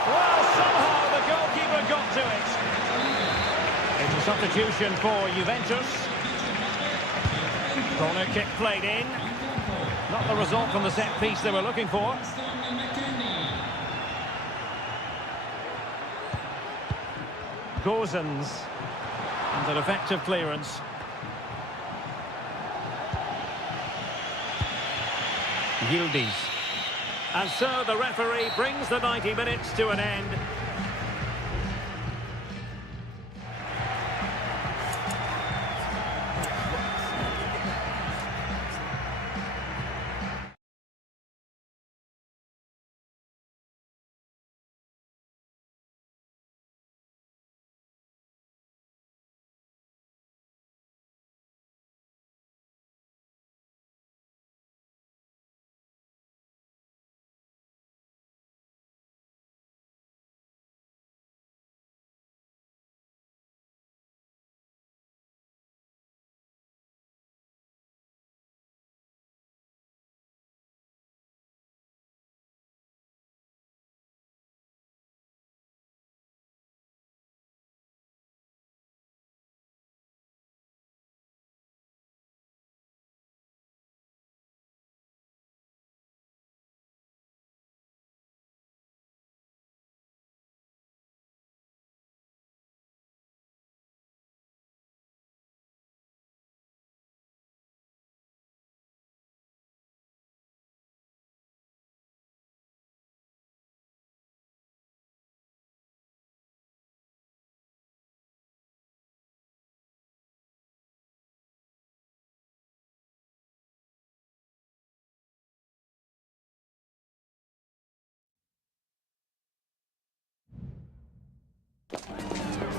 Well, somehow the goalkeeper got to it. It's a substitution for Juventus. Corner kick played in. Not the result from the set piece they were looking for. Gozens. And an effective clearance. Yildiz. And so the referee brings the 90 minutes to an end.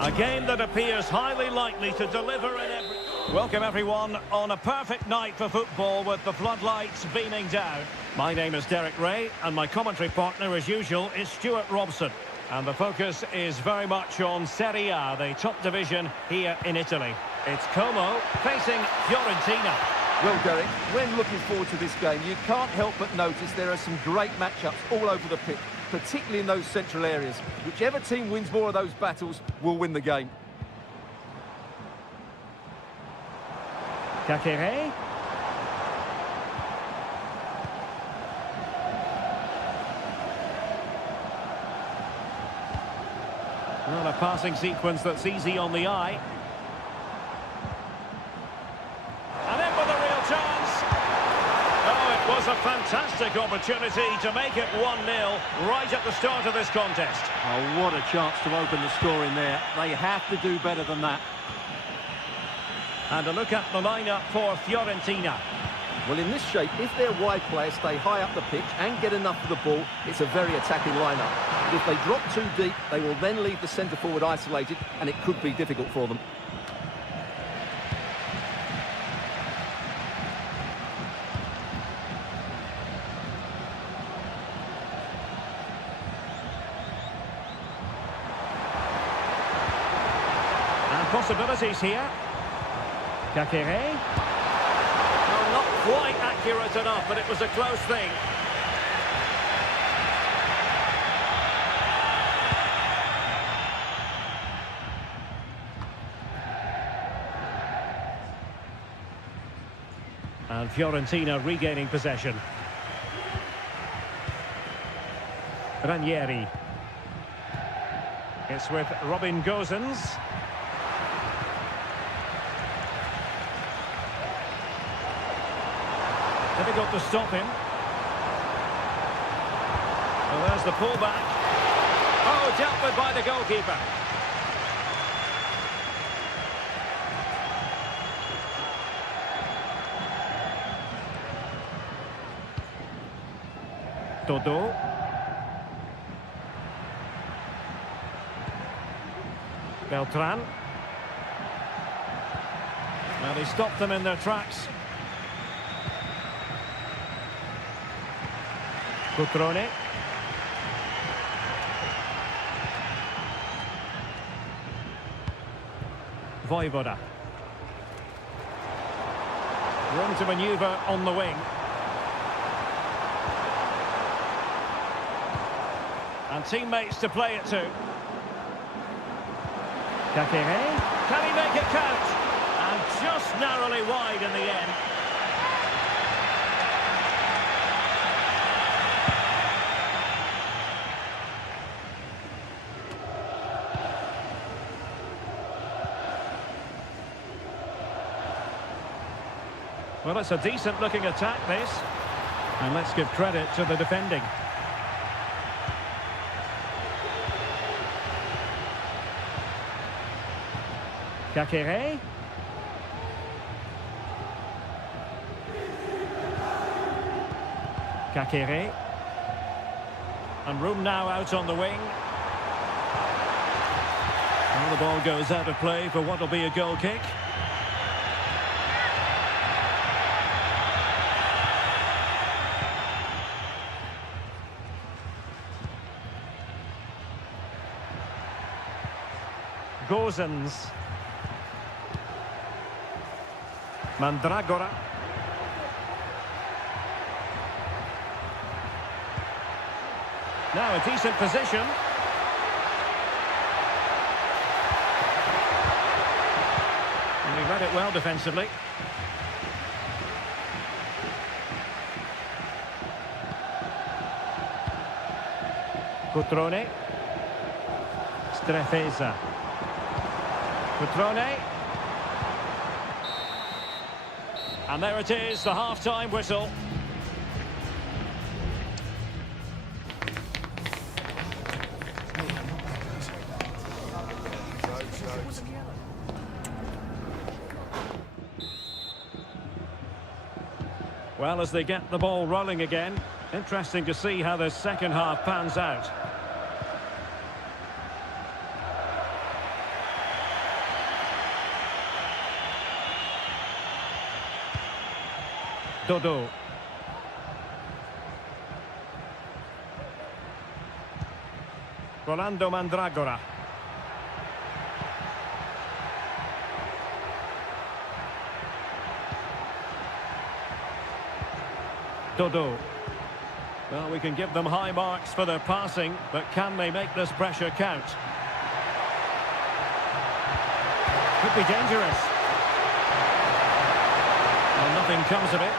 A game that appears highly likely to deliver in every... Welcome everyone on a perfect night for football with the floodlights beaming down. My name is Derek Ray and my commentary partner as usual is Stuart Robson. And the focus is very much on Seria, the top division here in Italy. It's Como facing Fiorentina. Well, Derek, when looking forward to this game, you can't help but notice there are some great matchups all over the pitch, particularly in those central areas. Whichever team wins more of those battles will win the game. Kakere. Well, a passing sequence that's easy on the eye. And in with a real chance. Oh, it was a fantastic opportunity to make it 1-0 right at the start of this contest. Oh, what a chance to open the score in there. They have to do better than that. And a look at the lineup for Fiorentina. Well, in this shape, if their wide players stay high up the pitch and get enough of the ball, it's a very attacking lineup. But if they drop too deep, they will then leave the centre-forward isolated, and it could be difficult for them. And possibilities here. Kakere. Oh, not quite accurate enough, but it was a close thing. And Fiorentina regaining possession. Ranieri. It's with Robin Gosens. Difficult to stop him. Well, there's the pullback. Oh, dealt with by the goalkeeper. Todo. Beltran. Well, he stopped them in their tracks. Cutrone. Voivoda. Room to manoeuvre on the wing. And teammates to play it to. Kakere. Can he make it count? And just narrowly wide in the end. Well, it's a decent-looking attack, this. And let's give credit to the defending. Kakere. Kakere. And room now out on the wing. Well, the ball goes out of play for what will be a goal kick. Gosens. Mandragora. Now a decent position. And he read it well defensively. Cutrone. Strefeza. Cutrone. And there it is, the half-time whistle. Well, as they get the ball rolling again, interesting to see how the second half pans out. Dodo. Rolando Mandragora. Dodo. Well, we can give them high marks for their passing, but can they make this pressure count? Could be dangerous. Well, nothing comes of it.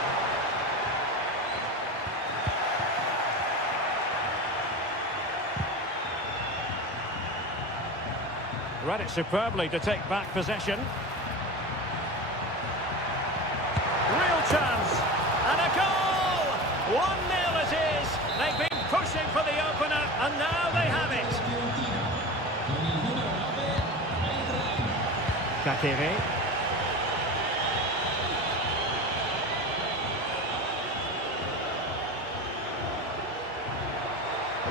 Read it superbly to take back possession. Real chance. And a goal! 1-0 it is. They've been pushing for the opener, and now they have it. Kakere.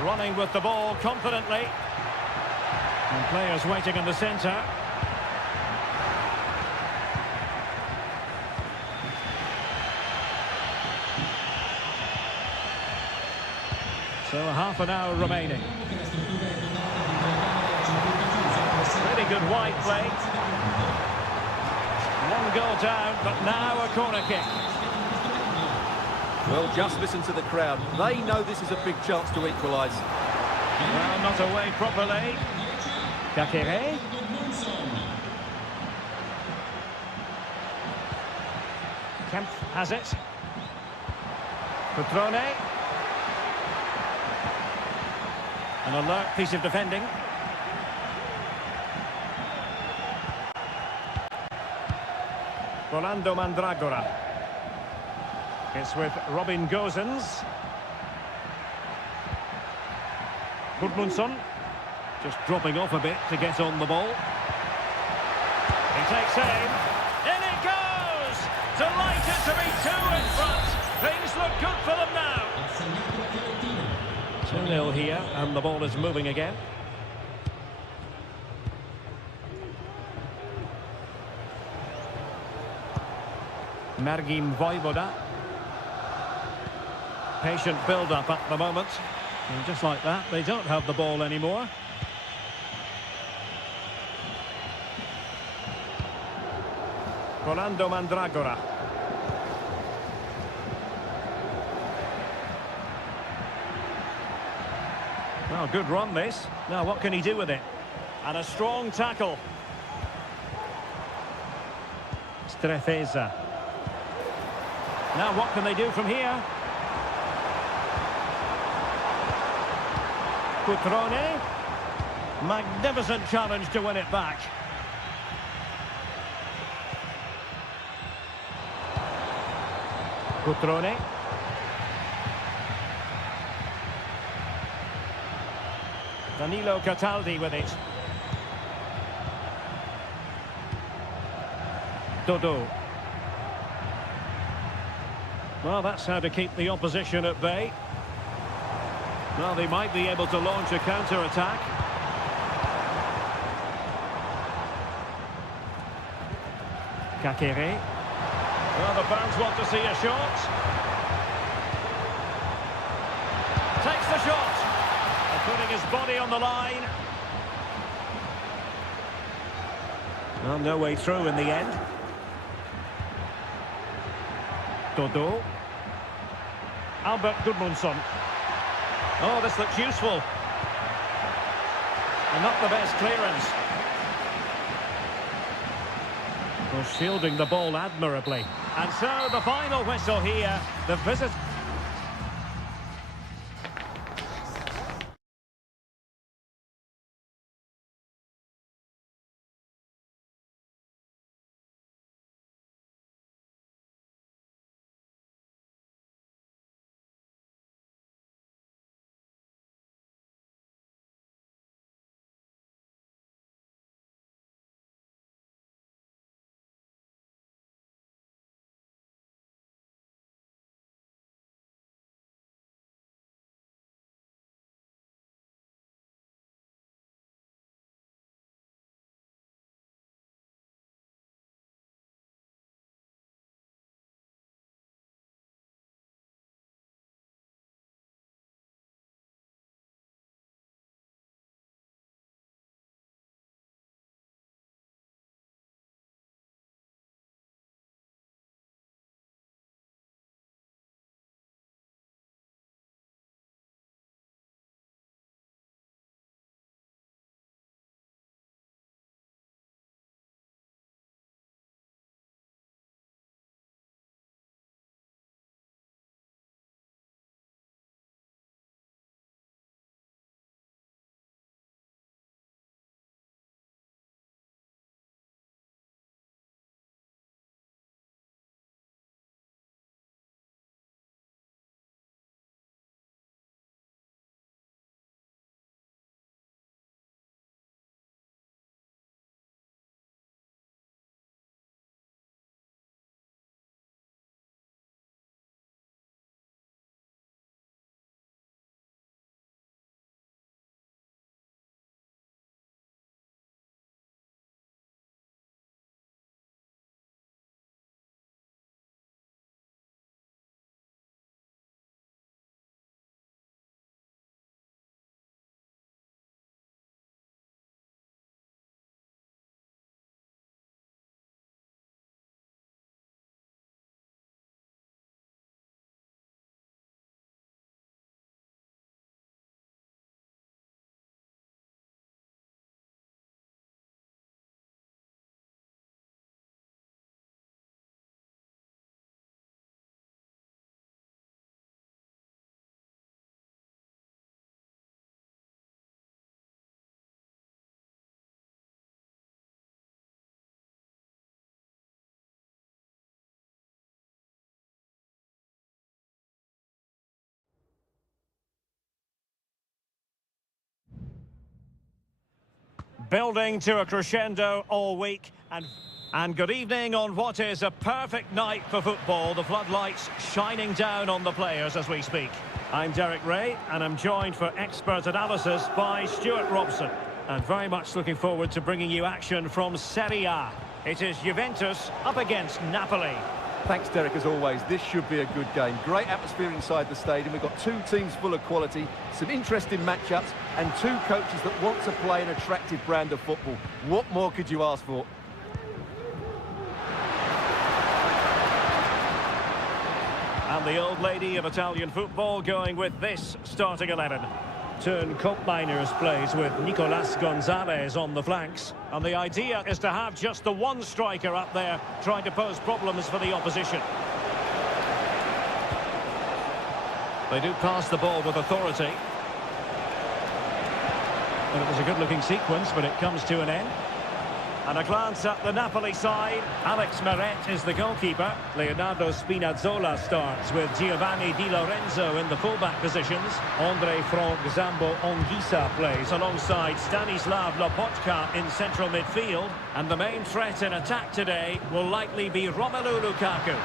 Running with the ball confidently. And players waiting in the centre. So half an hour remaining. Really good wide play. One goal down, but now a corner kick. Well, just listen to the crowd. They know this is a big chance to equalise. Well, not away properly. Kakere. Kemp has it. Petrone. An alert piece of defending. Rolando Mandragora. It's with Robin Gosens. Gudmundsson. Just dropping off a bit to get on the ball. He takes aim. In it goes! Delighted to be two in front. Things look good for them now. 2-0 here, and the ball is moving again. Margim Vojvoda. Patient build-up at the moment. And just like that, they don't have the ball anymore. Rolando Mandragora. Well, good run this. Now what can he do with it? And a strong tackle. Strefeza. Now what can they do from here? Cutrone. Magnificent challenge to win it back. Cutrone. Danilo Cataldi with it. Dodo. Well, that's how to keep the opposition at bay. Well, they might be able to launch a counter-attack. Kakere. Well, the fans want to see a shot. Takes the shot. And putting his body on the line. Well, no way through in the end. Dodo. Albert Gudmundsson. Oh, this looks useful. And not the best clearance. Well, shielding the ball admirably. And so the final whistle here. The visit. Building to a crescendo all week, and good evening on what is a perfect night for football. The floodlights shining down on the players as we speak. I'm Derek Ray, and I'm joined for expert analysis by Stuart Robson. And very much looking forward to bringing you action from Seria. It is Juventus up against Napoli. Thanks, Derek, as always. This should be a good game. Great atmosphere inside the stadium. We've got two teams full of quality, some interesting matchups, and two coaches that want to play an attractive brand of football. What more could you ask for? And the old lady of Italian football going with this starting 11. Turn Miners plays with Nicolas Gonzalez on the flanks. And the idea is to have just the one striker up there trying to pose problems for the opposition. They do pass the ball with authority. And it was a good-looking sequence, but it comes to an end. And a glance at the Napoli side. Alex Meret is the goalkeeper. Leonardo Spinazzola starts with Giovanni Di Lorenzo in the fullback positions. Andre Frank Zambo Onguisa plays alongside Stanislav Lopotka in central midfield. And the main threat in attack today will likely be Romelu Lukaku.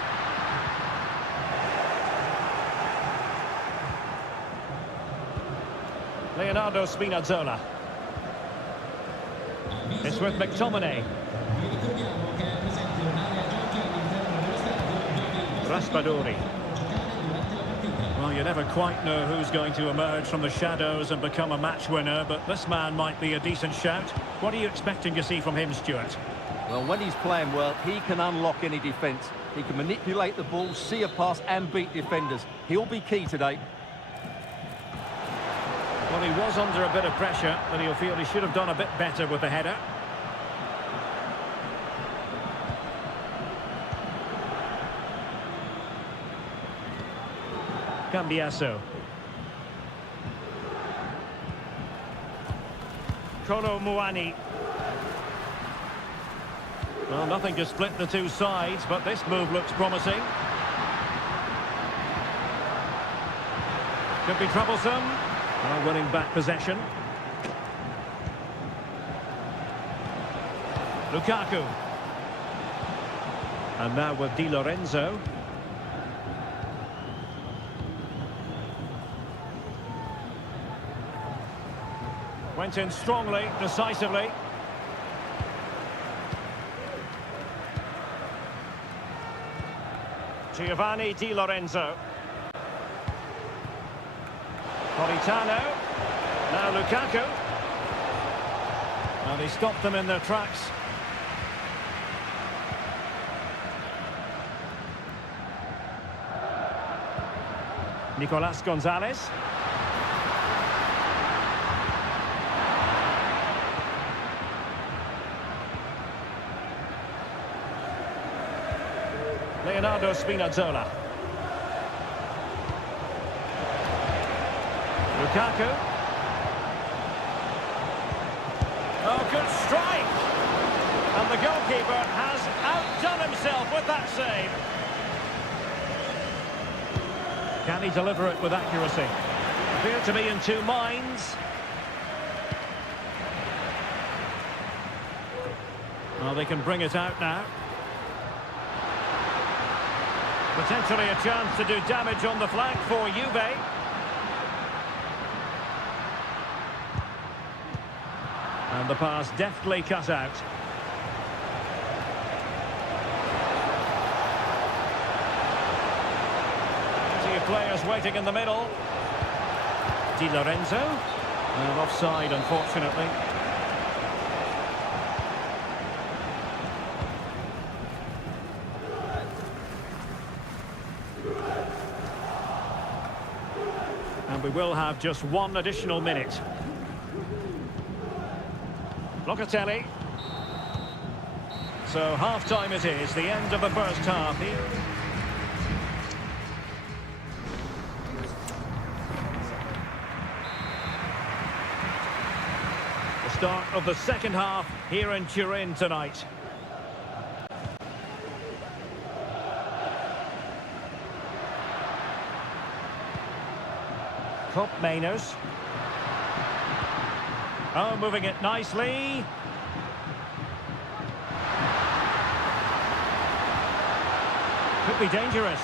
Leonardo Spinazzola. It's with McTominay. Raspadori. Well, you never quite know who's going to emerge from the shadows and become a match winner, but this man might be a decent shout. What are you expecting to see from him, Stuart? Well, when he's playing well, he can unlock any defence. He can manipulate the ball, see a pass and beat defenders. He'll be key today. Well, he was under a bit of pressure, but he'll feel he should have done a bit better with the header. Cambiasso. Kolo Muani. Well, nothing to split the two sides, but this move looks promising. Could be troublesome. Well, winning back possession. Lukaku. And now with Di Lorenzo. Went in strongly, decisively. Giovanni Di Lorenzo. Politano. Now Lukaku. And he stopped them in their tracks. Nicolas Gonzalez. Leonardo Spinazzola. Lukaku. Oh, good strike! And the goalkeeper has outdone himself with that save. Can he deliver it with accuracy? Appear to be in two minds. Well, they can bring it out now. Potentially a chance to do damage on the flank for Juve. And the pass deftly cut out. Plenty of players waiting in the middle. Di Lorenzo. And offside, unfortunately. And we will have just one additional minute. Locatelli. So half-time it is, the end of the first half here. The start of the second half here in Turin tonight. Miners. Oh, moving it nicely. Could be dangerous.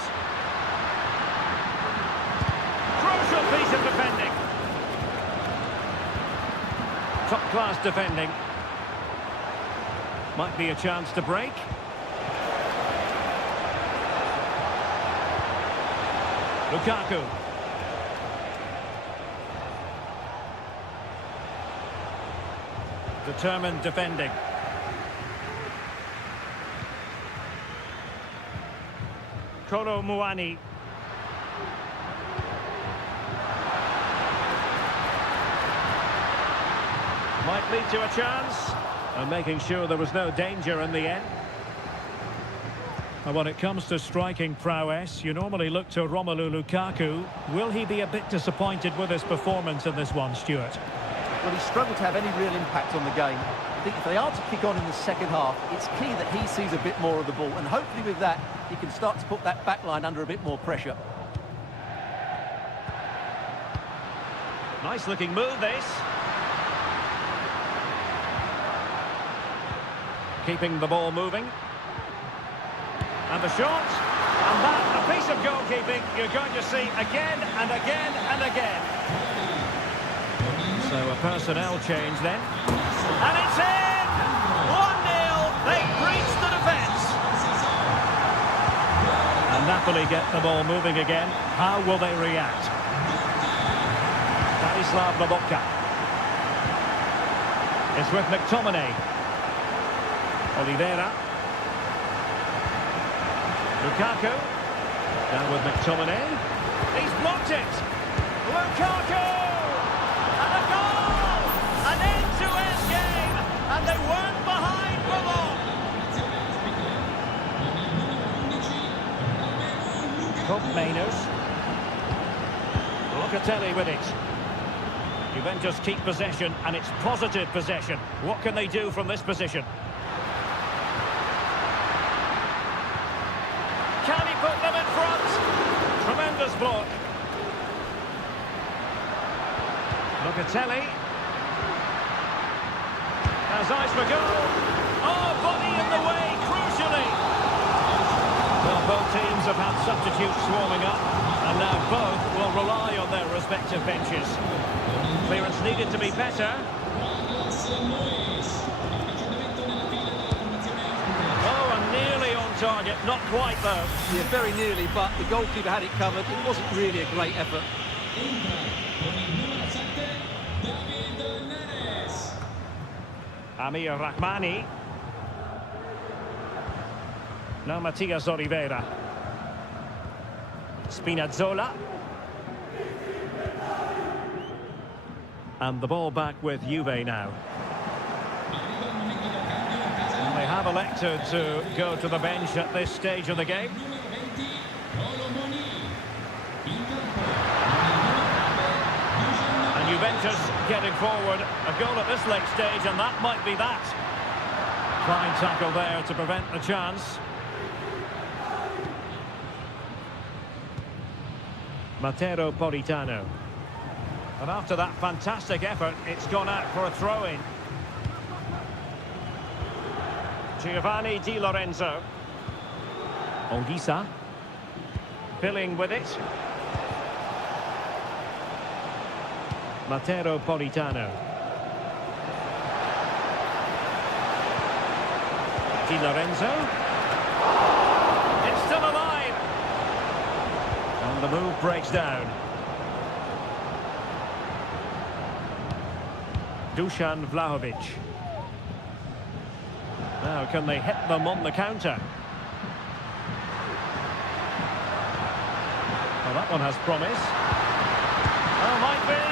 Crucial piece of defending. Top-class defending. Might be a chance to break. Lukaku. Determined defending. Kolo Muani. Might lead to a chance. And making sure there was no danger in the end. And when it comes to striking prowess, you normally look to Romelu Lukaku. Will he be a bit disappointed with his performance in this one, Stuart? Well, he struggled to have any real impact on the game. I think if they are to kick on in the second half, it's key that he sees a bit more of the ball. And hopefully with that, he can start to put that back line under a bit more pressure. Nice looking move, this. Keeping the ball moving. And the shot. And that, a piece of goalkeeping you're going to see again and again and again. So a personnel change then. And it's in! 1-0. They breached the defence. And Napoli get the ball moving again. How will they react? Stanislav Lobotka. It's with McTominay. Oliveira. Lukaku. Down with McTominay. He's blocked it. Lukaku! And a goal! An end-to-end game! And they weren't behind for long. Mainers. Locatelli with it. Juventus keep possession, and it's positive possession. What can they do from this position? Can he put them in front? Tremendous block. Locatelli. Has eyes for goal. Oh, body in the way, crucially. Well, both teams have had substitutes swarming up, and now both will rely on their respective benches. Clearance needed to be better. Oh, and nearly on target, not quite though. Yeah, very nearly, but the goalkeeper had it covered. It wasn't really a great effort. Amir Rahmani. Now Matias Oliveira. Spinazzola. And the ball back with Juve now. And they have elected to go to the bench at this stage of the game. And Juventus getting forward. A goal at this late stage, and that might be that. Fine tackle there to prevent the chance. Matteo Politano. And after that fantastic effort, it's gone out for a throw-in. Giovanni Di Lorenzo. Ongisa. Billing with it. Matteo Politano. Di Lorenzo. It's still alive. And the move breaks down. Dusan Vlahovic. Now, can they hit them on the counter? Well, that one has promise. Oh, might be.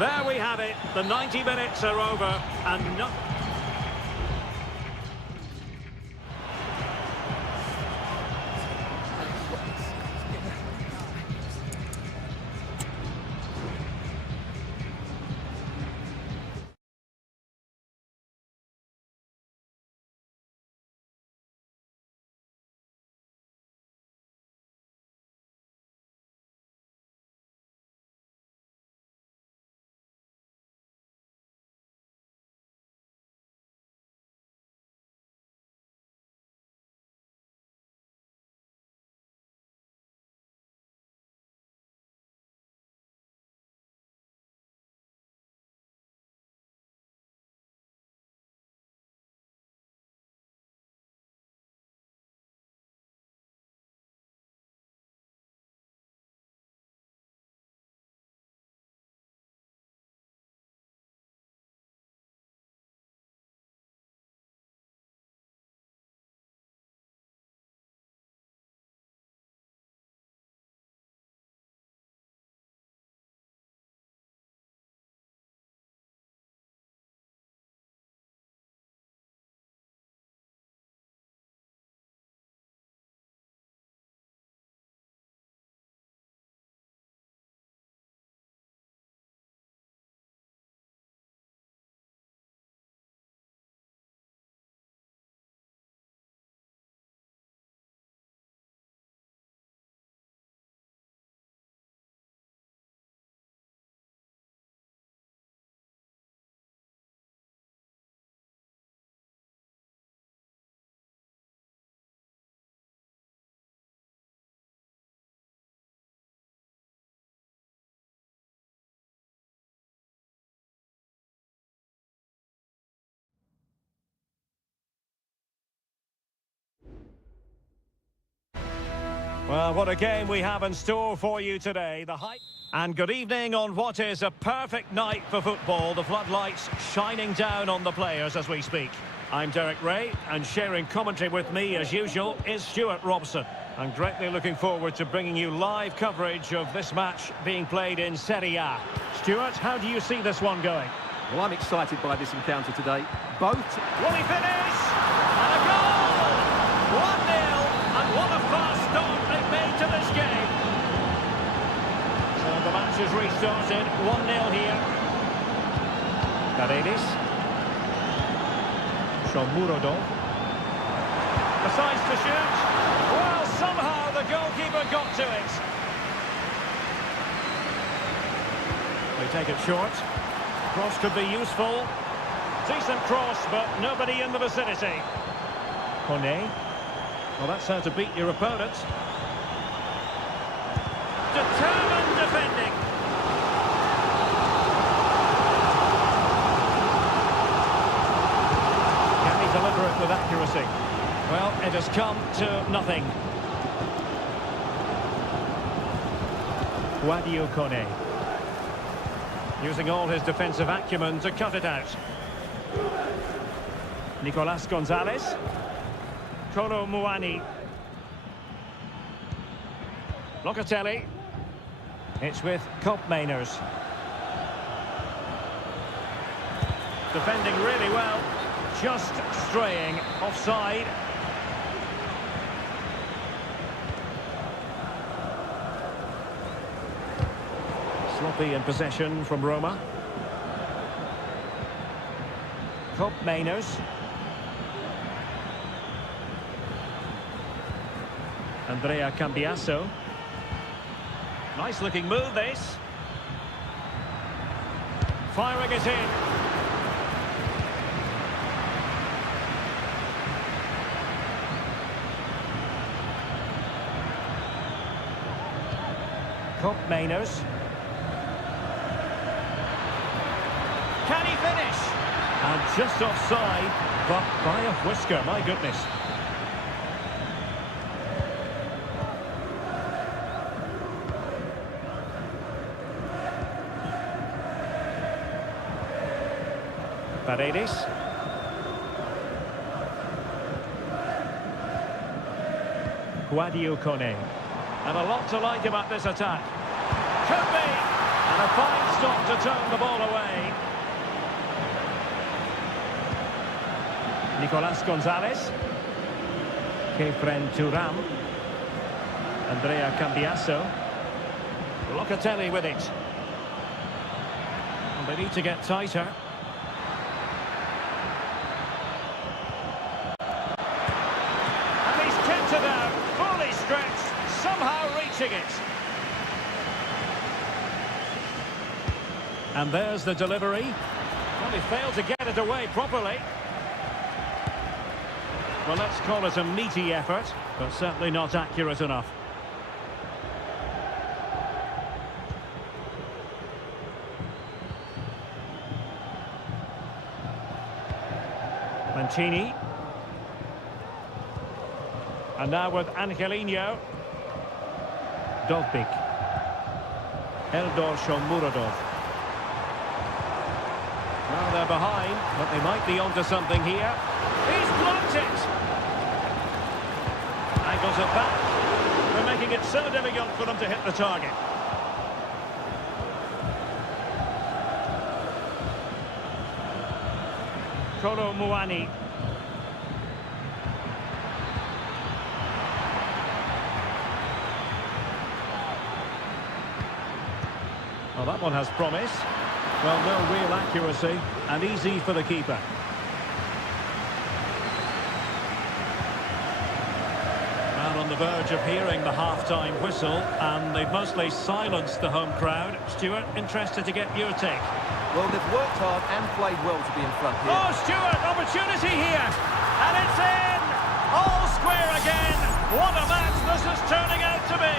There we have it. The 90 minutes are over, and not. Well, what a game we have in store for you today. The hype. And good evening on what is a perfect night for football. The floodlights shining down on the players as we speak. I'm Derek Ray, and sharing commentary with me, as usual, is Stuart Robson. I'm greatly looking forward to bringing you live coverage of this match being played in Seria. Stuart, how do you see this one going? Well, I'm excited by this encounter today. Both... Will he finish? And a goal! 1-0, and what a fast start they've made to this game. So the match has restarted, 1-0 here. Paredes. Shomurodov. Decides to shoot. Well, somehow the goalkeeper got to it. They take it short. Cross could be useful. Decent cross, but nobody in the vicinity. Kone. Well, that's how to beat your opponent. Determined defending. Can he deliver it with accuracy? Well, it has come to nothing. Wadio Kone. Using all his defensive acumen to cut it out. Nicolas Gonzalez. Kolo Muani. Locatelli. It's with Kopmeiners. Defending really well. Just straying offside. Sloppy in possession from Roma. Kopmeiners. Andrea Cambiasso. Nice looking move this. Firing it in. Kopmeiners. Can he finish? And just offside, but by a whisker, my goodness. Paredes. Guadio Kone. And a lot to like about this attack. Could be! And a fine stop to turn the ball away. Nicolas Gonzalez. Kefren Turam. Andrea Cambiasso. Locatelli with it. And they need to get tighter. And he's kept it out, fully stretched, somehow reaching it. And there's the delivery. Well, he failed to get it away properly. Well, let's call it a meaty effort, but certainly not accurate enough. Mancini. And now with Angelino. Dovbik. Eldor Shomurodov. Well, they're behind, but they might be onto something here. He's blocked it! Angles it back. They're making it so difficult for them to hit the target. Kolo Muani. Well, that one has promise. Well, no real accuracy, and easy for the keeper. And on the verge of hearing the half-time whistle, and they've mostly silenced the home crowd. Stuart, interested to get your take. Well, they've worked hard and played well to be in front here. Oh, Stuart, opportunity here! And it's in! All square again! What a match this is turning out to be!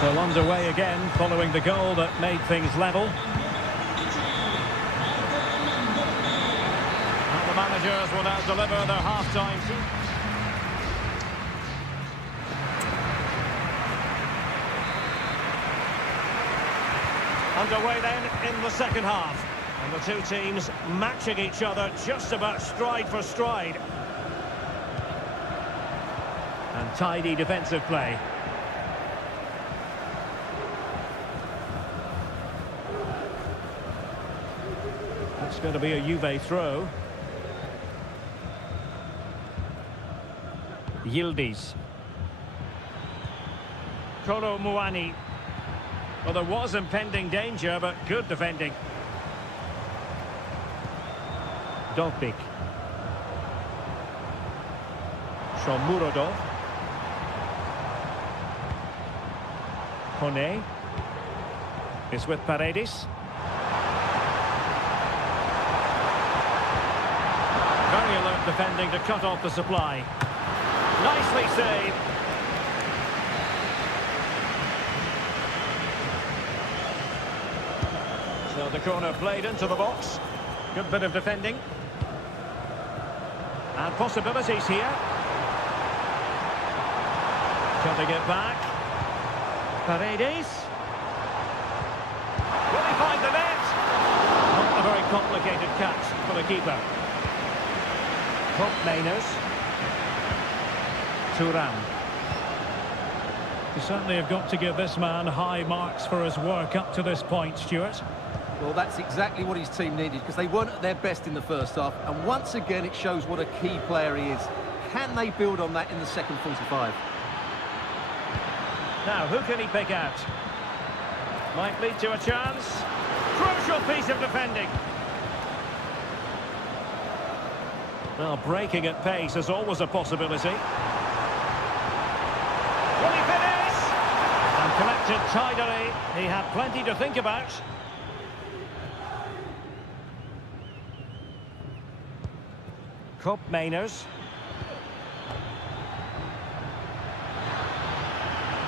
So underway again, following the goal that made things level. And the managers will now deliver their half-time. Underway then in the second half. And the two teams matching each other just about stride for stride. And tidy defensive play. It's going to be a Juve throw. Yildiz. Kolo Muani. Well, there was impending danger, but good defending. Dovbik. Shomurodov. Kone. Is with Paredes. Very alert defending to cut off the supply. Nicely saved. So the corner played into the box. Good bit of defending. And possibilities here. Cutting it back. Paredes. Will he find the net? Not a very complicated catch for the keeper. Top Mainers. Thuram. You certainly have got to give this man high marks for his work up to this point, Stuart. Well, that's exactly what his team needed, because they weren't at their best in the first half, and once again it shows what a key player he is. Can they build on that in the second 45? Now, who can he pick out? Might lead to a chance. Crucial piece of defending. Well, breaking at pace is always a possibility. Will he finish? And collected tidily. He had plenty to think about. Cup Mainers.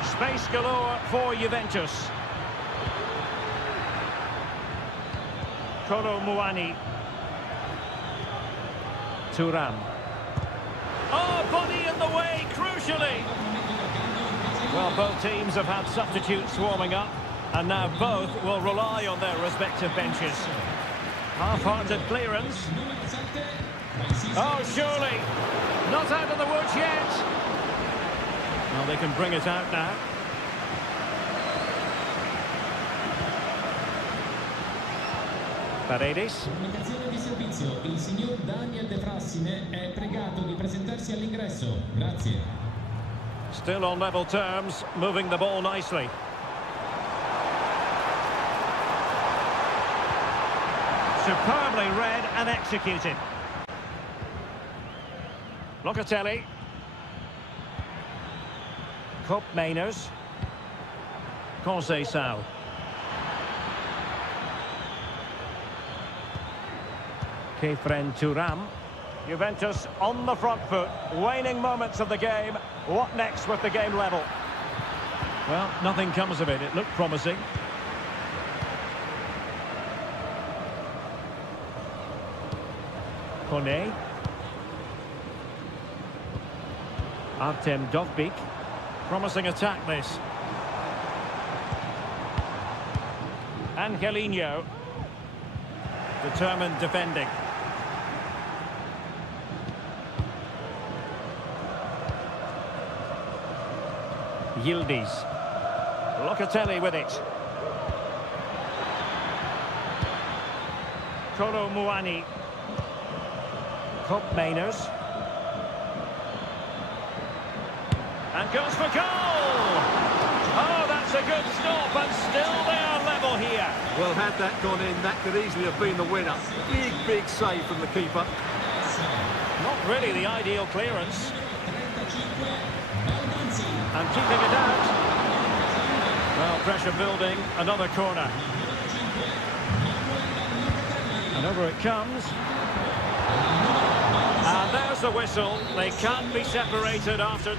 Space galore for Juventus. Kolo Muani. Thuram. Oh, body in the way, crucially. Well, both teams have had substitutes warming up, and now both will rely on their respective benches. Half-hearted clearance. Oh, surely. Not out of the woods yet. Well, they can bring it out now. Paredes. Comunicazione di servizio. Il signor Daniel De Frassine è pregato di presentarsi all'ingresso. Grazie. Still on level terms, moving the ball nicely. Superbly read and executed. Locatelli. Cup Mainers. Conceição. Kefren Thuram. Juventus on the front foot. Waning moments of the game. What next with the game level? Well, nothing comes of it. It looked promising. Kone. Artem Dovbik. Promising attack this. Angelino. Determined defending. Yildiz. Locatelli with it. Kolo Muani. Cup Mainers. And goes for goal! Oh, that's a good stop, and still they are level here. Well, had that gone in, that could easily have been the winner. Big, big save from the keeper. Not really the ideal clearance. And keeping it out. Well, pressure building, another corner. And over it comes. And there's the whistle. They can't be separated after...